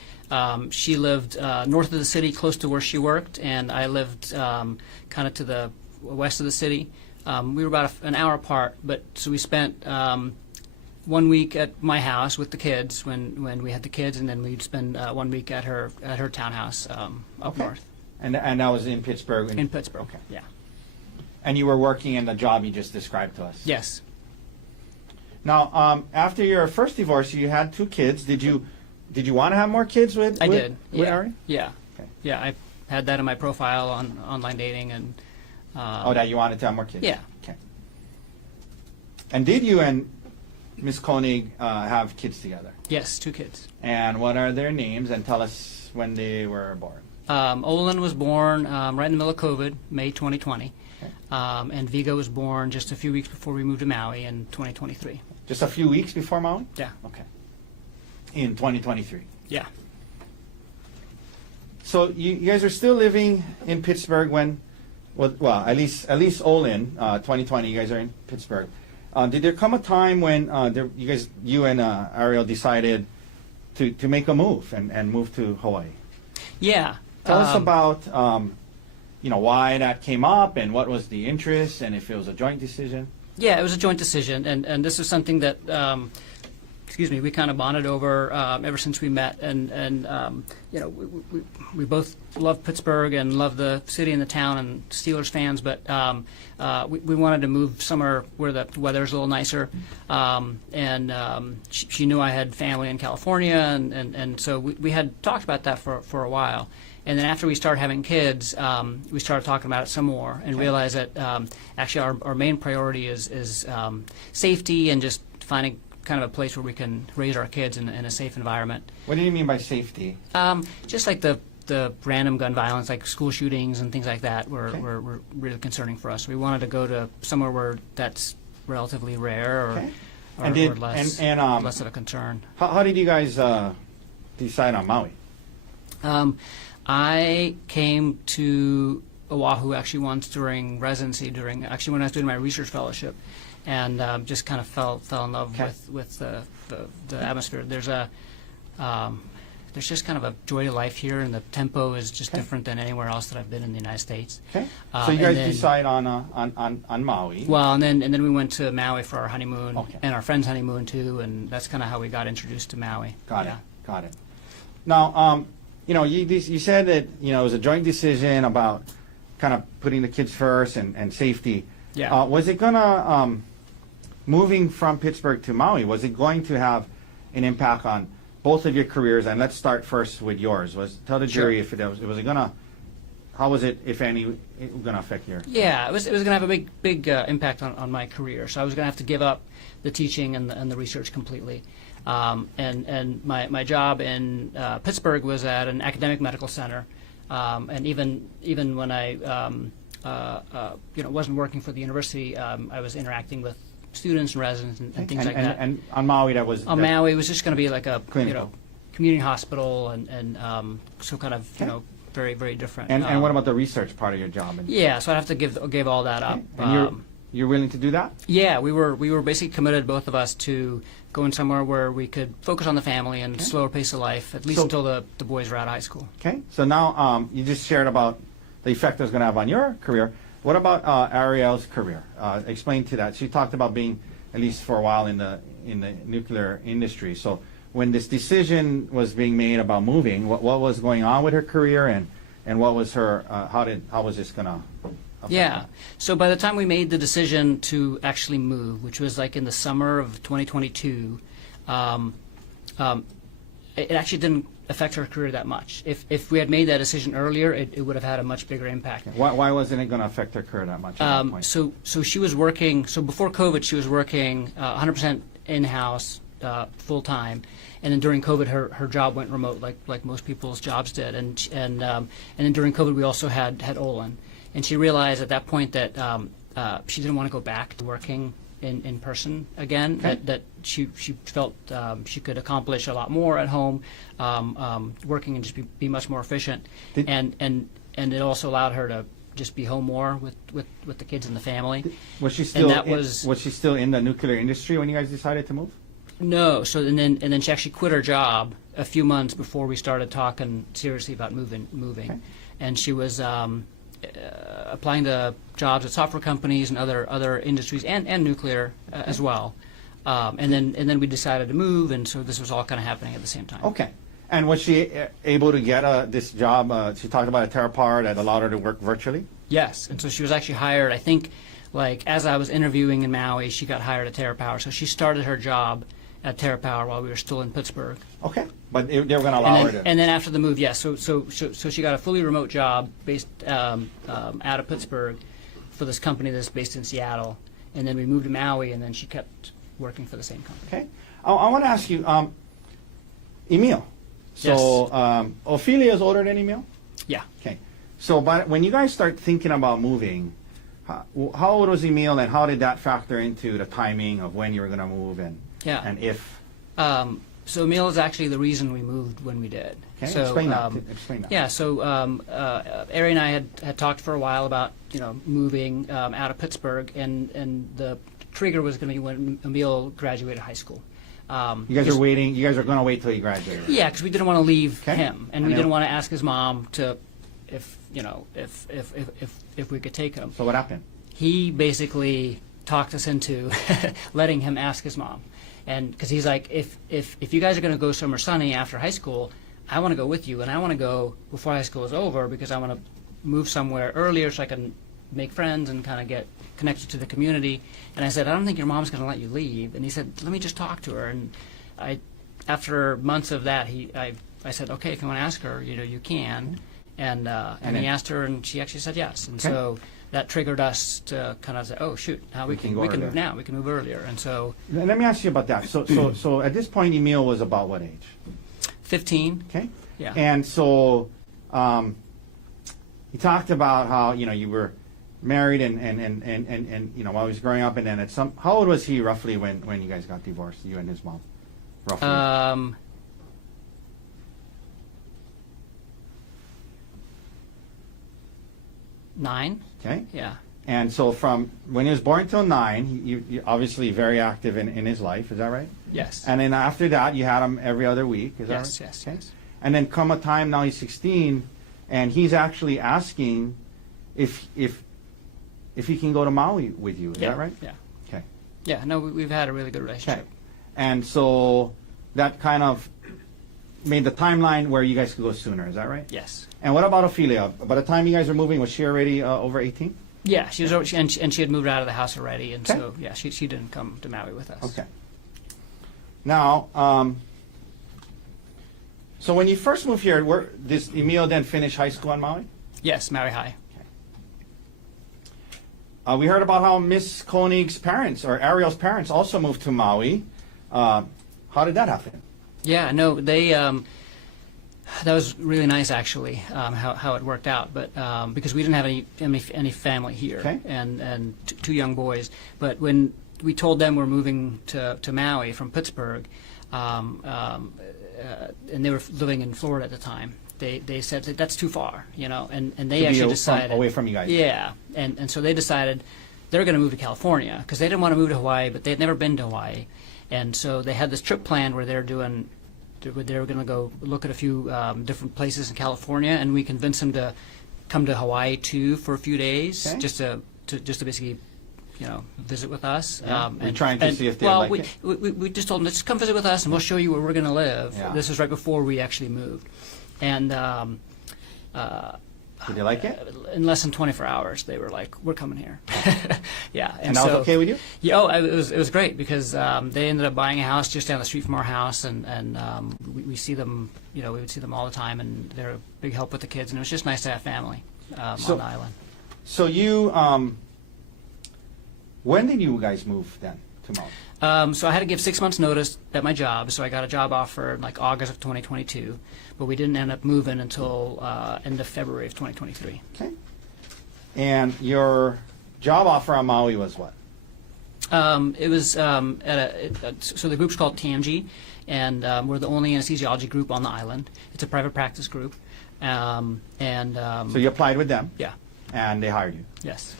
She lived north of the city, close to where she worked, and I lived kind of to the west of the city. We were about an hour apart, but so we spent 1 week at my house with the kids when we had the kids, and then we'd spend 1 week at her townhouse up Okay. north And that was in Pittsburgh? in Pittsburgh. Okay. Yeah. And you were working in the job you just described to us? Yes. Now, after your first divorce, you had 2 kids. Did you want to have more kids with? I did. With Yeah. Ari? Yeah. Okay. Yeah. I had that in my profile on online dating, and That you wanted to have more kids? Yeah. Okay. And did you and Miss Konig have kids together? yes, 2 kids. And what are their names? And tell us when they were born. Olin was born right in the middle of COVID, May 2020. Okay. And Vigo was born just a few weeks before we moved to Maui in 2023. Just a few weeks before Maui? Yeah. Okay. In 2023. Yeah. So you guys are still living in Pittsburgh when, well, at least Olin, 2020, you guys are in Pittsburgh. Did there come a time when you and Arielle decided to make a move and move to Hawaii? Yeah. Tell us about why that came up and what was the interest and if it was a joint decision. Yeah, it was a joint decision, and this is something that we kind of bonded over ever since we met, and we both love Pittsburgh and love the city and the town and Steelers fans, but we wanted to move somewhere where the weather's a little nicer, and she knew I had family in California, and so we had talked about that for a while. And then after we started having kids, we started talking about it some more and realized that actually our main priority is safety and just finding kind of a place where we can raise our kids in a safe environment. What do you mean by safety? Just like the random gun violence, like school shootings and things like that, were really concerning for us. We wanted to go to somewhere where that's relatively rare or, Okay. or less of a concern. How did you guys decide on Maui? I came to Oahu actually once during residency, when I was doing my research fellowship, and just kind of fell in love with the atmosphere. There's just kind of a joy to life here, and the tempo is just different than anywhere else that I've been in the United States. Okay. So you guys decide on Maui. Well, and then we went to Maui for our honeymoon, Okay. and our friend's honeymoon too, and that's kind of how we got introduced to Maui. Got it. Now, you said that it was a joint decision about kind of putting the kids first and safety. Yeah. Was it gonna moving from Pittsburgh to Maui? Was it going to have an impact on both of your careers? And let's start first with yours. Tell the jury if it was gonna. How was it, if any, going to affect your? Yeah, it was going to have a big impact on my career. So I was going to have to give up the teaching and the research completely. And my job in Pittsburgh was at an academic medical center, and even when I wasn't working for the university, I was interacting with students and residents and things like that. And on Maui, that was on Maui, it was just going to be like a clinical. Community hospital, and so kind of very, very different. And what about the research part of your job? Yeah, so I'd have to give all that up. And you're willing to do that? Yeah, we were basically committed, both of us, to going somewhere where we could focus on the family and slower pace of life, at least until the boys were out of high school. Okay, so now you just shared about the effect it was going to have on your career. What about Arielle's career? Explain to that. She talked about being, at least for a while, in the nuclear industry. So when this decision was being made about moving, what was going on with her career, and what was her how was this going to affect her? So by the time we made the decision to actually move, which was like in the summer of 2022, it actually didn't affect her career that much. If we had made that decision earlier, it would have had a much bigger impact. Why wasn't it going to affect her career that much at that point? So she was working. So before COVID, she was working 100% in-house, full time, and then during COVID, her job went remote, like most people's jobs did. And then during COVID, we also had Olin, and she realized at that point that she didn't want to go back to working in person again. Okay. That she felt she could accomplish a lot more at home, working and just be much more efficient. And it also allowed her to just be home more with the kids and the family. Was she still was she still in the nuclear industry when you guys decided to move? No. So and then she actually quit her job a few months before we started talking seriously about moving. Okay. And she was applying to jobs at software companies and other industries and nuclear as well. And then we decided to move, and so this was all kind of happening at the same time. Okay. And was she able to get this job? She talked about a TerraPower that allowed her to work virtually? Yes, and so she was actually hired, I think, like as I was interviewing in Maui, she got hired at TerraPower. So she started her job at TerraPower while we were still in Pittsburgh. Okay. But they were going to allow her to... And then after the move, yes. So she got a fully remote job based out of Pittsburgh for this company that's based in Seattle. And then we moved to Maui, and then she kept working for the same company. Okay. I want to ask you, Emil. So Ophelia is older than Emil? Yeah. Okay. So when you guys start thinking about moving, how old was Emil, and how did that factor into the timing of when you were going to move and if? So Emil is actually the reason we moved when we did. Okay. So, Explain that. Yeah. So Ari and I had talked for a while about moving out of Pittsburgh, and the trigger was going to be when Emil graduated high school. You guys are waiting. You guys are going to wait till he graduates. Yeah, because we didn't want to leave Okay. him, and we didn't want to ask his mom to, if we could take him. So what happened? He basically talked us into letting him ask his mom, and because he's like, if you guys are going to go somewhere sunny after high school, I want to go with you, and I want to go before high school is over because I want to move somewhere earlier so I can make friends and kind of get connected to the community. And I said, I don't think your mom's going to let you leave. And he said, let me just talk to her. And after months of that, I said, okay, if you want to ask her, you can. And he asked her, and she actually said yes. And so that triggered us to kind of say, oh shoot, now we can move now. We can move earlier. And so let me ask you about that. So at this point, Emil was about what age? 15. Okay. Yeah. And so you talked about how you were married and while he was growing up, and then how old was he roughly when you guys got divorced, you and his mom, roughly? 9. Okay. Yeah. And so from when he was born till 9, you obviously very active in his life. Is that right? Yes. And then after that, you had him every other week. Is that Yes. right? Yes. Okay. Yes. And then come a time now he's 16, and he's actually asking if he can go to Maui with you. Is that right? Yeah. Okay. Yeah. No, we've had a really good Okay. relationship. And so that kind of made the timeline where you guys could go sooner. Is that right? Yes. And what about Ophelia? By the time you guys were moving, was she already over 18? Yeah, she was, and she had moved out of the house already, and Okay. so yeah, she didn't come to Maui with us. Okay. Now, so when you first moved here, did Emil then finish high school on Maui? Yes, Maui High. We heard about how Miss Konig's parents, or Arielle's parents, also moved to Maui. How did that happen? Yeah, no, they that was really nice actually, how it worked out. But because we didn't have any family here, Okay. and two young boys. But when we told them we're moving to Maui from Pittsburgh, and they were living in Florida at the time, they said that that's too far, and they actually decided away from you guys. Yeah, and so they decided they're going to move to California because they didn't want to move to Hawaii, but they'd never been to Hawaii, and so they had this trip planned where they were going to go look at a few different places in California, and we convinced them to come to Hawaii too for a few days, Okay. just to basically visit with us. Yeah. We're trying to see if they like it. We just told them, just come visit with us and we'll show you where we're going to live. Yeah. This was right before we actually moved. And Did they like it? in less than 24 hours, they were like, we're coming here. Yeah. And that was okay with you? Yeah, it was great because they ended up buying a house just down the street from our house, and we see them, we would see them all the time, and they're a big help with the kids, and it was just nice to have family on the island. So you, when did you guys move then to Maui? So I had to give 6 months notice at my job, so I got a job offer in like August of 2022, but we didn't end up moving until end of February of 2023. Okay. And your job offer on Maui was what? It was so the group's called TMG, and we're the only anesthesiology group on the island. It's a private practice group, So you applied with them? yeah, And they hired you? yes.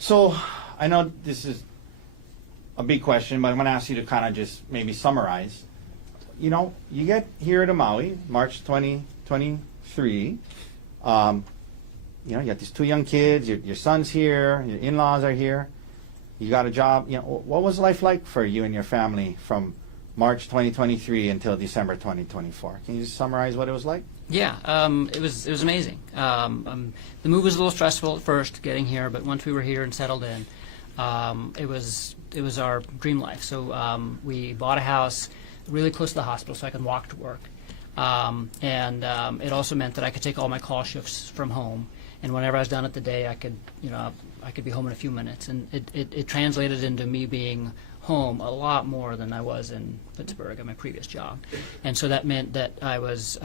So I know this is a big question, but I'm going to ask you to kind of just maybe summarize. You get here to Maui, March 2023. You got these two young kids, your son's here, your in-laws are here, You got a job. What was life like for you and your family from March 2023 until December 2024? Can you just summarize what it was like? Yeah, it was amazing. The move was a little stressful at first, getting here, but once we were here and settled in, it was our dream life. So we bought a house really close to the hospital, so I could walk to work, and it also meant that I could take all my call shifts from home. And whenever I was done at the day, I could be home in a few minutes, and it translated into me being home a lot more than I was in Pittsburgh at my previous job, and so that meant that I was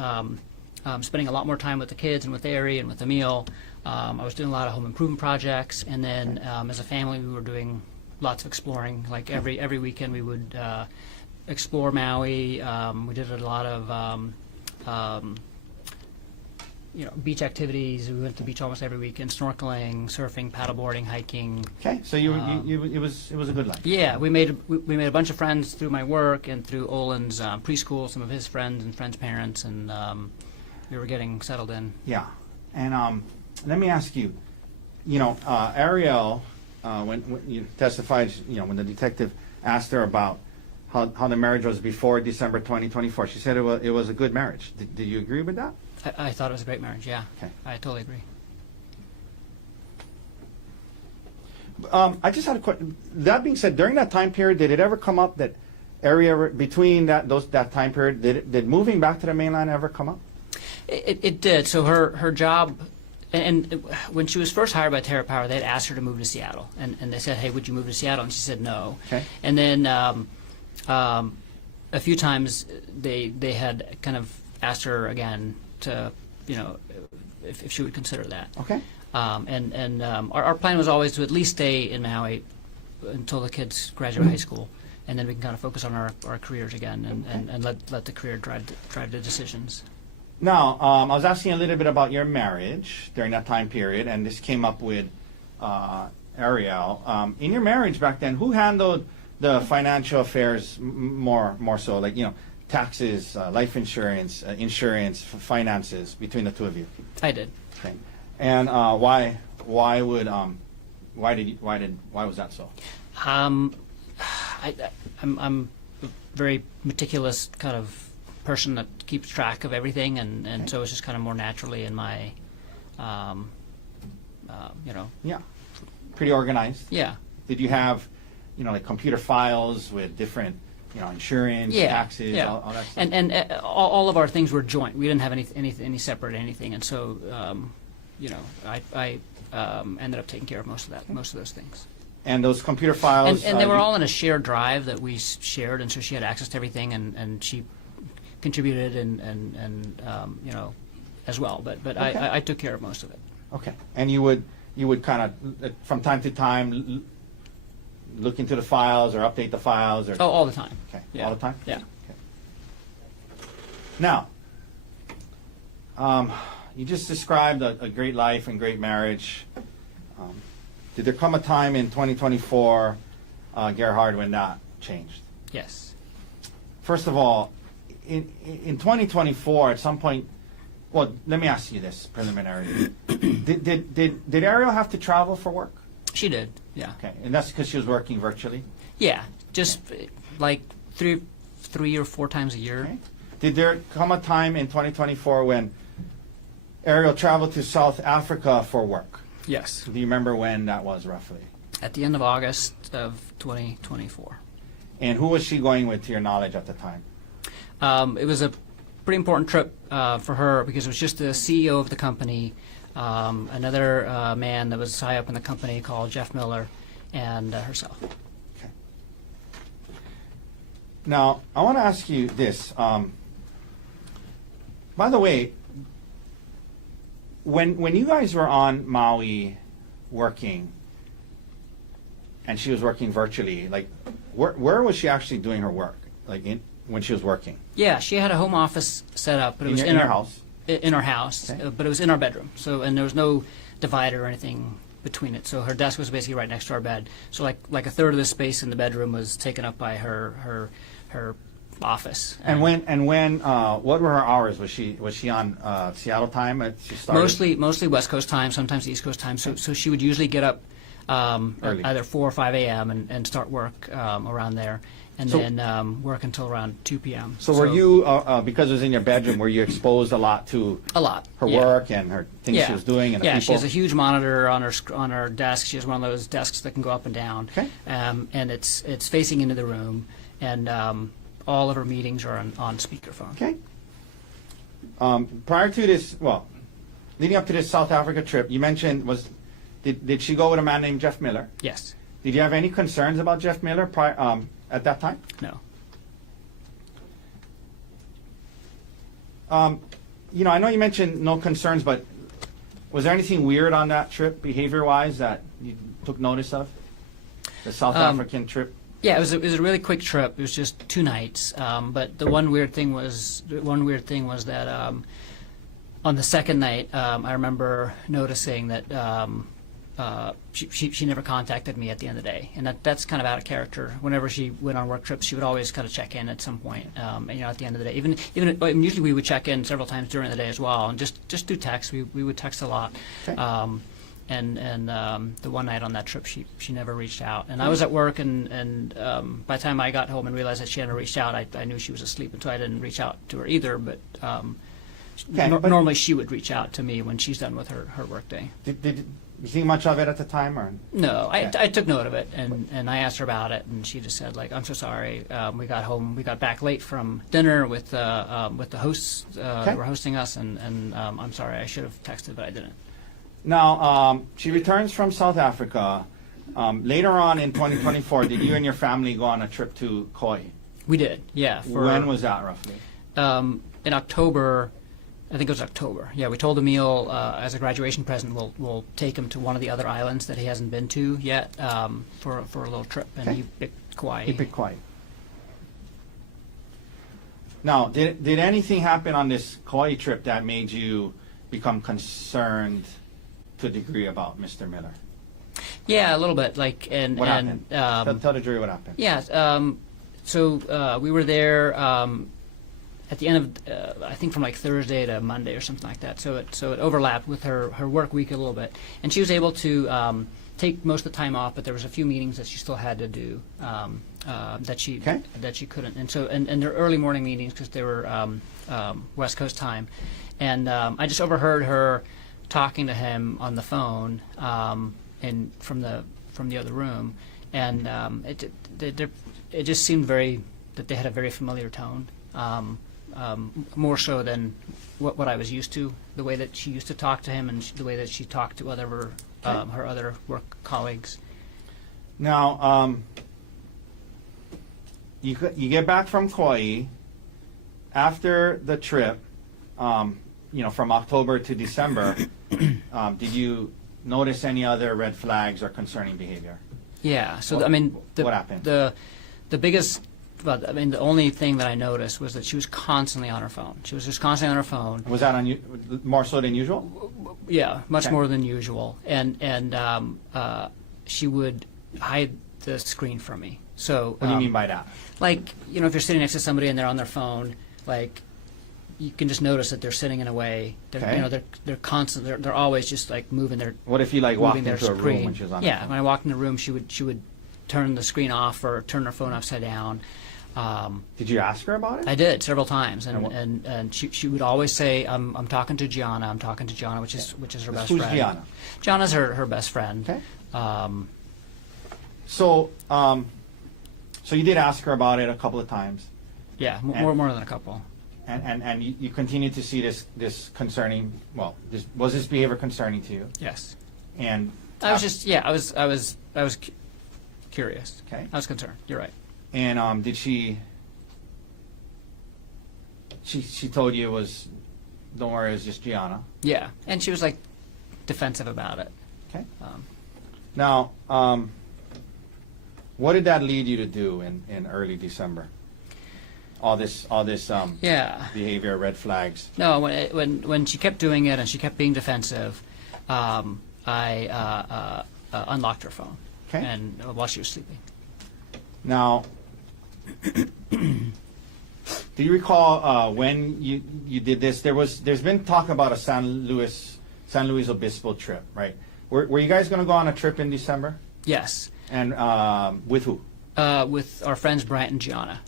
spending a lot more time with the kids and with Ari and with Emil. I was doing a lot of home improvement projects, and then as a family, we were doing lots of exploring. Like every weekend, we would explore Maui. We did a lot of beach activities. We went to the beach almost every weekend, snorkeling, surfing, paddleboarding, hiking. Okay, so it was a good life. Yeah, we made a bunch of friends through my work and through Olin's preschool, some of his friends and friends' parents, and we were getting settled in. Yeah, and let me ask you, Arielle, when you testified, when the detective asked her about how the marriage was before December 2024, she said it was a good marriage. Did you agree with that? I thought it was a great marriage, yeah. Okay. I totally agree. I just had a question. That being said, during that time period, did it ever come up that area between that time period, did moving back to the mainland ever come up? It did. So her job, and when she was first hired by Terra Power, they had asked her to move to Seattle, and they said, "Hey, would you move to Seattle?" And she said no. Okay. And then a few times they had kind of asked her again to, if she would consider that. Okay. Our plan was always to at least stay in Maui until the kids graduate high school, and then we can kind of focus on our careers again and let the career drive the decisions. Now, I was asking a little bit about your marriage during that time period, and this came up with Arielle. In your marriage back then, who handled the financial affairs more so, like taxes, life insurance, finances between the two of you? I did. Okay. And why was that so? I'm a very meticulous kind of person that keeps track of everything, and so it's just kind of more naturally in my, Yeah. Pretty organized. Yeah. Did you have, like computer files with different, insurance, taxes, yeah. all that stuff? And all of our things were joint. We didn't have any separate anything, and so I ended up taking care of most of those things. And those computer files, and they were all in a shared drive that we shared, and so she had access to everything, and she contributed and as well. But Okay. I took care of most of it. Okay. And you would kind of from time to time look into the files or update the files, or All the time. Okay. Yeah. All the time. Yeah. Okay. Now, you just described a great life and great marriage. Did there come a time in 2024, Gerhardt, when that changed? Yes. First of all, in 2024, at some point, well, let me ask you this preliminary. Did Arielle have to travel for work? She did. Yeah. Okay, and that's because she was working virtually? Yeah. Just like three or four times a year. Okay. Did there come a time in 2024 when Arielle traveled to South Africa for work? Yes. Do you remember when that was roughly? At the end of August of 2024. And who was she going with, to your knowledge, at the time? It was a pretty important trip for her because it was just the CEO of the company, another man that was high up in the company called Jeff Miller, and herself. Okay. Now, I want to ask you this. By the way, when you guys were on Maui working, and she was working virtually, like, where was she actually doing her work? Like, when she was working? Yeah, she had a home office set up, but it was in her house. In our house, Okay. but it was in our bedroom. So, and there was no divider or anything between it. So her desk was basically right next to our bed. So like a third of the space in the bedroom was taken up by her office. And when what were her hours? Was she on Seattle time? She started? Mostly West Coast time, sometimes East Coast time. So she would usually get up Early. either 4 or 5 a.m. and start work around there, and So- then work until around 2 p.m. So were you, because it was in your bedroom, were you exposed a lot to A lot. her yeah. work and her things she was doing and the yeah, people? she has a huge monitor on her desk. She has one of those desks that can go up and down. Okay. And it's facing into the room, and all of her meetings are on speakerphone. Okay. Prior to this, well, leading up to this South Africa trip, you mentioned did she go with a man named Jeff Miller? Yes. Did you have any concerns about Jeff Miller at that time? No. I know you mentioned no concerns, but was there anything weird on that trip, behavior-wise, that you took notice of? The South African trip? Yeah, it was a really quick trip. It was just 2 nights. But the one weird thing was that on the second night, I remember noticing that she never contacted me at the end of the day, and that's kind of out of character. Whenever she went on work trips, she would always kind of check in at some point. At the end of the day, even usually we would check in several times during the day as well, and just do text. We would text a lot. Okay. And the one night on that trip, she never reached out. And I was at work, and by the time I got home and realized that she hadn't reached out, I knew she was asleep, and so I didn't reach out to her either. But, but normally she would reach out to me when she's done with her work day. Did you think much of it at the time, or? No, Okay. I took note of it, and I asked her about it, and she just said, like, I'm so sorry. We got back late from dinner with the hosts that were hosting us, and I'm sorry, I should have texted, but I didn't. Now, she returns from South Africa. Later on in 2024, did you and your family go on a trip to Kauai? We did, yeah. When was that, roughly? In October, I think it was October. Yeah, we told Emil as a graduation present we'll take him to one of the other islands that he hasn't been to yet for a little trip, and Okay. he picked Kauai. He picked Kauai. Now, did anything happen on this Kauai trip that made you become concerned to a degree about Mr. Miller? Yeah, a little bit. What happened? Tell the jury what happened. Yeah. So we were there at the end of I think from like Thursday to Monday or something like that. So it overlapped with her work week a little bit, and she was able to take most of the time off, but there was a few meetings that she still had to do that she couldn't. And so and they're early morning meetings because they were West Coast time, and I just overheard her talking to him on the phone and from the other room, and it just seemed that they had a very familiar tone, more so than what I was used to, the way that she used to talk to him and the way that she talked to her other work colleagues. Now, you get back from Kauai after the trip. From October to December. Did you notice any other red flags or concerning behavior? Yeah. So what happened? The biggest. Well, the only thing that I noticed was that she was constantly on her phone. She was just constantly on her phone. Was that more so than usual? Yeah, much Okay. more than usual. And she would hide the screen from me. So What do you mean by that? Like, if you're sitting next to somebody and they're on their phone, like, you can just notice that they're sitting in a way. They're constant. They're always just like moving their. What if you walked moving their into a room screen. when she was on? Yeah, her phone? when I walked in the room, she would turn the screen off or turn her phone upside down. Did you ask her about it? I did several times, And what- and she would always say, "I'm talking to Gianna. I'm talking to Gianna," which is her best Who's friend. Gianna? Gianna's her best friend. Okay. So So you did ask her about it a couple of times, yeah, And- more than a couple. and you continue to see this concerning. Well, was this behavior concerning to you? Yes, And I was curious. Okay. I was concerned. You're right. And did she told you it was, don't worry, it was just Gianna. Yeah, and she was like defensive about it. Okay. Now, what did that lead you to do in early December? All this Yeah. behavior, red flags. No, when she kept doing it and she kept being defensive, I unlocked her phone. Okay. And while she was sleeping. Now, do you recall when you did this? There's been talk about a San Luis Obispo trip, right? were you guys going to go on a trip in December? Yes, And with who? with our friends Bryant and Gianna.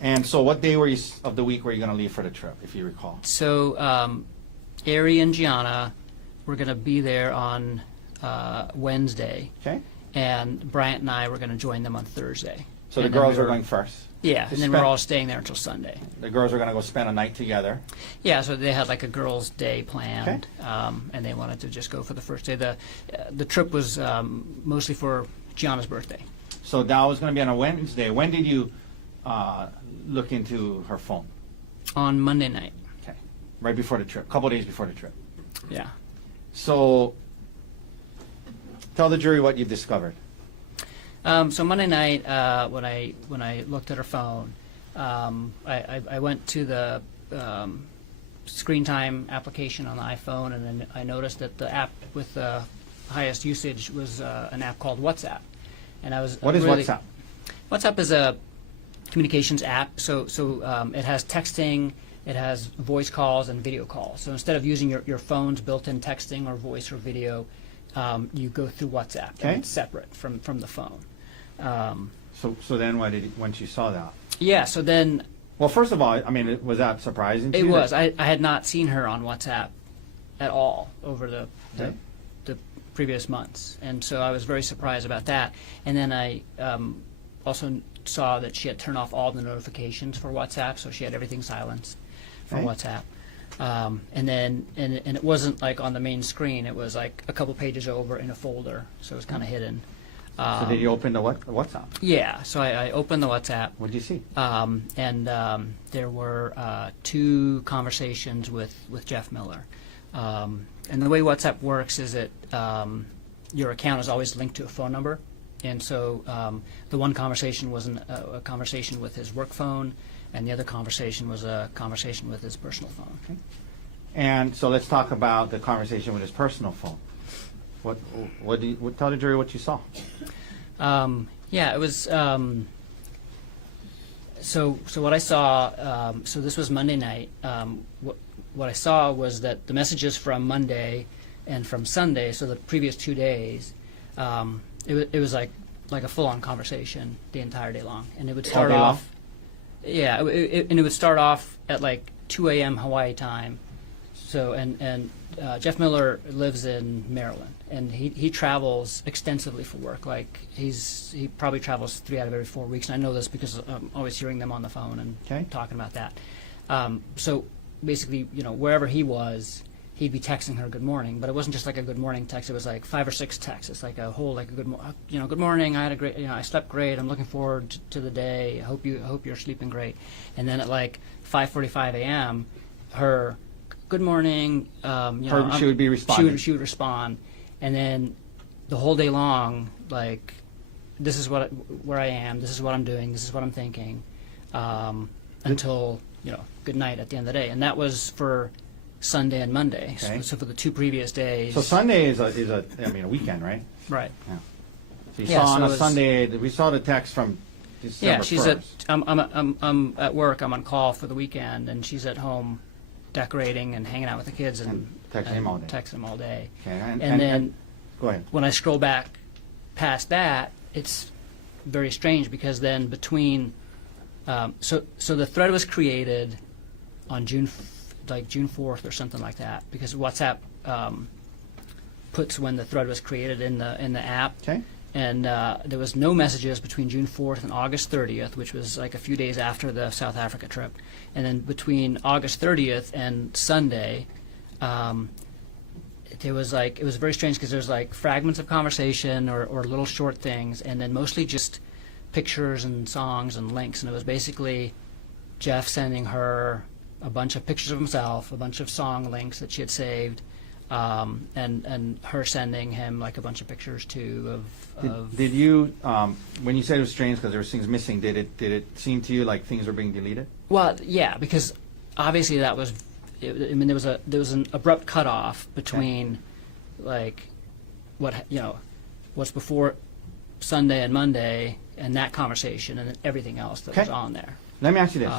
And so what day of the week were you going to leave for the trip, if you recall? So Ari and Gianna were going to be there on Wednesday, Okay. and Bryant and I were going to join them on Thursday. So the And then girls we were going first. Yeah, to and then we're spend- all staying there until Sunday. The girls were going to go spend a night together. Yeah, so they had like a girls' day planned, and they wanted to just go for the first day. The trip was mostly for Gianna's birthday. So that was going to be on a Wednesday. When did you look into her phone? On Monday night. Okay. Right before the trip, a couple days before the trip. Yeah. So tell the jury what you discovered. So Monday night, when I looked at her phone, I went to the screen time application on the iPhone, and then I noticed that the app with the highest usage was an app called WhatsApp. And I was What is really- WhatsApp? WhatsApp is a communications app. So it has texting, it has voice calls and video calls. So instead of using your phone's built-in texting or voice or video, you go through WhatsApp. Okay. And it's separate from the phone. So then once you saw that? Yeah. So then Well, first of all, I mean, was that surprising to it you? was. I had not seen her on WhatsApp at all over the Okay. previous months, and so I was very surprised about that. And then I also saw that she had turned off all the notifications for WhatsApp, so she had everything silenced for Okay. WhatsApp. And it wasn't like on the main screen; it was like a couple pages over in a folder, so it was kind of hidden. So did you open the WhatsApp? Yeah, so I opened the WhatsApp. What did you see? And there were 2 conversations with Jeff Miller. And the way WhatsApp works is that your account is always linked to a phone number. And so the one conversation was a conversation with his work phone, and the other conversation was a conversation with his personal phone. Okay. And so let's talk about the conversation with his personal phone. Tell the jury what you saw. Yeah, it was. So what I saw. So this was Monday night. What I saw was that the messages from Monday and from Sunday, so the previous 2 days, it was like a full-on conversation the entire day long, and it would start day long? off. Yeah, and it would start off at like 2 a.m. Hawaii time. So and Jeff Miller lives in Maryland, and he travels extensively for work. Like he probably travels 3 out of every 4 weeks, and I know this because I'm always hearing them on the phone and Okay. talking about that. So basically, wherever he was, he'd be texting her good morning, but it wasn't just like a good morning text. It was like 5 or 6 texts. It's like a whole like a good morning. I had a great, I slept great. I'm looking forward to the day. I hope you're sleeping great. And then at like 5:45 a.m., her good morning. She would be responding. She would respond, and then the whole day long, like, this is where I am. This is what I'm doing. This is what I'm thinking, until good night at the end of the day. And that was for Sunday and Monday. Okay. So for the 2 previous days. So Sunday is a weekend, right? Right. So you Yeah, saw so on it a was- Sunday. We saw the text from December Yeah, she's 1st. I'm at work. I'm on call for the weekend, and she's at home decorating and hanging out with the kids and texting him all day. Texting him all day. Okay, And then go ahead. when I scroll back past that, it's very strange because then between so the thread was created on June 4th or something like that, because WhatsApp puts when the thread was created in the app. Okay. And there was no messages between June 4th and August 30th, which was like a few days after the South Africa trip. And then between August 30th and Sunday, it was very strange because there's like fragments of conversation or little short things, and then mostly just pictures and songs and links. And it was basically Jeff sending her a bunch of pictures of himself, a bunch of song links that she had saved, and her sending him like a bunch of pictures too of Did you, when you said it was strange because there was things missing, did it seem to you like things were being deleted? Well, yeah, because obviously that was, I mean, there was an abrupt cutoff between like what's before Sunday and Monday and that conversation and everything else that was Okay. on there. Let me ask you this.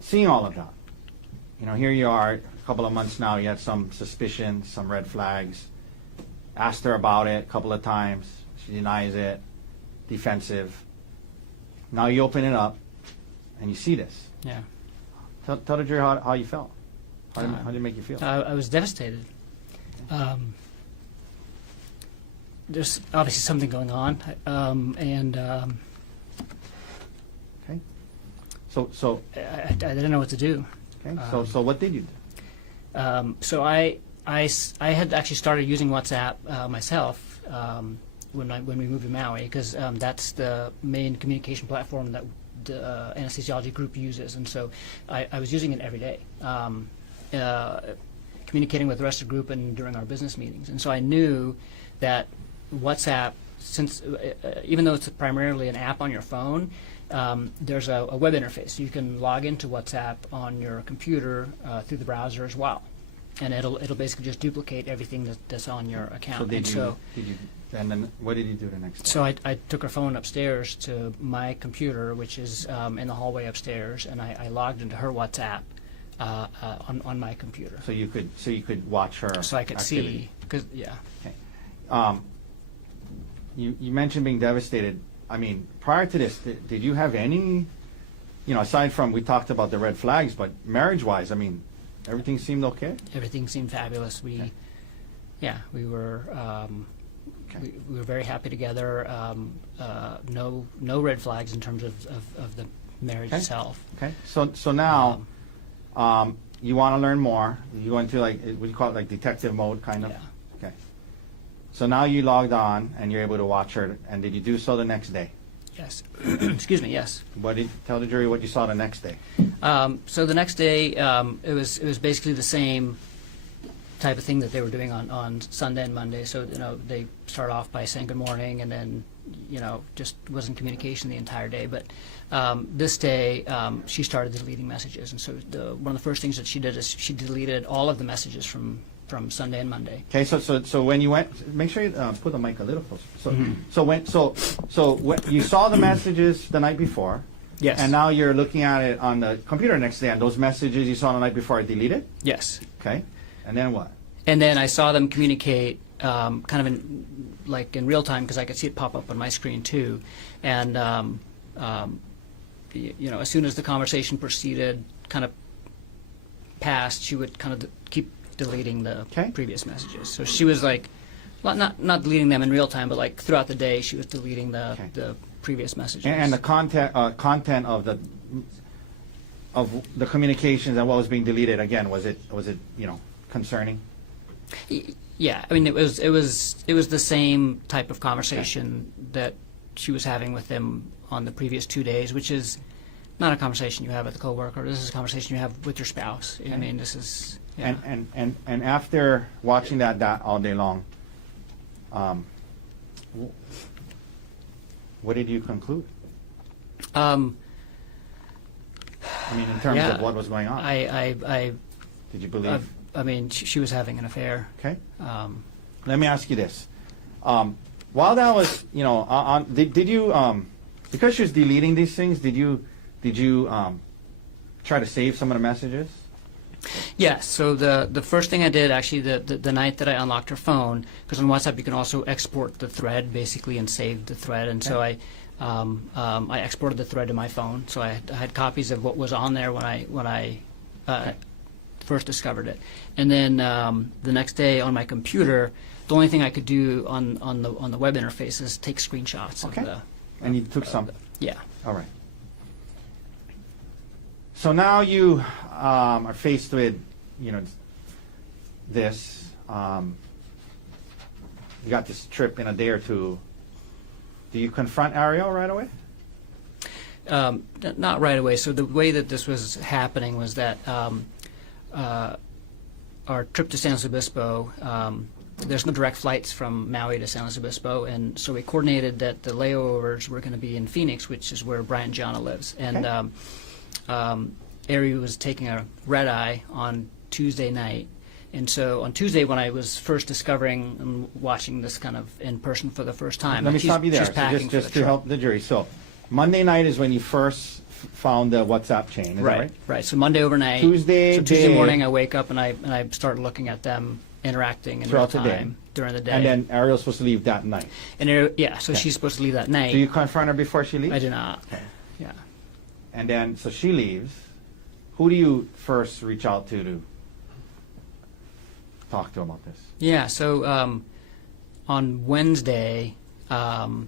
Seeing all of that, here you are, a couple of months now, you had some suspicion, some red flags. Asked her about it a couple of times. She denies it, defensive. Now you open it up, and you see this. Yeah. Tell the jury how you felt. How did it make you feel? I was devastated. There's obviously something going on, Okay. So I didn't know what to do. okay. So what did you do? So I had actually started using WhatsApp myself when we moved to Maui, because that's the main communication platform that the anesthesiology group uses, and so I was using it every day, communicating with the rest of the group and during our business meetings. And so I knew that WhatsApp, since even though it's primarily an app on your phone, there's a web interface. You can log into WhatsApp on your computer through the browser as well, and it'll basically just duplicate everything that's on your account. And then what did you do the next day? So I took her phone upstairs to my computer, which is in the hallway upstairs, and I logged into her WhatsApp on my computer. So you could watch her. So I could activity. see, because Okay. You mentioned being devastated. I mean, prior to this, did you have any, aside from we talked about the red flags, but marriage-wise, I mean, everything seemed okay? everything seemed fabulous. We were. Okay. We were very happy together. No red flags in terms of the marriage Okay. itself. Okay. So now, you want to learn more. You go into what do you call it, like detective mode, kind of? Yeah. Okay. So now you logged on and you're able to watch her. And did you do so the next day? Yes. Excuse me. Yes. Tell the jury what you saw the next day? So the next day, it was basically the same type of thing that they were doing on Sunday and Monday. So they start off by saying good morning, and then just wasn't communication the entire day. But this day, she started deleting messages, and so one of the first things that she did is she deleted all of the messages from Sunday and Monday. Okay. So when you went, make sure you put the mic a little closer. So when you saw the messages the night before. Yes. And now you're looking at it on the computer next day, and those messages you saw the night before are deleted. Yes. Okay. And then what? And then I saw them communicate kind of in real time, because I could see it pop up on my screen too. And as soon as the conversation proceeded, kind of passed, she would kind of keep deleting the Okay. previous messages. So she was not deleting them in real time, but throughout the day she was deleting the previous messages. And the content of the communications and what was being deleted, again, was it concerning? Yeah, I mean it was the same type of conversation that she was having with them on the previous 2 days, which is not a conversation you have with a coworker. This is a conversation you have with your spouse. I mean, this is And after watching that all day long, what did you conclude? I mean, in terms of what was going on, did you believe? I mean, she was having an affair. Okay. Let me ask you this: while that was, did you, because she was deleting these things, did you try to save some of the messages? Yes. So the first thing I did, actually, the night that I unlocked her phone, because on WhatsApp you can also export the thread basically and save the thread, and so I exported the thread to my phone. So I had copies of what was on there when I first discovered it, and then the next day on my computer, the only thing I could do on the web interface is take screenshots of the. And you took some. Yeah. All right. So now you are faced with, this. You got this trip in a day or two. Do you confront Arielle right away? Not right away. So the way that this was happening was that our trip to San Luis Obispo, there's no direct flights from Maui to San Luis Obispo, and so we coordinated that the layovers were going to be in Phoenix, which is where Brian Gianna lives. And Ari was taking a red eye on Tuesday night. And so on Tuesday, when I was first discovering and watching this kind of in person for the first time, Let me stop you there. She's packing Just to help the jury. So Monday night is when you first found the WhatsApp chain, is that right? Right. So Monday overnight. Tuesday Tuesday day. morning, I wake up and I start looking at them interacting in real Throughout the day. time during the day. And then Arielle's supposed to leave that night. And so she's supposed to leave that night. Do you confront her before she leaves? I do not. Okay. Yeah. And then, so she leaves. Who do you first reach out to talk to about this? Yeah. So on Wednesday night,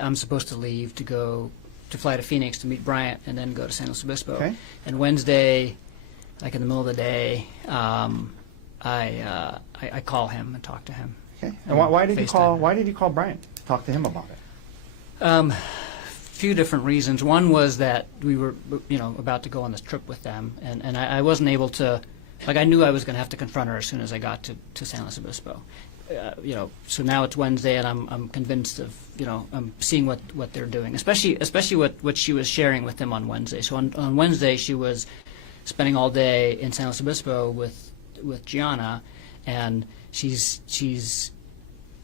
I'm supposed to leave to fly to Phoenix to meet Bryant and then go to San Luis Obispo. Okay. And Wednesday, like in the middle of the day, I call him and talk to him. Okay. And why did you call? FaceTime. Why did you call Brian? Talk to him about it. Few different reasons. One was that we were, about to go on this trip with them, and I wasn't able to. Like, I knew I was going to have to confront her as soon as I got to San Luis Obispo. So now it's Wednesday, and I'm convinced of, I'm seeing what they're doing, especially what she was sharing with them on Wednesday. So on Wednesday, she was spending all day in San Luis Obispo with Gianna, and she's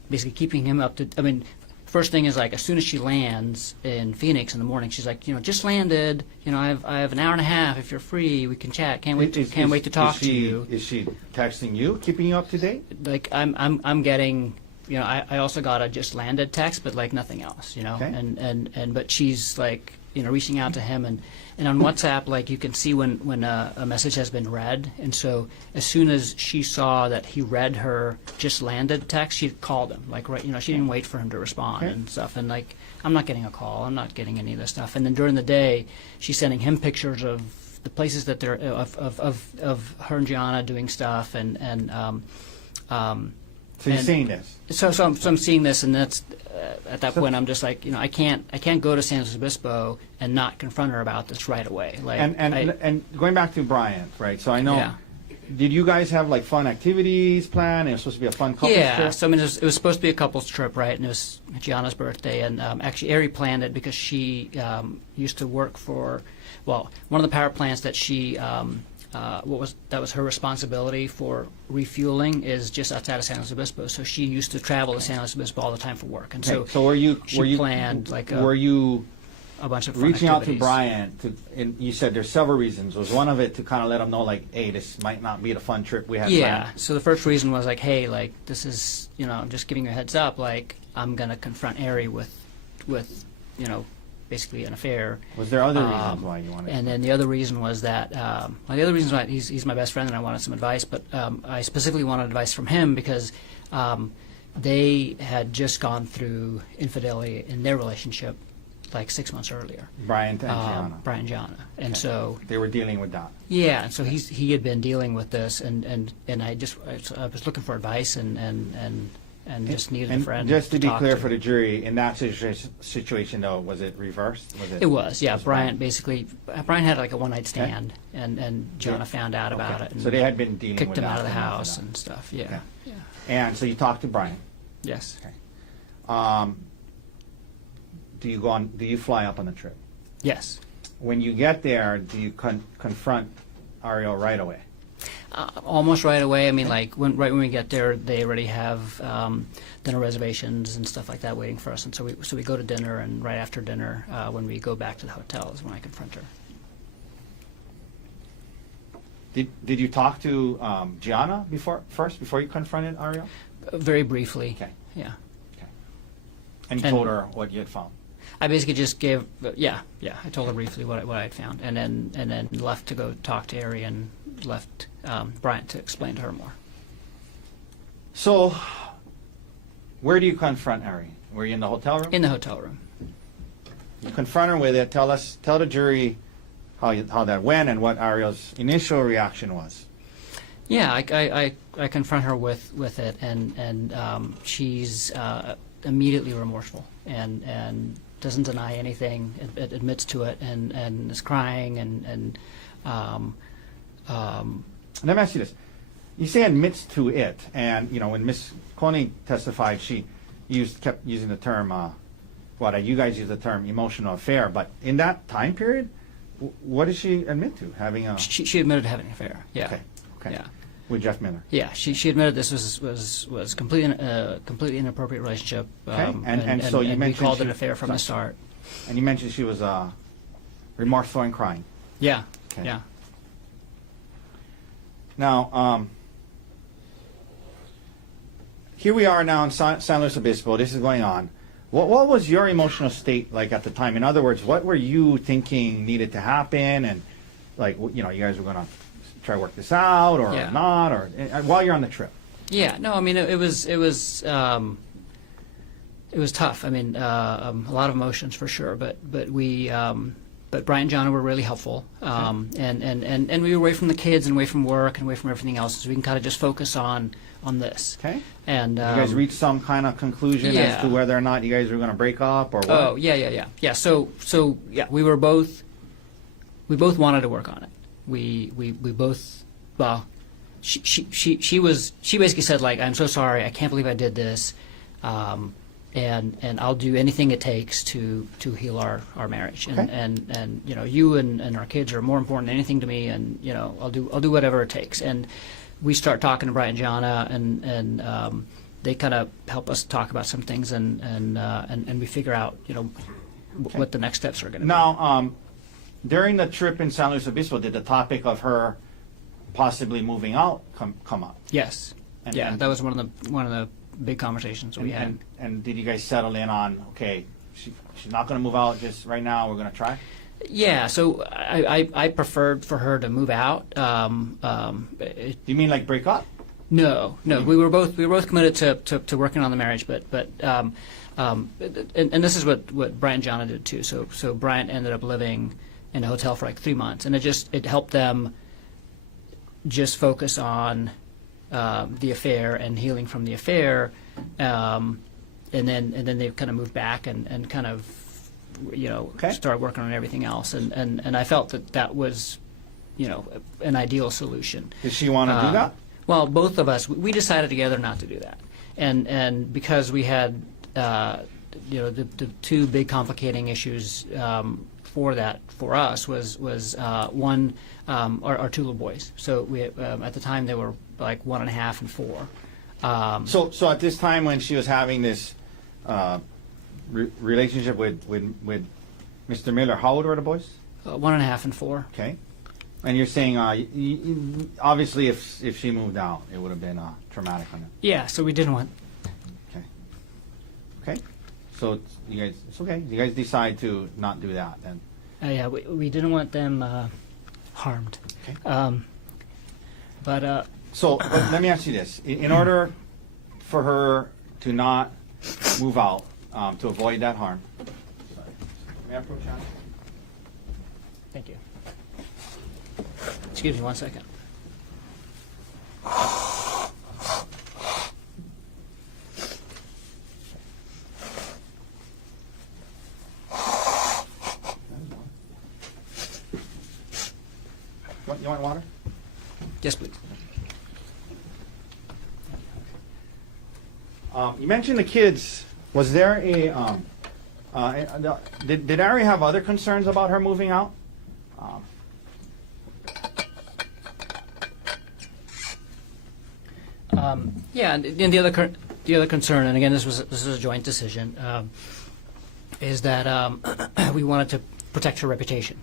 basically keeping him up to. I mean, first thing is, like, as soon as she lands in Phoenix in the morning, she's like, just landed. I have an hour and a half. If you're free, we can chat. Can't wait to talk to you. Is she texting you, keeping you up to date? Like, I'm getting. I also got a just landed text, but like nothing else. Okay. But she's like, reaching out to him, and on WhatsApp, like, you can see when a message has been read, and so as soon as she saw that he read her just landed text, she called him, like, right, she didn't wait for him to respond. Okay. And stuff, and like, I'm not getting a call, I'm not getting any of this stuff, and then during the day, she's sending him pictures of the places that they're of her and Gianna doing stuff, So you're seeing this? So I'm seeing this, and that's at that point I'm just like, I can't go to San Luis Obispo and not confront her about this right away. Like, and going back to Bryant, right? So I know. Yeah. Did you guys have like fun activities planned? It was supposed to be a fun couples yeah. trip. So I mean, it was supposed to be a couples trip, right? And it was Gianna's birthday, and actually Ari planned it because she used to work for, one of the power plants that she. That was her responsibility for refueling is just outside of San Luis Obispo. So she used to travel to San Luis Obispo all the time for work, and Okay, so were you planned like were you a bunch of fun reaching out to activities. Brian? And you said there's several reasons. Was one of it to kind of let him know, like, hey, this might not be the fun trip we had Yeah. planned? So the first reason was like, hey, like, this is, I'm just giving you a heads up. Like, I'm gonna confront Ari with basically an affair. Was there other reasons why you wanted? And then the other reason was that the other reason why he's my best friend and I wanted some advice, but I specifically wanted advice from him because they had just gone through infidelity in their relationship like 6 months earlier. Brian and Gianna. Brian and Gianna, and Okay. so They were dealing with that. yeah, and so he had been dealing with this, and I was looking for advice and just needed a friend. Just to be talk clear for the jury, in that situation, though, was it reversed? It was, yeah. was Brian had like a one-night stand, and Gianna found out about Okay. it. And So they had been dealing kicked with him that out of the and after house that. and stuff. Yeah. Okay. Yeah. And so you talked to Brian. Yes. Okay. Do you fly up on the trip? Yes. When you get there, do you confront Arielle right away? Almost right away. I mean, like right when we get there, they already have dinner reservations and stuff like that waiting for us. And so we go to dinner, and right after dinner, when we go back to the hotel, is when I confront her. Did you talk to Gianna before you confronted Arielle? Very briefly. Okay. Yeah. And you And- told her what you had found. I basically just gave, I told her briefly what I had found, and then left to go talk to Ari and left Bryant to explain to her more. So, where do you confront Ari? Were you in the hotel room? In the hotel room. You confront her with it. Tell the jury how that went and what Arielle's initial reaction was. Yeah, I confront her with it, and she's immediately remorseful and doesn't deny anything, admits to it, and is crying and Let me ask you this. You say admits to it, and when Ms. Konig testified, she kept using the term, you guys use the term emotional affair, but in that time period, what did she admit to? Having a... she admitted to having an affair. Yeah. Okay. Yeah. with Jeff Miller. Yeah, she admitted this was completely inappropriate relationship. Okay, and so you we mentioned called it she- an affair from the start. And you mentioned she was remorseful and crying. Yeah, Okay. yeah. Now, here we are now in San Luis Obispo. This is going on. What was your emotional state like at the time? In other words, what were you thinking needed to happen? And like, you guys were going to try to work this out or Yeah. not, or while you're on the trip? Yeah, no, I mean it was tough. I mean a lot of emotions for sure, but Brian and John were really helpful, and we were away from the kids and away from work and away from everything else, so we can kind of just focus on this. Okay. And You guys reached some kind of conclusion as yeah. to whether or not you guys were going to break up or what? Oh yeah. So yeah, we both wanted to work on it. We both well. She basically said, like, I'm so sorry, I can't believe I did this, and I'll do anything it takes to heal our marriage, Okay. and you and our kids are more important than anything to me, and I'll do whatever it takes. And we start talking to Brian and Jana, and they kind of help us talk about some things, and we figure out what the next steps are going to be. Now, during the trip in San Luis Obispo, did the topic of her possibly moving out come up? Yes. And- Yeah, and- that was one of the big conversations we had. And did you guys settle in on, okay, she's not going to move out just right now, we're going to try? Yeah, so I preferred for her to move out. Do you mean like break up? No, we were both committed to working on the marriage, but and this is what Brian and Jana did too. So Brian ended up living in a hotel for like 3 months, and it helped them just focus on the affair and healing from the affair, and then they kind of moved back and kind of Okay. started working on everything else, and I felt that was an ideal solution. Did she want to do that? Well, both of us, we decided together not to do that, and because we had the two big complicating issues for us was one, our two little boys. So we at the time they were like 1.5 and 4. So at this time when she was having this relationship with Mr. Miller, how old were the boys? 1.5 and 4. Okay. And you're saying, obviously, if she moved out, it would have been traumatic on her. Yeah, so we didn't want. Okay. So it's okay. You guys decide to not do that then. Yeah, we didn't want them harmed. Okay. But So let me ask you this: in order for her to not move out, to avoid that harm. Sorry. May I approach Anna? thank you. Excuse me 1 second. You want water? Yes, please. You mentioned the kids. Was there did Ari have other concerns about her moving out? Yeah, and the other concern, and again, this is a joint decision, is that we wanted to protect her reputation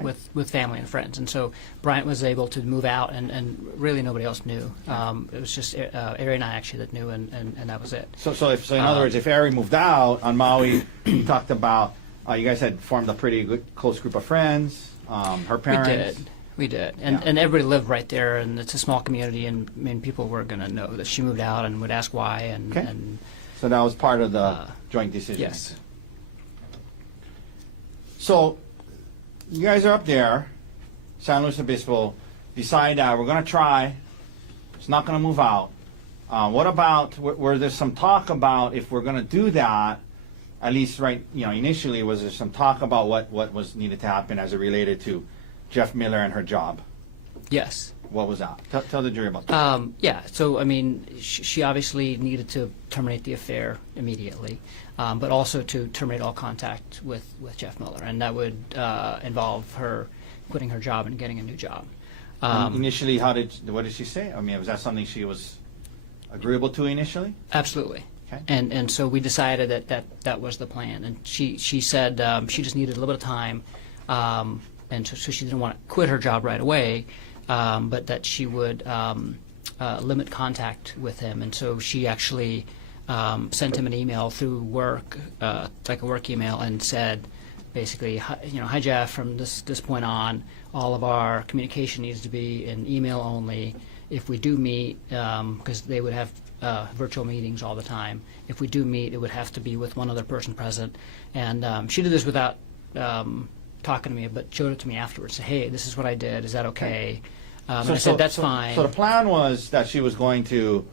with family and friends, and so Bryant was able to move out, and really nobody else knew. It was just Ari and I actually that knew, and that was it. So in other words, if Ari moved out on Maui, you talked about you guys had formed a pretty good close group of friends. Her parents. We did, Yeah. and everybody lived right there, and it's a small community, and I mean, people were going to know that she moved out and would ask why, and, Okay. and So that was part of the joint decision. yes. So you guys are up there, San Luis Obispo, decide that we're going to try. It's not going to move out. What about, were there some talk about if we're going to do that, at least initially, was there some talk about what was needed to happen as it related to Jeff Miller and her job? Yes. What was that? Tell the jury about that. Yeah, so I mean, she obviously needed to terminate the affair immediately, but also to terminate all contact with Jeff Miller, and that would involve her quitting her job and getting a new job. Initially, what did she say? I mean, was that something she was agreeable to initially? Absolutely. Okay. And so we decided that was the plan. And she said she just needed a little bit of time, and so she didn't want to quit her job right away, but that she would limit contact with him. And so she actually sent him an email through work, like a work email, and said, basically, hi Jeff, from this point on, all of our communication needs to be in email only. If we do meet, because they would have virtual meetings all the time, if we do meet, it would have to be with one other person present. And she did this without talking to me, but showed it to me afterwards. Said, hey, this is what I did. Is that okay? And I said, that's fine. So the plan was that she was going to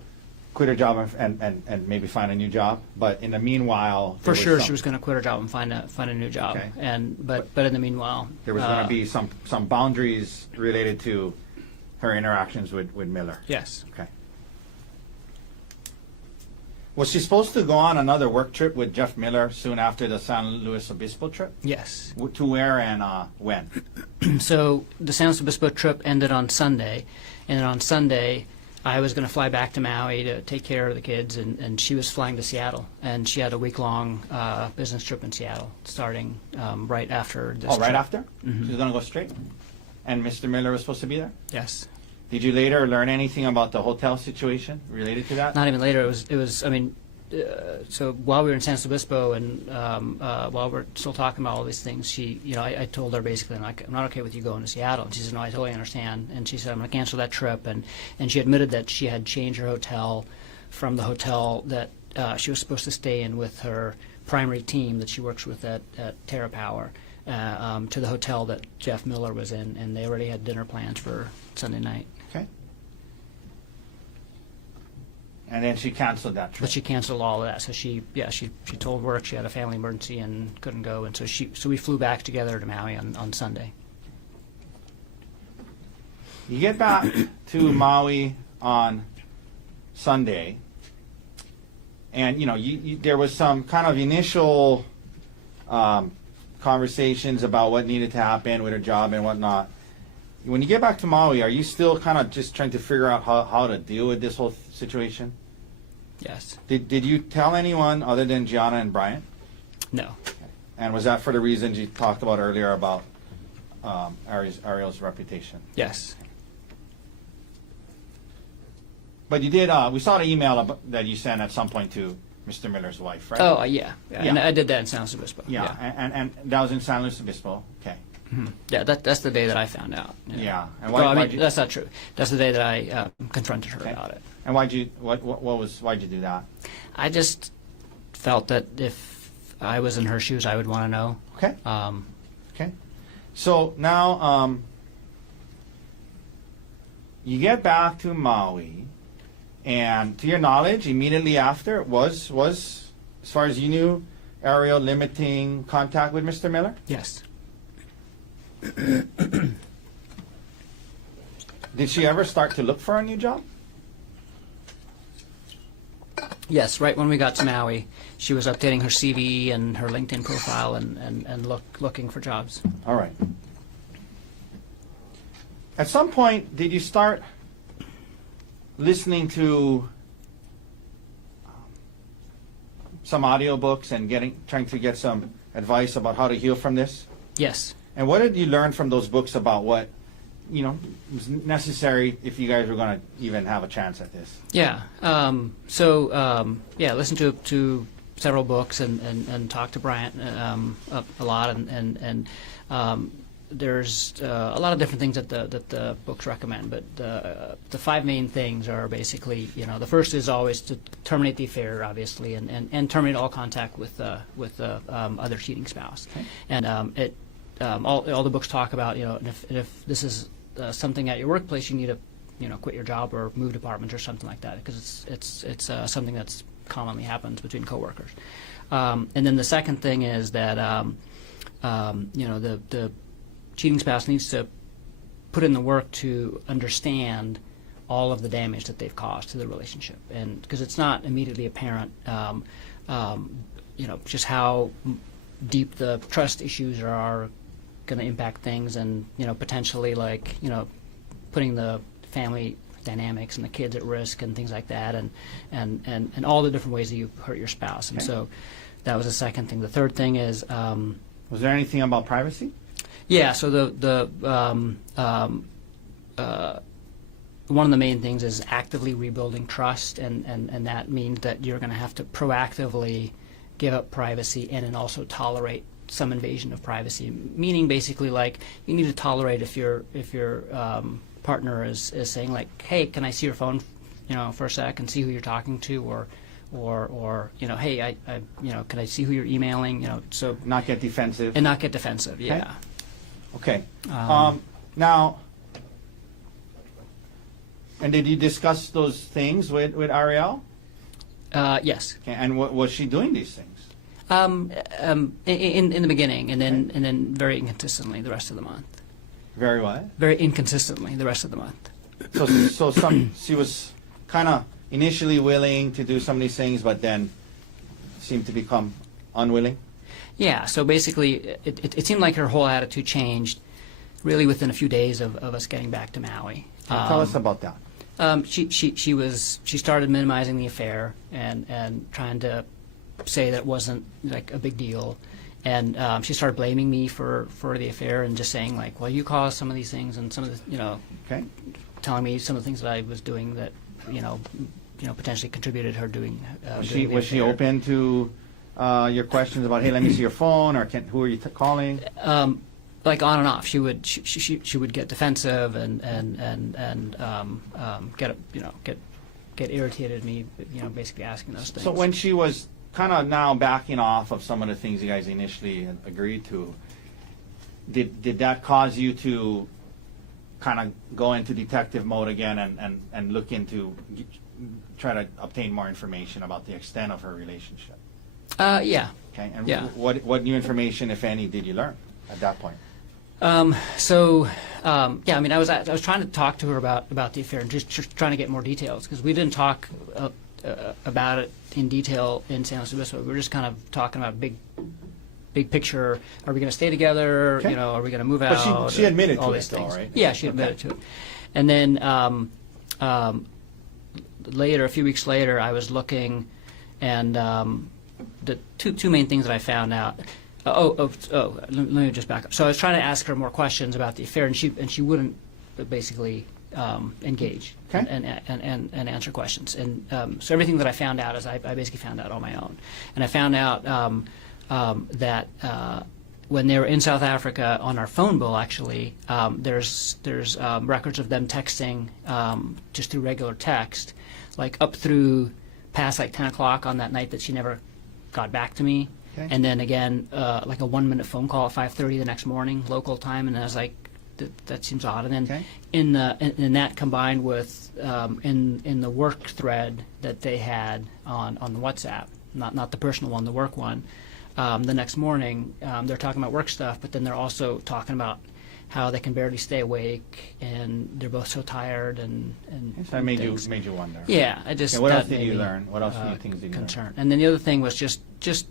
quit her job and maybe find a new job, but in the meanwhile, for sure she was going to quit her job and find a new job. Okay. But in the meanwhile, there was going to be some boundaries related to her interactions with Miller. Yes. Okay. Was she supposed to go on another work trip with Jeff Miller soon after the San Luis Obispo trip? Yes. To where and when? So the San Luis Obispo trip ended on Sunday, and then on Sunday I was going to fly back to Maui to take care of the kids, and she was flying to Seattle, and she had a week-long business trip in Seattle starting right after this Oh, right trip. after? Mhm. She was going to go straight? And Mr. Miller was supposed to be there? Yes. Did you later learn anything about the hotel situation related to that? Not even later. It was. I mean, so while we were in San Luis Obispo and while we're still talking about all these things, she, I told her basically, I'm not okay with you going to Seattle. And she said, no, I totally understand. And she said, I'm going to cancel that trip. And she admitted that she had changed her hotel from the hotel that she was supposed to stay in with her primary team that she works with at Terra Power to the hotel that Jeff Miller was in, and they already had dinner plans for Sunday night. Okay. And then she canceled that trip. But she canceled all of that. So she told work she had a family emergency and couldn't go, and so we flew back together to Maui on Sunday. You get back to Maui on Sunday, and you there was some kind of initial conversations about what needed to happen with her job and whatnot. When you get back to Maui, are you still kind of just trying to figure out how to deal with this whole situation? Yes. Did you tell anyone other than Gianna and Brian? No. And was that for the reasons you talked about earlier about Arielle's reputation? Yes. But you did. We saw the email that you sent at some point to Mr. Miller's wife, right? Oh, yeah. And I did that in San Luis Obispo. Yeah. And that was in San Luis Obispo. Okay. Mhm. Yeah, that's the day that I found out. Yeah. And Well, that's not true. That's the day that I confronted her about it. And why'd you do that? I just felt that if I was in her shoes, I would want to know. Okay. Okay. So now you get back to Maui, and to your knowledge, immediately after was as far as you knew, Arielle limiting contact with Mr. Miller? Yes. Did she ever start to look for a new job? Yes, right when we got to Maui, she was updating her CV and her LinkedIn profile and looking for jobs. All right. At some point, did you start listening to some audiobooks and trying to get some advice about how to heal from this? Yes. And what did you learn from those books about what was necessary if you guys were going to even have a chance at this? Yeah. Listen to several books and talk to Bryant a lot, and there's a lot of different things that the books recommend. But the five main things are basically, the first is always to terminate the affair, obviously, and terminate all contact with other cheating spouse. Okay. And all the books talk about, if this is something at your workplace, you need to quit your job or move departments or something like that, because it's something that's commonly happens between coworkers. And then the second thing is that the cheating spouse needs to put in the work to understand all of the damage that they've caused to the relationship, and because it's not immediately apparent, just how deep the trust issues are going to impact things, and potentially putting the family dynamics and the kids at risk and things like that, and all the different ways that you hurt your spouse. And Okay. so that was the second thing. The third thing is, Was there anything about privacy? yeah, so one of the main things is actively rebuilding trust, and that means that you're going to have to proactively give up privacy and then also tolerate some invasion of privacy. Meaning, basically, like you need to tolerate if your partner is saying like, "Hey, can I see your phone, for a sec and see who you're talking to," or "Hey, I can I see who you're emailing?" So Not get defensive. and not get defensive. Yeah. Okay. Um, Now, and did you discuss those things with Arielle? Yes. Okay, and was she doing these things? In the beginning, and then very inconsistently the rest of the month. Very well. Very inconsistently the rest of the month. So she was kind of initially willing to do some of these things, but then seemed to become unwilling. Yeah. So basically, it seemed like her whole attitude changed, really within a few days of us getting back to Maui. Tell us about that. She started minimizing the affair and trying to say that it wasn't like a big deal, and she started blaming me for the affair and just saying like, well, you caused some of these things, and some of the Okay. telling me some of the things that I was doing that potentially contributed her doing. Was doing the she affair. open to your questions about, hey, let me see your phone, or who are you calling? Like on and off, she would get defensive and get irritated at me, basically asking those things. So when she was kind of now backing off of some of the things you guys initially had agreed to, did that cause you to kind of go into detective mode again and look into, try to obtain more information about the extent of her relationship? Yeah. Okay, and Yeah. what new information, if any, did you learn at that point? I was trying to talk to her about the affair and just trying to get more details, because we didn't talk about it in detail in San Luis Obispo. We were just kind of talking about big picture. Are we going to stay together? Okay. Are we going to move But out? she admitted all to these it, though, things. right? Yeah, she admitted to it. And then later, a few weeks later, I was looking, and the two main things that I found out. Let me just back up. So I was trying to ask her more questions about the affair, and she wouldn't basically engage Okay. and answer questions. And so everything that I found out is I basically found out on my own. And I found out that when they were in South Africa on our phone bill, actually, there's records of them texting just through regular text, like up through past like 10 o'clock on that night that she never got back to me. Okay. And then again, like a 1-minute phone call at 5:30 the next morning, local time, and I was like, that seems odd. And then Okay. in that combined with in the work thread that they had on the WhatsApp, not the personal one, the work one, the next morning they're talking about work stuff, but then they're also talking about how they can barely stay awake and they're both so tired and So that made things. you wonder. Yeah, I just. Okay, what that else did made you me, learn? What else new things did you learn? concerned. And then the other thing was just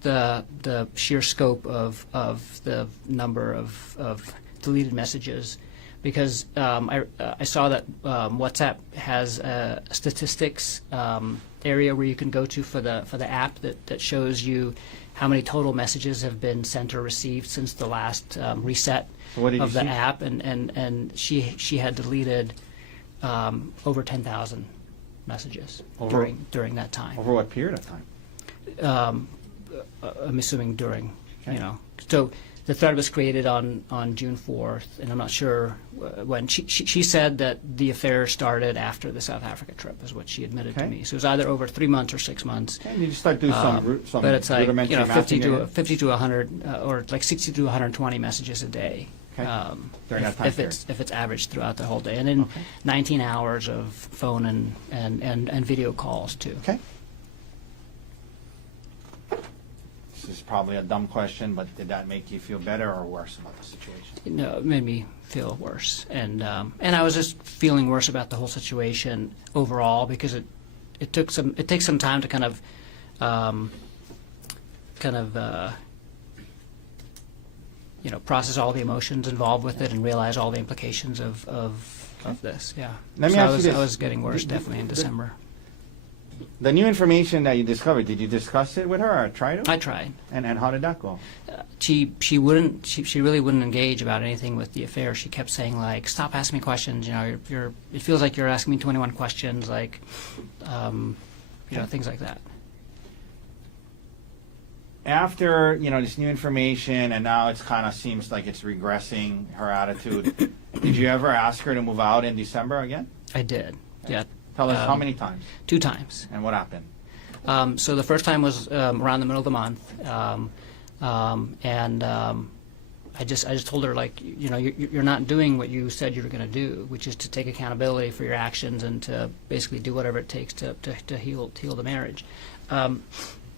the sheer scope of the number of deleted messages, because I saw that WhatsApp has a statistics area where you can go to for the app that shows you how many total messages have been sent or received since the last reset So what did of you the see? app, and she had deleted over 10,000 messages Over- during that time. Over what period of time? I'm assuming during, Okay. So the thread was created on June 4th, and I'm not sure when. She said that the affair started after the South Africa trip, is what she admitted to Okay. me. So it was either over 3 months or 6 months. Okay, did you start doing some But it's like, rudimentary 50 mapping to 100, or like 60 to 120 messages a day. Okay. During that time if it's averaged throughout the whole day, and then Okay. 19 hours of phone and video calls too. Okay. This is probably a dumb question, but did that make you feel better or worse about the situation? No, it made me feel worse, and I was just feeling worse about the whole situation overall, because it takes some time to kind of process all the emotions involved with it and realize all the implications of of this. Yeah. Let me So ask you I this. was getting worse definitely in December. The new information that you discovered, did you discuss it with her or try to? I tried. And how did that go? She really wouldn't engage about anything with the affair. She kept saying like, "Stop asking me questions. You know, it feels like you're asking me 21 questions. Like, things like that." After this new information, and now it's kind of seems like it's regressing her attitude. Did you ever ask her to move out in December again? I did. Yeah. Tell us how many times 2 times. and what happened. So the first time was around the middle of the month, I just told her like, you're not doing what you said you were going to do, which is to take accountability for your actions and to basically do whatever it takes to heal the marriage. At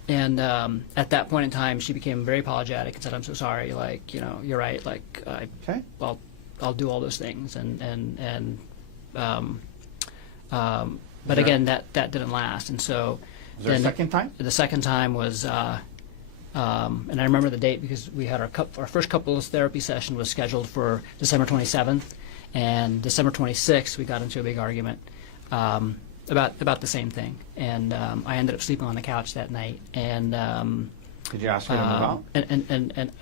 that point in time, she became very apologetic and said, "I'm so sorry. Like, you're right. Like, Okay. I'll do all those things." But again, that didn't last, and so. Was there a second time? The second time was, and I remember the date because we had our first couples therapy session was scheduled for December 27th, and December 26th we got into a big argument about the same thing, and I ended up sleeping on the couch that night, and. Did you ask her to move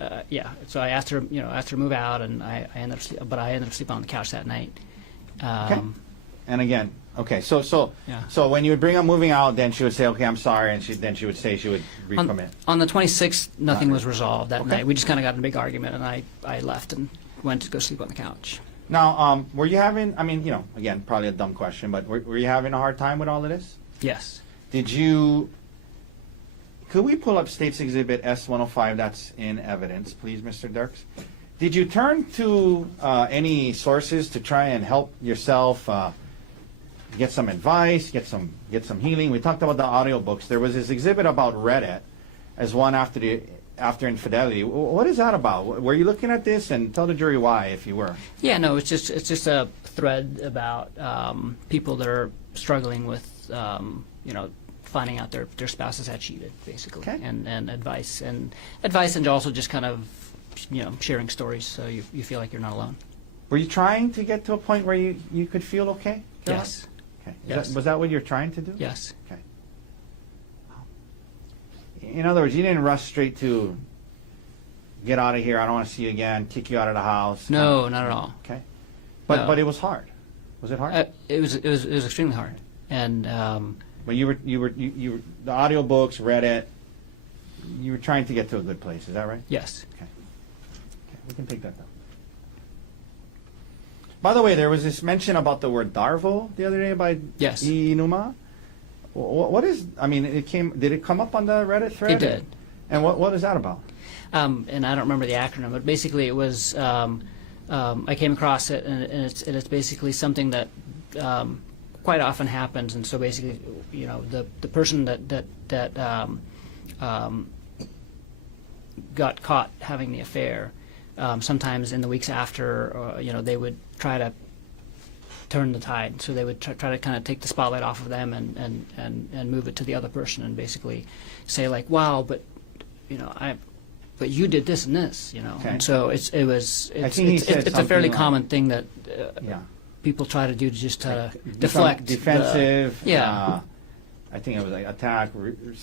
out? Yeah, so I asked her to move out, and I ended up sleeping on the couch that night. Okay. And again, okay, so Yeah. when you would bring up moving out, then she would say, "Okay, I'm sorry," and then she would say she would recommit. On the 26th, nothing was resolved that Okay. night. We just kind of got in a big argument, and I left and went to go sleep on the couch. Now, were you having? I mean, again, probably a dumb question, but were you having a hard time with all of this? Yes. Did you? Could we pull up State's Exhibit S-105 that's in evidence, please, Mr. Dirks? Did you turn to any sources to try and help yourself get some advice, get some healing? We talked about the audiobooks. There was this exhibit about Reddit as one after infidelity. What is that about? Were you looking at this? And tell the jury why, if you were. Yeah, no, it's just a thread about people that are struggling with finding out their spouses had cheated, basically, Okay. and advice and also just kind of sharing stories so you feel like you're not alone. Were you trying to get to a point where you could feel okay? Gerhardt? Yes. Okay. Yes. Was that what you're trying to do? Yes. Okay. In other words, you didn't rush straight to get out of here. I don't want to see you again. Kick you out of the house. No, not at all. Okay. But No. but it was hard. Was it hard? It was extremely hard, and But you were the audiobooks, Reddit. You were trying to get to a good place. Is that right? yes. Okay, we can take that down. By the way, there was this mention about the word Darvo the other day by Yes. Inuma. What is? I mean, Did it come up on the Reddit thread? It did. And what is that about? And I don't remember the acronym, but basically it was I came across it, and it's basically something that quite often happens, and so basically, the person that got caught having the affair, sometimes in the weeks after, they would try to turn the tide. So they would try to kind of take the spotlight off of them and move it to the other person, and basically say like, "Wow, but but you did this and this," Okay. And so it's I think he said a fairly something common thing that Yeah. people try to do to just try to Become deflect defensive. Yeah. I think it was like attack.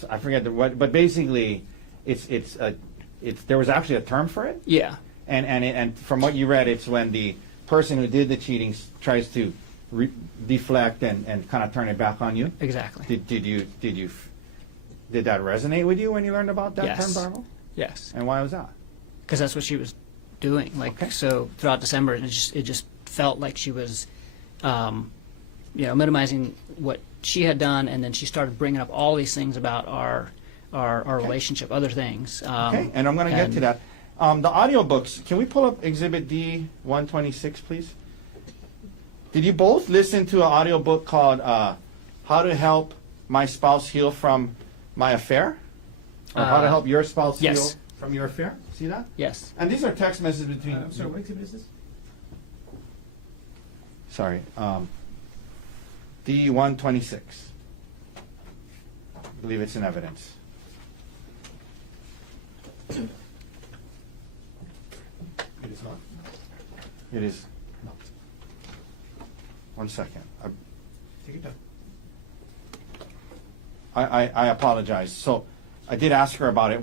I forget what, but basically, there was actually a term for it. Yeah. And from what you read, it's when the person who did the cheating tries to deflect and kind of turn it back on you. Exactly. Did that resonate with you when you learned about that Yes. term, Darvo? Yes. And why was that? Because that's what she was doing. Like Okay. so throughout December, it just felt like she was, minimizing what she had done, and then she started bringing up all these things about our relationship, other things. Okay, and I'm going to get to that. The audiobooks, can we pull up Exhibit D 126, please? Did you both listen to an audiobook called How to Help My Spouse Heal from My Affair? Or How to Help Your Spouse yes. Heal from Your Affair? See that? Yes. And these are text messages between... I'm sorry, what exhibit is this? Sorry. D 126. I believe it's in evidence. It is not. It is. No. One second. Take it down. I apologize. So I did ask her about it.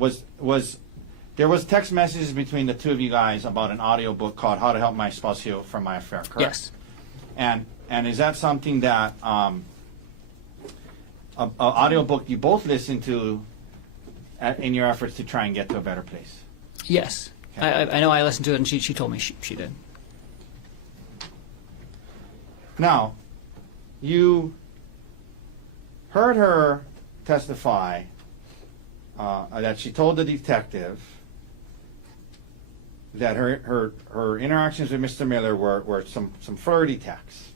There was text messages between the two of you guys about an audio book called How to Help My Spouse Heal from My Affair, correct? Yes. And is that something that a audio book you both listen to in your efforts to try and get to a better place? Yes. Okay. I know I listened to it, and she told me she did. Now, you heard her testify that she told the detective that her interactions with Mr. Miller were some flirty texts.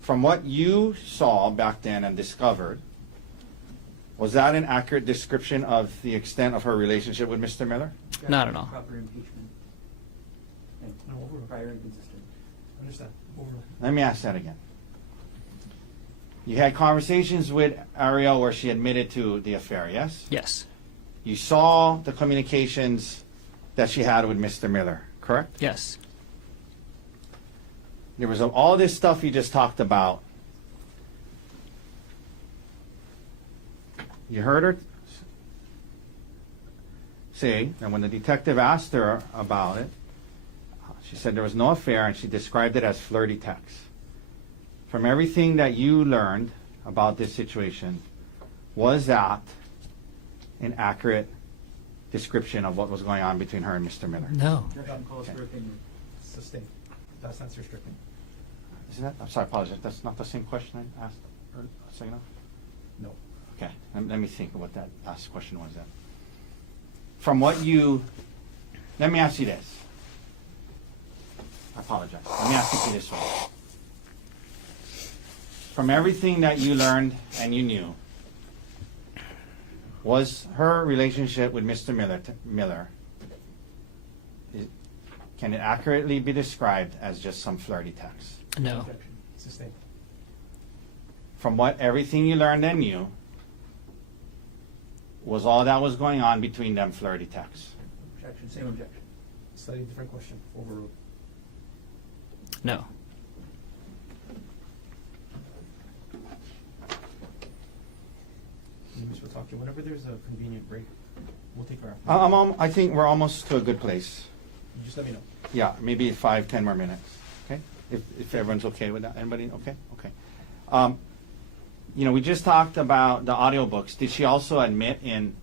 From what you saw back then and discovered, was that an accurate description of the extent of her relationship with Mr. Miller? Not at all. Proper impeachment. And No, overall. prior inconsistent. Understand. Overall. Let me ask that again. You had conversations with Arielle where she admitted to the affair, yes? Yes. You saw the communications that she had with Mr. Miller, correct? Yes. There was all this stuff you just talked about. You heard her say, and when the detective asked her about it, she said there was no affair, and she described it as flirty texts. From everything that you learned about this situation, was that an accurate description of what was going on between her and Mr. Miller? No. Objection calls for opinion. Sustained. That's answer stricken. Isn't that? I'm sorry, I apologize. That's not the same question I asked a second ago? No. Okay, let me think of what that last question was then. From what you, let me ask you this. I apologize. Let me ask you this way. From everything that you learned and you knew, was her relationship with Mr. Miller, can it accurately be described as just some flirty text? No. Objection. Sustained. From what everything you learned and knew, was all that was going on between them flirty texts? Objection. Same objection. Slightly different question. Overruled. No. Ms. Otake, whenever there's a convenient break, we'll take our. I think we're almost to a good place. You just let me know. Yeah, maybe 5-10 more minutes. Okay, if everyone's okay with that. Anybody? Okay. Okay. We just talked about the audiobooks. Did she also admit in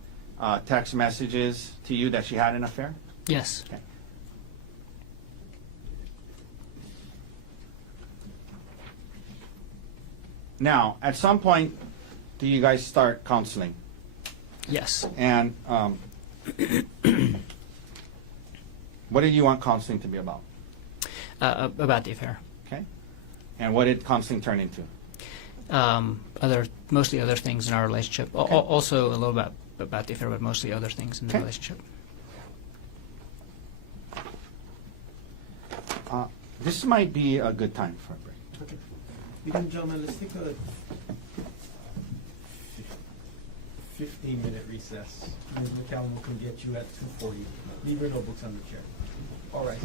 text messages to you that she had an affair? Yes. Okay. Now, at some point, do you guys start counseling? Yes. And what did you want counseling to be about? About the affair. Okay. And what did counseling turn into? Mostly other things in our relationship. Okay. Also a little bit about the affair, but mostly other things in the Okay. relationship. This might be a good time for a break. Okay. Ladies and gentlemen, let's take a 15-minute recess. Ms. McCallum will come get you at 2:40. Leave your notebooks on the chair. All right.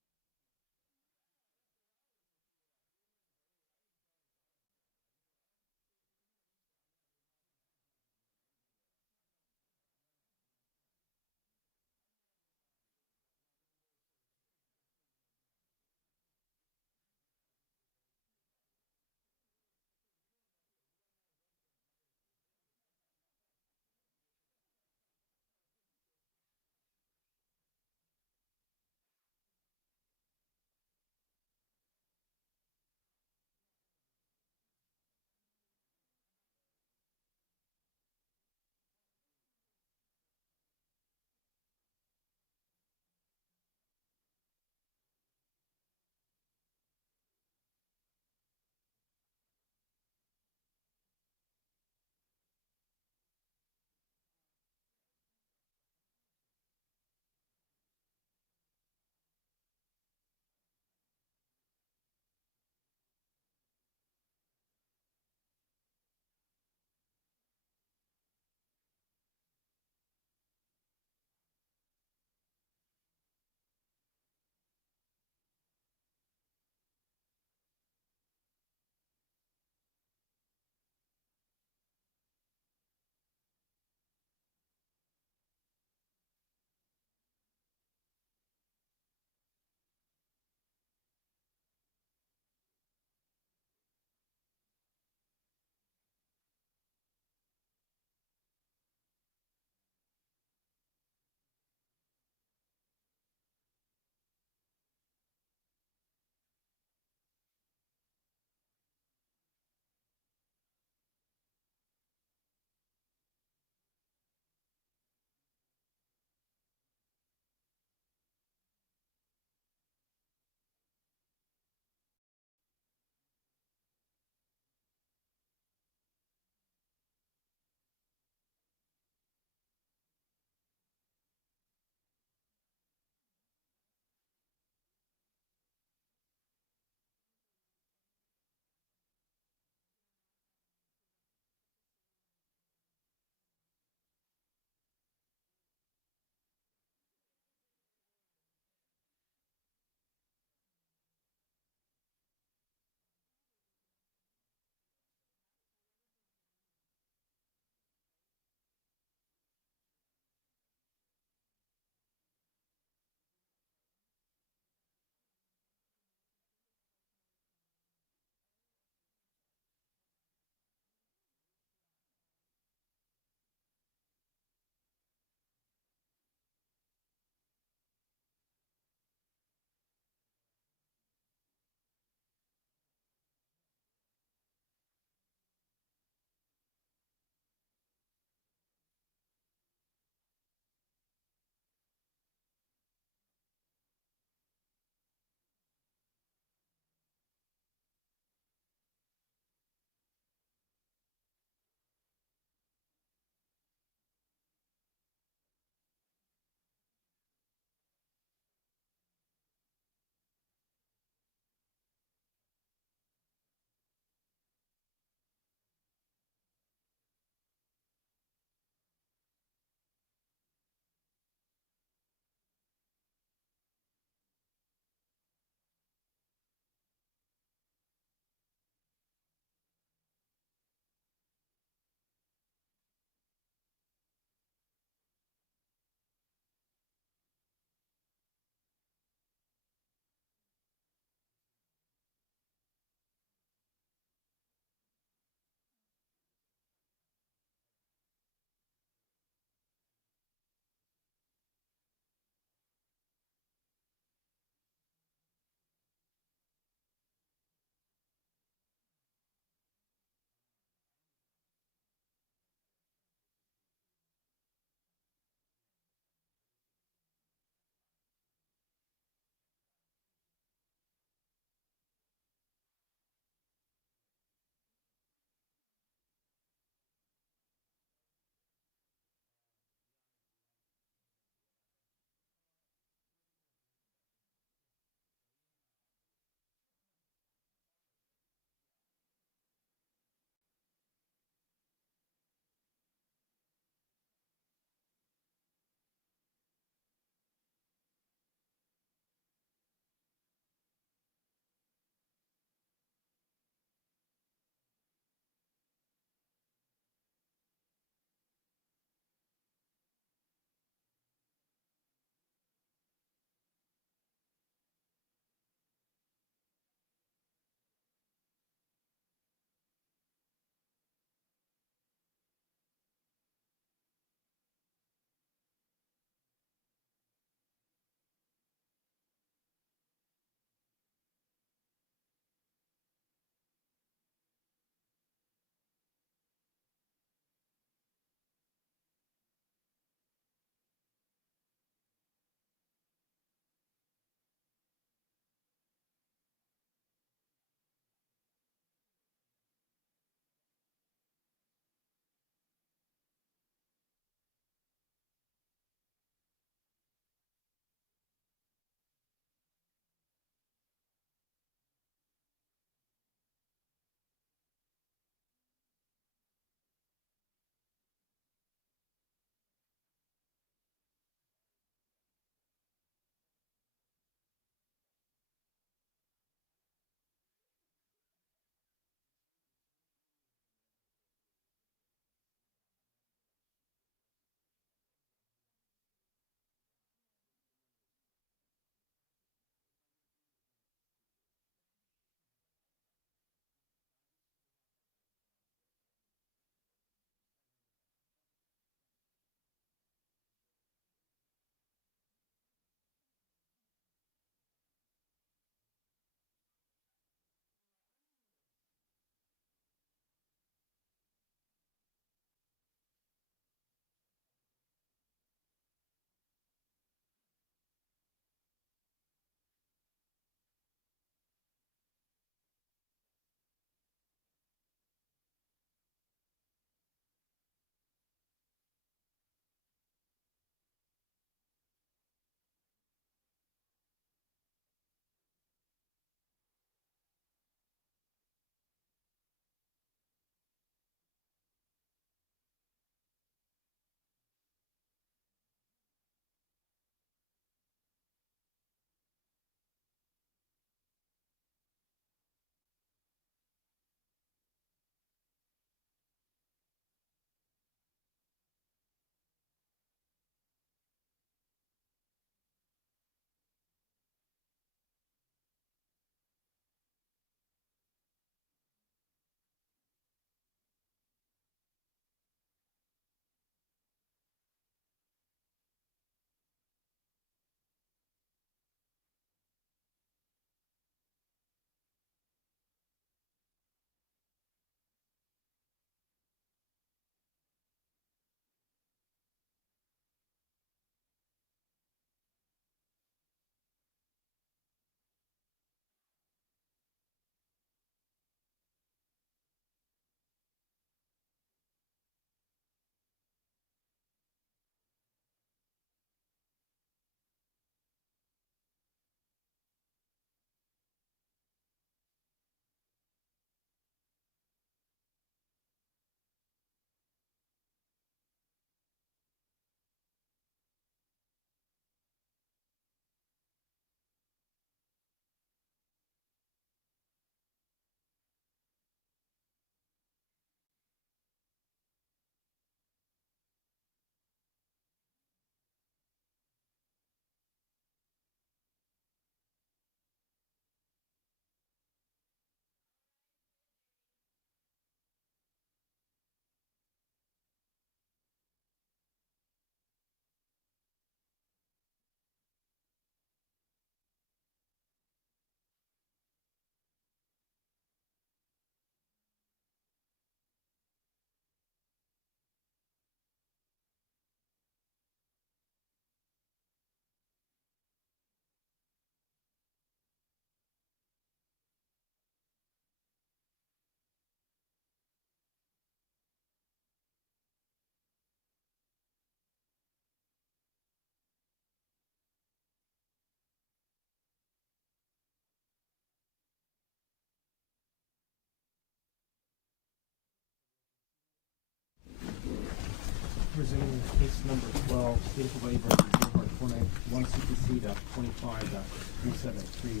Presenting case number 12, State of Hawaii versus Gerhardt Konig, 1 CPC.25.373.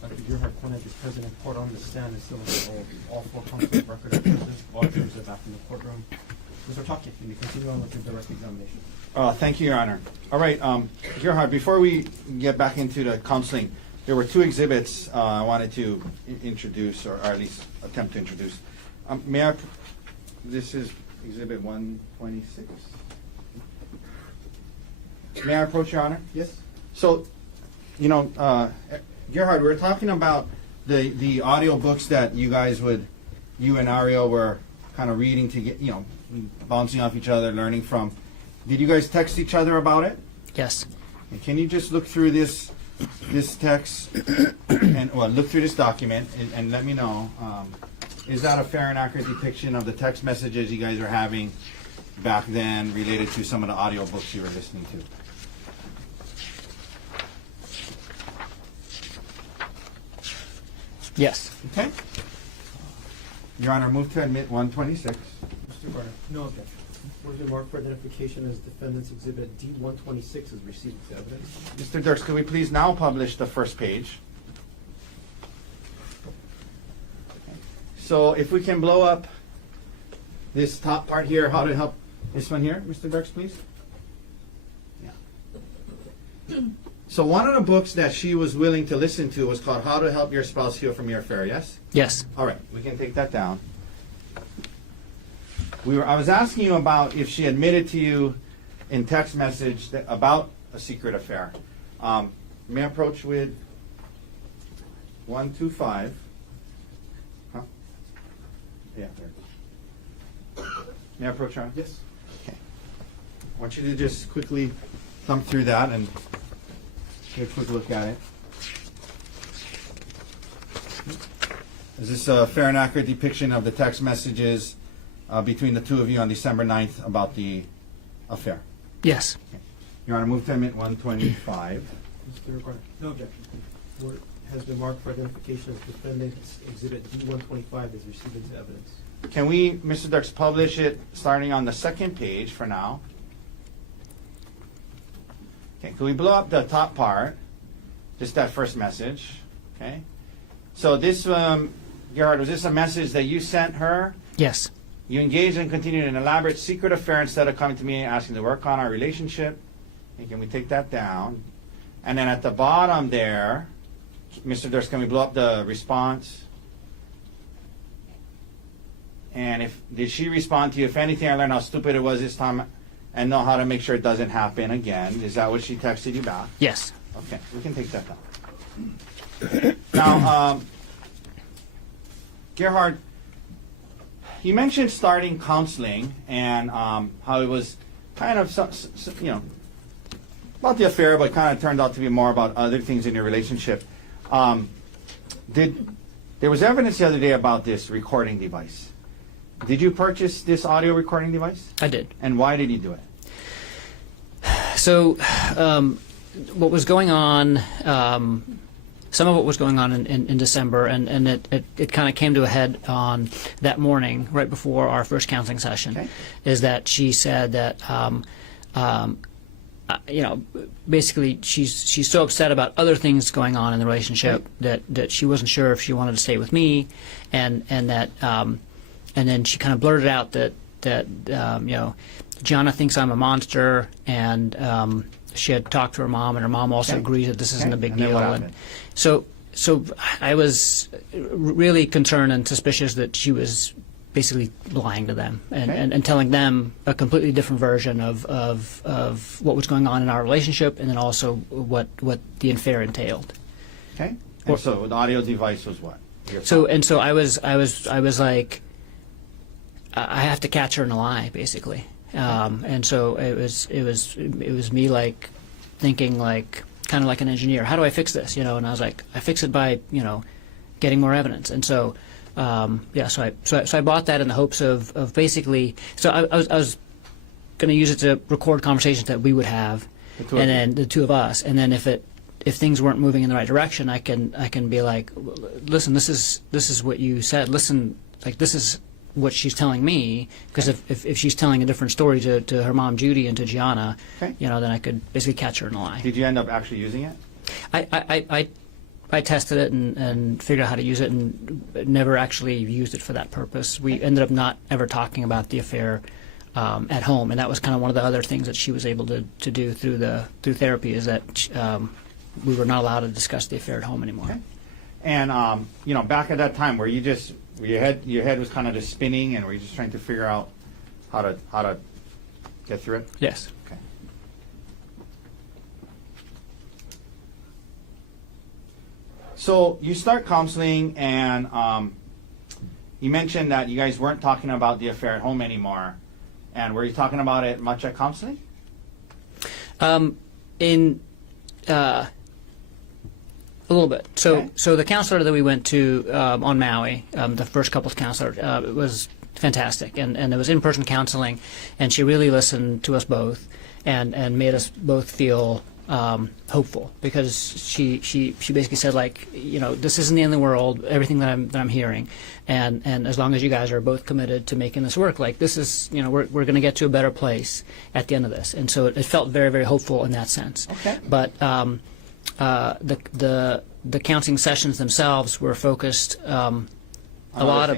Dr. Gerhardt Konig is present in court on the stand and still available. All 4 counsel of record are present. All jurors are back in the courtroom. Mr. Otake, can you continue on with your direct examination? Thank you, Your Honor. All right, Gerhardt, before we get back into the counseling, there were 2 exhibits I wanted to introduce, or at least attempt to introduce. This is Exhibit 126. May I approach, Your Honor? Yes. So, Gerhardt, we were talking about the audio books that you and Arielle were kind of reading to get, bouncing off each other, learning from. Did you guys text each other about it? Yes. And can you just look through this text and look through this document and let me know, is that a fair and accurate depiction of the text messages you guys are having back then related to some of the audio books you were listening to? Yes. Okay. Your Honor, move to admit 126. Mr. Gardner. No objection. Where's your mark for identification as defendant's exhibit D126 is received as evidence? Mr. Dirks, could we please now publish the first page? So if we can blow up this top part here, how to help this one here, Mr. Dirks, please? Yeah. So one of the books that she was willing to listen to was called How to Help Your Spouse Heal from Your Affair, yes? Yes. All right, we can take that down. I was asking you about if she admitted to you in text message about a secret affair. May I approach with 125? Huh? Yeah, there. May I approach her? Yes. Okay. I want you to just quickly thumb through that and take a quick look at it. Is this a fair and accurate depiction of the text messages between the 2 of you on December 9th about the affair? Yes. Okay. Your Honor, move to admit 125. Mr. Gardner. No objection. Where has been marked for identification as defendant's exhibit D125 is received as evidence? Can we, Mr. Dirks, publish it starting on the second page for now? Okay, can we blow up the top part? Just that first message. Okay. So this, Gerhardt, was this a message that you sent her? Yes. You engaged and continued an elaborate secret affair instead of coming to me and asking to work on our relationship. And can we take that down? And then at the bottom there, Mr. Dirks, can we blow up the response? And did she respond to you? If anything, I learned how stupid it was this time and know how to make sure it doesn't happen again. Is that what she texted you back? Yes. Okay, we can take that down. Now, Gerhardt, you mentioned starting counseling and how it was kind of, about the affair, but kind of turned out to be more about other things in your relationship. There was evidence the other day about this recording device. Did you purchase this audio recording device? I did. And why did you do it? So, what was going on, some of what was going on in December, and it kind of came to a head on that morning, right before our first counseling session, Okay. is that she said that, basically she's so upset about other things going on in the relationship that she wasn't sure if she wanted to stay with me, and that, and then she kind of blurted out that Gianna thinks I'm a monster, and she had talked to her mom, and her mom also agrees that this isn't a big And then deal. what And happened? so I was really concerned and suspicious that she was basically lying to them and telling them a completely different version of what was going on in our relationship, and then also what the affair entailed. Okay. And so the audio device was what? So I was like, I have to catch her in a lie, basically. And so it was me like thinking like kind of like an engineer. How do I fix this? And I was like, I fix it by getting more evidence. And so so I bought that in the hopes of basically. So I was going to use it to record conversations that we would have, and then the two of us. And then if things weren't moving in the right direction, I can be like, listen, this is what you said. Listen, like this is what she's telling me, because if she's telling a different story to her mom Judy and to Gianna, Okay. then I could basically catch her in a lie. Did you end up actually using it? I tested it and figured out how to use it, and never actually used it for that purpose. We ended up not ever talking about the affair at home, and that was kind of one of the other things that she was able to do through therapy, is that we were not allowed to discuss the affair at home anymore. Okay. And back at that time, were you just your head was kind of just spinning, and were you just trying to figure out how to get through it? Yes. Okay. So you start counseling, and you mentioned that you guys weren't talking about the affair at home anymore. And were you talking about it much at counseling? A little bit. Okay. So the counselor that we went to on Maui, the first couples counselor, was fantastic, and it was in-person counseling, and she really listened to us both, and made us both feel hopeful, because she basically said, like, this isn't the end of the world, everything that I'm hearing, and as long as you guys are both committed to making this work, like, this is, we're going to get to a better place at the end of this. And so it felt very, very hopeful in that sense. Okay. But the counseling sessions themselves were focused on other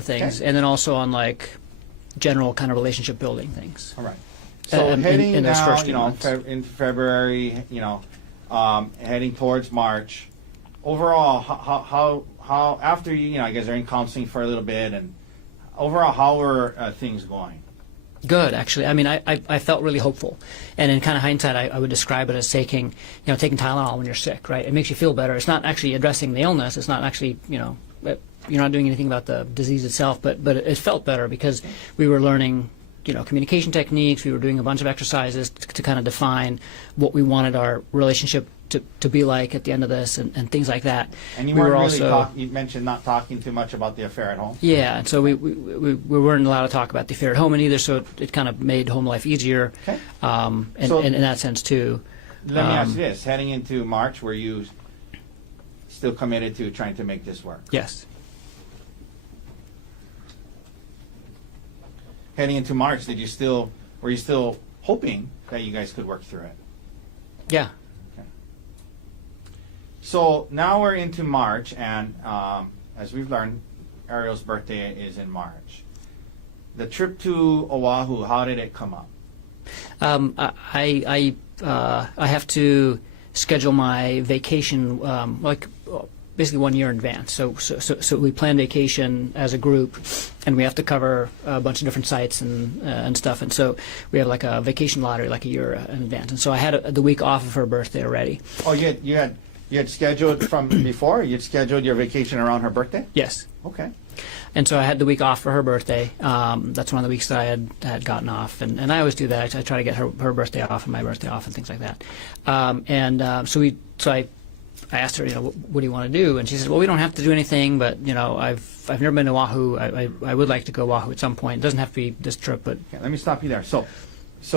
things, Okay. and then also on, like, general kind of relationship building things. All right. So heading in those now, first few months. into February, heading towards March. Overall, how after you guys are in counseling for a little bit, and overall, how were things going? Good, actually. I mean, I felt really hopeful, and in kind of hindsight, I would describe it as taking Tylenol when you're sick, right? It makes you feel better. It's not actually addressing the illness. It's not actually, you're not doing anything about the disease itself, but it felt better because we were learning, communication techniques. We were doing a bunch of exercises to kind of define what we wanted our relationship to be like at the end of this, and things like that. And you we weren't were really also you mentioned not talking too much about the affair at home. yeah, and so we weren't allowed to talk about the affair at home either, so it kind of made home life easier, Okay. and in that sense too. Let me ask you this: heading into March, were you still committed to trying to make this work? Yes. Heading into March, were you still hoping that you guys could work through it? Yeah. So now we're into March, and as we've learned, Arielle's birthday is in March. The trip to Oahu, how did it come up? I have to schedule my vacation basically 1 year in advance. So we plan vacation as a group, and we have to cover a bunch of different sites and stuff. And so we have like a vacation lottery like a year in advance. And so I had the week off of her birthday already. Oh, you had scheduled from before? You'd scheduled your vacation around her birthday? Yes. Okay. And so I had the week off for her birthday. That's one of the weeks that I had gotten off, and I always do that. I try to get her birthday off and my birthday off and things like that. So I asked her, what do you want to do? And she said, well, we don't have to do anything, but I've never been to Oahu. I would like to go to Oahu at some point. It doesn't have to be this trip, but Okay, let me stop you there. So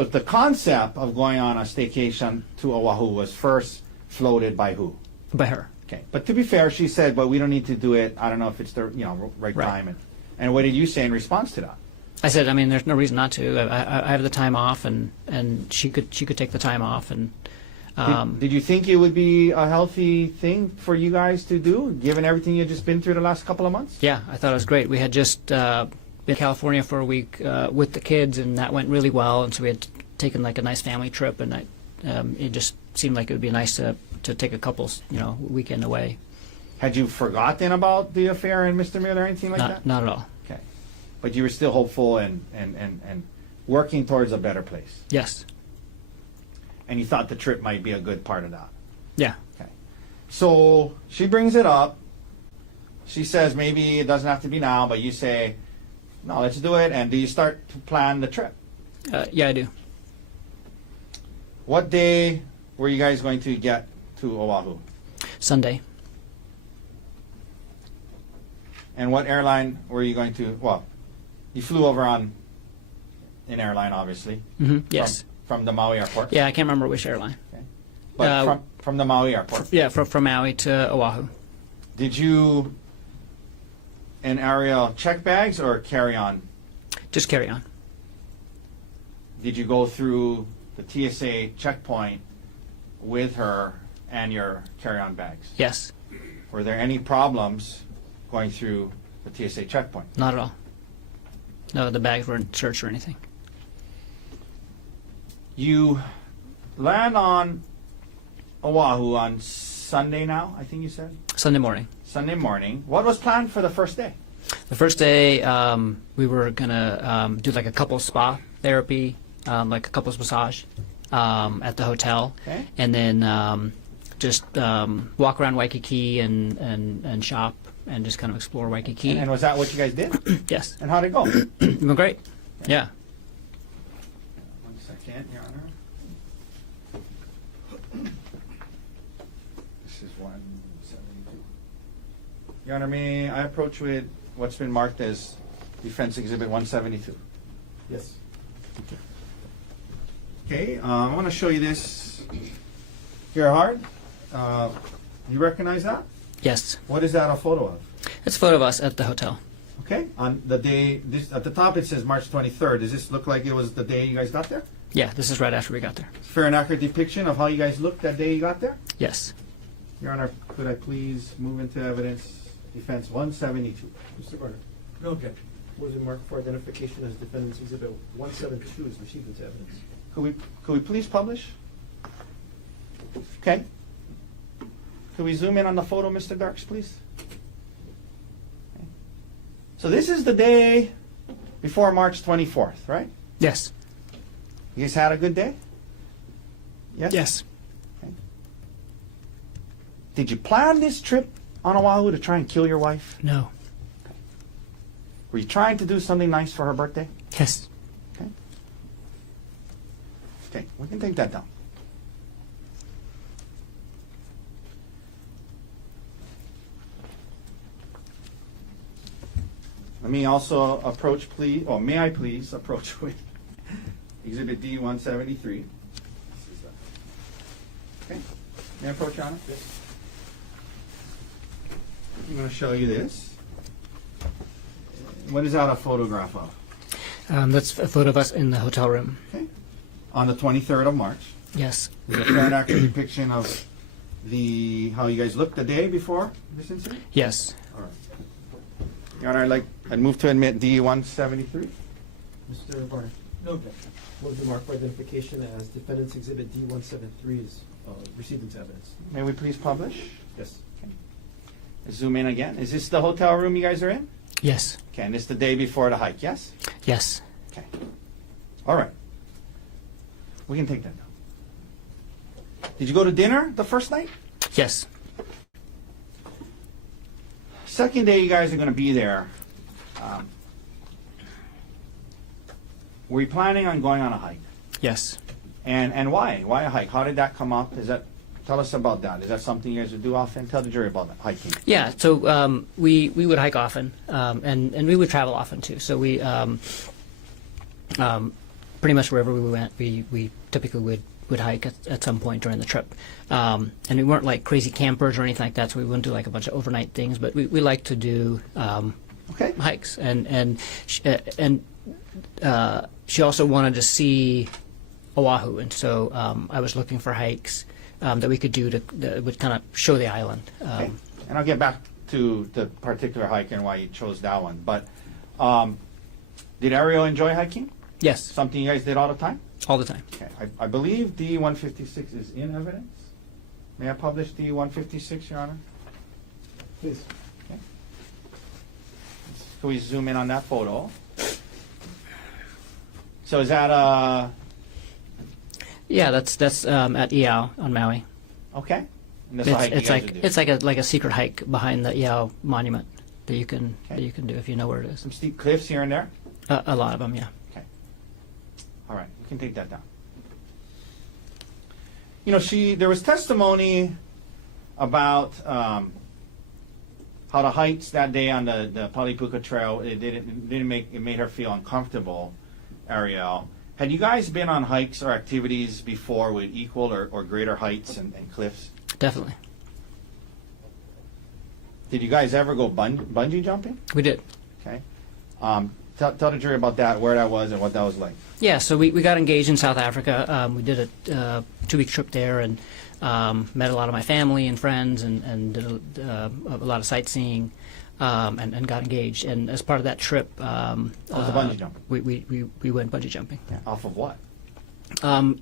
the concept of going on a staycation to Oahu was first floated by who? by her. Okay. But to be fair, she said, but we don't need to do it. I don't know if it's the right time. And what did you say in response to that? I said, I mean, there's no reason not to. I have the time off, and she could take the time off, and. Did you think it would be a healthy thing for you guys to do, given everything you've just been through the last couple of months? Yeah, I thought it was great. We had just been to California for a week with the kids, and that went really well. And so we had taken like a nice family trip, and it just seemed like it would be nice to take a couple's weekend away. Had you forgotten about the affair and Mr. Miller or anything like that? Not at all. Okay. But you were still hopeful and working towards a better place. Yes. And you thought the trip might be a good part of that. Yeah. Okay. So she brings it up. She says maybe it doesn't have to be now, but you say, no, let's do it. And do you start to plan the trip? Yeah, I do. What day were you guys going to get to Oahu? Sunday. And what airline were you going to? Well, you flew over on an airline, obviously. Mm-hmm. Yes. From the Maui airport. Yeah, I can't remember which airline. Okay. But from the Maui airport. Yeah, from Maui to Oahu. Did you and Arielle check bags or carry on? Just carry on. Did you go through the TSA checkpoint with her and your carry-on bags? Yes. Were there any problems going through the TSA checkpoint? Not at all. No, the bags weren't searched or anything. You land on Oahu on Sunday now, I think you said? Sunday morning. Sunday morning. What was planned for the first day? The first day, we were gonna do like a couples spa therapy, like a couples massage at the hotel, Okay. and then just walk around Waikiki and shop and just kind of explore Waikiki. And was that what you guys did? Yes, And how'd it go? it went great. Yeah. 1 second, Your Honor. This is 172. Your Honor, may I approach with what's been marked as Defense Exhibit 172? Yes. Okay, I want to show you this. Gerhardt, you recognize that? Yes, What is that a photo of? it's a photo of us at the hotel. Okay, on the day, this, at the top it says March 23rd. Does this look like it was the day you guys got there? Yeah, this is right after we got there. Fair and accurate depiction of how you guys looked that day you got there? Yes. Your Honor, could I please move into evidence Defense 172? Mr. Garner. No objection. Was it marked for identification as Defendant's Exhibit 172 is received into evidence? Could we please publish? Okay. Could we zoom in on the photo, Mr. Darks, please? Okay. So this is the day before March 24th, right? Yes. You guys had a good day? Yes? Yes. Okay. Did you plan this trip on Oahu to try and kill your wife? No. Were you trying to do something nice for her birthday? Yes. Okay. Okay, we can take that down. Let me also approach, please, or may I please approach with Exhibit D 173. Okay, may I approach, Your Honor? Yes. I'm going to show you this. What is that a photograph of? That's a photo of us in the hotel room. Okay. On the 23rd of March. Yes. Is it a fair and accurate depiction of how you guys looked the day before this incident? Yes. All right. Your Honor, I'd move to admit D 173. Mr. Garner. No objection. Was it marked for identification as Defendant's Exhibit D 173 is received into evidence? May we please publish? Yes. Zoom in again. Is this the hotel room you guys are in? Yes. Okay, and it's the day before the hike, yes? Yes. Okay. All right. We can take that down. Did you go to dinner the first night? Yes. Second day you guys are going to be there. Were you planning on going on a hike? Yes. And why? Why a hike? How did that come up? Tell us about that. Is that something you guys would do often? Tell the jury about that, hiking. Yeah, so we would hike often, and we would travel often too. So we pretty much wherever we went, we typically would hike at some point during the trip. And we weren't like crazy campers or anything like that, so we wouldn't do like a bunch of overnight things. But we like to do hikes, and she also wanted to see Oahu, and so I was looking for hikes that we could do that would kind of show the island. Okay. And I'll get back to the particular hike and why you chose that one. But did Arielle enjoy hiking? Yes, Something you guys did all the time? all the time. Okay. I believe D-156 is in evidence. May I publish D-156, Your Honor? Please. Okay. Can we zoom in on that photo? So is that Yeah, that's at Iao on Maui. okay? And that's a hike you guys would do. It's like a secret hike behind the Iao monument that you can Okay. do if you know where it is. Some steep cliffs here and there? A lot of them, yeah. Okay. All right, we can take that down. You know, there was testimony about how the hikes that day on the Palipuka Trail, it made her feel uncomfortable, Arielle. Had you guys been on hikes or activities before with equal or greater heights and cliffs? Definitely. Did you guys ever go bungee jumping? We did. Okay. Tell the jury about that, where that was, and what that was like. Yeah, so we got engaged in South Africa. We did a 2-week trip there and met a lot of my family and friends and did a lot of sightseeing and got engaged. And as part of that trip, was the bungee jumping? We went bungee jumping. Yeah. Off of what?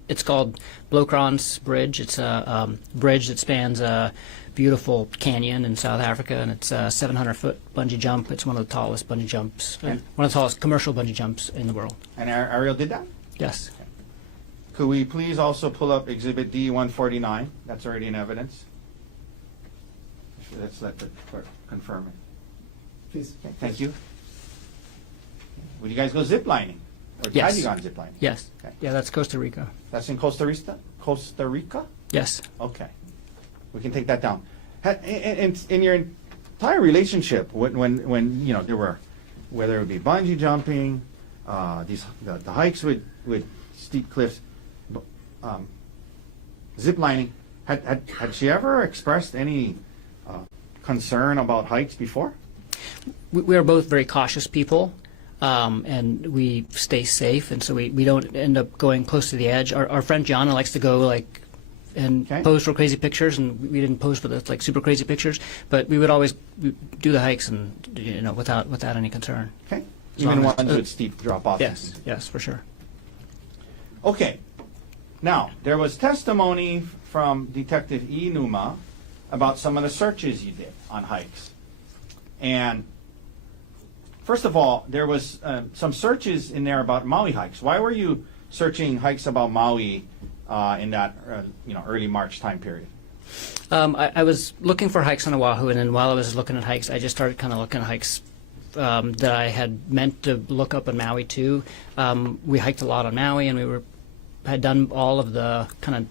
It's called Blokran's Bridge. It's a bridge that spans a beautiful canyon in South Africa, and it's a 700-foot bungee jump. It's one of the tallest bungee jumps, Okay. one of the tallest commercial bungee jumps in the world. And Arielle did that? Yes. Could we please also pull up Exhibit D-149? That's already in evidence. Let's let the clerk confirm it. Please. Okay, thank you. Would you guys go zip lining? Or Yes. have you gone zip lining? Yes. Okay. Yeah, that's Costa Rica. That's in Costa Rica? Costa Rica? Yes. Okay. We can take that down. In your entire relationship, when you know there were, whether it would be bungee jumping, the hikes with steep cliffs, zip lining, had she ever expressed any concern about heights before? We are both very cautious people, and we stay safe, and so we don't end up going close to the edge. Our friend Gianna likes to go and Okay. pose for crazy pictures, and we didn't pose for the super crazy pictures, but we would always do the hikes and without any concern. Okay. As Even long as- ones with steep drop off. Yes, for sure. Okay. Now, there was testimony from Detective E. Numa about some of the searches you did on hikes. And first of all, there was some searches in there about Maui hikes. Why were you searching hikes about Maui in that early March time period? I was looking for hikes on Oahu, and then while I was looking at hikes, I just started kind of looking at hikes that I had meant to look up in Maui too. We hiked a lot on Maui, and we had done all of the kind of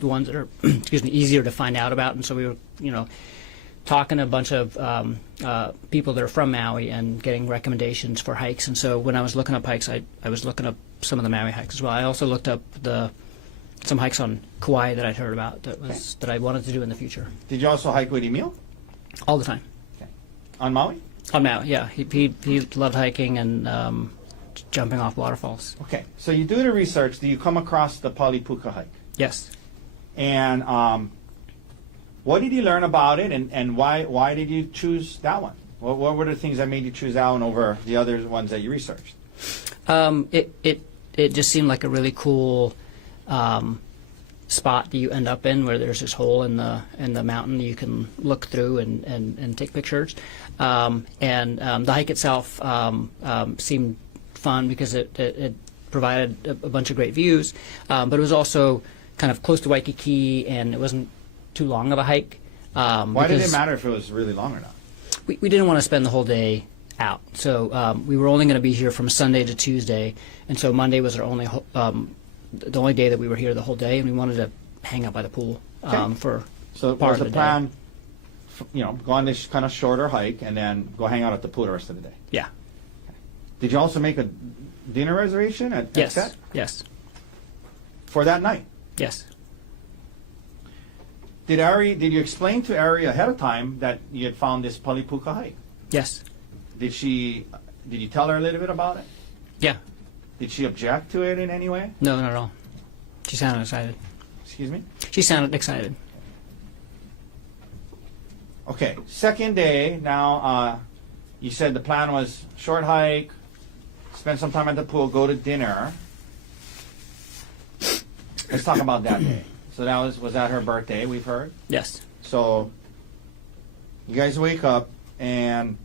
the ones that are easier to find out about, and so we were talking to a bunch of people that are from Maui and getting recommendations for hikes. And so when I was looking up hikes, I was looking up some of the Maui hikes as well. I also looked up some hikes on Kauai that I'd heard about that I wanted to do in the future. Did you also hike with Emil? All the time. Okay. On Maui? On Maui, yeah. He loved hiking and jumping off waterfalls. Okay. So you do the research. Do you come across the Palipuka hike? Yes. And what did you learn about it, and why did you choose that one? What were the things that made you choose that one over the other ones that you researched? It just seemed like a really cool spot that you end up in, where there's this hole in the mountain you can look through and take pictures. And the hike itself seemed fun because it provided a bunch of great views, but it was also kind of close to Waikiki, and it wasn't too long of a hike. Why did it matter if it was really long or not? We didn't want to spend the whole day out, so we were only going to be here from Sunday to Tuesday, and so Monday was our only the only day that we were here the whole day, and we wanted to hang out by the pool for So part was of the the plan, go on this kind of shorter hike and then go hang out at the pool the rest of the day? Yeah. Did you also make a dinner reservation at Yes. Set Yes. for that night? Yes. Did you explain to Ari ahead of time that you had found this Palipuka hike? Yes. Did you tell her a little bit about it? Yeah. Did she object to it in any way? No, not at all. She sounded excited. Excuse me? She sounded excited. Okay, second day. Now, you said the plan was short hike, spend some time at the pool, go to dinner. Let's talk about that day. So that was that her birthday, we've heard? Yes. So you guys wake up, and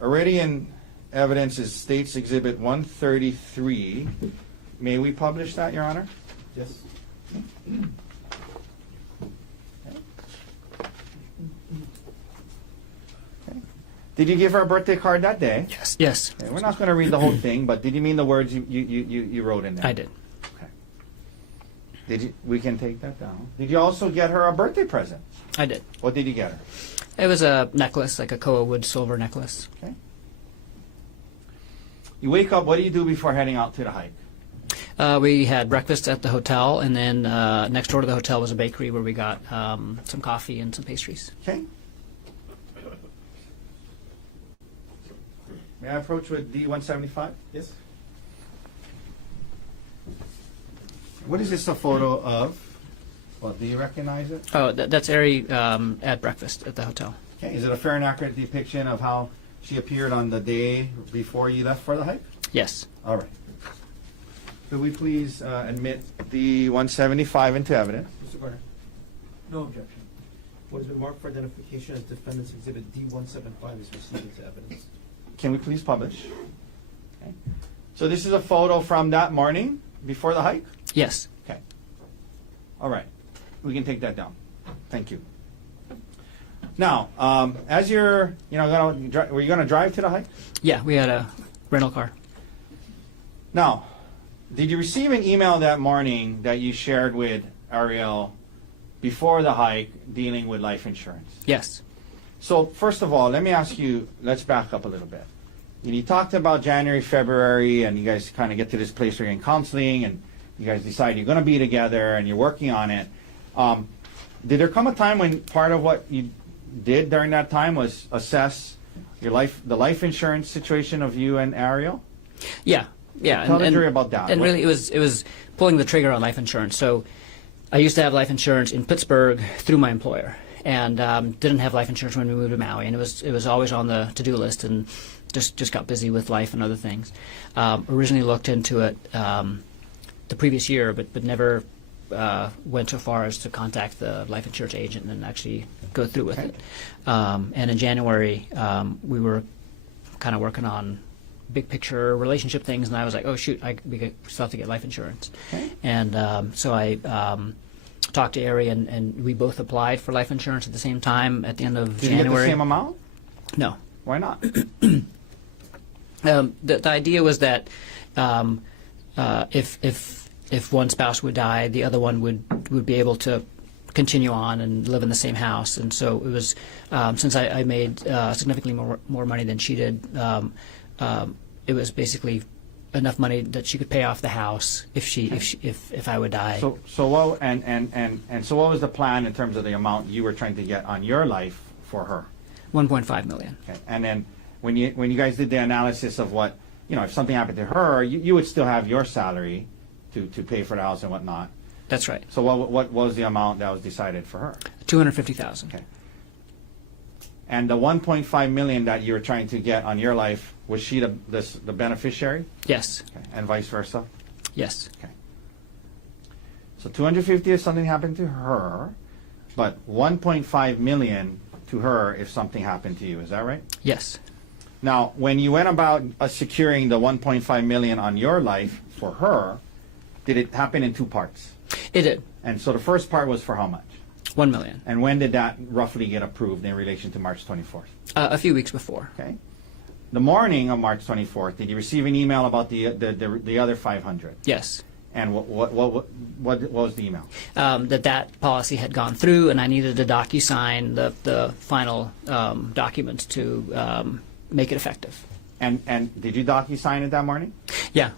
already in evidence is States Exhibit 133. May we publish that, Your Honor? Yes. Did you give her a birthday card that day? Yes. Yes. Okay, we're not going to read the whole thing, but did you mean the words you wrote in there? I did. Okay. Did you? We can take that down. Did you also get her a birthday present? I did. What did you get her? It was a necklace, like a koa wood silver necklace. Okay. You wake up. What do you do before heading out to the hike? We had breakfast at the hotel, and then next door to the hotel was a bakery where we got some coffee and some pastries. Okay. May I approach with D175? Yes? What is this a photo of? Well, do you recognize it? Oh, that's Ari at breakfast at the hotel. Okay, is it a fair and accurate depiction of how she appeared on the day before you left for the hike? Yes. All right. Could we please admit D175 into evidence? Mr. Gardner? No objection. What has been marked for identification as Defendant's Exhibit D175 is received into evidence. Can we please publish? Okay. So this is a photo from that morning before the hike? Yes. Okay. All right. We can take that down. Thank you. Now, as you're, were you going to drive to the hike? Yeah, we had a rental car. Now, did you receive an email that morning that you shared with Arielle before the hike dealing with life insurance? Yes. So, first of all, let me ask you, let's back up a little bit. You talked about January, February, and you guys kind of get to this place where you're in counseling, and you guys decide you're going to be together, and you're working on it. Did there come a time when part of what you did during that time was assess the life insurance situation of you and Arielle? Yeah. Yeah. Tell the jury about that. And really, it was pulling the trigger on life insurance. So I used to have life insurance in Pittsburgh through my employer, and didn't have life insurance when we moved to Maui, and it was always on the to-do list, and just got busy with life and other things. Originally looked into it the previous year, but never went so far as to contact the life insurance agent and actually go through with it. And in January, we were kind of working on big picture relationship things, and I was like, oh shoot, we still have to get life insurance. Okay. And so I talked to Ari, and we both applied for life insurance at the same time at the end of Did January. you get the same amount? No. Why not? The idea was that if one spouse would die, the other one would be able to continue on and live in the same house. And so it was, since I made significantly more money than she did, it was basically enough money that she could pay off the house if I would die. So what so what was the plan in terms of the amount you were trying to get on your life for her? 1.5 million. Okay. And then when you guys did the analysis of what, if something happened to her, you would still have your salary to pay for the house and whatnot. That's right. So what was the amount that was decided for her? $250,000. Okay. And the 1.5 million that you were trying to get on your life, was she the beneficiary? Yes. Okay. And vice versa? Yes. Okay. So 250 if something happened to her, but 1.5 million to her if something happened to you. Is that right? Yes. Now, when you went about securing the 1.5 million on your life for her, did it happen in two parts? It did. And so the first part was for how much? 1 million. And when did that roughly get approved in relation to March 24th? A few weeks before. Okay. The morning of March 24th, did you receive an email about the other 500? Yes. And what was the email? That policy had gone through, and I needed to DocuSign the final documents to make it effective. And did you DocuSign it that morning? Yeah.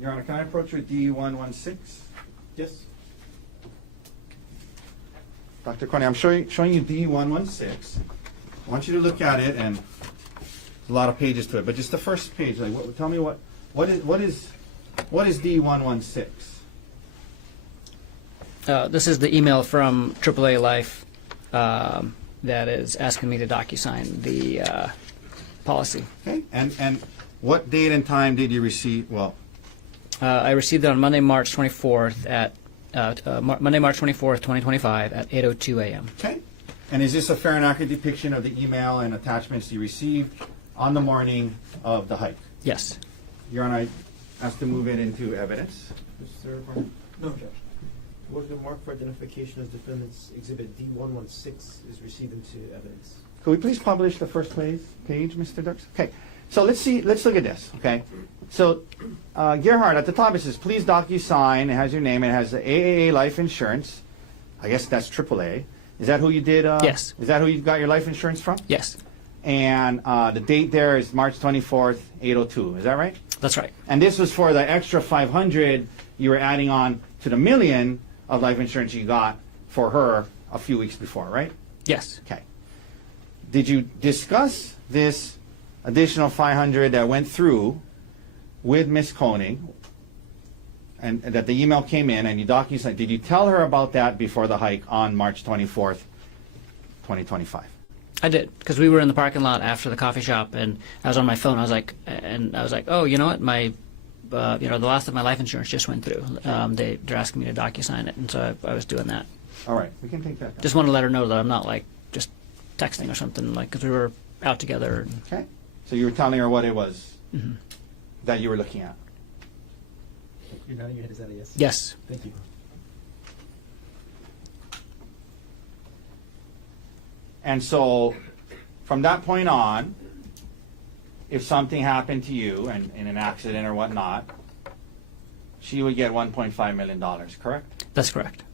Your Honor, can I approach with D116? Yes? Dr. Konig, I'm showing you D116. I want you to look at it, and there's a lot of pages to it, but just the first page. Tell me what is D116? This is the email from AAA Life that is asking me to DocuSign the policy. Okay. And what date and time did you receive? Well, I received it on Monday, March 24th Monday, March 24th, 2025 at 8:02 a.m. okay. And is this a fair and accurate depiction of the email and attachments you received on the morning of the hike? Yes. Your Honor, I ask to move it into evidence. Mr. Gardner? No objection. What has been marked for identification as Defendant's Exhibit D116 is received into evidence. Could we please publish the first page, Mr. Dirks? Okay. So let's look at this, okay? So, Gerhardt, at the top it says, please DocuSign. It has your name. It has the AAA life insurance. I guess that's AAA. Is that who you did? Yes. Is that who you got your life insurance from? Yes. And the date there is March 24th, 8:02. Is that right? That's right. And this was for the extra 500 you were adding on to the million of life insurance you got for her a few weeks before, right? Yes. Okay. did you discuss this additional 500 that went through with Ms. Konig, and that the email came in and you DocuSign? Did you tell her about that before the hike on March 24th, 2025? I did, because we were in the parking lot after the coffee shop, and I was on my phone. I was like, oh, you know what, my, the last of my life insurance just went through. They're asking me to DocuSign it, and so I was doing that. All right, we can take that down. Just want to let her know that I'm not like just texting or something, like, because we were out together. And, Okay. So you were telling her what it was that you were looking at. You're nodding your head. Is that a yes? yes. Thank you. And so from that point on, if something happened to you and in an accident or whatnot, she would get $1.5 million, correct? That's correct.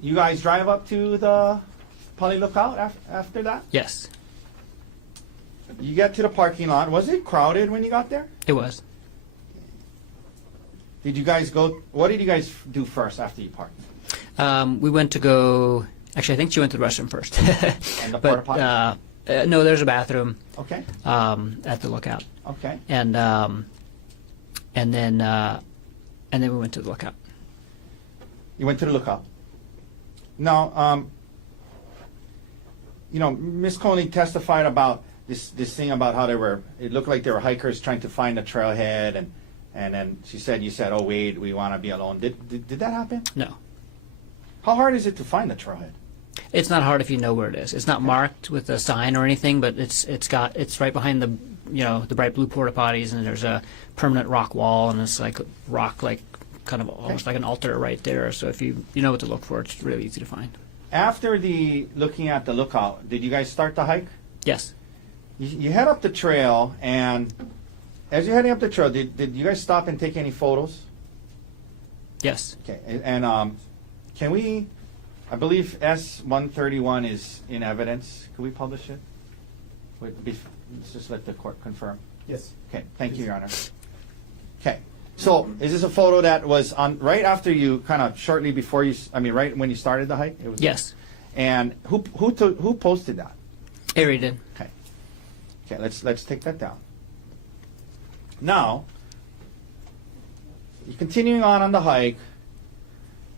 You guys drive up to the Poly Lookout after that? Yes, You get to the parking lot. Was it crowded when you got there? it was. Did you guys go? What did you guys do first after you parked? We went to go. Actually, I think she went to the restroom first. And the porta potty? No, there's a bathroom Okay. at the lookout, Okay. and then we went to the lookout. You went to the lookout. Now, Ms. Konig testified about this thing about how it looked like they were hikers trying to find a trailhead, and then you said, oh, wait, we want to be alone. Did that happen? No, How hard is it to find the trailhead? it's not hard if you know where it is. It's not marked with a sign or anything, but it's right behind the bright blue porta potties, and there's a permanent rock wall, and it's like rock, like kind of almost like an altar right there. So if you know what to look for, it's really easy to find. After looking at the lookout, did you guys start the hike? Yes. You head up the trail, and as you're heading up the trail, did you guys stop and take any photos? Yes. Okay, and can we, I believe S-131 is in evidence. Can we publish it? Let's just let the court confirm. Yes. Okay, thank you, Your Honor. Okay, so is this a photo that was on right after you, kind of shortly before you, right when you started the hike? It was. Yes. And who posted that? Ari did. Okay. Okay, let's take that down. Now, you're continuing on the hike.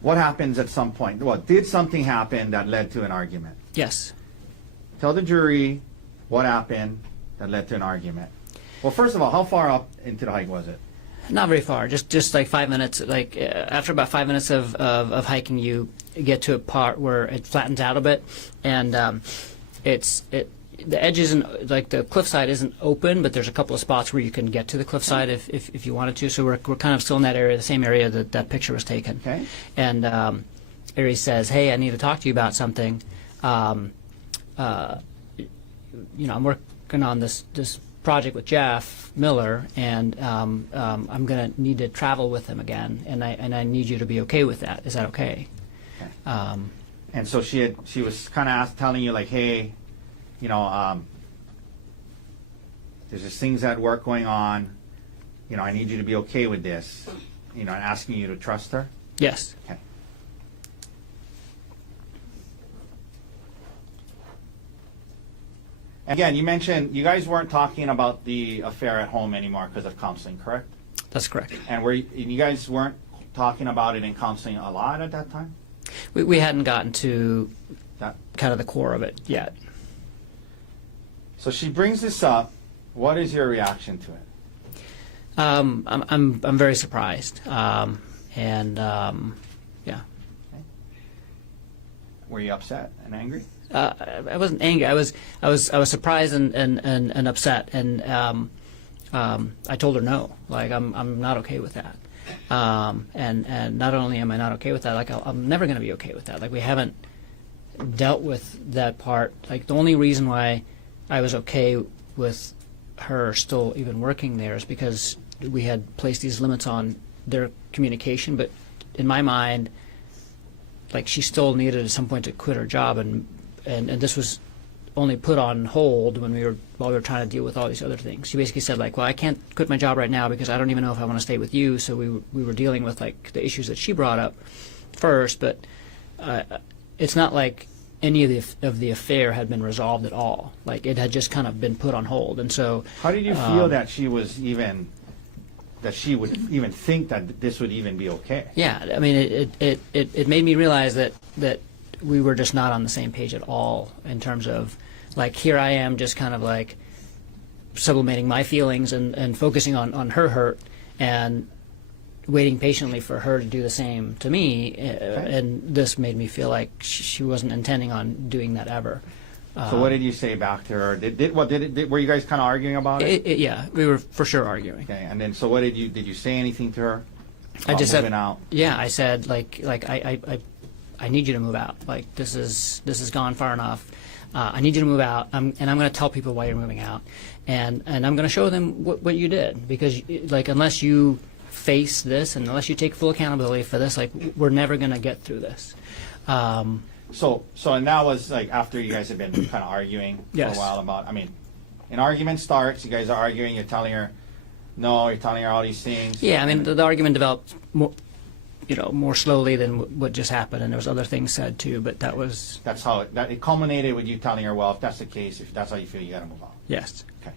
What happens at some point? Well, did something happen that led to an argument? Yes. Tell the jury what happened that led to an argument. Well, first of all, how far up into the hike was it? Not very far. Just like 5 minutes. Like after about 5 minutes of hiking, you get to a part where it flattens out a bit, and the edge isn't, like, the cliffside isn't open, but there's a couple of spots where you can get to the cliffside if you wanted to. So we're kind of still in that area, the same area that picture was taken. Okay. And Ari says, "Hey, I need to talk to you about something. I'm working on this project with Jeff Miller, and I'm going to need to travel with him again, and I need you to be okay with that. Is that okay?" Okay. And so she was kind of telling you, like, hey, there's just things at work going on. I need you to be okay with this. And asking you to trust her. Yes. Okay. Again, you mentioned you guys weren't talking about the affair at home anymore because of counseling, correct? That's correct. And you guys weren't talking about it in counseling a lot at that time? We hadn't gotten to That. kind of the core of it yet. So she brings this up. What is your reaction to it? I'm very surprised, yeah. Were you upset and angry? I wasn't angry. I was surprised and upset, and I told her no. Like, I'm not okay with that. And not only am I not okay with that, like, I'm never going to be okay with that. Like, we haven't dealt with that part. Like, the only reason why I was okay with her still even working there is because we had placed these limits on their communication. But in my mind, like, she still needed at some point to quit her job, and this was only put on hold while we were trying to deal with all these other things. She basically said, like, well, I can't quit my job right now because I don't even know if I want to stay with you. So we were dealing with, like, the issues that she brought up, first, but it's not like any of the affair had been resolved at all. Like, it had just kind of been put on hold. And so, How did you feel that she would even think that this would even be okay? yeah, I mean, it made me realize that we were just not on the same page at all in terms of, like, here I am just kind of like sublimating my feelings and focusing on her hurt and waiting patiently for her to do the same to me, and this made me feel like she wasn't intending on doing that ever. So what did you say back to her? Were you guys kind of arguing about it? Yeah, we were for sure arguing. Okay, and then so what did you say anything to her? I just moving said, out. yeah, I said like I need you to move out. Like, this has gone far enough. I need you to move out, and I'm going to tell people why you're moving out, and I'm going to show them what you did, because like, unless you face this and unless you take full accountability for this, like, we're never going to get through this. So and that was like after you guys had been kind of arguing Yes. for a while about. I mean, an argument starts. You guys are arguing. You're telling her, no. You're telling her all these things. Yeah, I mean, the argument developed more slowly than what just happened, and there was other things said too. But that's how it culminated with you telling her, well, if that's the case, if that's how you feel, you got to move on. yes. Okay.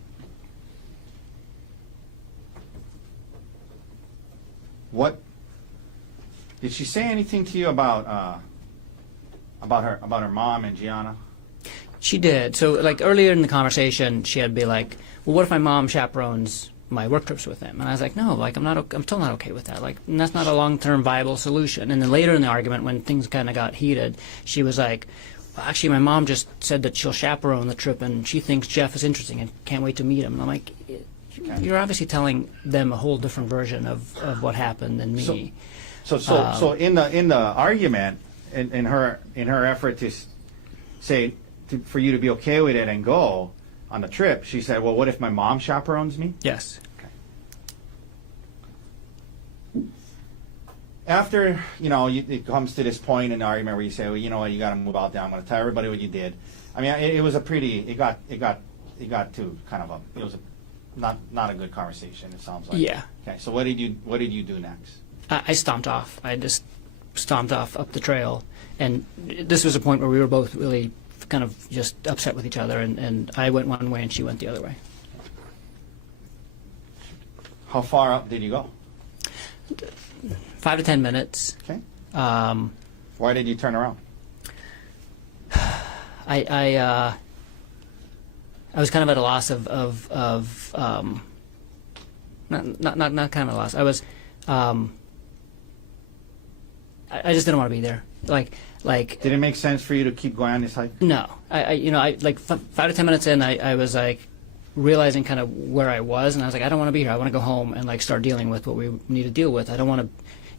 What did she say anything to you about her mom and Gianna? She did. So, like, earlier in the conversation, she had be like, "Well, what if my mom chaperones my work trips with him?" And I was like, "No, like, I'm still not okay with that. Like, and that's not a long-term viable solution." And then later in the argument, when things kind of got heated, she was like, "Well, actually, my mom just said that she'll chaperone the trip, and she thinks Jeff is interesting and can't wait to meet him." And I'm like, "You're obviously telling them a whole different version of what happened than me." So in the argument, in her effort to say for you to be okay with it and go on the trip, she said, "Well, what if my mom chaperones me?" Yes. After it comes to this point in the argument where you say, "Well, you know what, you got to move out there. I'm going to tell everybody what you did." I mean, it was a pretty. It got to kind of it was not a good conversation. It sounds like. Yeah. Okay. So what did you do next? I stomped off. I just stomped off up the trail, and this was a point where we were both really kind of just upset with each other, and I went one way and she went the other way. How far up did you go? 5 to 10 minutes. Okay. Why did you turn around? I was kind of at a loss of not kind of a loss. I was I just didn't want to be there. Like. Did it make sense for you to keep going on this hike? No. I like 5 to 10 minutes in, I was like realizing kind of where I was, and I was like, I don't want to be here. I want to go home and like start dealing with what we need to deal with. I don't want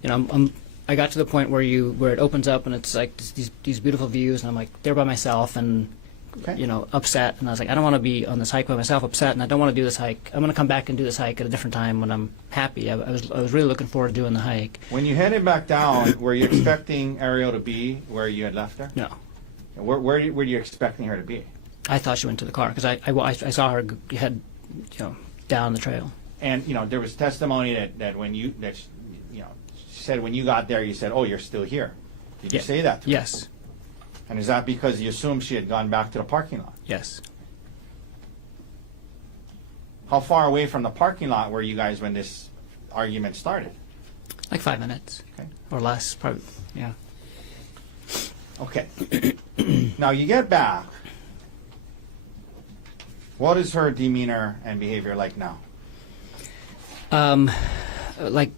to, I got to the point where it opens up and it's like these beautiful views, and I'm like there by myself and upset, and I was like, I don't want to be on this hike by myself, upset, and I don't want to do this hike. I'm going to come back and do this hike at a different time when I'm happy. I was really looking forward to doing the hike. When you headed back down, were you expecting Arielle to be where you had left her? No. Where were you expecting her to be? I thought she went to the car because I saw her head down the trail. And there was testimony that she said when you got there, you said, "Oh, you're still here." Did you say that to her? Yes. And is that because you assumed she had gone back to the parking lot? Yes. How far away from the parking lot were you guys when this argument started? Like 5 minutes. Okay. Or less, probably. Yeah. Okay. Now you get back. What is her demeanor and behavior like now? Like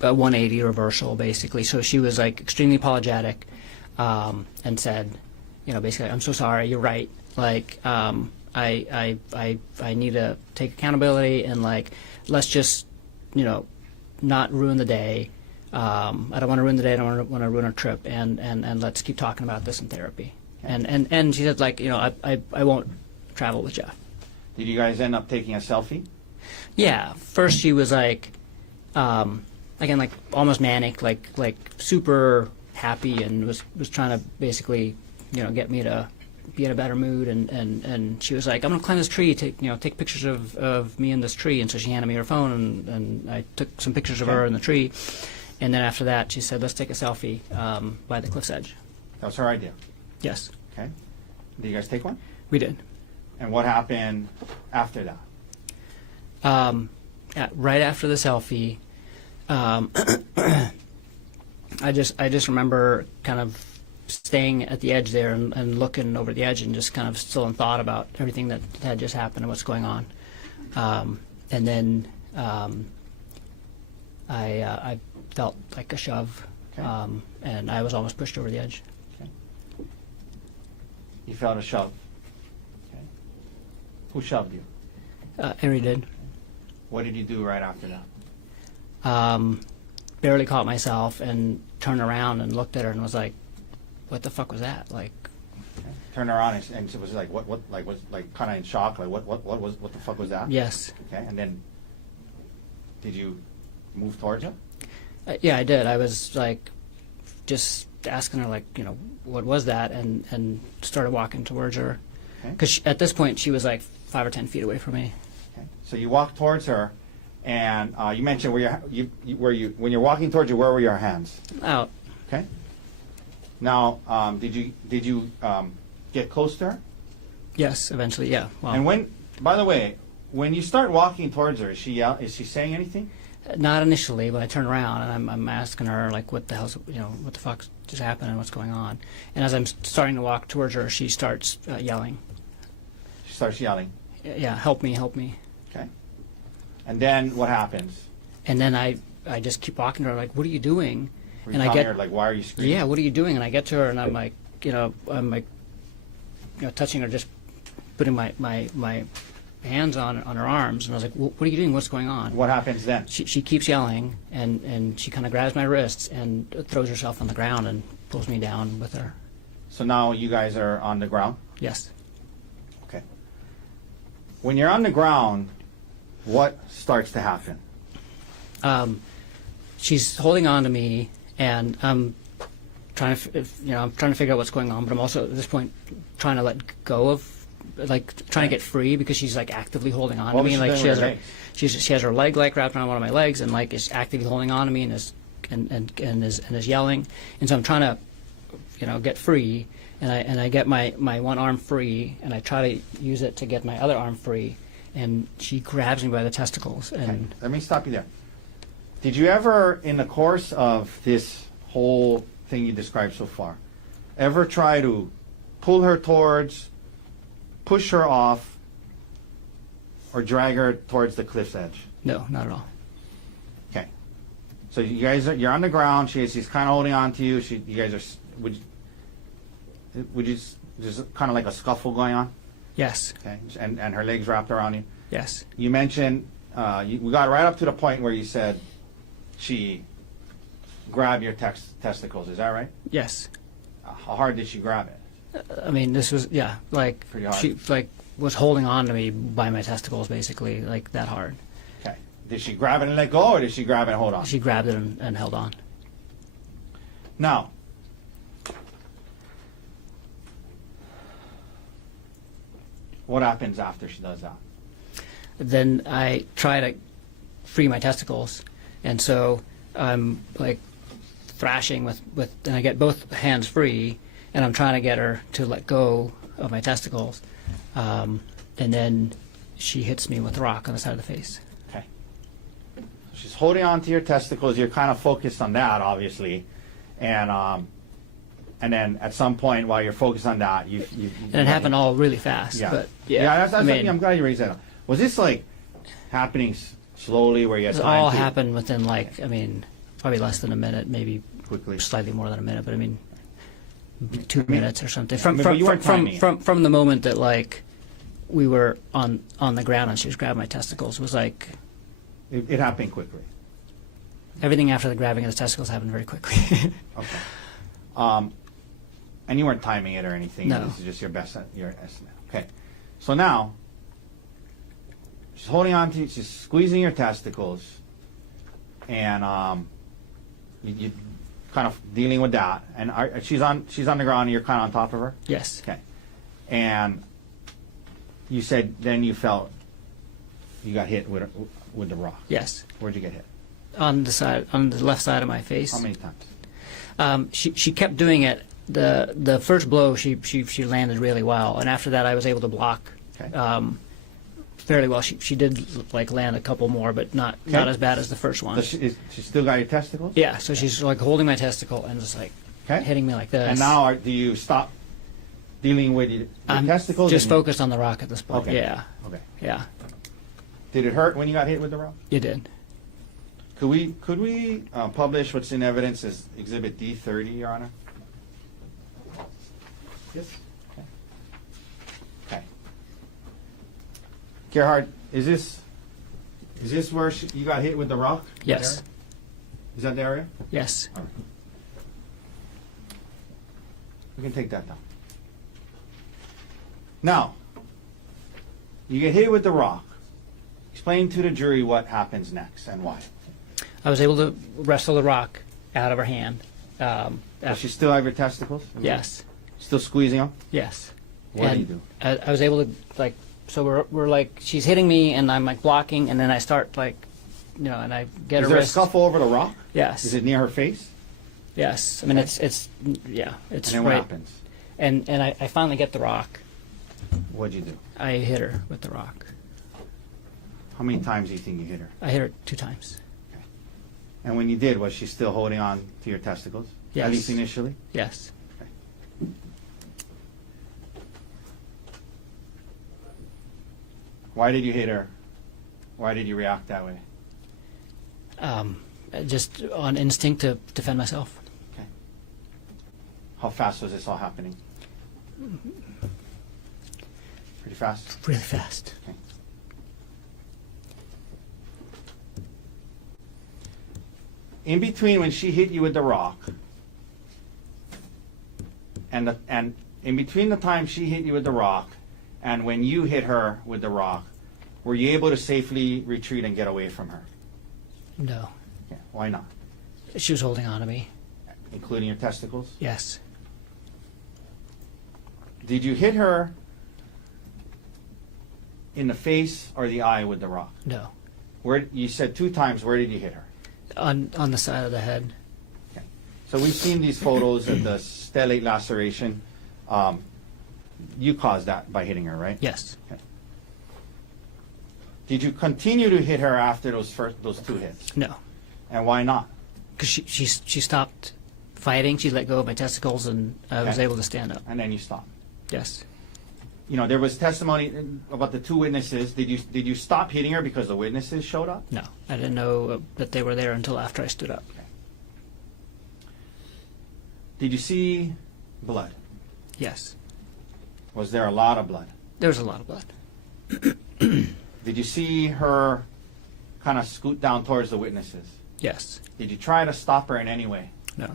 a 180 reversal, basically. So she was like extremely apologetic, and said, basically, "I'm so sorry. You're right. Like, I need to take accountability, and like, let's just, not ruin the day. I don't want to ruin the day. I don't want to ruin our trip, and let's keep talking about this in therapy." Okay. And she said, like, I won't travel with Jeff. Did you guys end up taking a selfie? Yeah. First, she was like, again, like almost manic, like super happy, and was trying to basically, get me to be in a better mood. And she was like, "I'm gonna climb this tree, take pictures of me in this tree." And so she handed me her phone, and I took some pictures of her in the tree. And then after that, she said, let's take a selfie by the cliff's edge. That was her idea. Yes, Okay. Did you guys take one? we did. And what happened after that? Right after the selfie, I just remember kind of staying at the edge there and looking over the edge and just kind of still in thought about everything that had just happened and what's going on. And then I felt like a shove, Okay. and I was almost pushed over the edge. Okay. You felt a shove. Okay. Who shoved you? Ari did. What did you do right after that? Barely caught myself and turned around and looked at her and was like, "What the fuck was that?" Like, Okay. Turned around and it was like what like was like kind of in shock, like what the fuck was that? yes, Okay. And then did you move towards her? yeah, I did. I was like, just asking her like, what was that, and started walking towards her, Okay. because at this point she was like 5 or 10 feet away from me. Okay. So you walked towards her, and you mentioned when you're walking towards her, where were your hands? Out. Okay. Now, did you get close to her? Yes, eventually, yeah. Well, And by the way, when you start walking towards her, is she saying anything? not initially, but I turn around and I'm asking her like, what the hell's, what the fuck just happened and what's going on. And as I'm starting to walk towards her, she starts yelling, She starts yelling. "Yeah, help me, help me!" Okay. And then what happens? And then I just keep walking to her like, "What are you doing?" Were you And I telling get her, like, why are you screaming? Yeah, what are you doing? And I get to her and I'm like, touching her, just putting my hands on her arms, and I was like, "What are you doing? What's going on?" What happens then? She keeps yelling, and she kind of grabs my wrists and throws herself on the ground and pulls me down with her. So now you guys are on the ground? Yes. Okay. When you're on the ground, what starts to happen? She's holding on to me, and I'm trying to figure out what's going on, but I'm also at this point trying to let go of, like, trying to get free, because she's like actively holding on What to me. was she Like doing with her legs? she has her leg like wrapped around one of my legs, and like is actively holding on to me and is yelling. And so I'm trying to, get free, and I get my one arm free, and I try to use it to get my other arm free, and she grabs me by the testicles. Okay. And Let me stop you there. Did you ever, in the course of this whole thing you described so far, ever try to pull her towards, push her off, or drag her towards the cliff's edge? no, not at all. Okay. So you guys you're on the ground. She's kind of holding on to you. You guys are. Would you just kind of like a scuffle going on? Yes. Okay. And her legs wrapped around you. Yes. You mentioned we got right up to the point where you said she grabbed your testicles. Is that right? Yes. How hard did she grab it? I mean, this was, like, Pretty hard. she was holding on to me by my testicles, basically, like that hard. Okay. Did she grab it and let go, or did she grab it and hold on? She grabbed it and held on. Now, what happens after she does that? Then I try to free my testicles, and so I'm like thrashing with and I get both hands free, and I'm trying to get her to let go of my testicles, and then she hits me with a rock on the side of the face. Okay. She's holding on to your testicles. You're kind of focused on that, obviously, and then at some point while you're focused on that, you And it happened all really fast. Yeah. But yeah, That's I'm glad you raised that up. Was this like happening slowly, where you had it time all to happened within probably less than a minute, maybe quickly? slightly more than a minute, but 2 minutes or something. but you weren't timing it. From the moment that like we were on the ground and she was grabbing my testicles, was like It happened quickly. everything after the grabbing of the testicles happened very quickly. Okay. And you weren't timing it or anything. No. This is just your estimate. Okay. So now she's holding on to you. She's squeezing your testicles, and you kind of dealing with that. And she's on the ground, and you're kind of on top of her. Yes. Okay. And you said then you felt you got hit with the rock. Yes. Where'd you get hit? On the left side of my face. How many times? She kept doing it. The first blow she landed really well, and after that I was able to block Okay. fairly well. She did like land a couple more, but not as bad as the first one. Does she still got your testicles? Yeah, so she's like holding my testicle and just like Okay. hitting me like this. And now, do you stop dealing with your I'm testicles? just and you- focused on the rock at this point. Okay. Yeah, Okay. yeah, Did it hurt when you got hit with the rock? you did. Could we publish what's in evidence as Exhibit D30, Your Honor? Yes. Okay. Gerhardt, is this where you got hit with the rock? Yes. That area? Is that the area? Yes. All right. We can take that down. Now, you get hit with the rock. Explain to the jury what happens next and why. I was able to wrestle the rock out of her hand. Does she still have your testicles? Yes. Still squeezing them? Yes. What do you And do? I was able to like. So we're like she's hitting me and I'm like blocking and then I start like, and I get Is her there a wrist. scuffle over the rock? Yes. Is it near her face? Yes. I mean Okay. it's And then what right. happens? And I finally get the rock. What'd you do? I hit her with the rock. How many times do you think you hit her? I hit her 2 times. And when you did, was she still holding on to your testicles? Yes. At least initially? Yes. Why did you hit her? Why did you react that way? Just on instinct to defend myself. Okay. How fast was this all happening? Pretty fast? Really fast. Okay. In between when she hit you with the rock and in between the time she hit you with the rock and when you hit her with the rock, were you able to safely retreat and get away from her? No. Yeah. Why not? She was holding on to me. Including your testicles? Yes. Did you hit her in the face or the eye with the rock? No. Where you said 2 times, where did you hit her? On the side of the head. Okay. So we've seen these photos of the stellate laceration. You caused that by hitting her, right? Yes. Okay. Did you continue to hit her after those 2 hits? No. And why not? Because she stopped fighting. She let go of my testicles, and I was Okay. able to stand up. And then you stopped. Yes. There was testimony about the 2 witnesses. Did you stop hitting her because the witnesses showed up? No, I didn't know that they were there until after I stood up. Did you see blood? Yes. Was there a lot of blood? There was a lot of blood. Did you see her kind of scoot down towards the witnesses? Yes. Did you try to stop her in any way? No.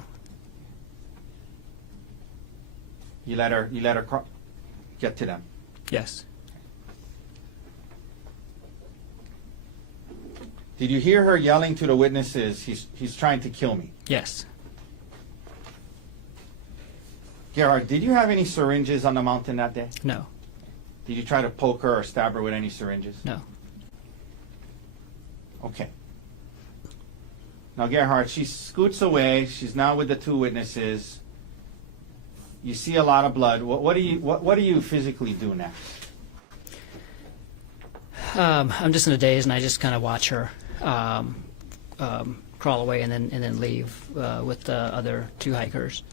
You let her get to them. Yes. Did you hear her yelling to the witnesses, he's trying to kill me? Yes. Gerhardt, did you have any syringes on the mountain that day? No. Did you try to poke her or stab her with any syringes? No. Okay. Now, Gerhardt, she scoots away. She's now with the 2 witnesses. You see a lot of blood. What do you physically do next? I'm just in a daze, and I just kind of watch her crawl away and then leave with the other 2 hikers.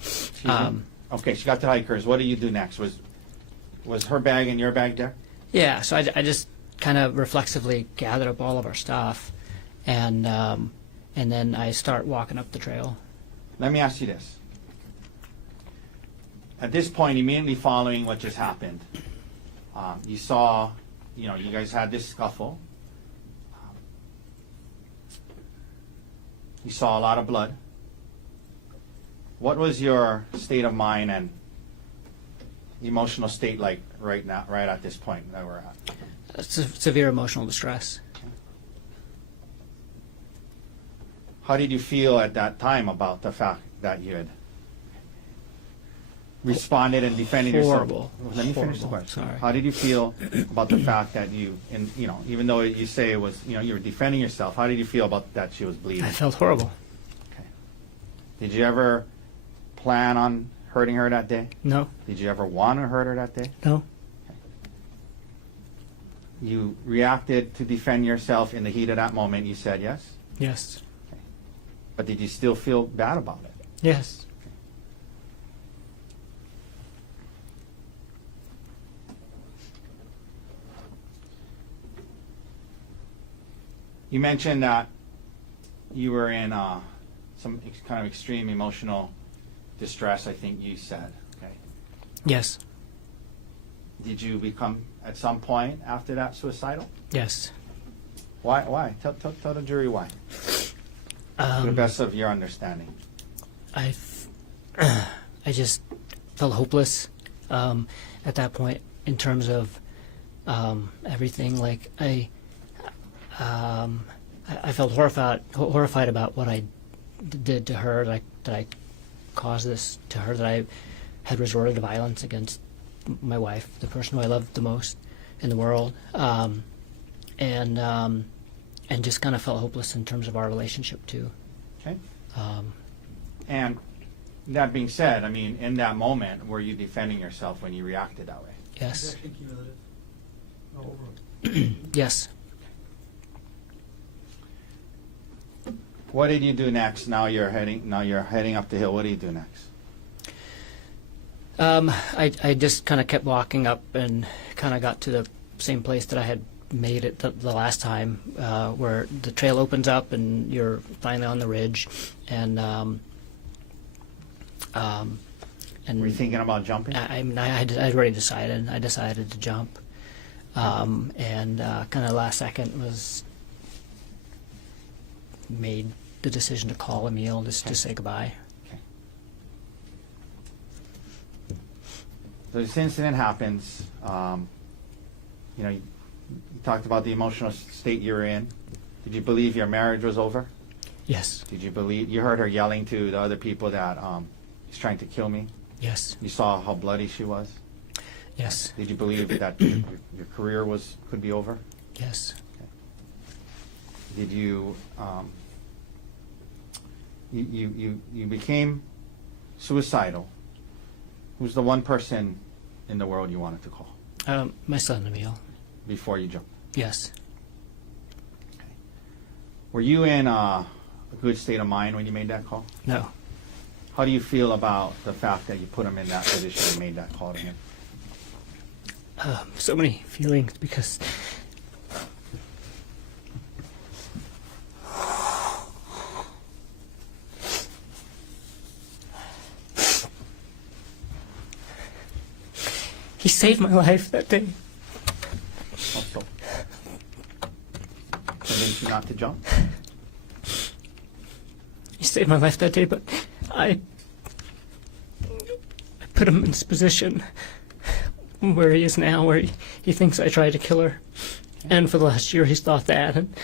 Okay, she got the hikers. What do you do next? Was her bag and your bag there? Yeah, so I just kind of reflexively gathered up all of our stuff, and then I start walking up the trail. Let me ask you this. At this point, immediately following what just happened, you saw, you guys had this scuffle. You saw a lot of blood. What was your state of mind and emotional state like right now, right at this point that we're at? Severe emotional distress. How did you feel at that time about the fact that you responded and defended Horrible. yourself? Let me finish the Horrible. question. Sorry. How did you feel about the fact that even though you say it was, you were defending yourself, how did you feel about that she was bleeding? I felt horrible. Okay. Did you ever plan on hurting her that day? No, Did you ever want to hurt her that day? no, You reacted to defend yourself in the heat of that moment. You said yes, yes, but did you still feel bad about it? yes. You mentioned that you were in some kind of extreme emotional distress, I think you said. Okay. Yes, Did you become, at some point after that, suicidal? yes. Why? Tell the jury why, to the best of your understanding. I just felt hopeless at that point in terms of everything. Like I felt horrified about what I did to her. Like that I caused this to her. That I had resorted to violence against my wife, the person who I loved the most in the world, and just kind of felt hopeless in terms of our relationship too. Okay. And that being said, I mean, in that moment, were you defending yourself when you reacted that way? Yes. Yes. What did you do next? Now you're heading up the hill. What do you do next? I just kind of kept walking up and kind of got to the same place that I had made it the last time, where the trail opens up and you're finally on the ridge, and Were you thinking about jumping? I'd already decided. I decided to jump, and kind of last second was made the decision to call Emil just to say goodbye. Okay. So this incident happens. You talked about the emotional state you were in. Did you believe your marriage was over? Yes. Did you believe you heard her yelling to the other people that he's trying to kill me? Yes. You saw how bloody she was. Yes. Did you believe that your career could be over? Yes. Did you you became suicidal? Who's the one person in the world you wanted to call My son Emil. before you jumped? Yes. Were you in a good state of mind when you made that call? No. How do you feel about the fact that you put him in that position and made that call to him? So many feelings because he saved my life that day. Also, convinced you not to jump? He saved my life that day, but I put him in this position where he is now, where he thinks I tried to kill her. And for the last year, he's thought that. And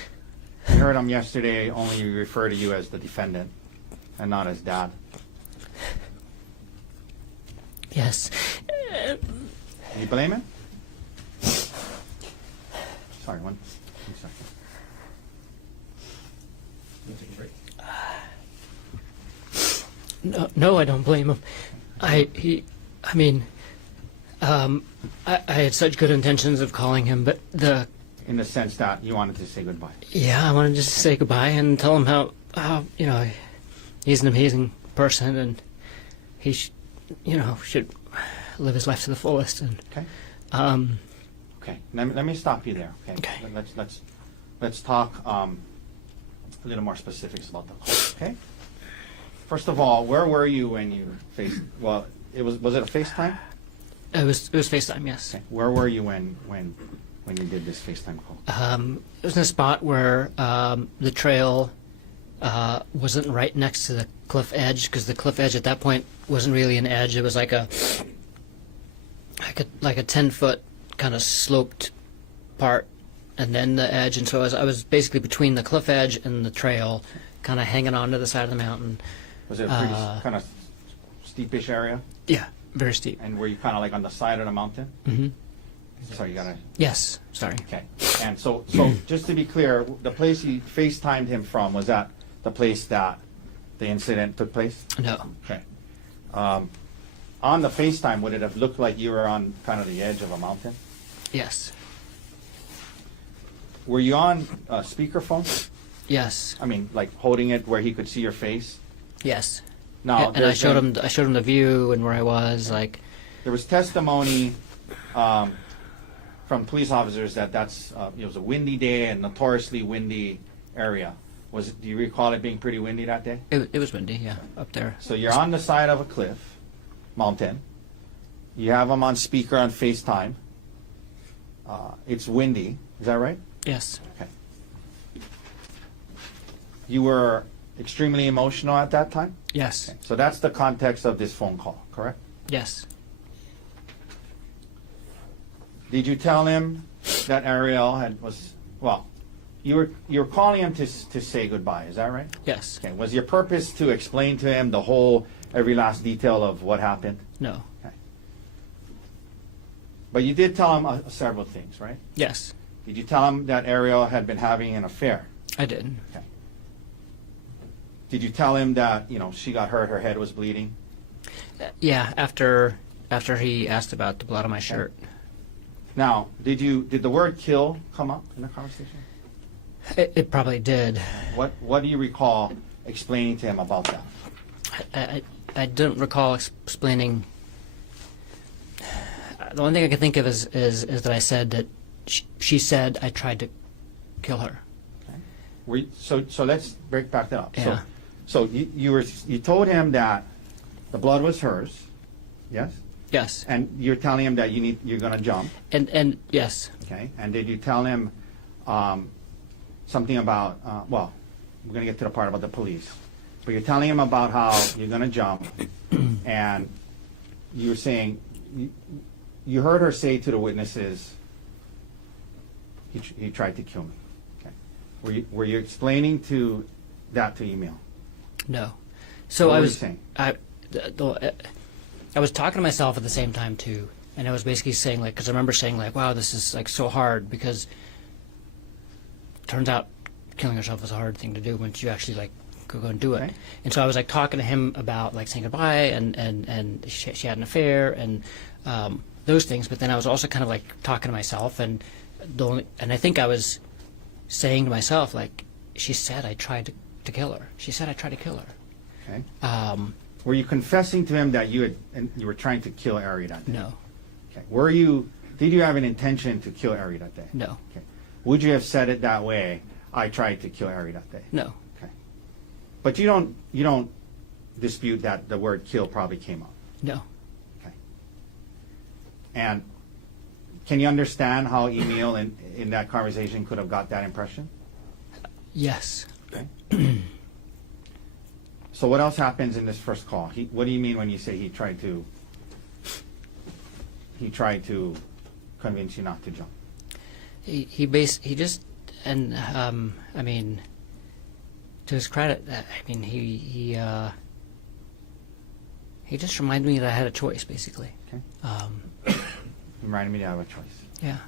I heard him yesterday only refer to you as the defendant and not as dad. yes. Do you blame him? Sorry, one second. You take a break. No, I don't blame him. I had such good intentions of calling him, but In the sense that you wanted to say goodbye. I wanted just to say goodbye and tell him how he's an amazing person and he should live his life to the fullest. And Okay. Okay. Let me stop you there. Okay. Okay. Let's talk a little more specifics about the call. Okay. First of all, where were you when you faced? Well, was it a FaceTime? it was FaceTime, yes. Okay. Where were you when you did this FaceTime call? It was in a spot where the trail wasn't right next to the cliff edge, because the cliff edge at that point wasn't really an edge. It was like a 10-foot kind of sloped part, and then the edge. And so I was basically between the cliff edge and the trail, kind of hanging on to the side of the mountain. Was it a pretty kind of steepish area? Yeah. Very steep. And were you kind of like on the side of the mountain? Mm-hmm. So you gotta. Yes. Sorry. Okay. And so just to be clear, the place you FaceTimed him from, was that the place that the incident took place? No. Okay. On the FaceTime, would it have looked like you were on kind of the edge of a mountain? Yes. Were you on speakerphone? Yes. I mean, like holding it where he could see your face? Yes. Now, And I showed him. I showed him the view and where I was. Like. There was testimony from police officers that it was a windy day and notoriously windy area. Do you recall it being pretty windy that day? It was windy. Yeah. Up there. So you're on the side of a cliff, mountain. You have them on speaker on FaceTime. It's windy. Is that right? Yes. Okay. You were extremely emotional at that time? Yes. Okay. So that's the context of this phone call, correct? Yes. Did you tell him that Arielle you were calling him to say goodbye, is that right? Yes. Okay. Was your purpose to explain to him every last detail of what happened? No. Okay. But you did tell him several things, right? Yes. Did you tell him that Arielle had been having an affair? I did. Okay. Did you tell him that, she got hurt, her head was bleeding? Yeah. After he asked about the blood on my shirt. Now, did the word kill come up in the conversation? It probably did. What do you recall explaining to him about that? I don't recall explaining. The only thing I can think of is that I said that she said I tried to kill her. Okay. So let's break back that up. Yeah. So you told him that the blood was hers, yes? Yes. And you're telling him that you're going to jump. And yes. Okay. And did you tell him something about? We're going to get to the part about the police. But you're telling him about how you're going to jump, and you were saying you heard her say to the witnesses, he tried to kill me. Okay. Were you explaining that to Emil? No. So What I were was you saying? I was talking to myself at the same time too, and I was basically saying because I remember saying wow, this is so hard because it turns out killing yourself is a hard thing to do once you actually go and do it. Okay. And so I was talking to him about saying goodbye and she had an affair and those things, but then I was also kind of talking to myself and I think I was saying to myself she said I tried to kill her. She said I tried to kill her. Okay. Were you confessing to him that you were trying to kill Ari that day? No. Okay. Did you have an intention to kill Ari that day? No. Okay. Would you have said it that way? I tried to kill Ari that day. No. Okay. But you don't dispute that the word kill probably came up. No. Okay. And can you understand how Emil in that conversation could have got that impression? Yes. Okay. So what else happens in this first call? What do you mean when you say he tried to convince you not to jump? He just and I mean, to his credit, I mean he just reminded me that I had a choice basically. Okay. Reminded me to have a choice. Yeah.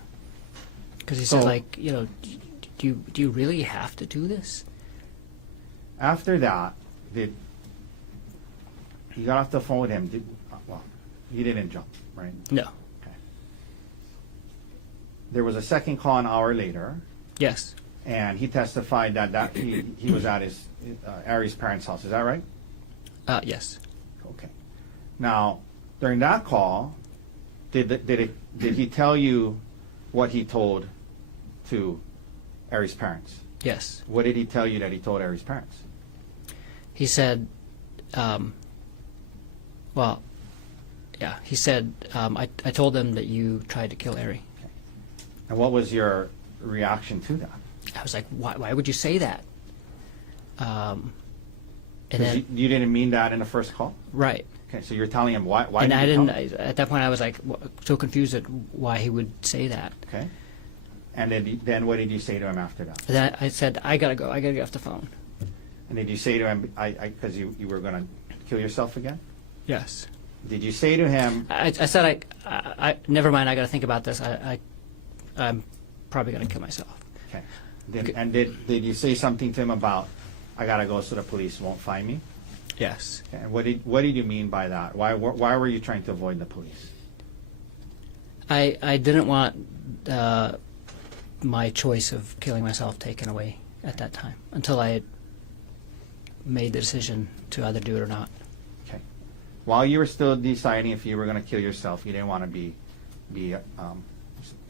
Because he So- said do you really have to do this? After that, you got off the phone with him? You didn't jump, right? No. Okay. There was a second call an hour later, Yes. and he testified that he was at his Ari's parents' house. Is that right? Yes. Okay. Now, during that call, did he tell you what he told to Ari's parents? Yes. What did he tell you that he told Ari's parents? He said, he said, I told them that you tried to kill Ari. And what was your reaction to that? I was like, why would you say that? And 'Cause then, you didn't mean that in the first call? right. Okay, so you're telling him why And did I you didn't, tell him? at that point I was so confused at why he would say that. Okay. And then what did you say to him after that? And then I said, I gotta go, I gotta get off the phone. And did you say to him, because you were going to kill yourself again? Yes. Did you say to him, I said, I never mind. I got to think about this. I'm probably going to kill myself. okay, did you say something to him about, I gotta go so the police won't find me? Yes. Okay, and what did you mean by that? Why were you trying to avoid the police? I didn't want my choice of killing myself taken away at that time until I had made the decision to either do it or not. Okay. While you were still deciding if you were going to kill yourself, you didn't want to be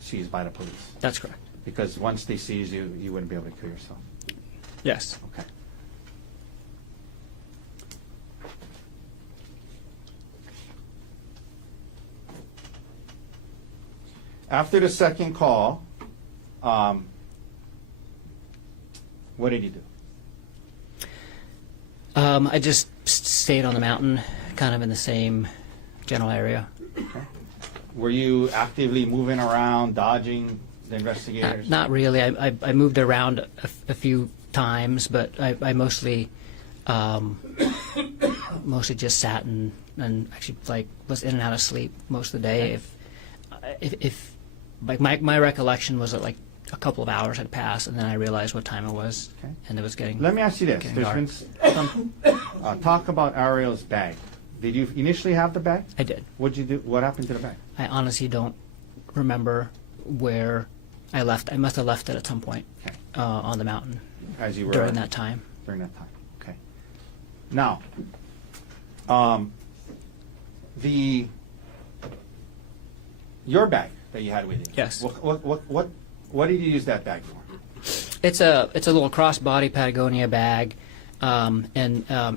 seized by the police. That's correct. Because once they seize you, you wouldn't be able to kill yourself. Yes. Okay. After the second call, what did you do? I just stayed on the mountain, kind of in the same general area. Okay. Were you actively moving around, dodging the investigators? Not really. I moved around a few times, but I mostly just sat and actually like was in and out of sleep most of the day. If like my recollection was that like a couple of hours had passed, and then I realized what time it was, Okay. and it was getting. Let me ask you this. getting There's dark. been some talk about Arielle's bag. Did you initially have the bag? I did. What'd you do? What happened to the bag? I honestly don't remember where I left. I must have left it at some point Okay. on the mountain As you were during that time. During that time. Okay. Now, your bag that you had with you. Yes. What did you use that bag for? It's a little crossbody Patagonia bag, and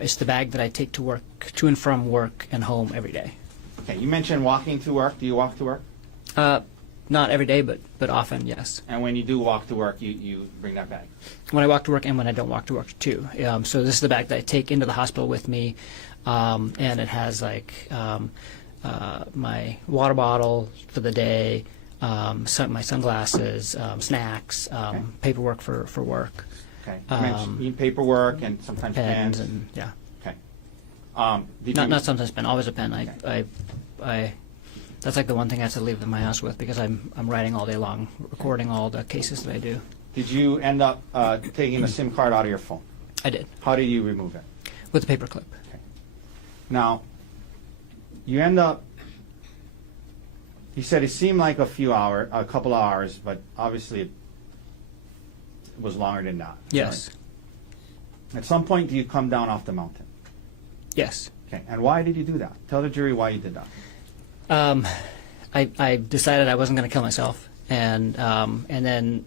it's the bag that I take to and from work and home every day. Okay. You mentioned walking to work. Do you walk to work? Not every day, but often, yes. And when you do walk to work, you bring that bag. When I walk to work and when I don't walk to work too. So this is the bag that I take into the hospital with me, and it has like my water bottle for the day, my sunglasses, snacks, paperwork for work, Okay. You mentioned you need paperwork and sometimes pens, pens. and yeah. Okay. Not sometimes pen, always a pen. I that's like the one thing I have to leave in my house with because I'm writing all day long, recording all the cases that I do. Did you end up taking the SIM card out of your phone? I did How did you remove it? with a paper clip. Now, you end up. You said it seemed like a couple of hours, but obviously it was longer than that. Yes. Right? At some point, do you come down off the mountain? Yes. Okay. And why did you do that? Tell the jury why you did that. I decided I wasn't going to kill myself, and then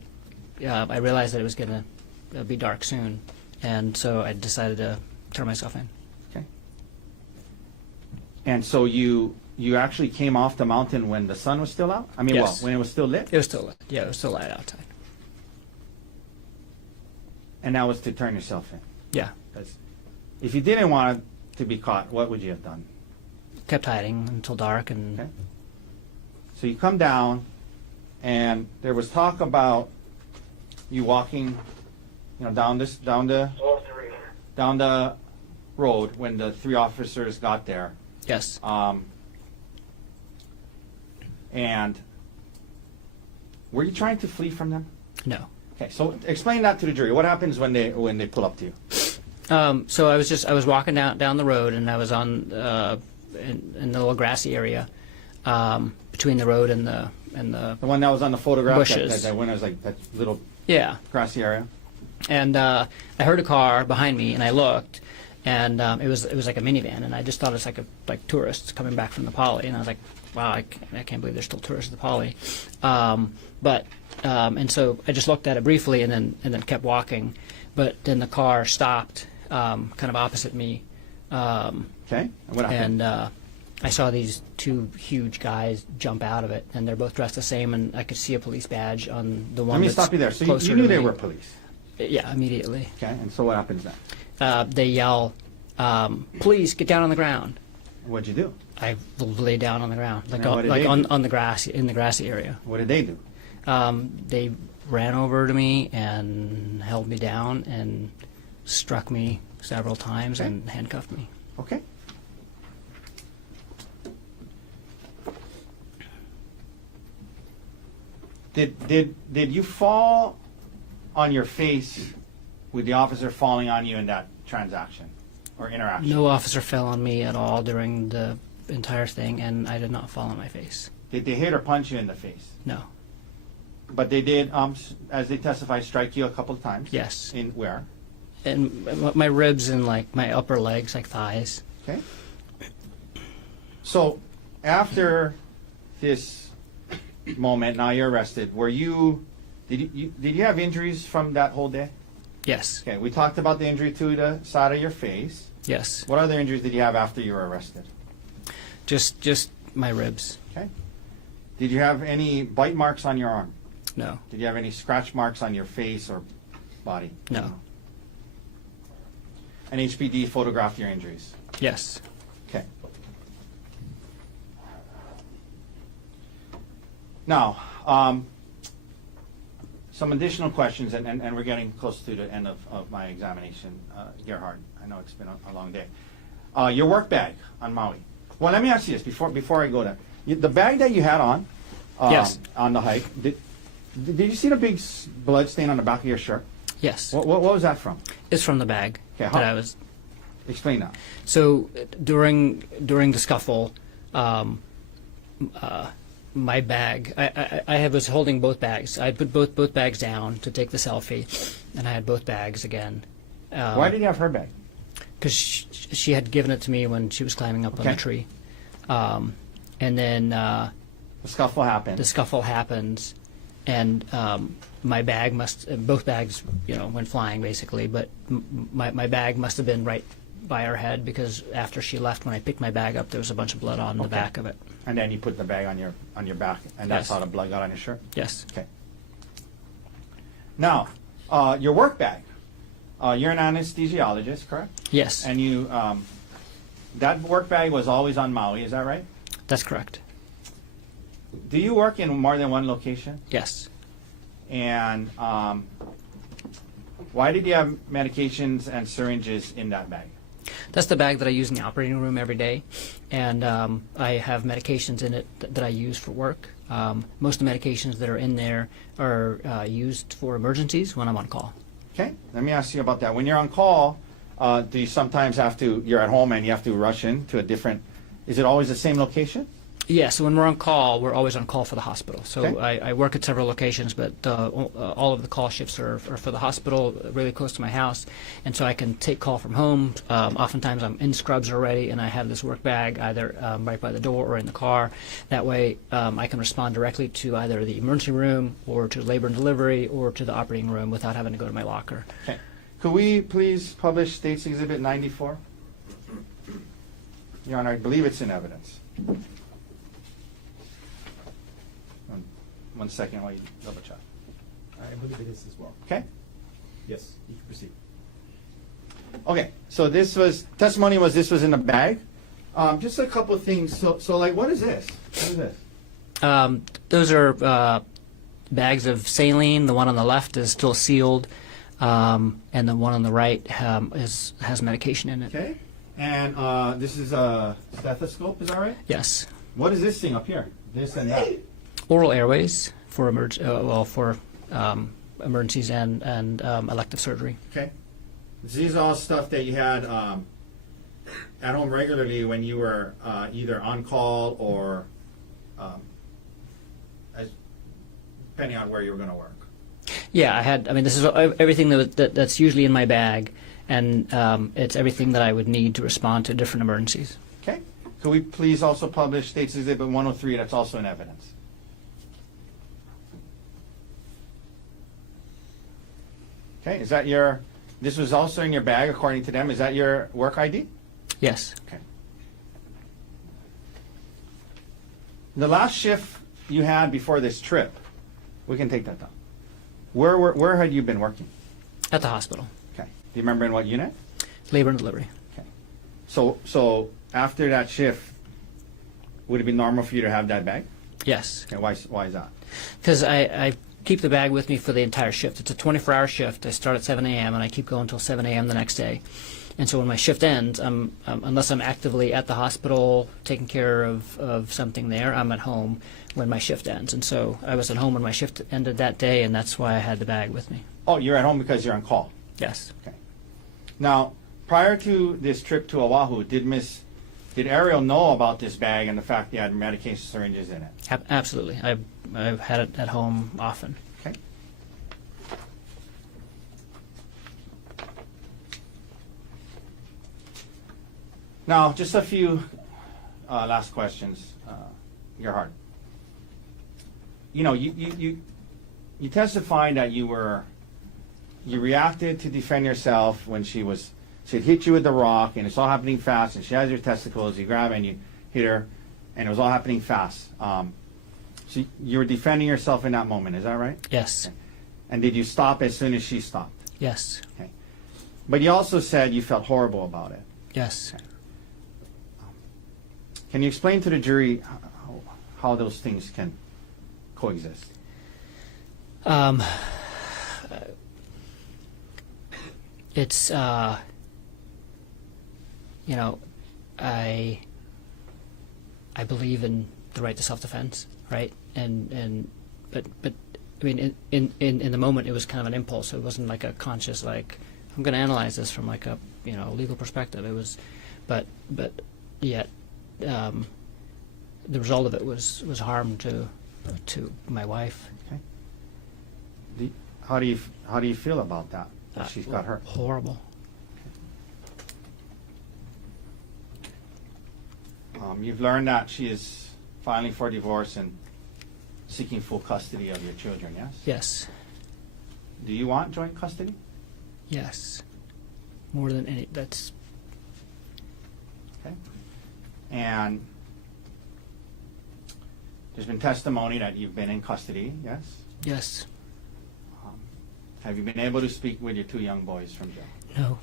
I realized that it was going to be dark soon, and so I decided to turn myself in. Okay. And so you actually came off the mountain when the sun was still out? I mean, Yes. when it was still lit? It was still lit. Yeah, it was still light outside. And that was to turn yourself in. Yeah. If you didn't want to be caught, what would you have done? Kept hiding until dark, and Okay. So you come down, and there was talk about you walking, down the road when the three officers got there. yes. And were you trying to flee from them? No. Okay, so explain that to the jury. What happens when they pull up to you? So I was walking down the road, and I was on in the little grassy area between the road and the The one that was on the photograph, Bushes. that when it was like that little yeah. grassy area. And I heard a car behind me, and I looked, and it was like a minivan, and I just thought it's like tourists coming back from the Poly, and I was like, wow, I can't believe there's still tourists at the Poly. And so I just looked at it briefly, and then kept walking, but then the car stopped, kind of opposite me, Okay, and what happened? and I saw these two huge guys jump out of it, and they're both dressed the same, and I could see a police badge on the one. Let me that's stop you there. So closer you knew to they me. were police. Yeah, immediately. Okay, and so what happens then? They yell, "Please get down on the ground." What'd you do? I lay down on the ground, like Now, what did they do? on the grass in the grassy area. What did they do? They ran over to me and held me down and struck me several times Okay. and handcuffed me. Okay. Did you fall on your face with the officer falling on you in that transaction or interaction? No officer fell on me at all during the entire thing, and I did not fall on my face. Did they hit or punch you in the face? No. But they did, as they testify, strike you a couple of times? Yes. In where? And my ribs and like my upper legs, like thighs. Okay. So after this moment, now you're arrested. Did you have injuries from that whole day? Yes. Okay, we talked about the injury to the side of your face. Yes. What other injuries did you have after you were arrested? Just my ribs. Okay. Did you have any bite marks on your arm? No. Did you have any scratch marks on your face or body? No. And HPD photographed your injuries? Yes. Okay. Now, some additional questions, and we're getting close to the end of my examination, Gerhardt. I know it's been a long day. Your work bag on Maui. Well, let me ask you this before I go there. The bag that you had on, Yes. on the hike, did you see the big blood stain on the back of your shirt? Yes. What was that from? It's from the bag Okay, that how- I was. Explain that. So during the scuffle, my bag. I was holding both bags. I put both bags down to take the selfie, and I had both bags again. Why did you have her bag? Because she had given it to me when she was climbing up on Okay. the tree, and then The scuffle happened. the scuffle happens, and my bag both bags went flying basically, but my bag must have been right by her head, because after she left, when I picked my bag up, there was a bunch of blood on the Okay. back of it. And then you put the bag on your back, and that's Yes. how the blood got on your shirt. Yes. Okay. Now, your work bag. You're an anesthesiologist, correct? Yes. And you, that work bag was always on Maui. Is that right? That's correct. Do you work in more than one location? Yes. And why did you have medications and syringes in that bag? That's the bag that I use in the operating room every day, and I have medications in it that I use for work. Most of the medications that are in there are used for emergencies when I'm on call. Okay, let me ask you about that. When you're on call, do you sometimes you're at home and you have to rush in to a different, is it always the same location? Yeah, so when we're on call, we're always on call for the hospital. So Okay. I work at several locations, but all of the call shifts are for the hospital, really close to my house. And so I can take call from home. Oftentimes I'm in scrubs already, and I have this work bag either right by the door or in the car. That way I can respond directly to either the emergency room or to labor and delivery or to the operating room without having to go to my locker. Okay. Could we please publish State's Exhibit 94? Your Honor, I believe it's in evidence. One second while you double check. I believe it is as well. Okay? Yes, you can proceed. Okay, so this was in a bag. Just a couple of things. So like, what is this? What is this? Those are bags of saline. The one on the left is still sealed, and the one on the right has medication in it. Okay. And this is a stethoscope, is that right? Yes. What is this thing up here? This and that. Oral airways for emergencies and elective surgery. Okay. These are all stuff that you had at home regularly when you were either on call or depending on where you were going to work. Yeah, this is everything that's usually in my bag, and it's everything that I would need to respond to different emergencies. Okay. Could we please also publish State's Exhibit 103 that's also in evidence? Okay, this was also in your bag according to them. Is that your work ID? Yes. Okay. The last shift you had before this trip, we can take that down. Where had you been working? At the hospital. Okay. Do you remember in what unit? Labor and delivery. Okay. So after that shift, would it be normal for you to have that bag? Yes. Okay, why is that? Because I keep the bag with me for the entire shift. It's a 24-hour shift. I start at 7 a.m. and I keep going until 7 a.m. the next day. And so when my shift ends, unless I'm actively at the hospital taking care of something there, I'm at home when my shift ends. And so I was at home when my shift ended that day, and that's why I had the bag with me. Oh, you're at home because you're on call. Yes. Okay. Now, prior to this trip to Oahu, did Arielle know about this bag and the fact that you had medication syringes in it? Absolutely. I've had it at home often. Okay. Now, just a few last questions, Gerhardt. You know, you testified that you reacted to defend yourself when she had hit you with the rock, and it's all happening fast, and she has your testicles, you grab and you hit her, and it was all happening fast. So you were defending yourself in that moment, is that right? Yes. Okay. And did you stop as soon as she stopped? Yes. Okay. But you also said you felt horrible about it. Yes. Okay. Can you explain to the jury how those things can coexist? It's you know, I believe in the right to self-defense, right? But I mean, in the moment, it was kind of an impulse. It wasn't like a conscious, like, I'm going to analyze this from like a legal perspective. It was, but yet the result of it was harm to my wife. Okay. How do you feel about that? That she's got hurt. Horrible. You've learned that she is filing for divorce and seeking full custody of your children, yes? Yes. Do you want joint custody? Yes. More than any. That's. Okay. And there's been testimony that you've been in custody, yes? Yes. Have you been able to speak with your two young boys from jail? No.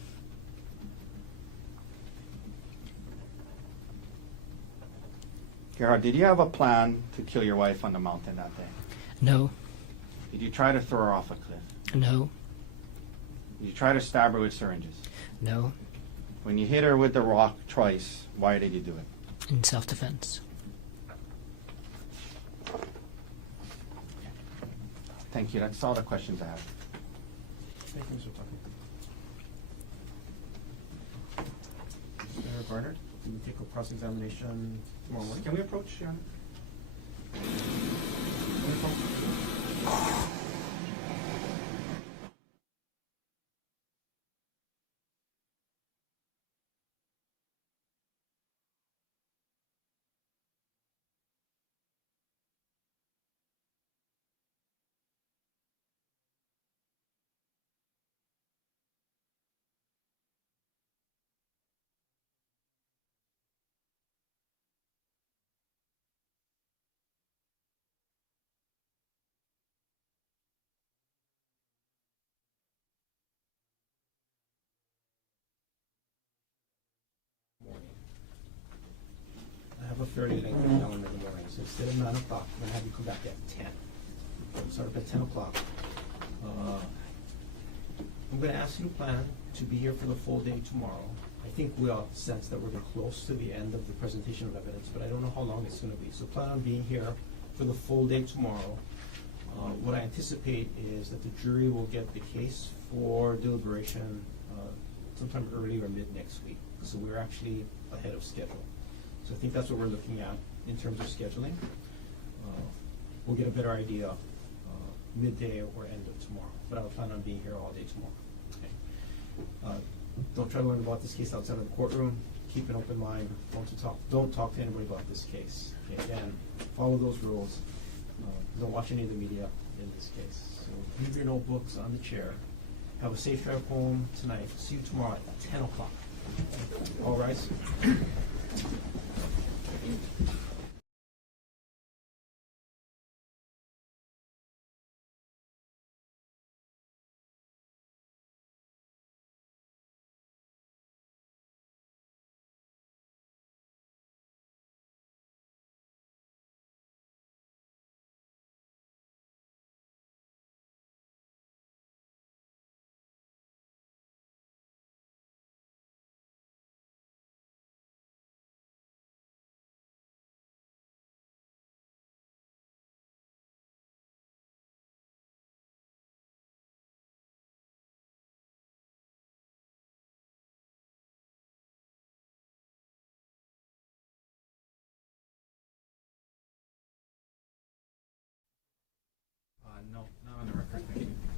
Gerhardt, did you have a plan to kill your wife on the mountain that day? No. Did you try to throw her off a cliff? No. Did you try to stab her with syringes? No. When you hit her with the rock twice, why did you do it? In self-defense. Thank you. That's all the questions I have. Thank you, Mr. Tucker. Mr. Barnard, can we take a cross-examination tomorrow morning? Can we approach, Your Honor? I have a fairly lengthy calendar in the morning, so instead of 9 o'clock, I'm going to have you come back at 10. Start up at 10 o'clock. I'm going to ask you to plan to be here for the full day tomorrow. I think we all sense that we're getting close to the end of the presentation of evidence, but I don't know how long it's going to be. So plan on being here for the full day tomorrow. What I anticipate is that the jury will get the case for deliberation sometime early or mid next week. So we're actually ahead of schedule. So I think that's what we're looking at in terms of scheduling. We'll get a better idea midday or end of tomorrow, but I'll plan on being here all day tomorrow. Okay. Don't try to learn about this case outside of the courtroom. Keep an open mind. Don't talk to anybody about this case. Okay. Again, follow those rules. Don't watch any of the media in this case. So leave your notebooks on the chair. Have a safe drive home tonight. See you tomorrow at 10 o'clock. All rise.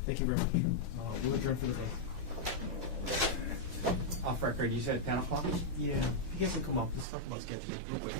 Thank you very much. We'll adjourn for the day. Off record, you said 10 o'clock? Yeah, if you guys will come up, let's talk about scheduling real quick.